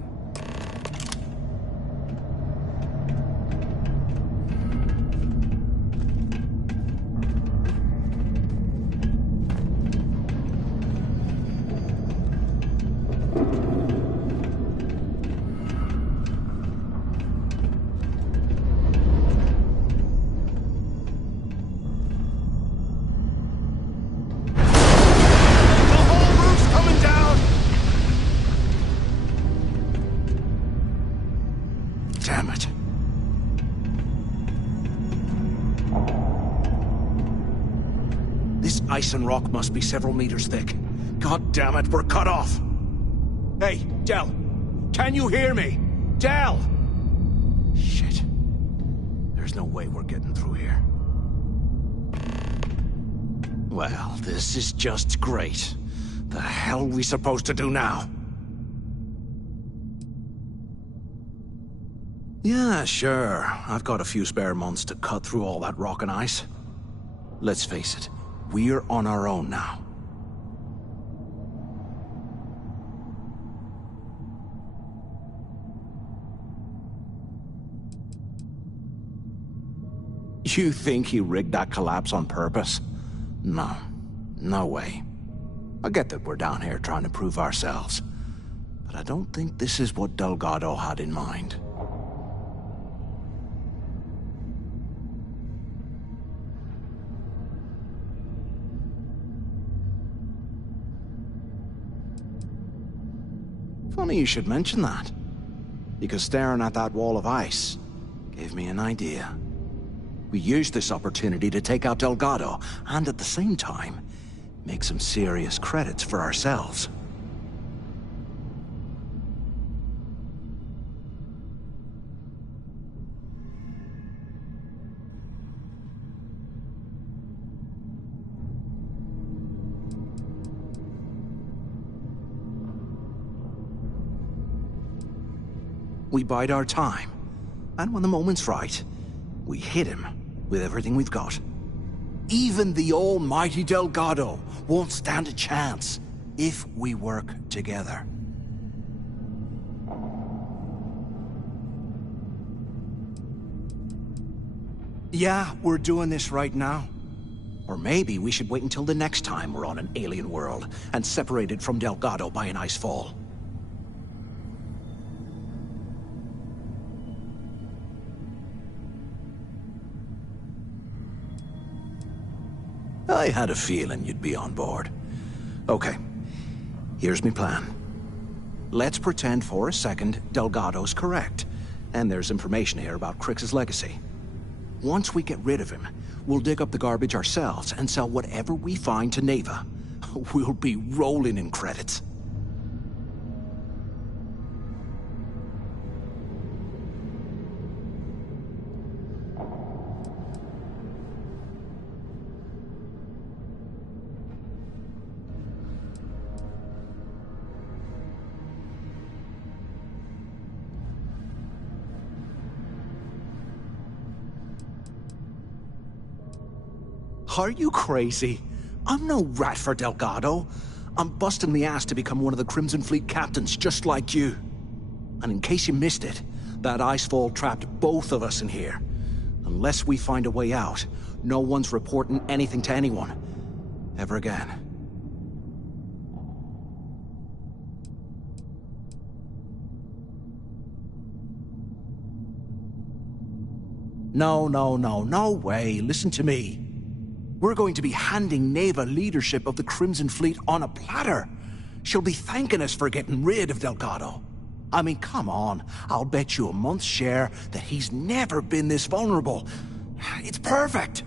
Damn it. This ice and rock must be several meters thick. God damn it, we're cut off. Hey, Del. Can you hear me? Del! Shit. There's no way we're getting through here. Well, this is just great. The hell are we supposed to do now? Yeah, sure. I've got a few spare months to cut through all that rock and ice. Let's face it, we're on our own now. You think he rigged that collapse on purpose? No. No way. I get that we're down here trying to prove ourselves, but I don't think this is what Delgado had in mind. Funny you should mention that, because staring at that wall of ice gave me an idea. We used this opportunity to take out Delgado, and at the same time, make some serious credits for ourselves. We bide our time, and when the moment's right, we hit him with everything we've got. Even the almighty Delgado won't stand a chance if we work together. Yeah, we're doing this right now. Or maybe we should wait until the next time we're on an alien world and separated from Delgado by an ice fall. I had a feeling you'd be on board. Okay, here's my plan. Let's pretend for a second Delgado's correct, and there's information here about Crix's legacy. Once we get rid of him, we'll dig up the garbage ourselves and sell whatever we find to Neva. We'll be rolling in credits. Are you crazy? I'm no rat for Delgado. I'm busting the ass to become one of the Crimson Fleet captains, just like you. And in case you missed it, that icefall trapped both of us in here. Unless we find a way out, no one's reporting anything to anyone. Ever again. No way. Listen to me. We're going to be handing Neva leadership of the Crimson Fleet on a platter. She'll be thanking us for getting rid of Delgado. I mean, come on. I'll bet you a month's share that he's never been this vulnerable. It's perfect.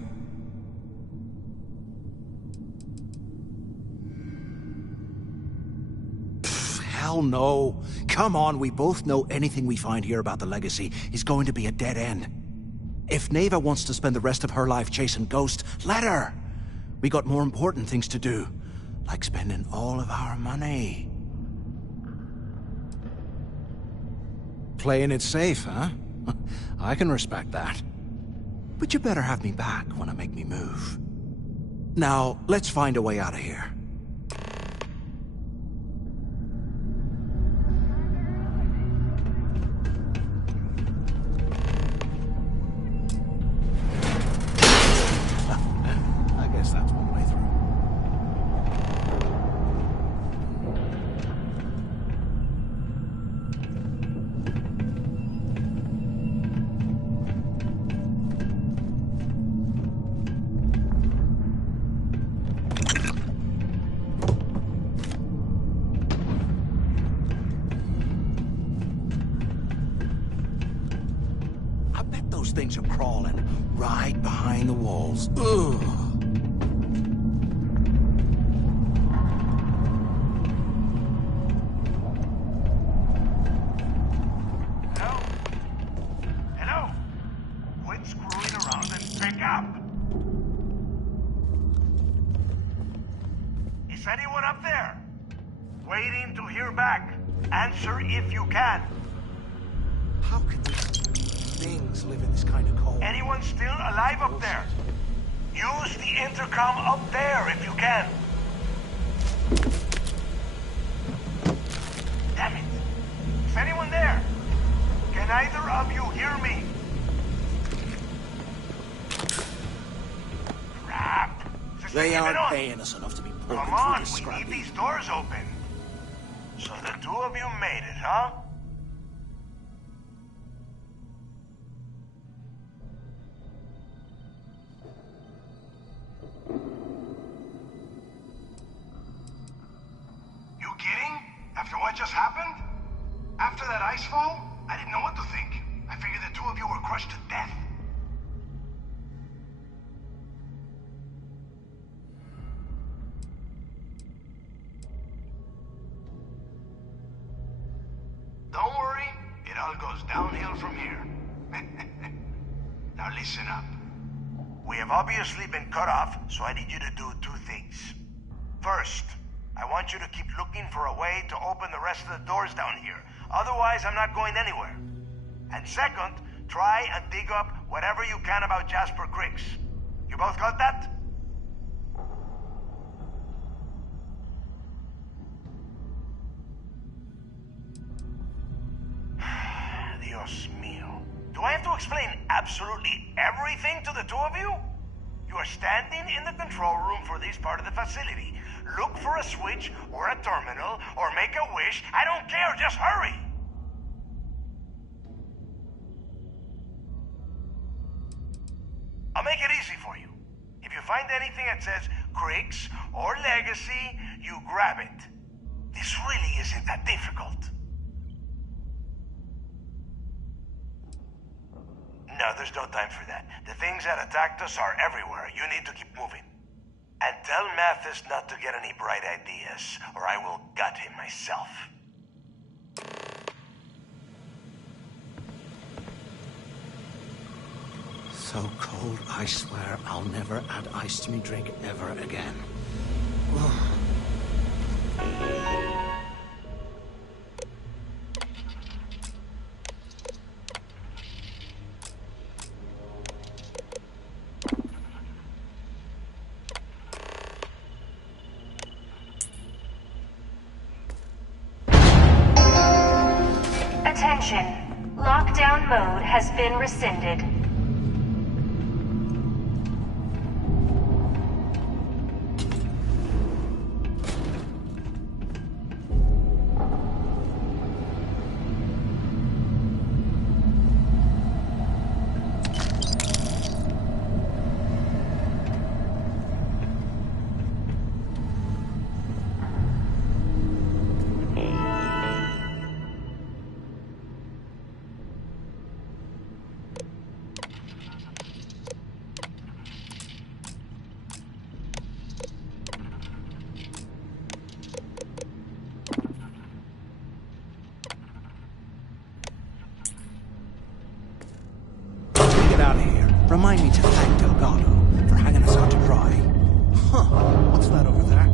Pfft, hell no. Come on, we both know anything we find here about the Legacy is going to be a dead end. If Neva wants to spend the rest of her life chasing ghosts, let her. We got more important things to do, like spending all of our money. Playing it safe, huh? I can respect that. But you better have me back when I make me move. Now, let's find a way out of here. I guess that's one way through. Things are crawling right behind the walls. Ugh. Hello? Hello? Quit screwing around and pick up. Is anyone up there? Waiting to hear back. Answer if you can. How can these things live in this kind of cold? Anyone still alive up there? Use the intercom up there if you can. Damn it. Is anyone there? Can either of you hear me? Crap. They aren't paying us enough to be poking Come on, through this we scrappy. need these doors open. So the two of you made it, huh? You kidding? After what just happened? After that icefall? I didn't know what to think. I figured the two of you were crushed to death. Don't worry, it all goes downhill from here. Now listen up. We have obviously been cut off, so I need you to do two things. First, I want you to keep looking for a way to open the rest of the doors down here. Otherwise, I'm not going anywhere. And second, try and dig up whatever you can about Jasper Cricks. You both got that? Dios mío. Do I have to explain absolutely everything to the two of you? You are standing in the control room for this part of the facility. Look for a switch or a terminal or make a wish. I don't care, just hurry! I'll make it easy for you. If you find anything that says Cricks or Legacy, you grab it. This really isn't that difficult. No, there's no time for that. The things that attacked us are everywhere. You need to keep moving. And tell Mathis not to get any bright ideas, or I will gut him myself. So cold, I swear I'll never add ice to me drink ever again. code has been rescinded. Remind me to thank Delgado for hanging us out to dry. Huh, what's that over there?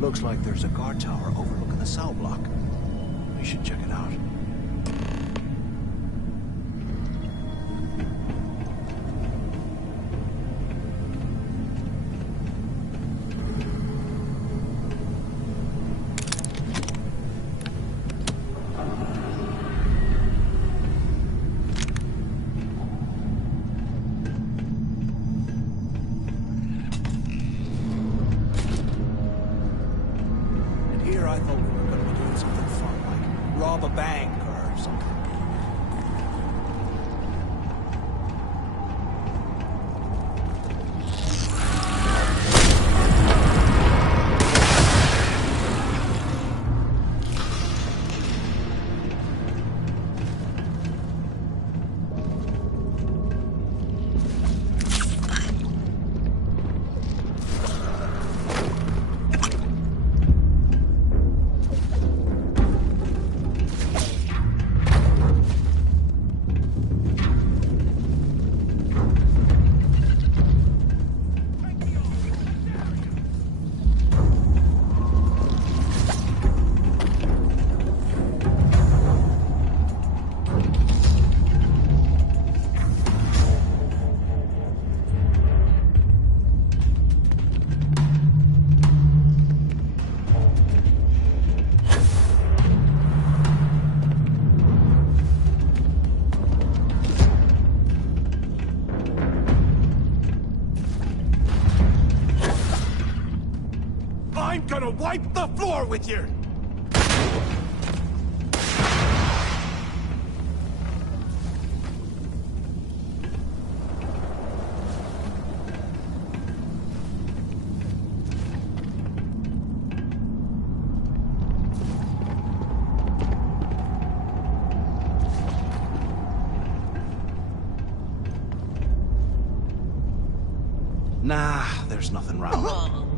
Looks like there's a guard tower overlooking the cell block. We should check it out. I thought we were going to be doing something fun, like rob a bank or something. I'm gonna wipe the floor with you! Nah, there's nothing wrong.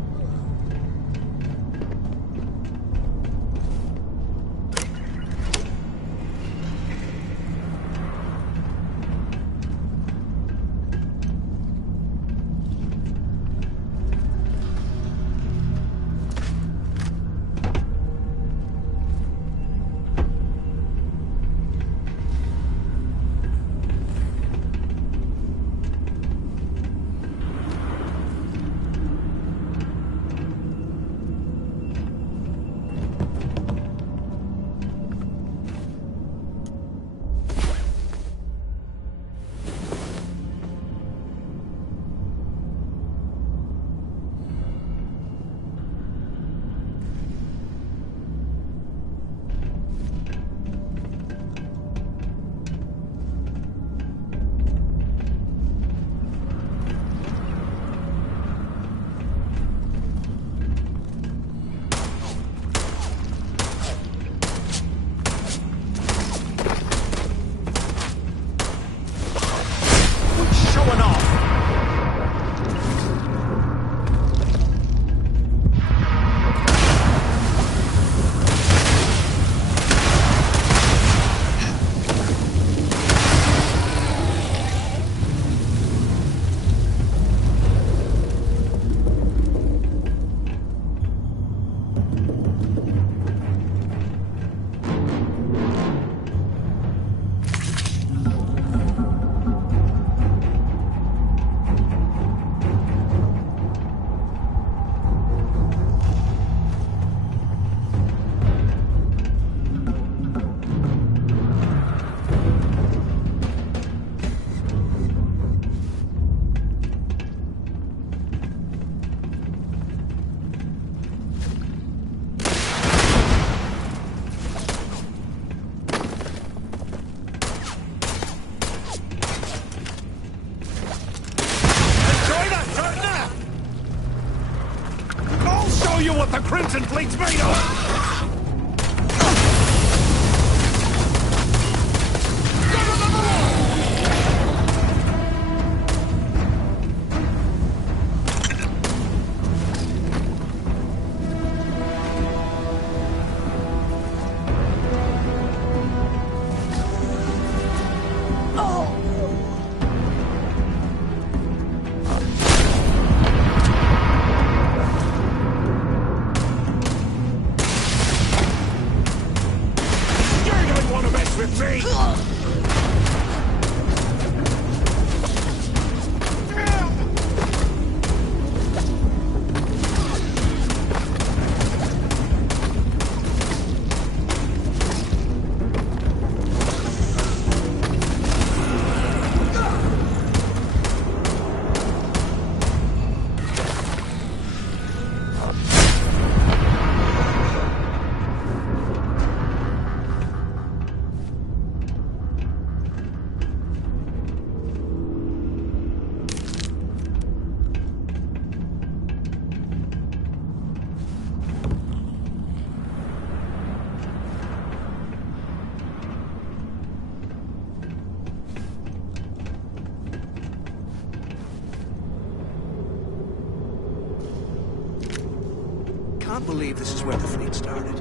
can't believe this is where the fleet started.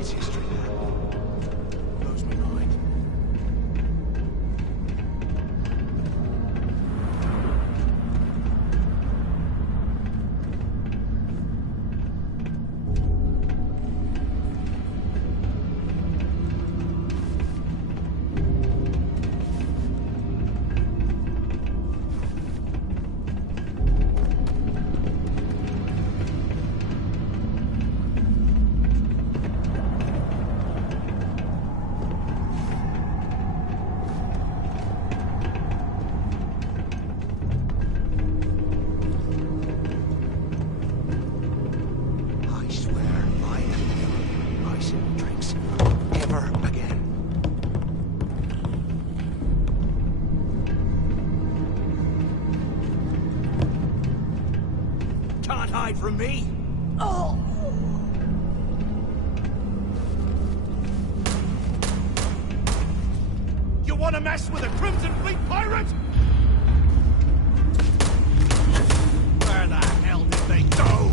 It's history now. Blows my mind. From me? Oh! You want to mess with a Crimson Fleet pirate? Where the hell did they go?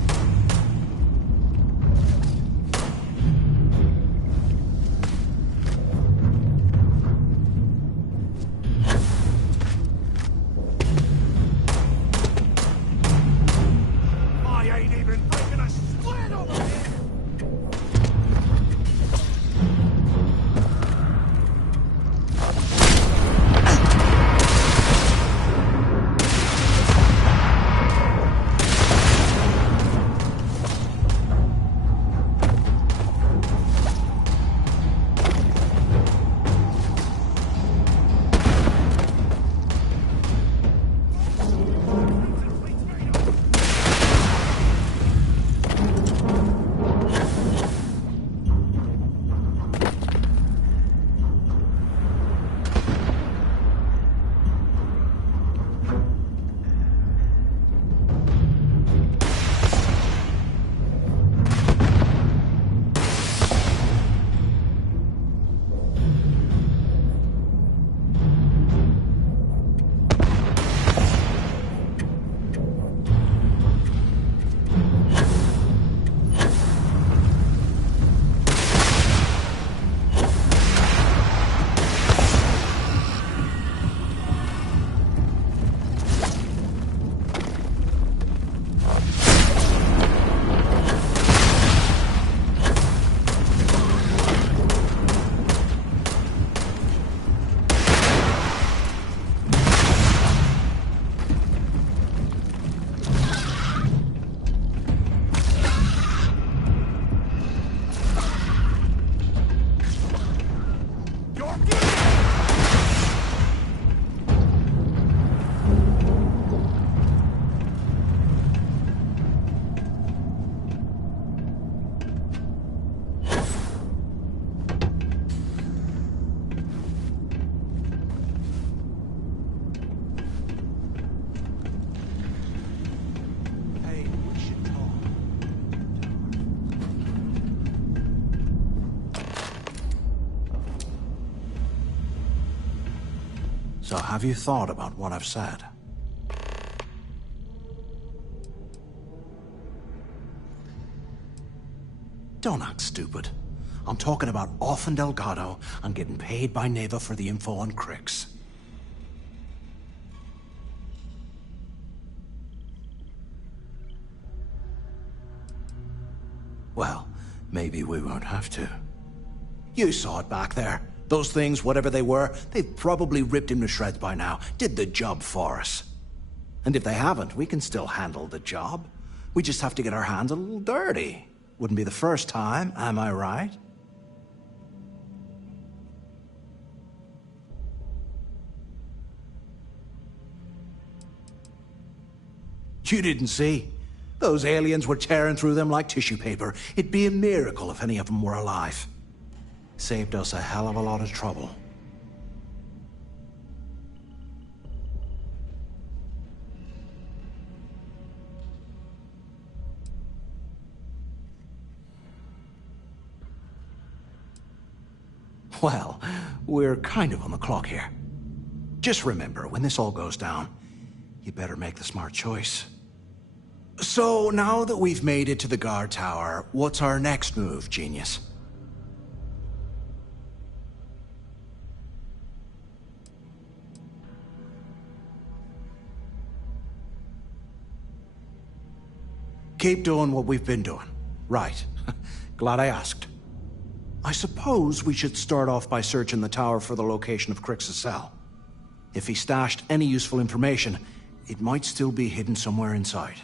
So have you thought about what I've said? Don't act stupid. I'm talking about off in Delgado and getting paid by Neva for the info on Crix. Well, maybe we won't have to. You saw it back there. Those things, whatever they were, they've probably ripped him to shreds by now. Did the job for us. And if they haven't, we can still handle the job. We just have to get our hands a little dirty. Wouldn't be the first time, am I right? You didn't see? Those aliens were tearing through them like tissue paper. It'd be a miracle if any of them were alive. Saved us a hell of a lot of trouble. Well, we're kind of on the clock here. Just remember, when this all goes down, you better make the smart choice. So, now that we've made it to the guard tower, what's our next move, genius? Keep doing what we've been doing. Right. Glad I asked. I suppose we should start off by searching the tower for the location of Crix's cell. If he stashed any useful information, it might still be hidden somewhere inside.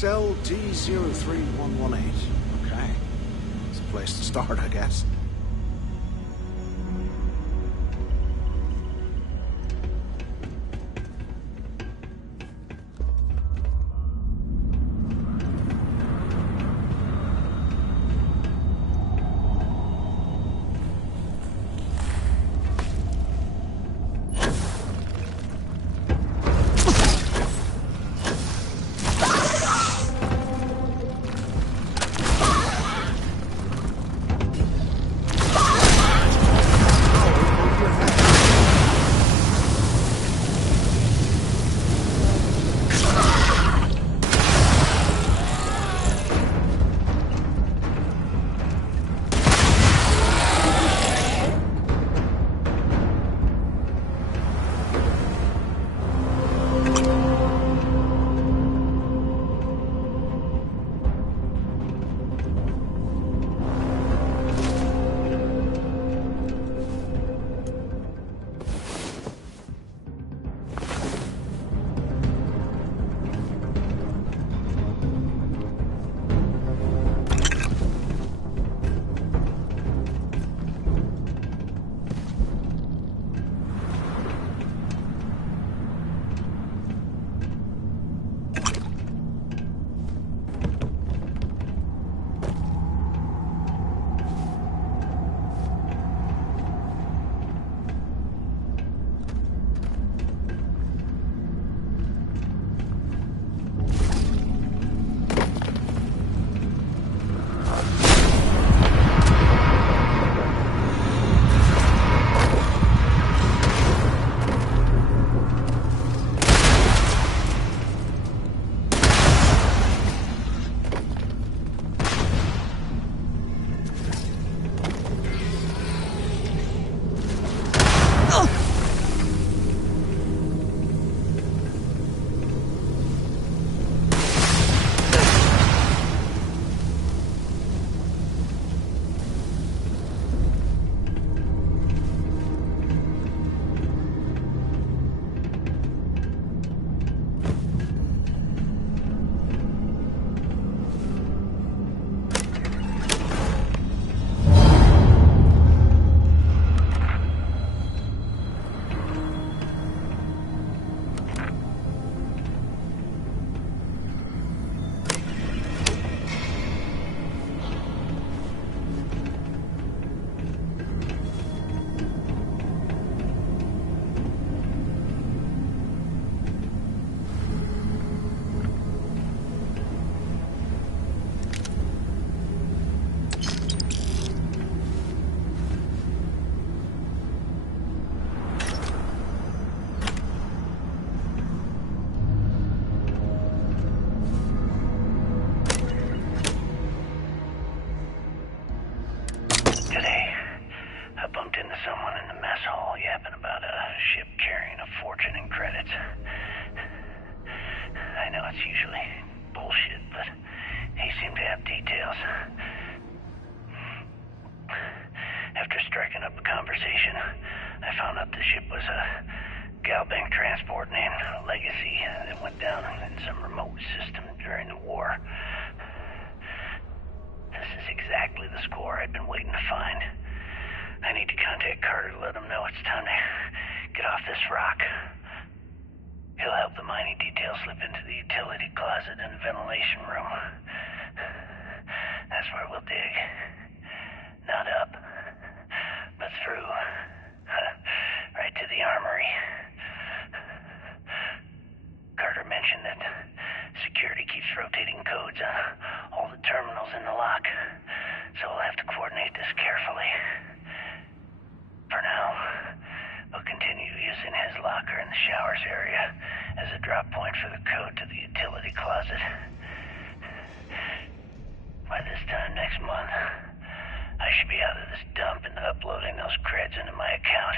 Cell D03118. Okay. It's a place to start, I guess. conversation, I found out the ship was a Galbank transport named Legacy that went down in some remote system during the war. This is exactly the score I've been waiting to find. I need to contact Carter to let him know it's time to get off this rock. He'll help the mining detail slip into the utility closet in the ventilation room. That's where we'll dig. Not up, but through. Right to the armory. Carter mentioned that security keeps rotating codes on all the terminals in the lock, so we'll have to coordinate this carefully. For now, we'll continue using his locker in the showers area as a drop point for the code to the utility closet. By this time next month, I should be out of this dump and uploading those creds into my account.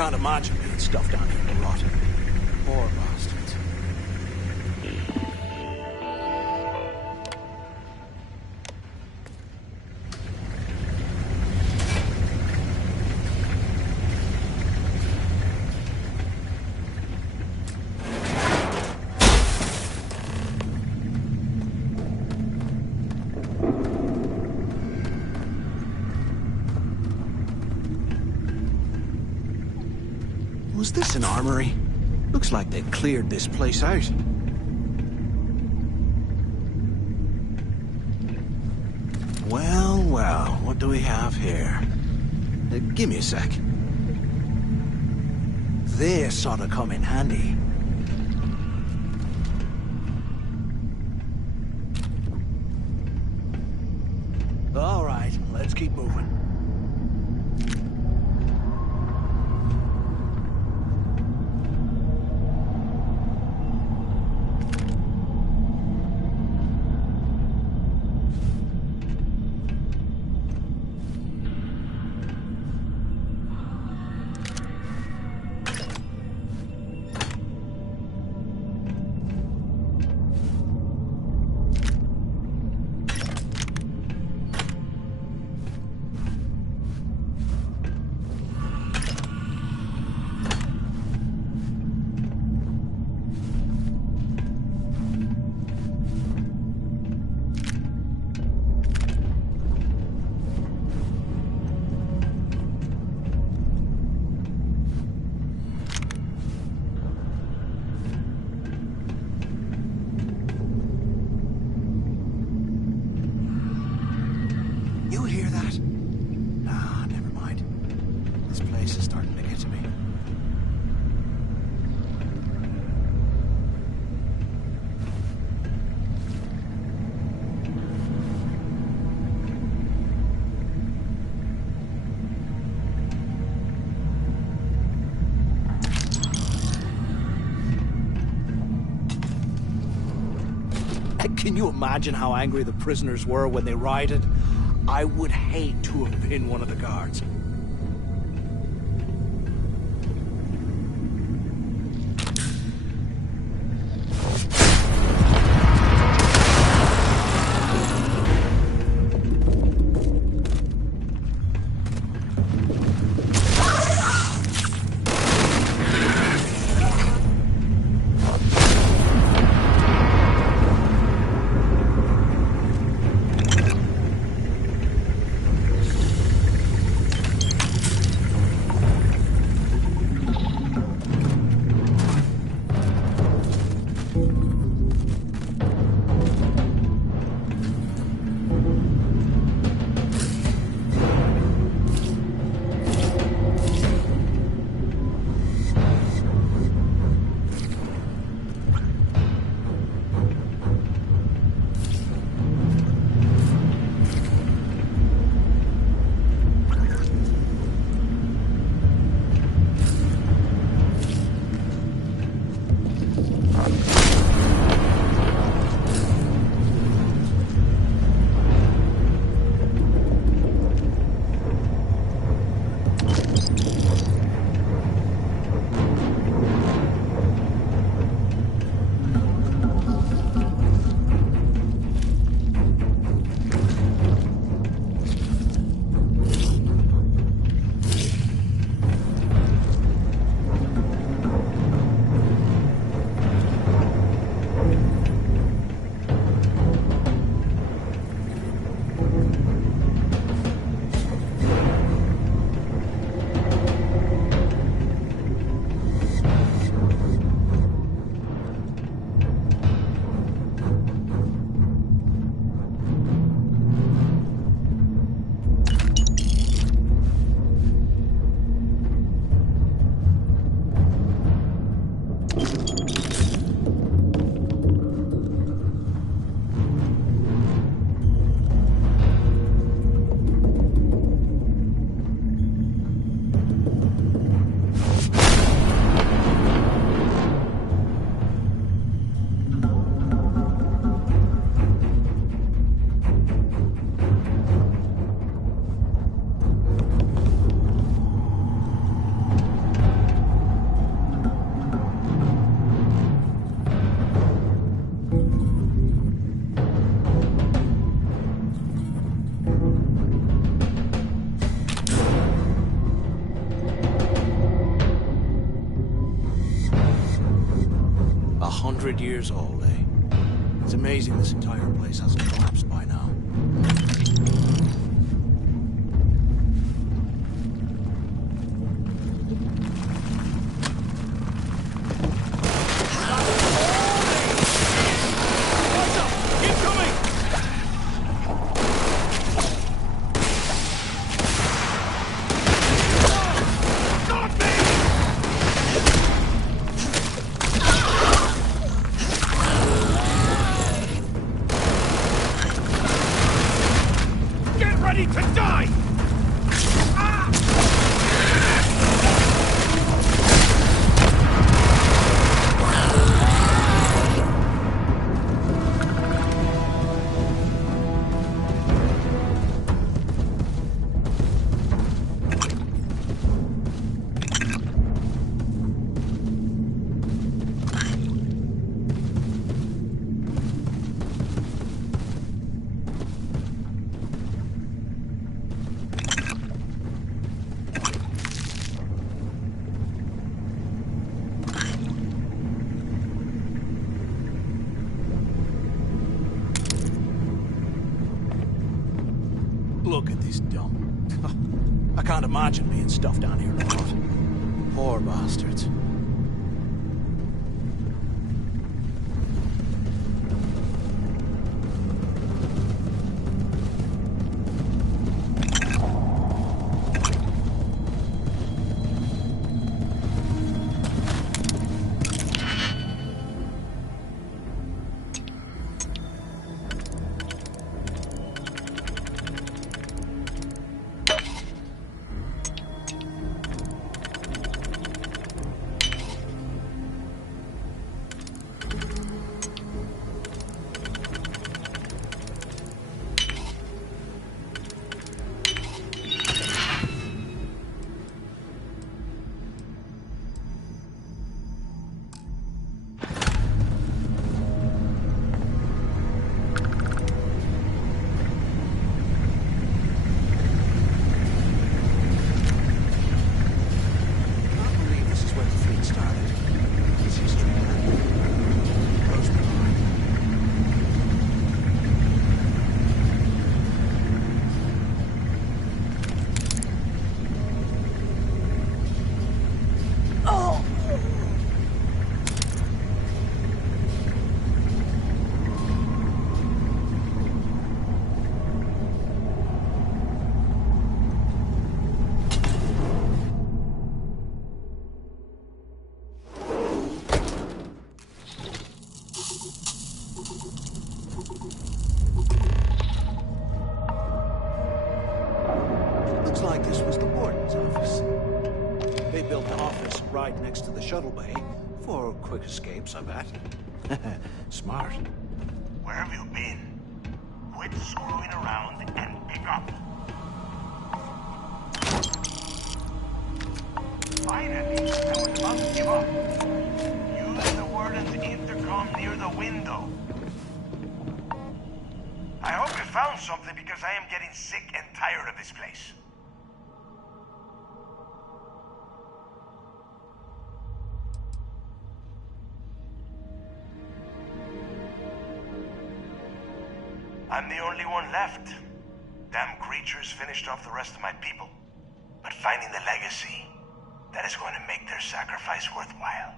can't imagine being stuffed down here to rot. Poor bastards. Was this an armory? Looks like they'd cleared this place out. Well, well, what do we have here? Give me a sec. This ought to come in handy. All right, let's keep moving. Can you imagine how angry the prisoners were when they rioted? I would hate to have been one of the guards. 100 years old, eh? It's amazing this entire place hasn't collapsed by now. Look at this dump. I can't imagine being stuffed down here alone. Poor bastards. Looks like this was the warden's office. They built an office right next to the shuttle bay for quick escapes, I bet. Smart. Where have you been? Quit screwing around and pick up. Finally, I was about to give up. Use the warden's intercom near the window. I hope you found something because I am getting sick and tired of this place. I'm the only one left. Damn creatures finished off the rest of my people. But finding the legacy, that is going to make their sacrifice worthwhile.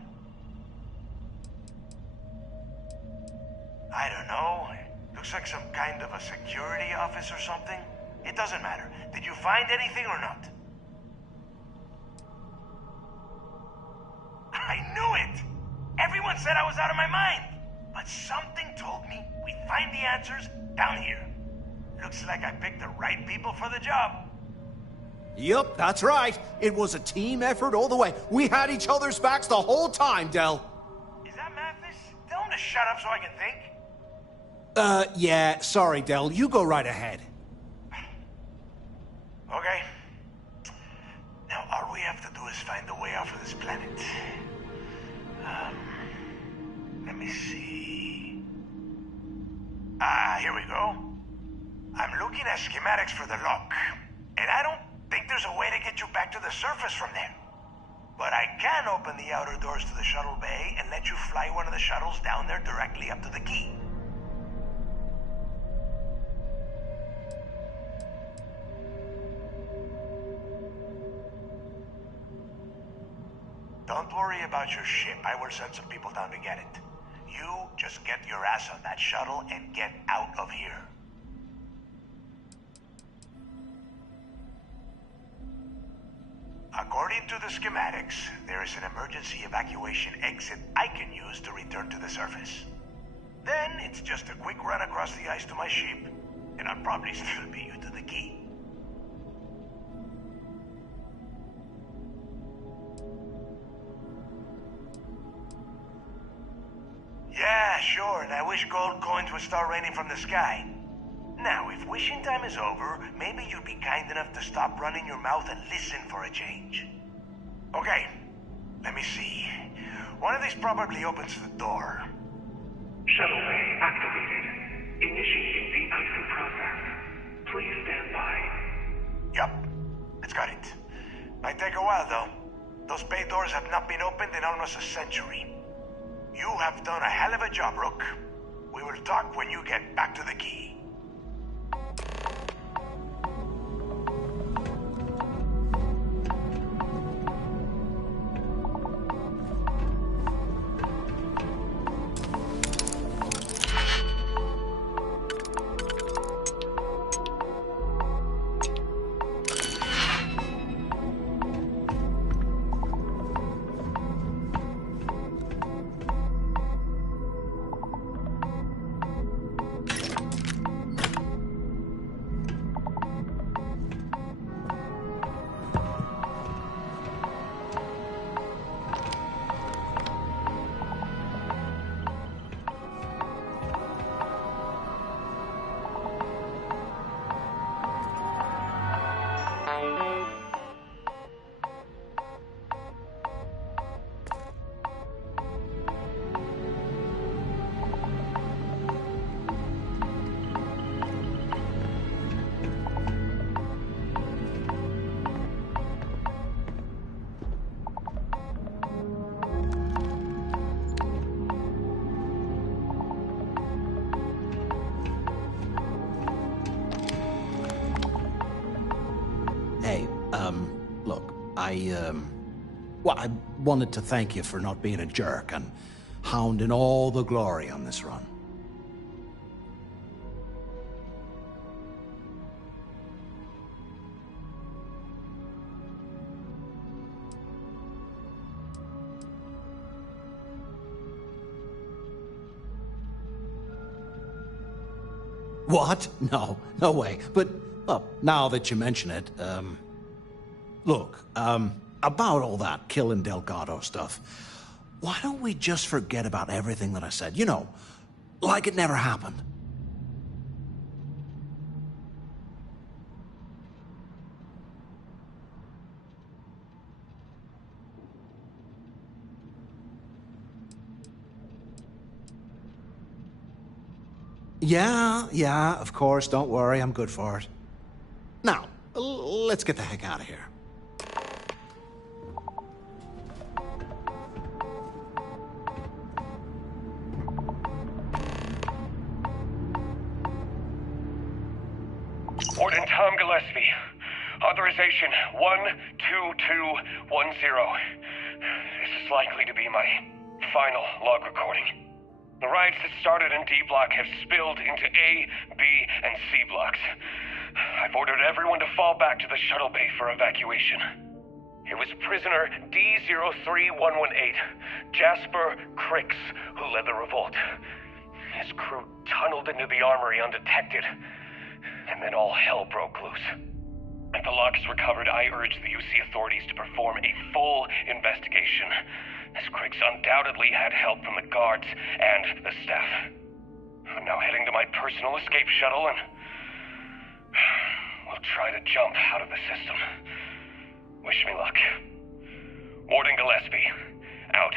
I don't know. Looks like some kind of a security office or something. It doesn't matter. Did you find anything or not? I knew it! Everyone said I was out of my mind. But something told me we'd find the answers down here. Looks like I picked the right people for the job. Yup, that's right. It was a team effort all the way. We had each other's backs the whole time, Del. Is that Mathis? Tell him to shut up so I can think. Yeah, sorry, Del. You go right ahead. Okay. Now, all we have to do is find a way off of this planet. Let me see. Here we go. I'm looking at schematics for the lock, and I don't think there's a way to get you back to the surface from there. But I can can open the outer doors to the shuttle bay and let you fly one of the shuttles down there directly up to the key. Don't worry about your ship. I will send some people down to get it. You just get your ass on that shuttle and get out of here. According to the schematics, there is an emergency evacuation exit I can use to return to the surface. Then it's just a quick run across the ice to my ship, and I'll probably still be you to the key. Yeah, sure, and I wish gold coins would start raining from the sky. Now, if wishing time is over, maybe you'd be kind enough to stop running your mouth and listen for a change. Okay, let me see. One of these probably opens the door. Shuttle bay activated. Initiating the icing process. Please stand by. Yup, it's got it. Might take a while, though. Those bay doors have not been opened in almost a century. You have done a hell of a job, Rook. We will talk when you get back to the key. Well, I wanted to thank you for not being a jerk and hounding all the glory on this run. What? No way. But, now that you mention it, look, about all that killing Delgado stuff, why don't we just forget about everything that I said? You know, like it never happened. Yeah, of course, don't worry, I'm good for it. Now, let's get the heck out of here. Warden Tom Gillespie. Authorization 12210. This is likely to be my final log recording. The riots that started in D Block have spilled into A, B, and C blocks. I've ordered everyone to fall back to the shuttle bay for evacuation. It was prisoner D03118, Jasper Crix, who led the revolt. His crew tunneled into the armory undetected, and then all hell broke loose. If the log is recovered, I urge the UC authorities to perform a full investigation, as Crix undoubtedly had help from the guards and the staff. I'm now heading to my personal escape shuttle and we'll try to jump out of the system. Wish me luck. Warden Gillespie, out.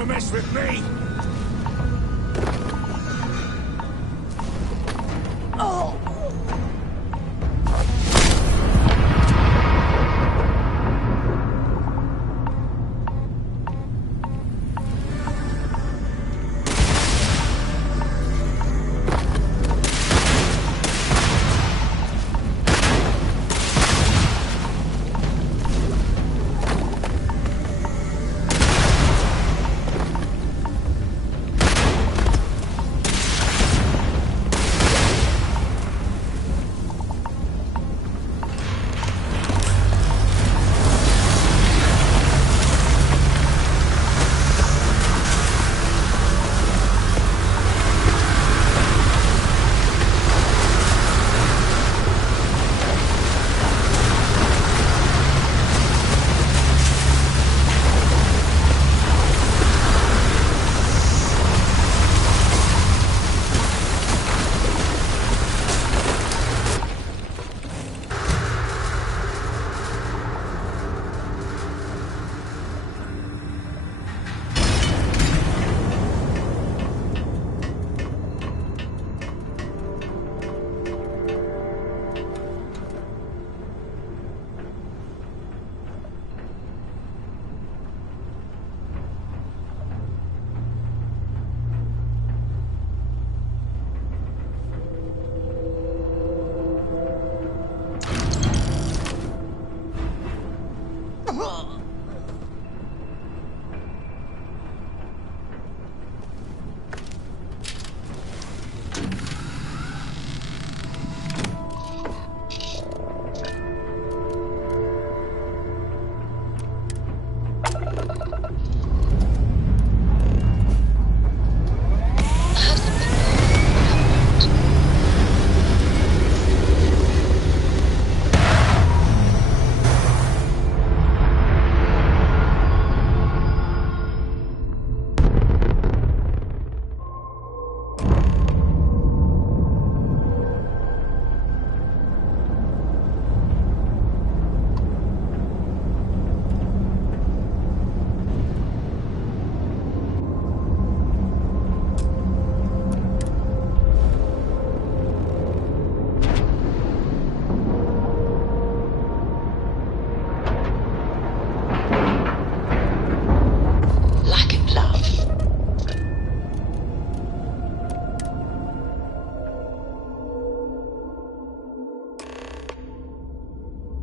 want to mess with me? Oh!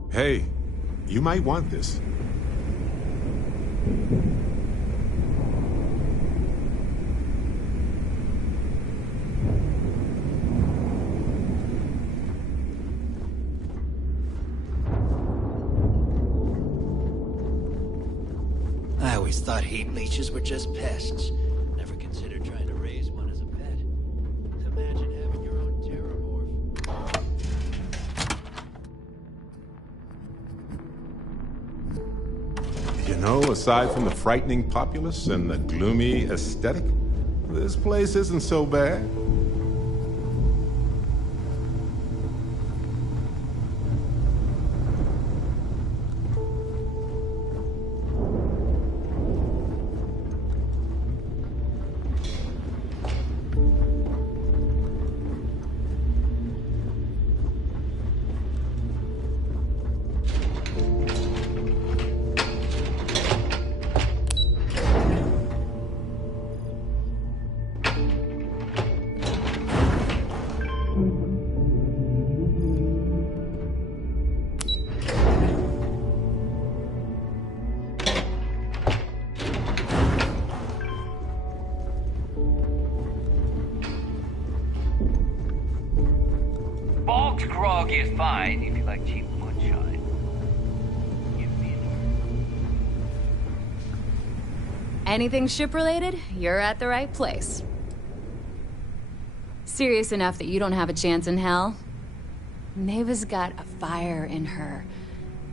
Hey, you might want this. I always thought heat leeches were just pests. Never considered trying to raise one as a pet. Imagine having your own terramorph. You know, aside from the frightening populace and the gloomy aesthetic, this place isn't so bad. Bog's grog is fine if you like cheap moonshine. Anything ship-related, you're at the right place. Serious enough that you don't have a chance in hell? Neva's got a fire in her.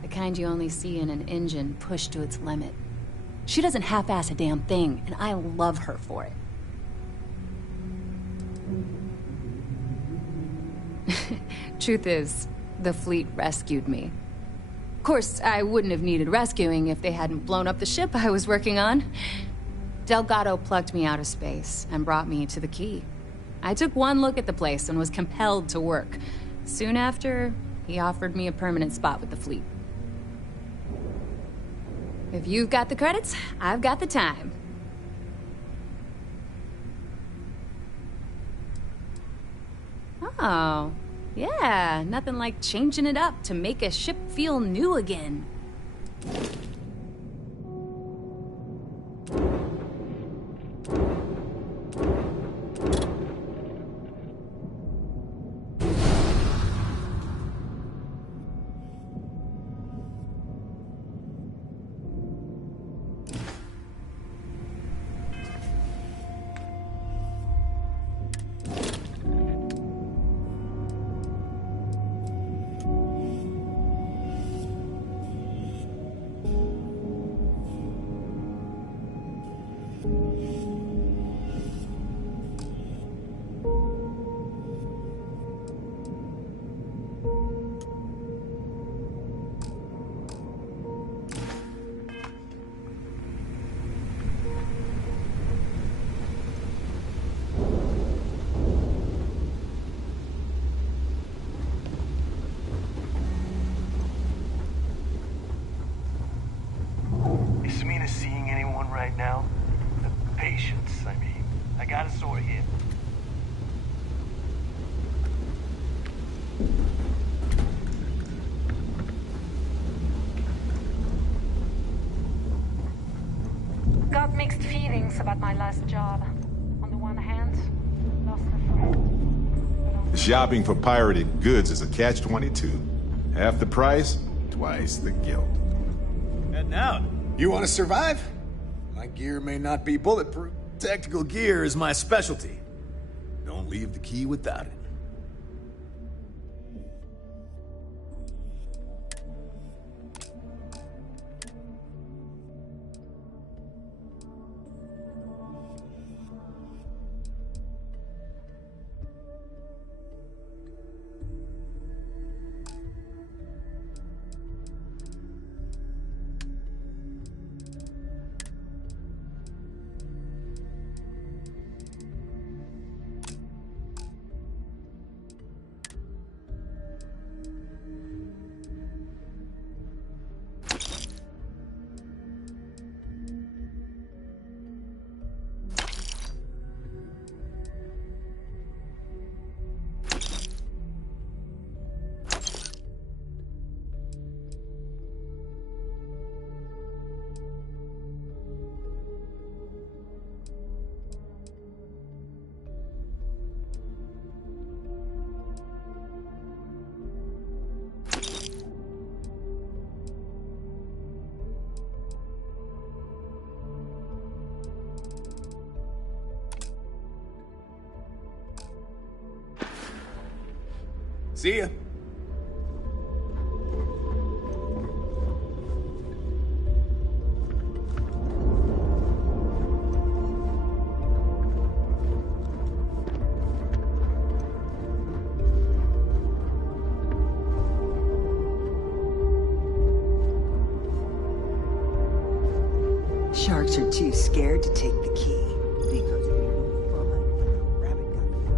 The kind you only see in an engine pushed to its limit. She doesn't half-ass a damn thing, and I love her for it. Truth is, the fleet rescued me. Of course, I wouldn't have needed rescuing if they hadn't blown up the ship I was working on. Delgado plucked me out of space and brought me to the key. I took one look at the place and was compelled to work. Soon after, he offered me a permanent spot with the fleet. If you've got the credits, I've got the time. Oh, yeah, nothing like changing it up to make a ship feel new again. Mixed feelings about my last job. On the one hand, lost a friend. Shopping for pirated goods is a catch-22. Half the price, twice the guilt. Heading out. You want to survive? My gear may not be bulletproof. Tactical gear is my specialty. Don't leave the key without it. See ya. Sharks are too scared to take the key because it ain't no fun. Rabbit got the gun.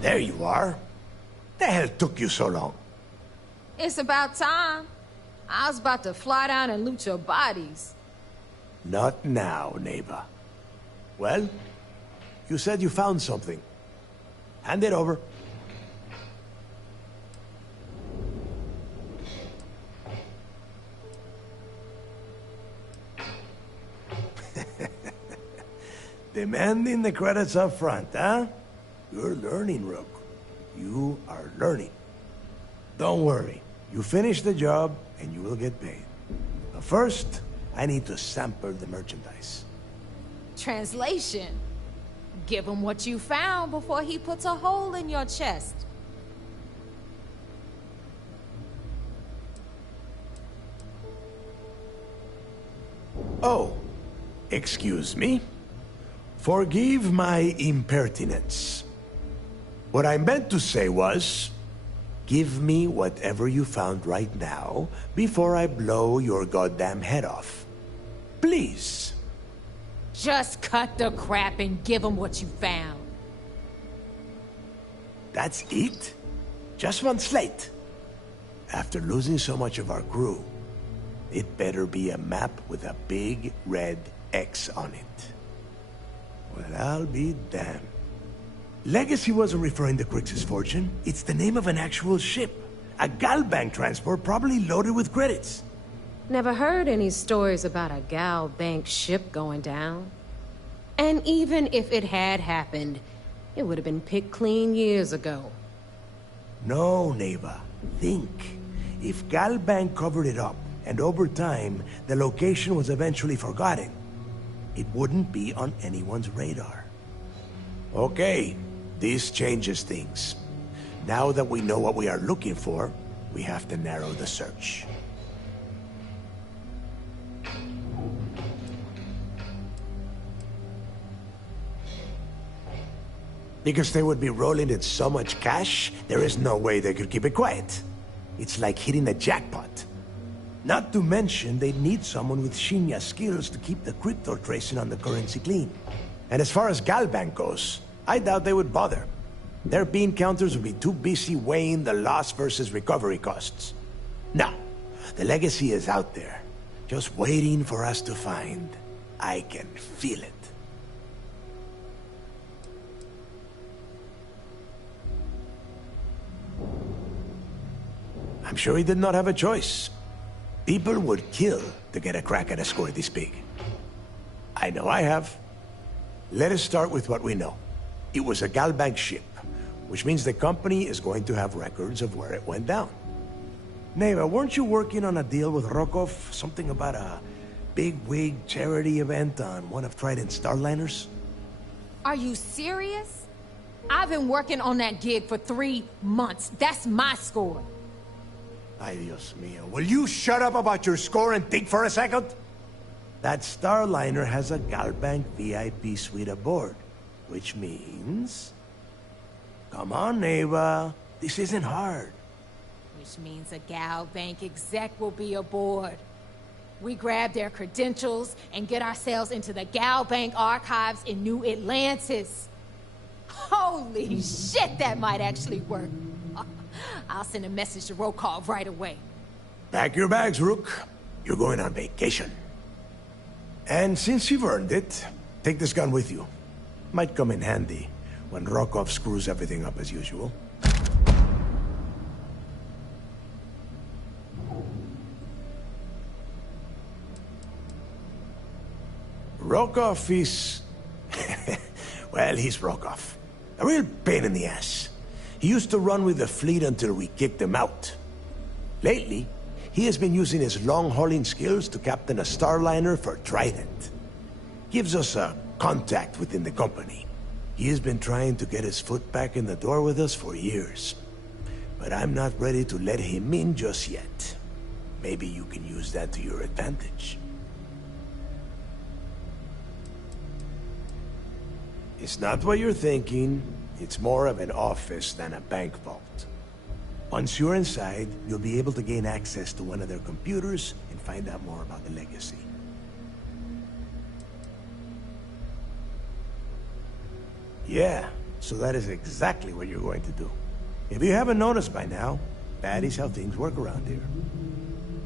There you are. The hell took you so long? It's about time. I was about to fly down and loot your bodies. Not now, neighbor. Well, you said you found something. Hand it over. Demanding the credits up front, huh? You're learning, Rook. You are learning. Don't worry. You finish the job, and you will get paid. But first, I need to sample the merchandise. Translation. Give him what you found before he puts a hole in your chest. Oh, excuse me. Forgive my impertinence. What I meant to say was, give me whatever you found right now before I blow your goddamn head off. Please. Just cut the crap and give him what you found. That's it? Just one slate? After losing so much of our crew, it better be a map with a big red X on it. Well, I'll be damned. Legacy wasn't referring to Crix's fortune. It's the name of an actual ship. A Galbank transport probably loaded with credits. Never heard any stories about a Gal Bank ship going down. And even if it had happened, it would have been picked clean years ago. No, Neva. Think. If Galbank covered it up, and over time, the location was eventually forgotten, it wouldn't be on anyone's radar. Okay, this changes things. Now that we know what we are looking for, we have to narrow the search. Because they would be rolling in so much cash, there is no way they could keep it quiet. It's like hitting a jackpot. Not to mention, they'd need someone with Shinya skills to keep the crypto tracing on the currency clean. And as far as Galbank goes, I doubt they would bother. Their bean counters would be too busy weighing the loss versus recovery costs. No, the legacy is out there, just waiting for us to find. I can feel it. I'm sure he did not have a choice. People would kill to get a crack at a score this big. I know I have. Let us start with what we know. It was a Galbank ship, which means the company is going to have records of where it went down. Neva, weren't you working on a deal with Rokov? Something about a big-wig charity event on one of Trident's Starliners? Are you serious? I've been working on that gig for 3 months. That's my score. Ay, Dios mío. Will you shut up about your score and think for a second? That Starliner has a Galbank VIP suite aboard, which means... Come on, Neva. This isn't hard. Which means a Gal Bank exec will be aboard. We grab their credentials and get ourselves into the Gal Bank archives in New Atlantis. Holy shit, that might actually work. I'll send a message to Rokov right away. Pack your bags, Rook. You're going on vacation. And since you've earned it, take this gun with you. Might come in handy when Rokov screws everything up as usual. Rokov is... well, he's Rokov. A real pain in the ass. He used to run with the fleet until we kicked him out. Lately, he has been using his long-hauling skills to captain a Starliner for Trident. Gives us a contact within the company. He has been trying to get his foot back in the door with us for years. But I'm not ready to let him in just yet. Maybe you can use that to your advantage. It's not what you're thinking. It's more of an office than a bank vault. Once you're inside, you'll be able to gain access to one of their computers and find out more about the legacy. Yeah, so that is exactly what you're going to do. If you haven't noticed by now, that is how things work around here.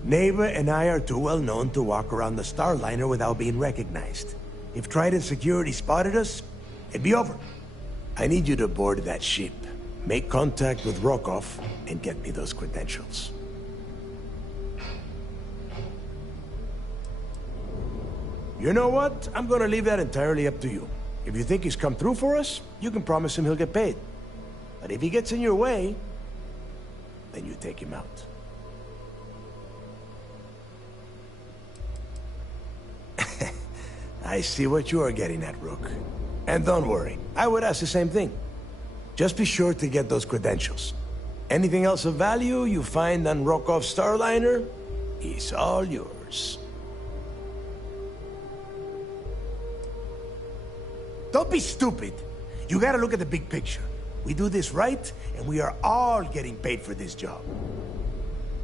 Neva and I are too well known to walk around the Starliner without being recognized. If Trident Security spotted us, it'd be over. I need you to board that ship, make contact with Rokov, and get me those credentials. You know what? I'm gonna leave that entirely up to you. If you think he's come through for us, you can promise him he'll get paid. But if he gets in your way, then you take him out. I see what you are getting at, Rook. And don't worry, I would ask the same thing. Just be sure to get those credentials. Anything else of value you find on Rokoff's Starliner is all yours. Don't be stupid. You gotta look at the big picture. We do this right, and we are all getting paid for this job.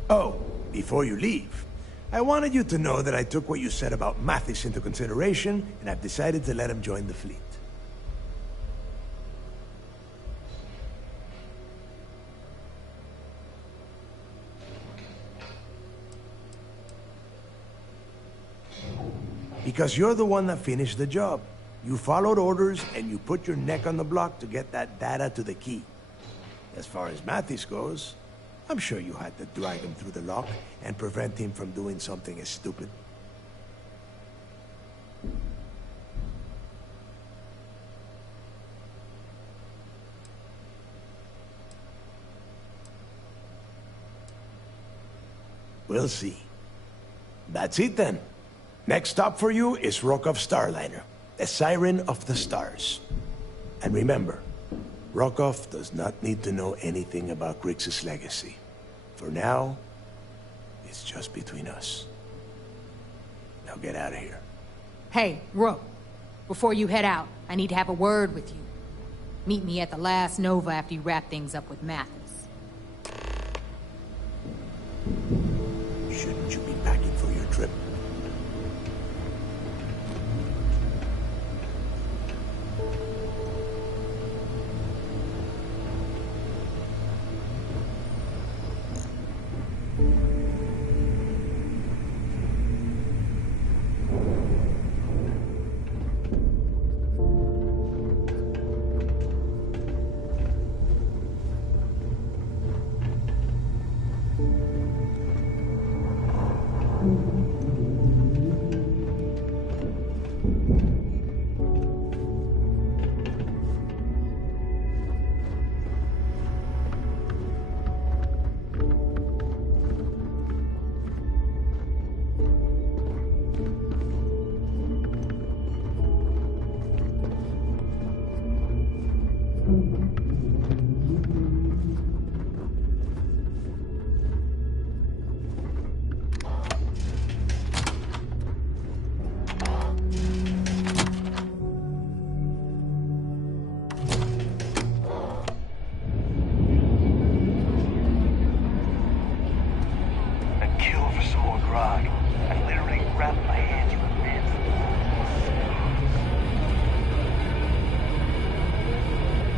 Oh, before you leave, I wanted you to know that I took what you said about Mathis into consideration, and I've decided to let him join the fleet. Because you're the one that finished the job. You followed orders, and you put your neck on the block to get that data to the key. As far as Mathis goes, I'm sure you had to drag him through the lock and prevent him from doing something as stupid. We'll see. That's it then. Next stop for you is Rokoff's Starliner, the Siren of the Stars. And remember, Rokoff does not need to know anything about Grixis' legacy. For now, it's just between us. Now get out of here. Hey, Rook. Before you head out, I need to have a word with you. Meet me at the last Nova after you wrap things up with Mathis. Shouldn't you be packing for your trip?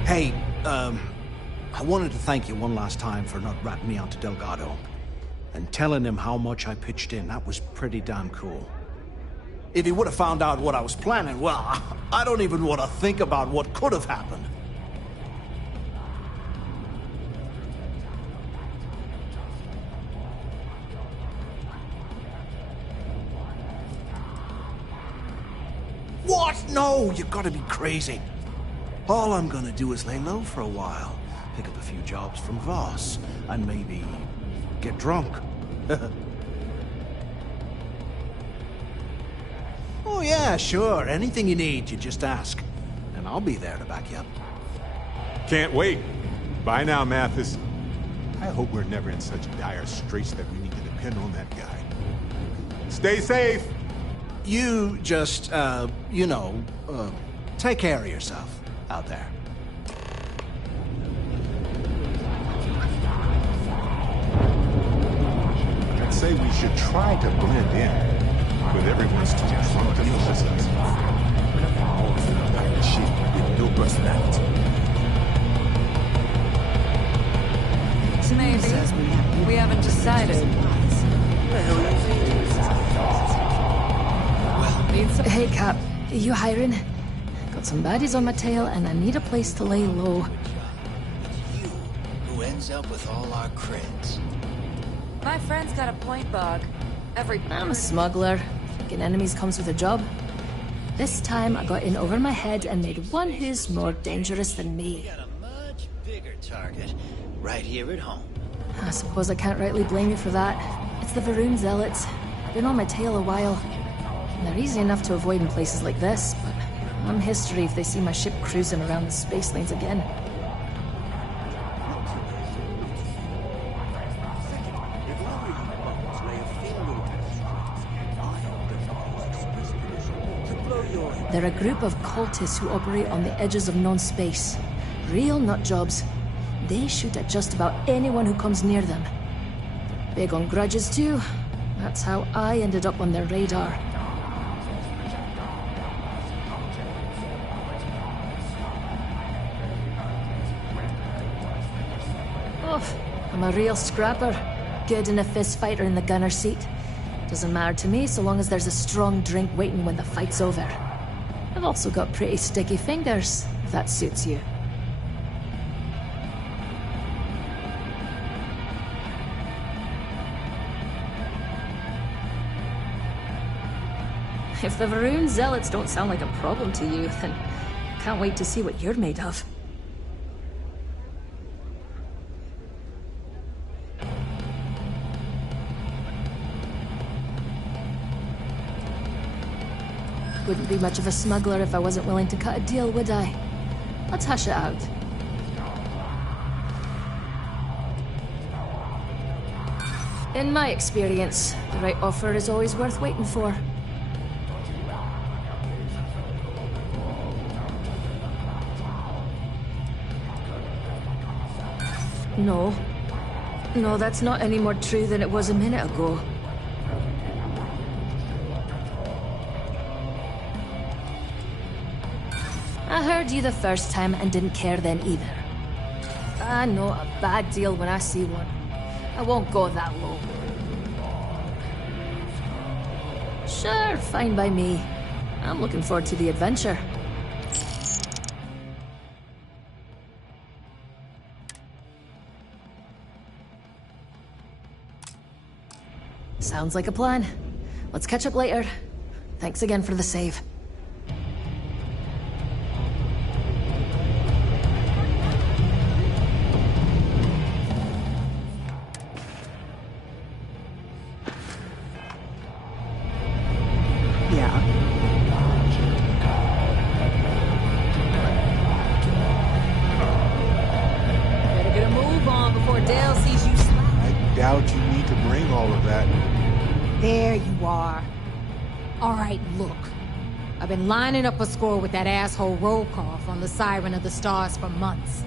Hey, I wanted to thank you one last time for not ratting me onto Delgado. And telling him how much I pitched in. That was pretty damn cool. If he would have found out what I was planning, well, I don't even want to think about what could have happened. What? No, you gotta be crazy. All I'm gonna do is lay low for a while, pick up a few jobs from Voss, and maybe get drunk. Oh yeah, sure. Anything you need, you just ask. And I'll be there to back you up. Can't wait. Bye now, Mathis. I hope we're never in such dire straits that we need to depend on that guy. Stay safe! You just, you know, take care of yourself out there. I'd say we should try to blend in, but everyone's too drunk to listen. Shit with no personality. Maybe. We haven't decided. Hey, Cap. You hiring? Got some baddies on my tail, and I need a place to lay low. You, who ends up with all our creds. My friend's got a point, Bog. I'm a smuggler. Thinking enemies comes with a job. This time, I got in over my head and made one who's more dangerous than me. Got a much bigger target right here at home. I suppose I can't rightly blame you for that. It's the Varun Zealots. I've been on my tail a while. They're easy enough to avoid in places like this, but I'm history if they see my ship cruising around the space lanes again. They're a group of cultists who operate on the edges of known space. Real nutjobs. They shoot at just about anyone who comes near them. Big on grudges too. That's how I ended up on their radar. I'm a real scrapper. Good in a fist fight or in the gunner seat. Doesn't matter to me so long as there's a strong drink waiting when the fight's over. I've also got pretty sticky fingers, if that suits you. If the Varun Zealots don't sound like a problem to you, then can't wait to see what you're made of. Wouldn't be much of a smuggler if I wasn't willing to cut a deal, would I? Let's hash it out. In my experience, the right offer is always worth waiting for. No. No, that's not any more true than it was a minute ago. I heard you the first time and didn't care then either. I know a bad deal when I see one. I won't go that low. Sure, fine by me. I'm looking forward to the adventure. Sounds like a plan. Let's catch up later. Thanks again for the save. I've been lining up a score with that asshole roll call from the Siren of the Stars for months.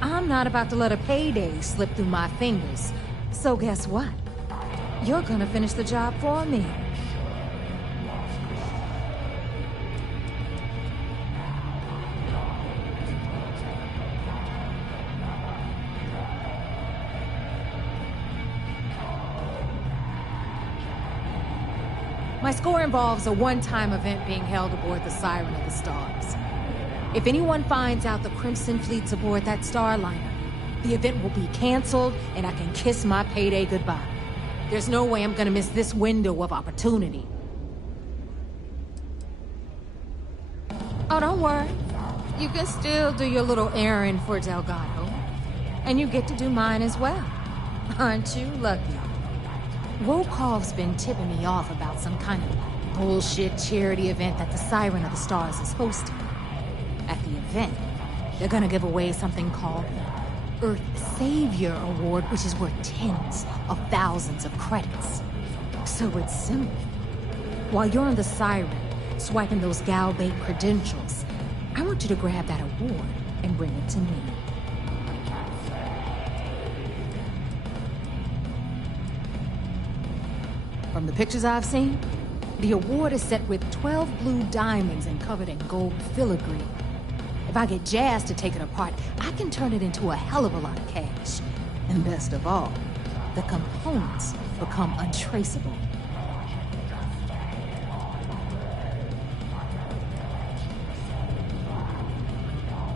I'm not about to let a payday slip through my fingers. So guess what? You're gonna finish the job for me. My score involves a one-time event being held aboard the Siren of the Stars. If anyone finds out the Crimson Fleet's aboard that starliner, the event will be canceled and I can kiss my payday goodbye. There's no way I'm gonna miss this window of opportunity. Oh, don't worry. You can still do your little errand for Delgado. And you get to do mine as well. Aren't you lucky? Volkov's been tipping me off about some kind of bullshit charity event that the Siren of the Stars is hosting. At the event, they're gonna give away something called the Earth Savior Award, which is worth tens of thousands of credits. So it's simple. While you're on the Siren, swiping those Gal Bank credentials, I want you to grab that award and bring it to me. From the pictures I've seen, the award is set with 12 blue diamonds and covered in gold filigree. If I get Jazz to take it apart, I can turn it into a hell of a lot of cash. And best of all, the components become untraceable.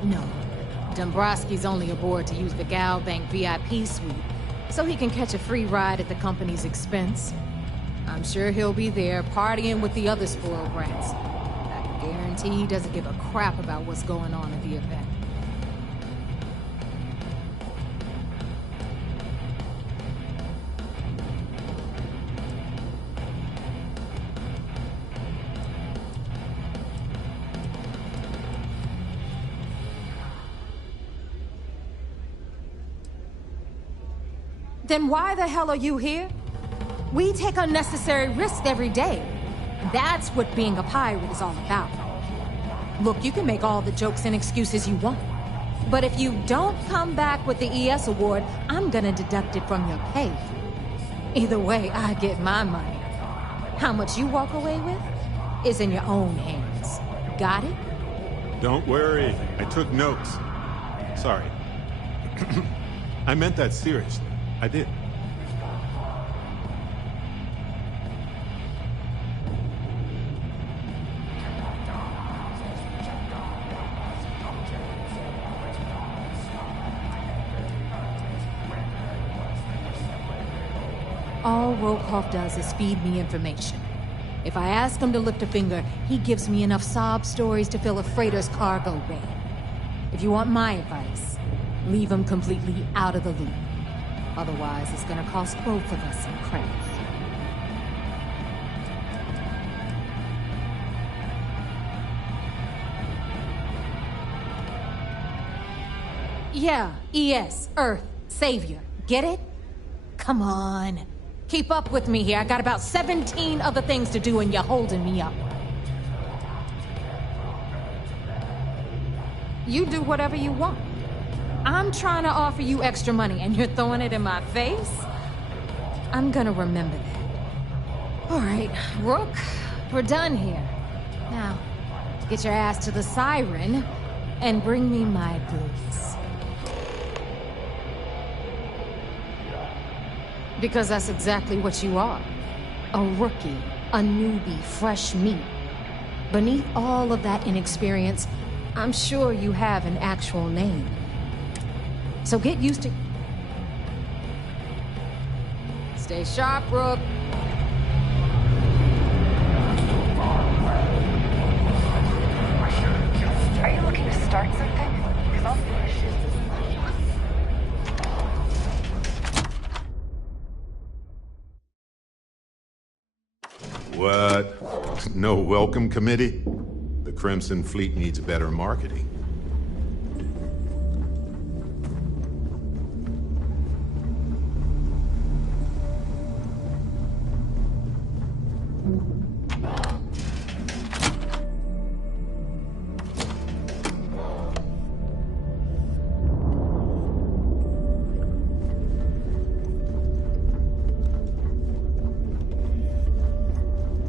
No, Dombrowski's only aboard to use the Gal Bank VIP suite, so he can catch a free ride at the company's expense. I'm sure he'll be there, partying with the other spoiled brats. I can guarantee he doesn't give a crap about what's going on at the event. Then why the hell are you here? We take unnecessary risks every day. That's what being a pirate is all about. Look, you can make all the jokes and excuses you want. But if you don't come back with the ES award, I'm gonna deduct it from your pay. Either way, I get my money. How much you walk away with is in your own hands. Got it? Don't worry. I took notes. Sorry. I meant that seriously. I did. All Rokoff does is feed me information. If I ask him to lift a finger, he gives me enough sob stories to fill a freighter's cargo bay. If you want my advice, leave him completely out of the loop. Otherwise, it's gonna cost both of us some credits. Yeah, ES, Earth, Savior. Get it? Come on. Keep up with me here. I got about 17 other things to do and you're holding me up. You do whatever you want. I'm trying to offer you extra money and you're throwing it in my face? I'm gonna remember that. All right, Rook, we're done here. Now, get your ass to the siren and bring me my goods. Because that's exactly what you are. A rookie, a newbie, fresh meat. Beneath all of that inexperience, I'm sure you have an actual name. So get used to... Stay sharp, Rook. Are you looking to start something? Because I'll finish it. What? No welcome committee? The Crimson Fleet needs better marketing.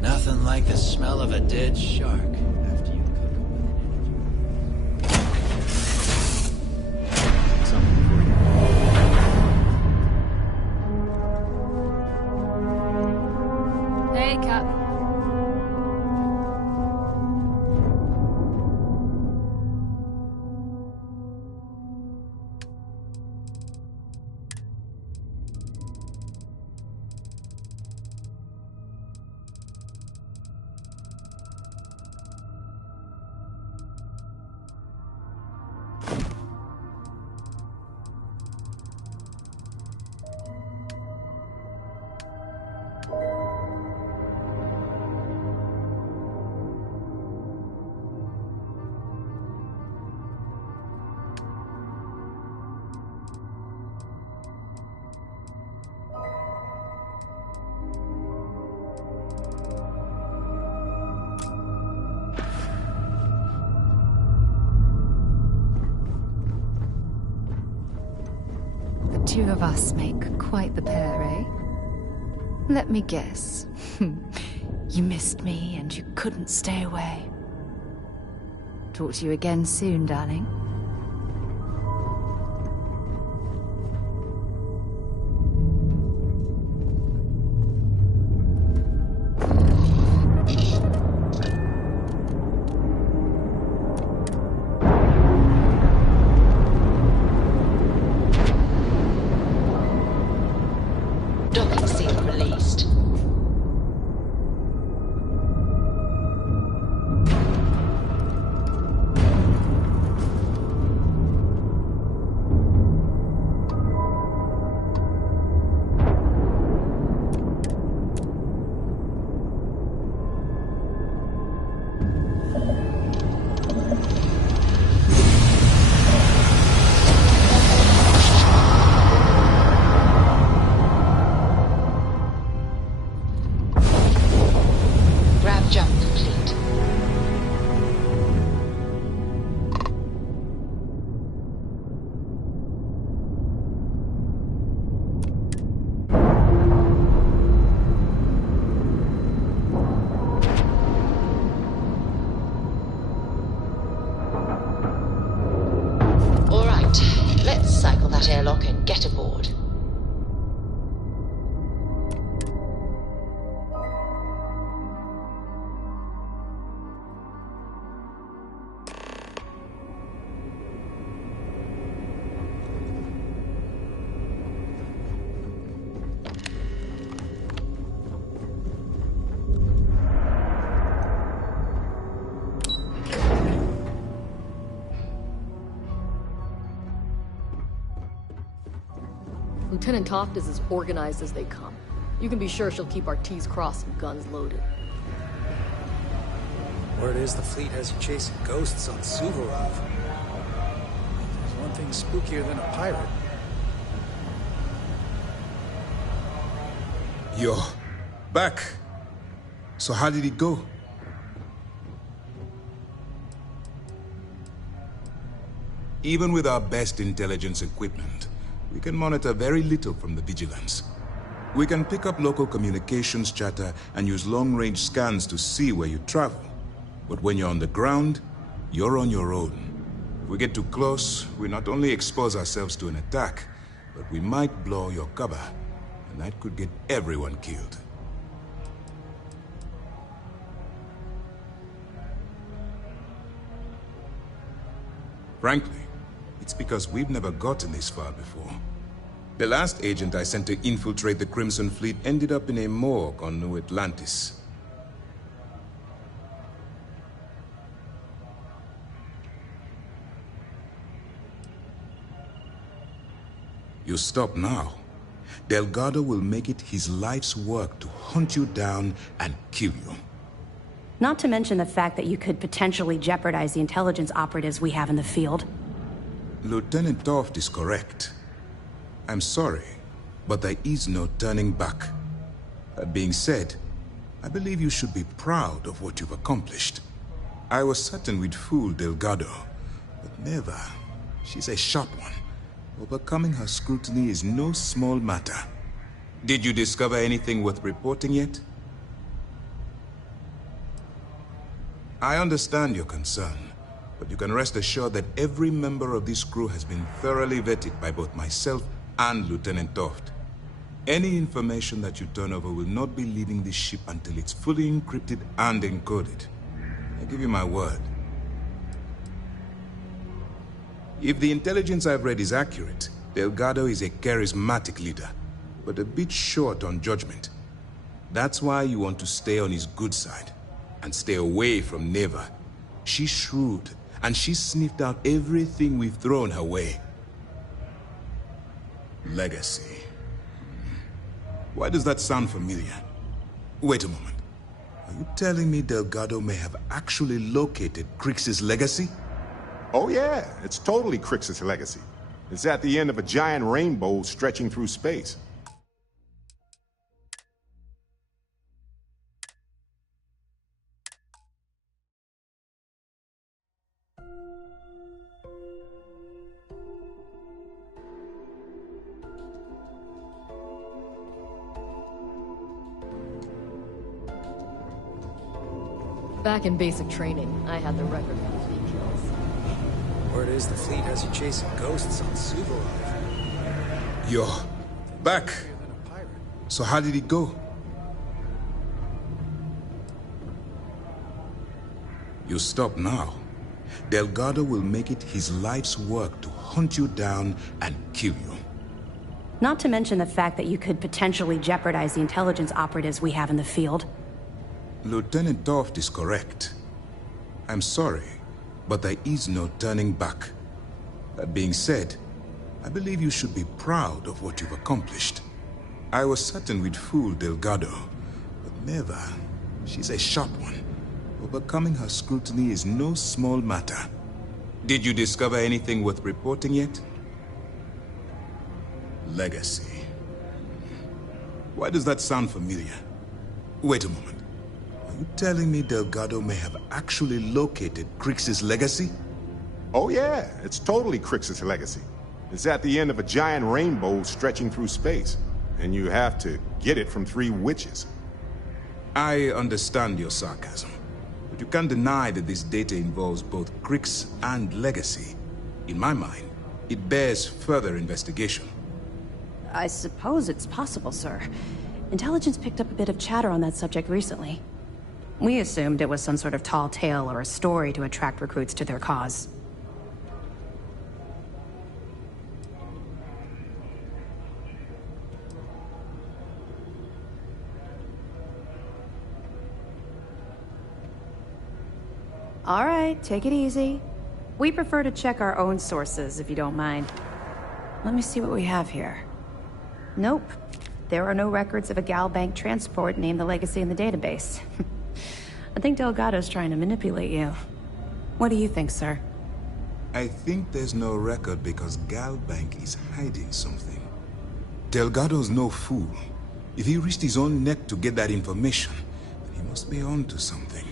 Nothing like the smell of a dead shark after you cook it with an energy. Something for you. Hey, Cap. Two of us make quite the pair, eh? Let me guess. You missed me and you couldn't stay away. Talk to you again soon, darling. that airlock and get aboard. Lieutenant Toft is as organized as they come. You can be sure she'll keep our T's crossed and guns loaded. Word is the fleet has you chasing ghosts on Suvorov. There's one thing spookier than a pirate. You're back. So how did it go? Even with our best intelligence equipment, we can monitor very little from the vigilance. We can pick up local communications chatter and use long-range scans to see where you travel. But when you're on the ground, you're on your own. If we get too close, we not only expose ourselves to an attack, but we might blow your cover, and that could get everyone killed. Frankly, it's because we've never gotten this far before. The last agent I sent to infiltrate the Crimson Fleet ended up in a morgue on New Atlantis. You stop now. Delgado will make it his life's work to hunt you down and kill you. Not to mention the fact that you could potentially jeopardize the intelligence operatives we have in the field. Lieutenant Toft is correct. I'm sorry, but there is no turning back. That being said, I believe you should be proud of what you've accomplished. I was certain we'd fool Delgado, but never. She's a sharp one. Overcoming her scrutiny is no small matter. Did you discover anything worth reporting yet? I understand your concern, but you can rest assured that every member of this crew has been thoroughly vetted by both myself and Lieutenant Toft. Any information that you turn over will not be leaving this ship until it's fully encrypted and encoded. I give you my word. If the intelligence I've read is accurate, Delgado is a charismatic leader, but a bit short on judgment. That's why you want to stay on his good side, and stay away from Neva. She's shrewd, and she's sniffed out everything we've thrown her way. Legacy. Why does that sound familiar? Wait a moment. Are you telling me Delgado may have actually located Crix's legacy? Oh yeah, it's totally Crix's legacy. It's at the end of a giant rainbow stretching through space. Back in basic training, I had the record for the fleet kills. Word is the fleet has you chasing ghosts on Suvorov. You're back. So how did it go? You stop now. Delgado will make it his life's work to hunt you down and kill you. Not to mention the fact that you could potentially jeopardize the intelligence operatives we have in the field. Lieutenant Toft is correct. I'm sorry, but there is no turning back. That being said, I believe you should be proud of what you've accomplished. I was certain we'd fool Delgado, but never. She's a sharp one. Overcoming her scrutiny is no small matter. Did you discover anything worth reporting yet? Legacy. Why does that sound familiar? Wait a moment. Are you telling me Delgado may have actually located Crix's legacy? Oh yeah, it's totally Crix's legacy. It's at the end of a giant rainbow stretching through space, and you have to get it from 3 witches. I understand your sarcasm, but you can't deny that this data involves both Crix and legacy. In my mind, It bears further investigation. I suppose it's possible, sir. Intelligence picked up a bit of chatter on that subject recently. We assumed it was some sort of tall tale or a story to attract recruits to their cause. All right, take it easy. We prefer to check our own sources, if you don't mind. Let me see what we have here. Nope. There are no records of a Gal Bank transport named the Legacy in the database. I think Delgado's trying to manipulate you. What do you think, sir? I think there's no record because Gal Bank is hiding something. Delgado's no fool. If he risked his own neck to get that information, then he must be onto something.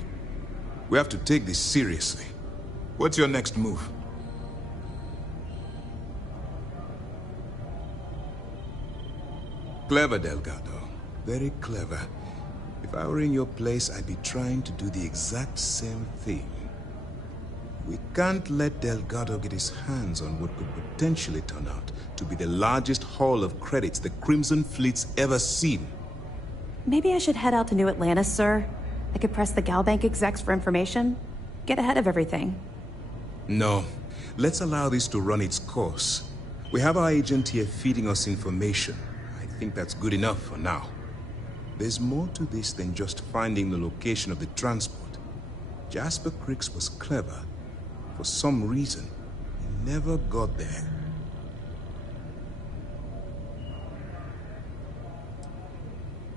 We have to take this seriously. What's your next move? Clever, Delgado. Very clever. If I were in your place, I'd be trying to do the exact same thing. We can't let Delgado get his hands on what could potentially turn out to be the largest haul of credits the Crimson Fleet's ever seen. Maybe I should head out to New Atlantis, sir. I could press the Gal Bank execs for information. Get ahead of everything. No. Let's allow this to run its course. We have our agent here feeding us information. I think that's good enough for now. There's more to this than just finding the location of the transport. Jasper Cricks was clever. For some reason, he never got there.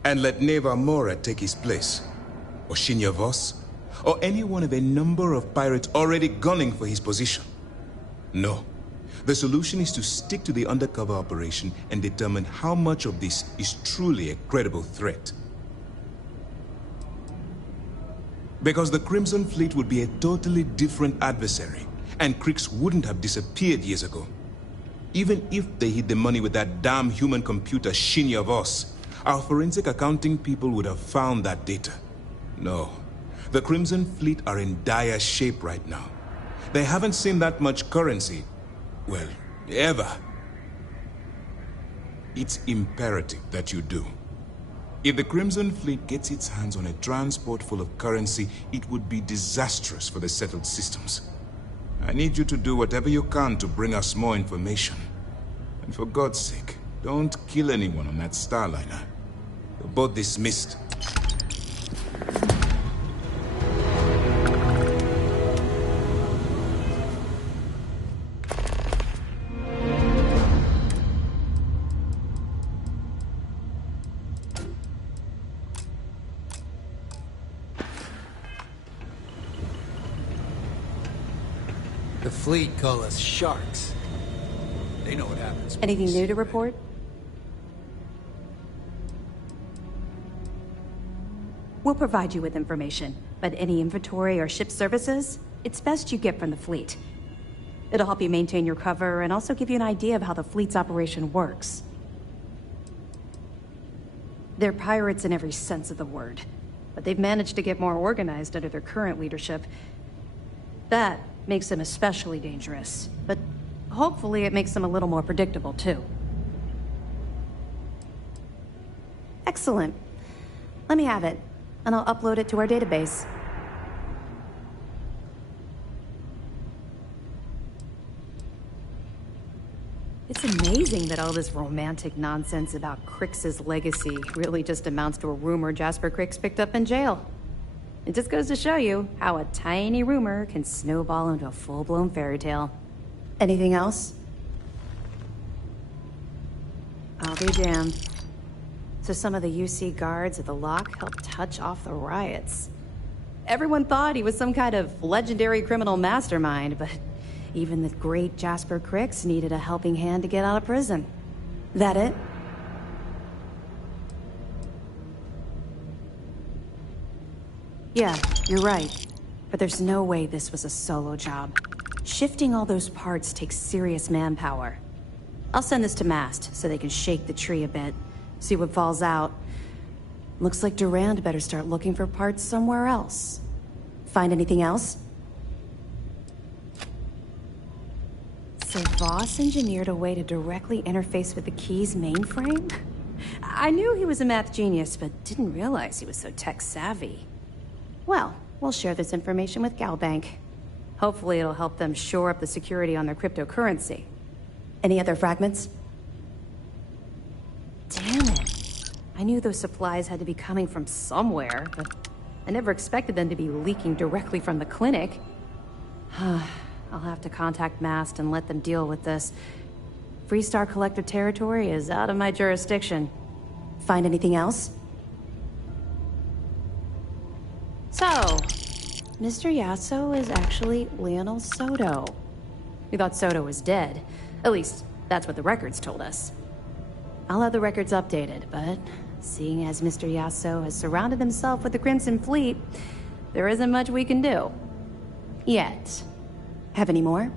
And let Neva Mora take his place. Or Shinya Voss, or any one of a number of pirates already gunning for his position. No. The solution is to stick to the undercover operation and determine how much of this is truly a credible threat. Because the Crimson Fleet would be a totally different adversary, and Cricks wouldn't have disappeared years ago. Even if they hid the money with that damn human computer Shinya Voss, our forensic accounting people would have found that data. No. The Crimson Fleet are in dire shape right now. They haven't seen that much currency, well, ever. It's imperative that you do. If the Crimson Fleet gets its hands on a transport full of currency, it would be disastrous for the settled systems. I need you to do whatever you can to bring us more information. And for God's sake, don't kill anyone on that Starliner. You're both dismissed. The fleet call us sharks. They know what happens. Anything new to report? We'll provide you with information, but any inventory or ship services, it's best you get from the fleet. It'll help you maintain your cover and also give you an idea of how the fleet's operation works. They're pirates in every sense of the word, but they've managed to get more organized under their current leadership. That makes them especially dangerous, but hopefully it makes them a little more predictable too. Excellent. Let me have it, and I'll upload it to our database. It's amazing that all this romantic nonsense about Crix's legacy really just amounts to a rumor Jasper Crix picked up in jail. It just goes to show you how a tiny rumor can snowball into a full-blown fairy tale. Anything else? I'll be damned. So some of the UC guards at the lock helped touch off the riots. Everyone thought he was some kind of legendary criminal mastermind, but even the great Jasper Crix needed a helping hand to get out of prison. That it? Yeah, you're right. But there's no way this was a solo job. Shifting all those parts takes serious manpower. I'll send this to Mast so they can shake the tree a bit, see what falls out. Looks like Durand better start looking for parts somewhere else. Find anything else? So Voss engineered a way to directly interface with the key's mainframe? I knew he was a math genius, but didn't realize he was so tech-savvy. Well, we'll share this information with GalBank. Hopefully it'll help them shore up the security on their cryptocurrency. Any other fragments? Damn it. I knew those supplies had to be coming from somewhere, but I never expected them to be leaking directly from the clinic. I'll have to contact Mast and let them deal with this. Freestar Collective territory is out of my jurisdiction. Find anything else? So, Mr. Yasso is actually Lionel Soto. We thought Soto was dead. At least, that's what the records told us. I'll have the records updated, but seeing as Mr. Yasso has surrounded himself with the Crimson Fleet, there isn't much we can do. Yet. Have any more?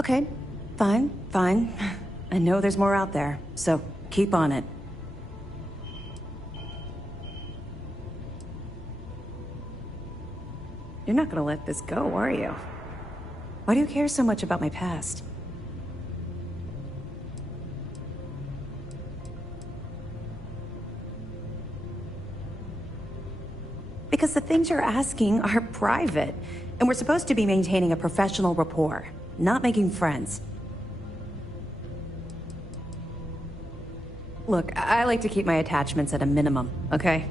Okay, fine. I know there's more out there, so keep on it. You're not gonna let this go, are you? Why do you care so much about my past? Because the things you're asking are private, and we're supposed to be maintaining a professional rapport, not making friends. Look, I like to keep my attachments at a minimum, okay?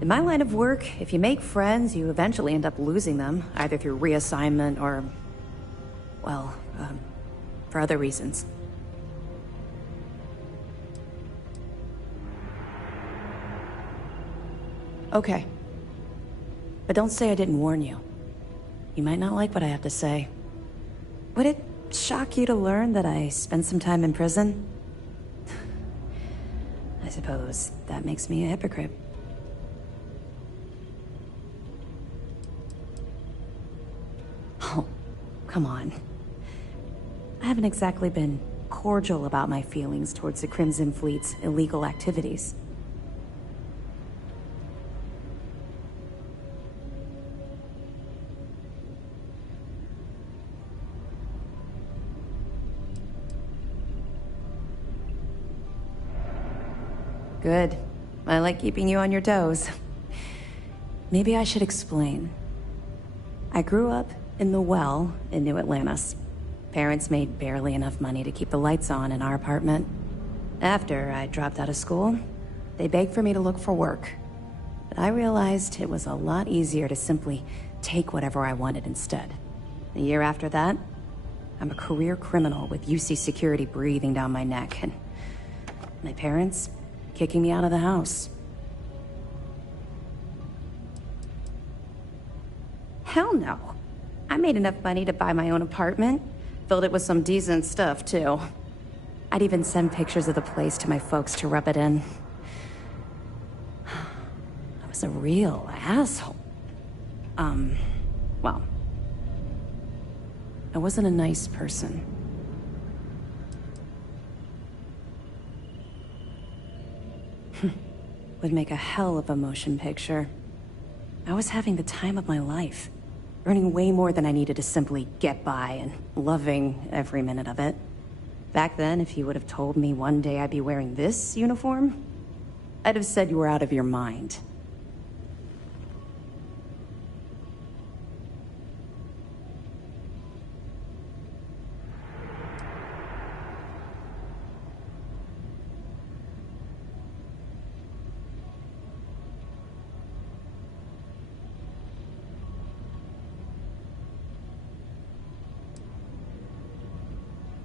In my line of work, if you make friends, you eventually end up losing them, either through reassignment or, well, for other reasons. Okay. But don't say I didn't warn you. You might not like what I have to say. Would it shock you to learn that I spent some time in prison? I suppose that makes me a hypocrite. Oh, come on. I haven't exactly been cordial about my feelings towards the Crimson Fleet's illegal activities. Good. I like keeping you on your toes. Maybe I should explain. I grew up in the Well in New Atlantis. Parents made barely enough money to keep the lights on in our apartment. After I dropped out of school, they begged for me to look for work. But I realized it was a lot easier to simply take whatever I wanted instead. A year after that, I'm a career criminal with UC security breathing down my neck, and my parents kicking me out of the house. Hell no. I made enough money to buy my own apartment. Filled it with some decent stuff, too. I'd even send pictures of the place to my folks to rub it in. I was a real asshole. Well, I wasn't a nice person. Would make a hell of a motion picture. I was having the time of my life, earning way more than I needed to simply get by and loving every minute of it. Back then, if you would have told me one day I'd be wearing this uniform, I'd have said you were out of your mind.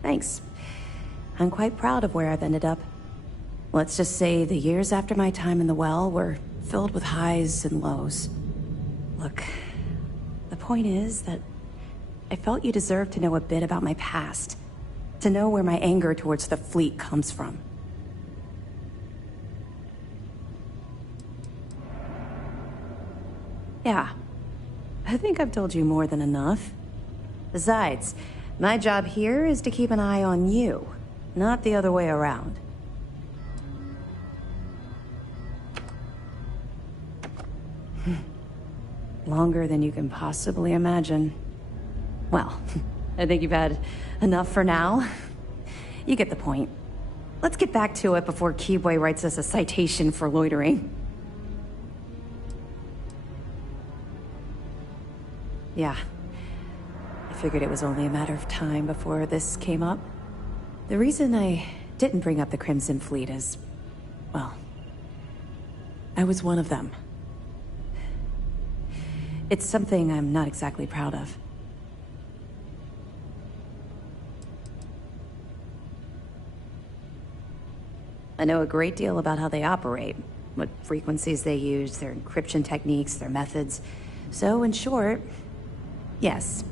Thanks. I'm quite proud of where I've ended up. Let's just say the years after my time in the Well were filled with highs and lows. Look, the point is that I felt you deserved to know a bit about my past, to know where my anger towards the fleet comes from. Yeah, I think I've told you more than enough. Besides, my job here is to keep an eye on you, not the other way around. Longer than you can possibly imagine. Well, I think you've had enough for now. You get the point. Let's get back to it before Keyboy writes us a citation for loitering. Yeah. I figured it was only a matter of time before this came up. The reason I didn't bring up the Crimson Fleet is, well, I was one of them. It's something I'm not exactly proud of. I know a great deal about how they operate, what frequencies they use, their encryption techniques, their methods. So, in short, yes.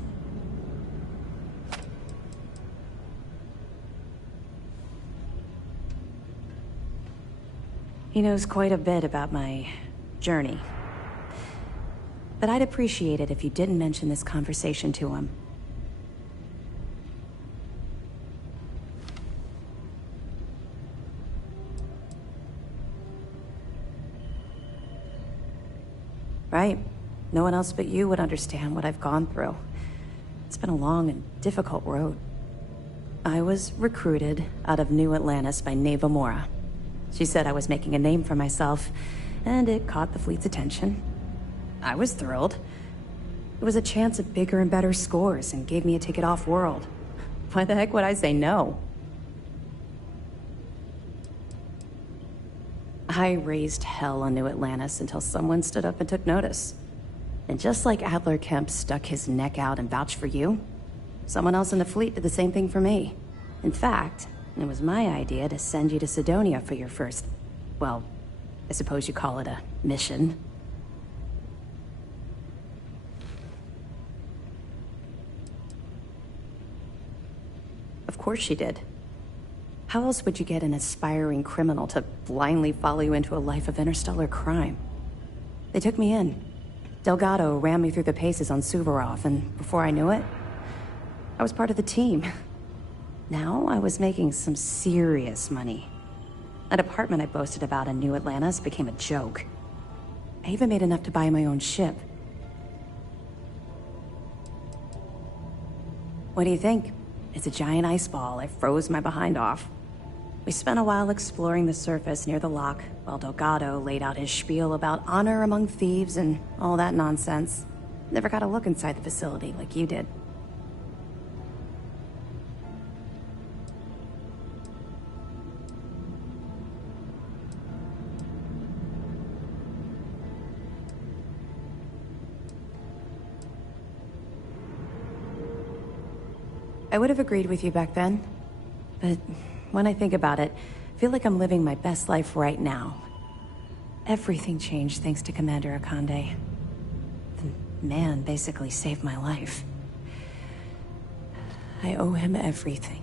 He knows quite a bit about my journey. But I'd appreciate it if you didn't mention this conversation to him. Right. No one else but you would understand what I've gone through. It's been a long and difficult road. I was recruited out of New Atlantis by Neva Mora. She said I was making a name for myself, and it caught the fleet's attention. I was thrilled. It was a chance at bigger and better scores and gave me a ticket off-world. Why the heck would I say no? I raised hell on New Atlantis until someone stood up and took notice. And just like Adler Kemp stuck his neck out and vouched for you, someone else in the fleet did the same thing for me. In fact, it was my idea to send you to Sidonia for your first, well, I suppose you call it a mission. Of course she did. How else would you get an aspiring criminal to blindly follow you into a life of interstellar crime? They took me in. Delgado ran me through the paces on Suvorov, and before I knew it, I was part of the team. Now I was making some serious money. That apartment I boasted about in New Atlantis became a joke. I even made enough to buy my own ship. What do you think? It's a giant ice ball. I froze my behind off. We spent a while exploring the surface near the lock, while Delgado laid out his spiel about honor among thieves and all that nonsense. Never got a look inside the facility like you did. I would have agreed with you back then, but when I think about it, I feel like I'm living my best life right now. Everything changed thanks to Commander Akande. The man basically saved my life. I owe him everything.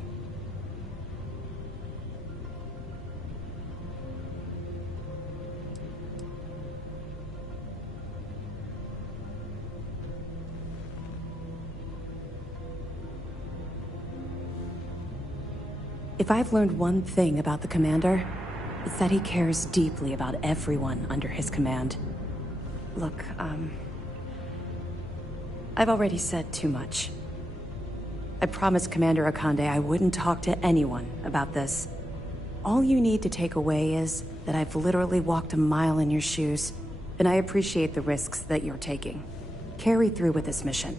If I've learned one thing about the Commander, it's that he cares deeply about everyone under his command. Look, I've already said too much. I promised Commander Akande I wouldn't talk to anyone about this. All you need to take away is that I've literally walked a mile in your shoes, and I appreciate the risks that you're taking. Carry through with this mission.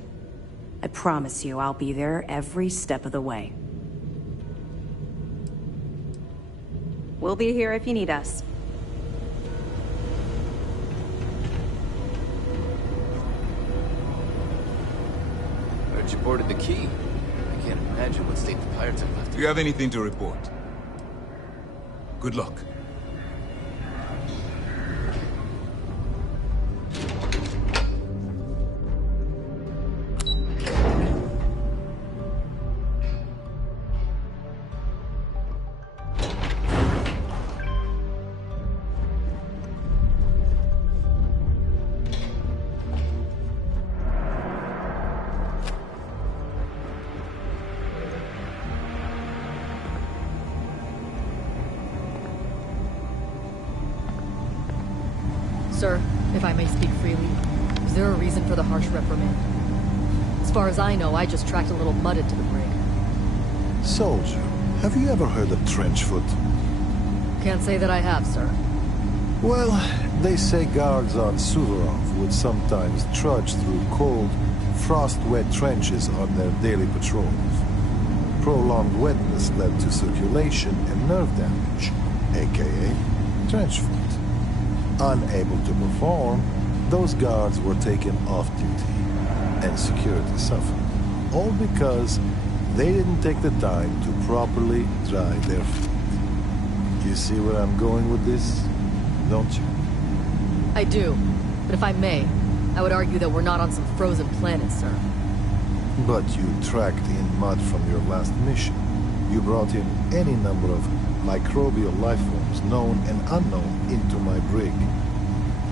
I promise you I'll be there every step of the way. We'll be here if you need us. Heard you boarded the Key. I can't imagine what state the pirates have left. Do you have anything to report? Good luck. Sir, if I may speak freely, is there a reason for the harsh reprimand? It's far as I know, I just tracked a little mud into the brig. Soldier, have you ever heard of Trenchfoot? Can't say that I have, sir. Well, they say guards on Suvorov would sometimes trudge through cold, frost-wet trenches on their daily patrols. Prolonged wetness led to circulation and nerve damage, aka Trenchfoot. Unable to perform, those guards were taken off duty, and security suffered. All because they didn't take the time to properly dry their feet. You see where I'm going with this, don't you? I do, but if I may, I would argue that we're not on some frozen planet, sir. But you tracked in mud from your last mission. You brought in any number of microbial life forms, known and unknown, into my brig.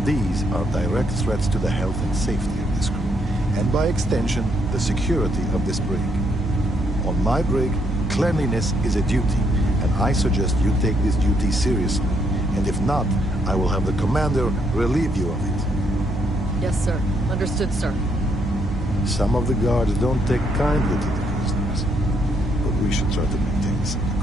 These are direct threats to the health and safety of this crew, and by extension, the security of this brig. On my brig, cleanliness is a duty, and I suggest you take this duty seriously. And if not, I will have the commander relieve you of it. Yes, sir. Understood, sir. Some of the guards don't take kindly to the prisoners, but we should try to maintain some decorum.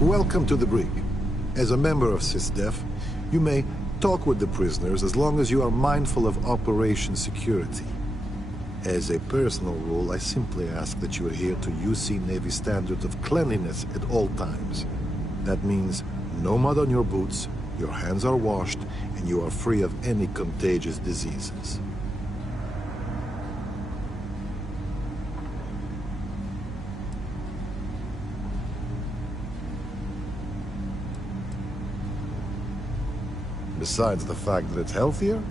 Welcome to the brig. As a member of SysDef, you may talk with the prisoners as long as you are mindful of operation security. As a personal rule, I simply ask that you adhere to UC Navy standards of cleanliness at all times. That means no mud on your boots, your hands are washed, and you are free of any contagious diseases. Besides the fact that it's healthier,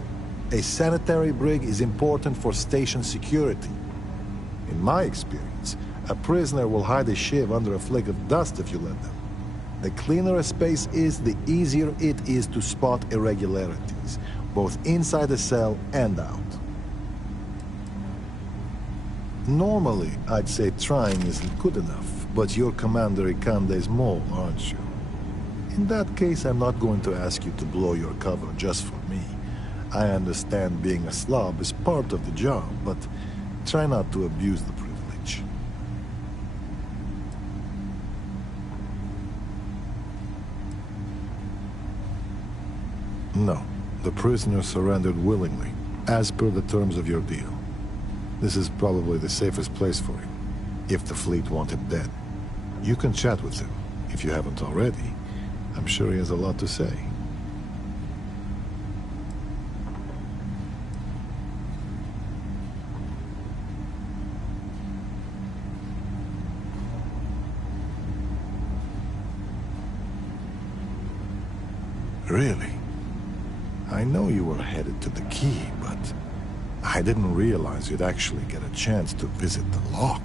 a sanitary brig is important for station security. In my experience, a prisoner will hide a shiv under a flake of dust if you let them. The cleaner a space is, the easier it is to spot irregularities, both inside the cell and out. Normally, I'd say trying isn't good enough, but you're Commander Ikande's mole, aren't you? In that case, I'm not going to ask you to blow your cover just for me. I understand being a slob is part of the job, but try not to abuse the privilege. No, the prisoner surrendered willingly, as per the terms of your deal. This is probably the safest place for him, if the fleet want him dead. You can chat with him, if you haven't already. I'm sure he has a lot to say. Really? I know you were headed to the Key, but I didn't realize you'd actually get a chance to visit the lock.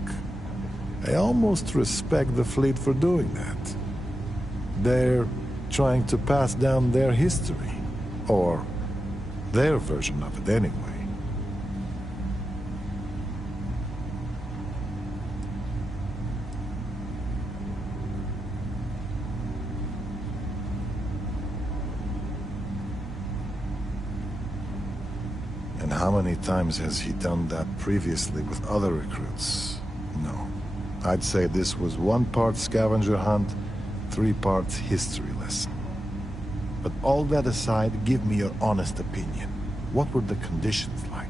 I almost respect the fleet for doing that. They're trying to pass down their history, or their version of it anyway. And how many times has he done that previously with other recruits? No. I'd say this was 1 part scavenger hunt, 3 parts history lesson. But all that aside, give me your honest opinion. What were the conditions like?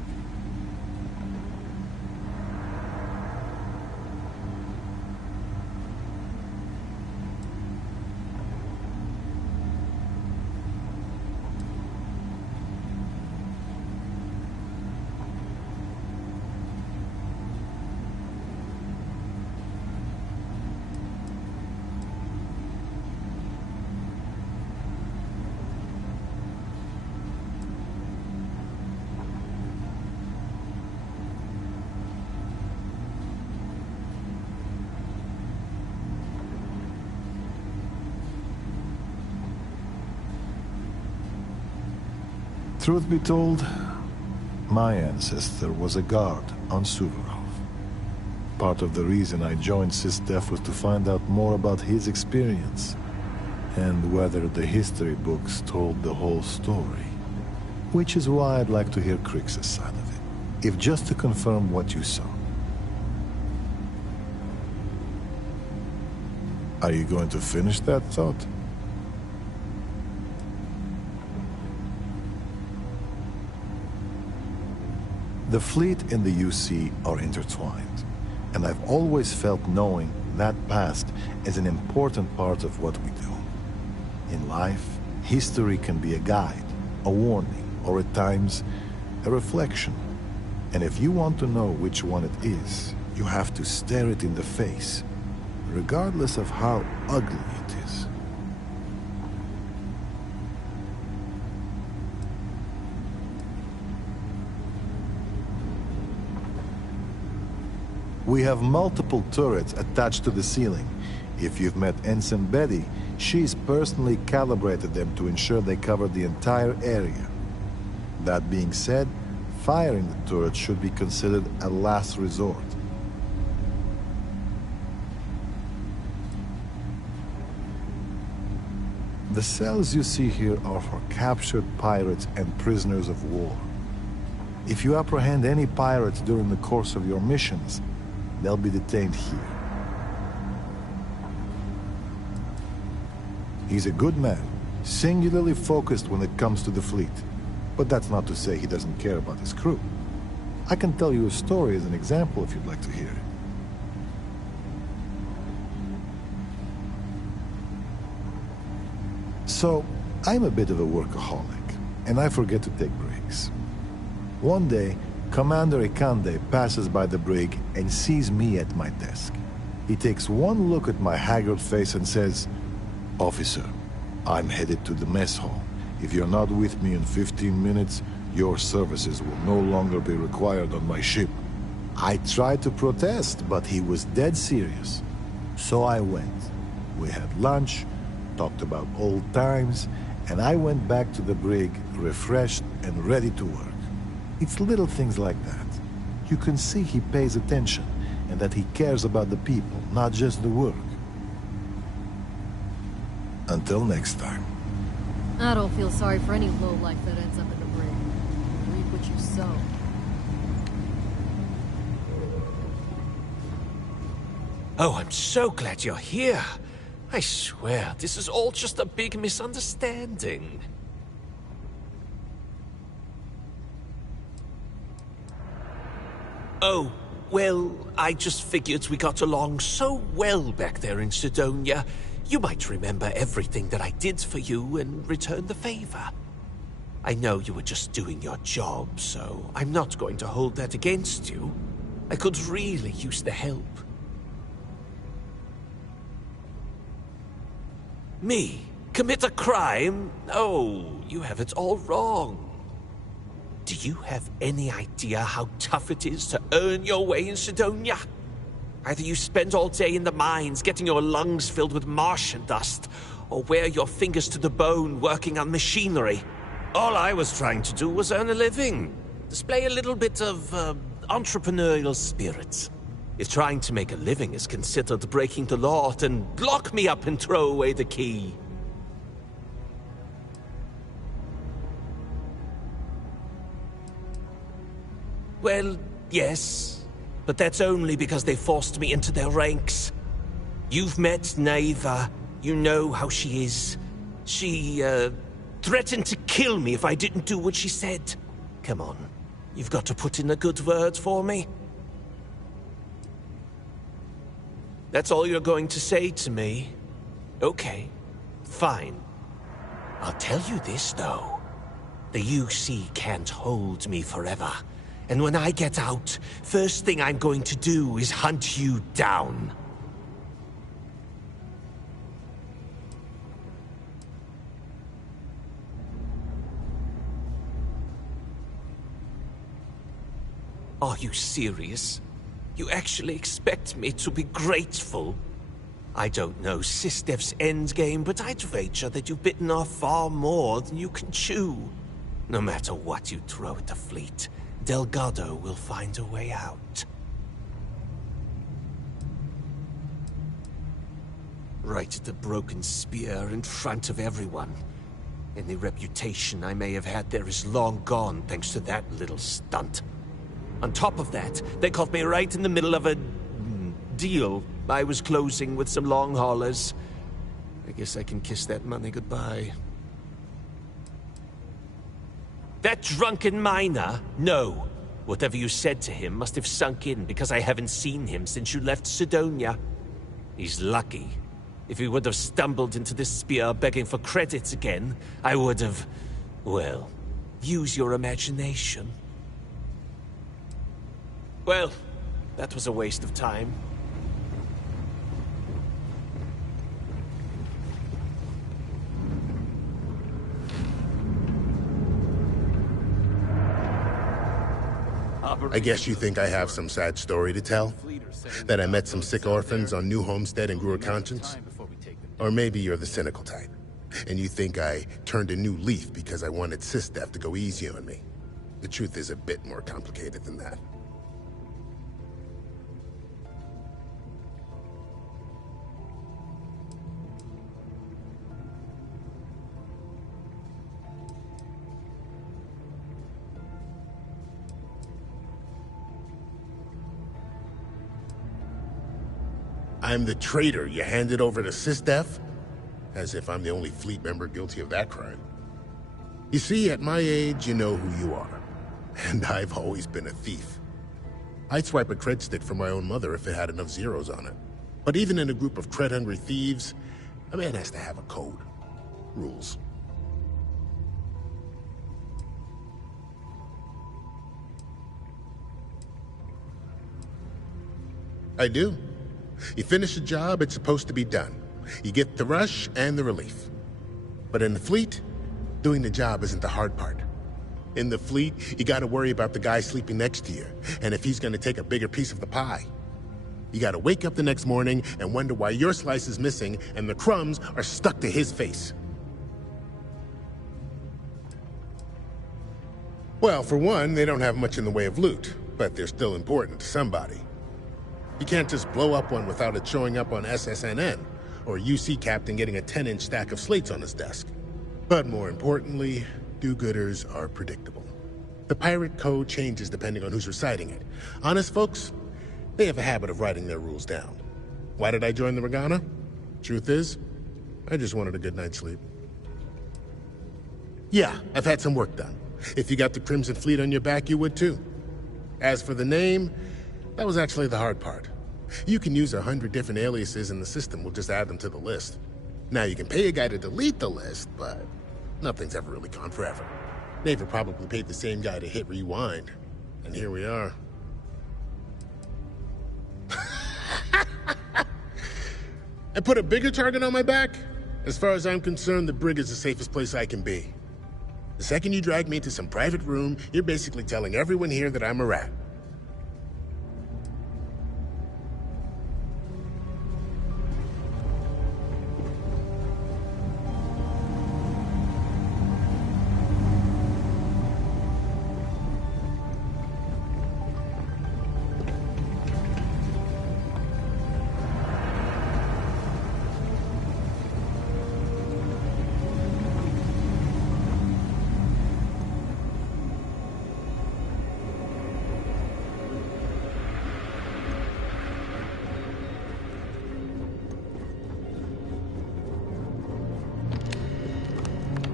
Truth be told, my ancestor was a guard on Suvorov. Part of the reason I joined SysDef was to find out more about his experience, and whether the history books told the whole story. Which is why I'd like to hear Crix's side of it, if just to confirm what you saw. Are you going to finish that thought? The fleet and the UC are intertwined, and I've always felt knowing that past is an important part of what we do. In life, history can be a guide, a warning, or at times, a reflection. And if you want to know which one it is, you have to stare it in the face, regardless of how ugly it is. We have multiple turrets attached to the ceiling. If you've met Ensign Betty, she's personally calibrated them to ensure they cover the entire area. That being said, firing the turret should be considered a last resort. The cells you see here are for captured pirates and prisoners of war. If you apprehend any pirates during the course of your missions, they'll be detained here. He's a good man, singularly focused when it comes to the fleet. But that's not to say he doesn't care about his crew. I can tell you a story as an example if you'd like to hear it. So, I'm a bit of a workaholic, and I forget to take breaks. One day, Commander Ikande passes by the brig and sees me at my desk. He takes one look at my haggard face and says, "Officer, I'm headed to the mess hall. If you're not with me in 15 minutes, your services will no longer be required on my ship." I tried to protest, but he was dead serious. So I went. We had lunch, talked about old times, and I went back to the brig, refreshed and ready to work. It's little things like that. You can see he pays attention, and that he cares about the people, not just the work. Until next time. I don't feel sorry for any lowlife that ends up in the brig. Reap what you sow. Oh, I'm so glad you're here. I swear, this is all just a big misunderstanding. Oh, well, I just figured we got along so well back there in Sidonia. You might remember everything that I did for you and return the favor. I know you were just doing your job, so I'm not going to hold that against you. I could really use the help. Me? Commit a crime? Oh, you have it all wrong. Do you have any idea how tough it is to earn your way in Sidonia? Either you spend all day in the mines getting your lungs filled with Martian dust, or wear your fingers to the bone working on machinery. All I was trying to do was earn a living. Display a little bit of entrepreneurial spirit. If trying to make a living is considered breaking the law, then lock me up and throw away the key. Well, yes, but that's only because they forced me into their ranks. You've met Naeva. You know how she is. She, threatened to kill me if I didn't do what she said. Come on, you've got to put in a good word for me. That's all you're going to say to me? Okay, fine. I'll tell you this, though. The UC can't hold me forever. And when I get out, first thing I'm going to do is hunt you down. Are you serious? You actually expect me to be grateful? I don't know SysDef's endgame, but I'd wager that you've bitten off far more than you can chew. No matter what you throw at the fleet, Delgado will find a way out. Right at the broken spear in front of everyone. Any reputation I may have had there is long gone thanks to that little stunt. On top of that, they caught me right in the middle of a deal I was closing with some long haulers. I guess I can kiss that money goodbye. That drunken miner? No. Whatever you said to him must have sunk in because I haven't seen him since you left Sidonia. He's lucky. If he would have stumbled into this spear begging for credits again, I would have... well, use your imagination. Well, that was a waste of time. I guess you think I have some sad story to tell? That I met some sick orphans on New Homestead and grew a conscience? Or maybe you're the cynical type, and you think I turned a new leaf because I wanted SysDef to go easy on me. The truth is a bit more complicated than that. I'm the traitor you handed over to SysDef? As if I'm the only fleet member guilty of that crime. You see, at my age, you know who you are. And I've always been a thief. I'd swipe a cred stick for my own mother if it had enough zeros on it. But even in a group of cred-hungry thieves, a man has to have a code. Rules. I do. You finish a job, it's supposed to be done. You get the rush and the relief. But in the fleet, doing the job isn't the hard part. In the fleet, you gotta worry about the guy sleeping next to you, and if he's gonna take a bigger piece of the pie. You gotta wake up the next morning and wonder why your slice is missing and the crumbs are stuck to his face. Well, for one, they don't have much in the way of loot, but they're still important to somebody. You can't just blow up one without it showing up on SSNN, or UC Captain getting a 10-inch stack of slates on his desk. But more importantly, do-gooders are predictable. The pirate code changes depending on who's reciting it. Honest folks, they have a habit of writing their rules down. Why did I join the Regana? Truth is, I just wanted a good night's sleep. Yeah, I've had some work done. If you got the Crimson Fleet on your back, you would too. As for the name, that was actually the hard part. You can use 100 different aliases and the system will just add them to the list. Now you can pay a guy to delete the list, but nothing's ever really gone forever. Neva probably paid the same guy to hit rewind, and here we are. I put a bigger target on my back? As far as I'm concerned, the brig is the safest place I can be. The second you drag me into some private room, you're basically telling everyone here that I'm a rat.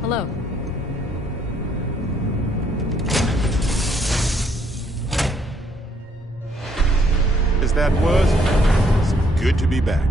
Hello. As that was, it's good to be back.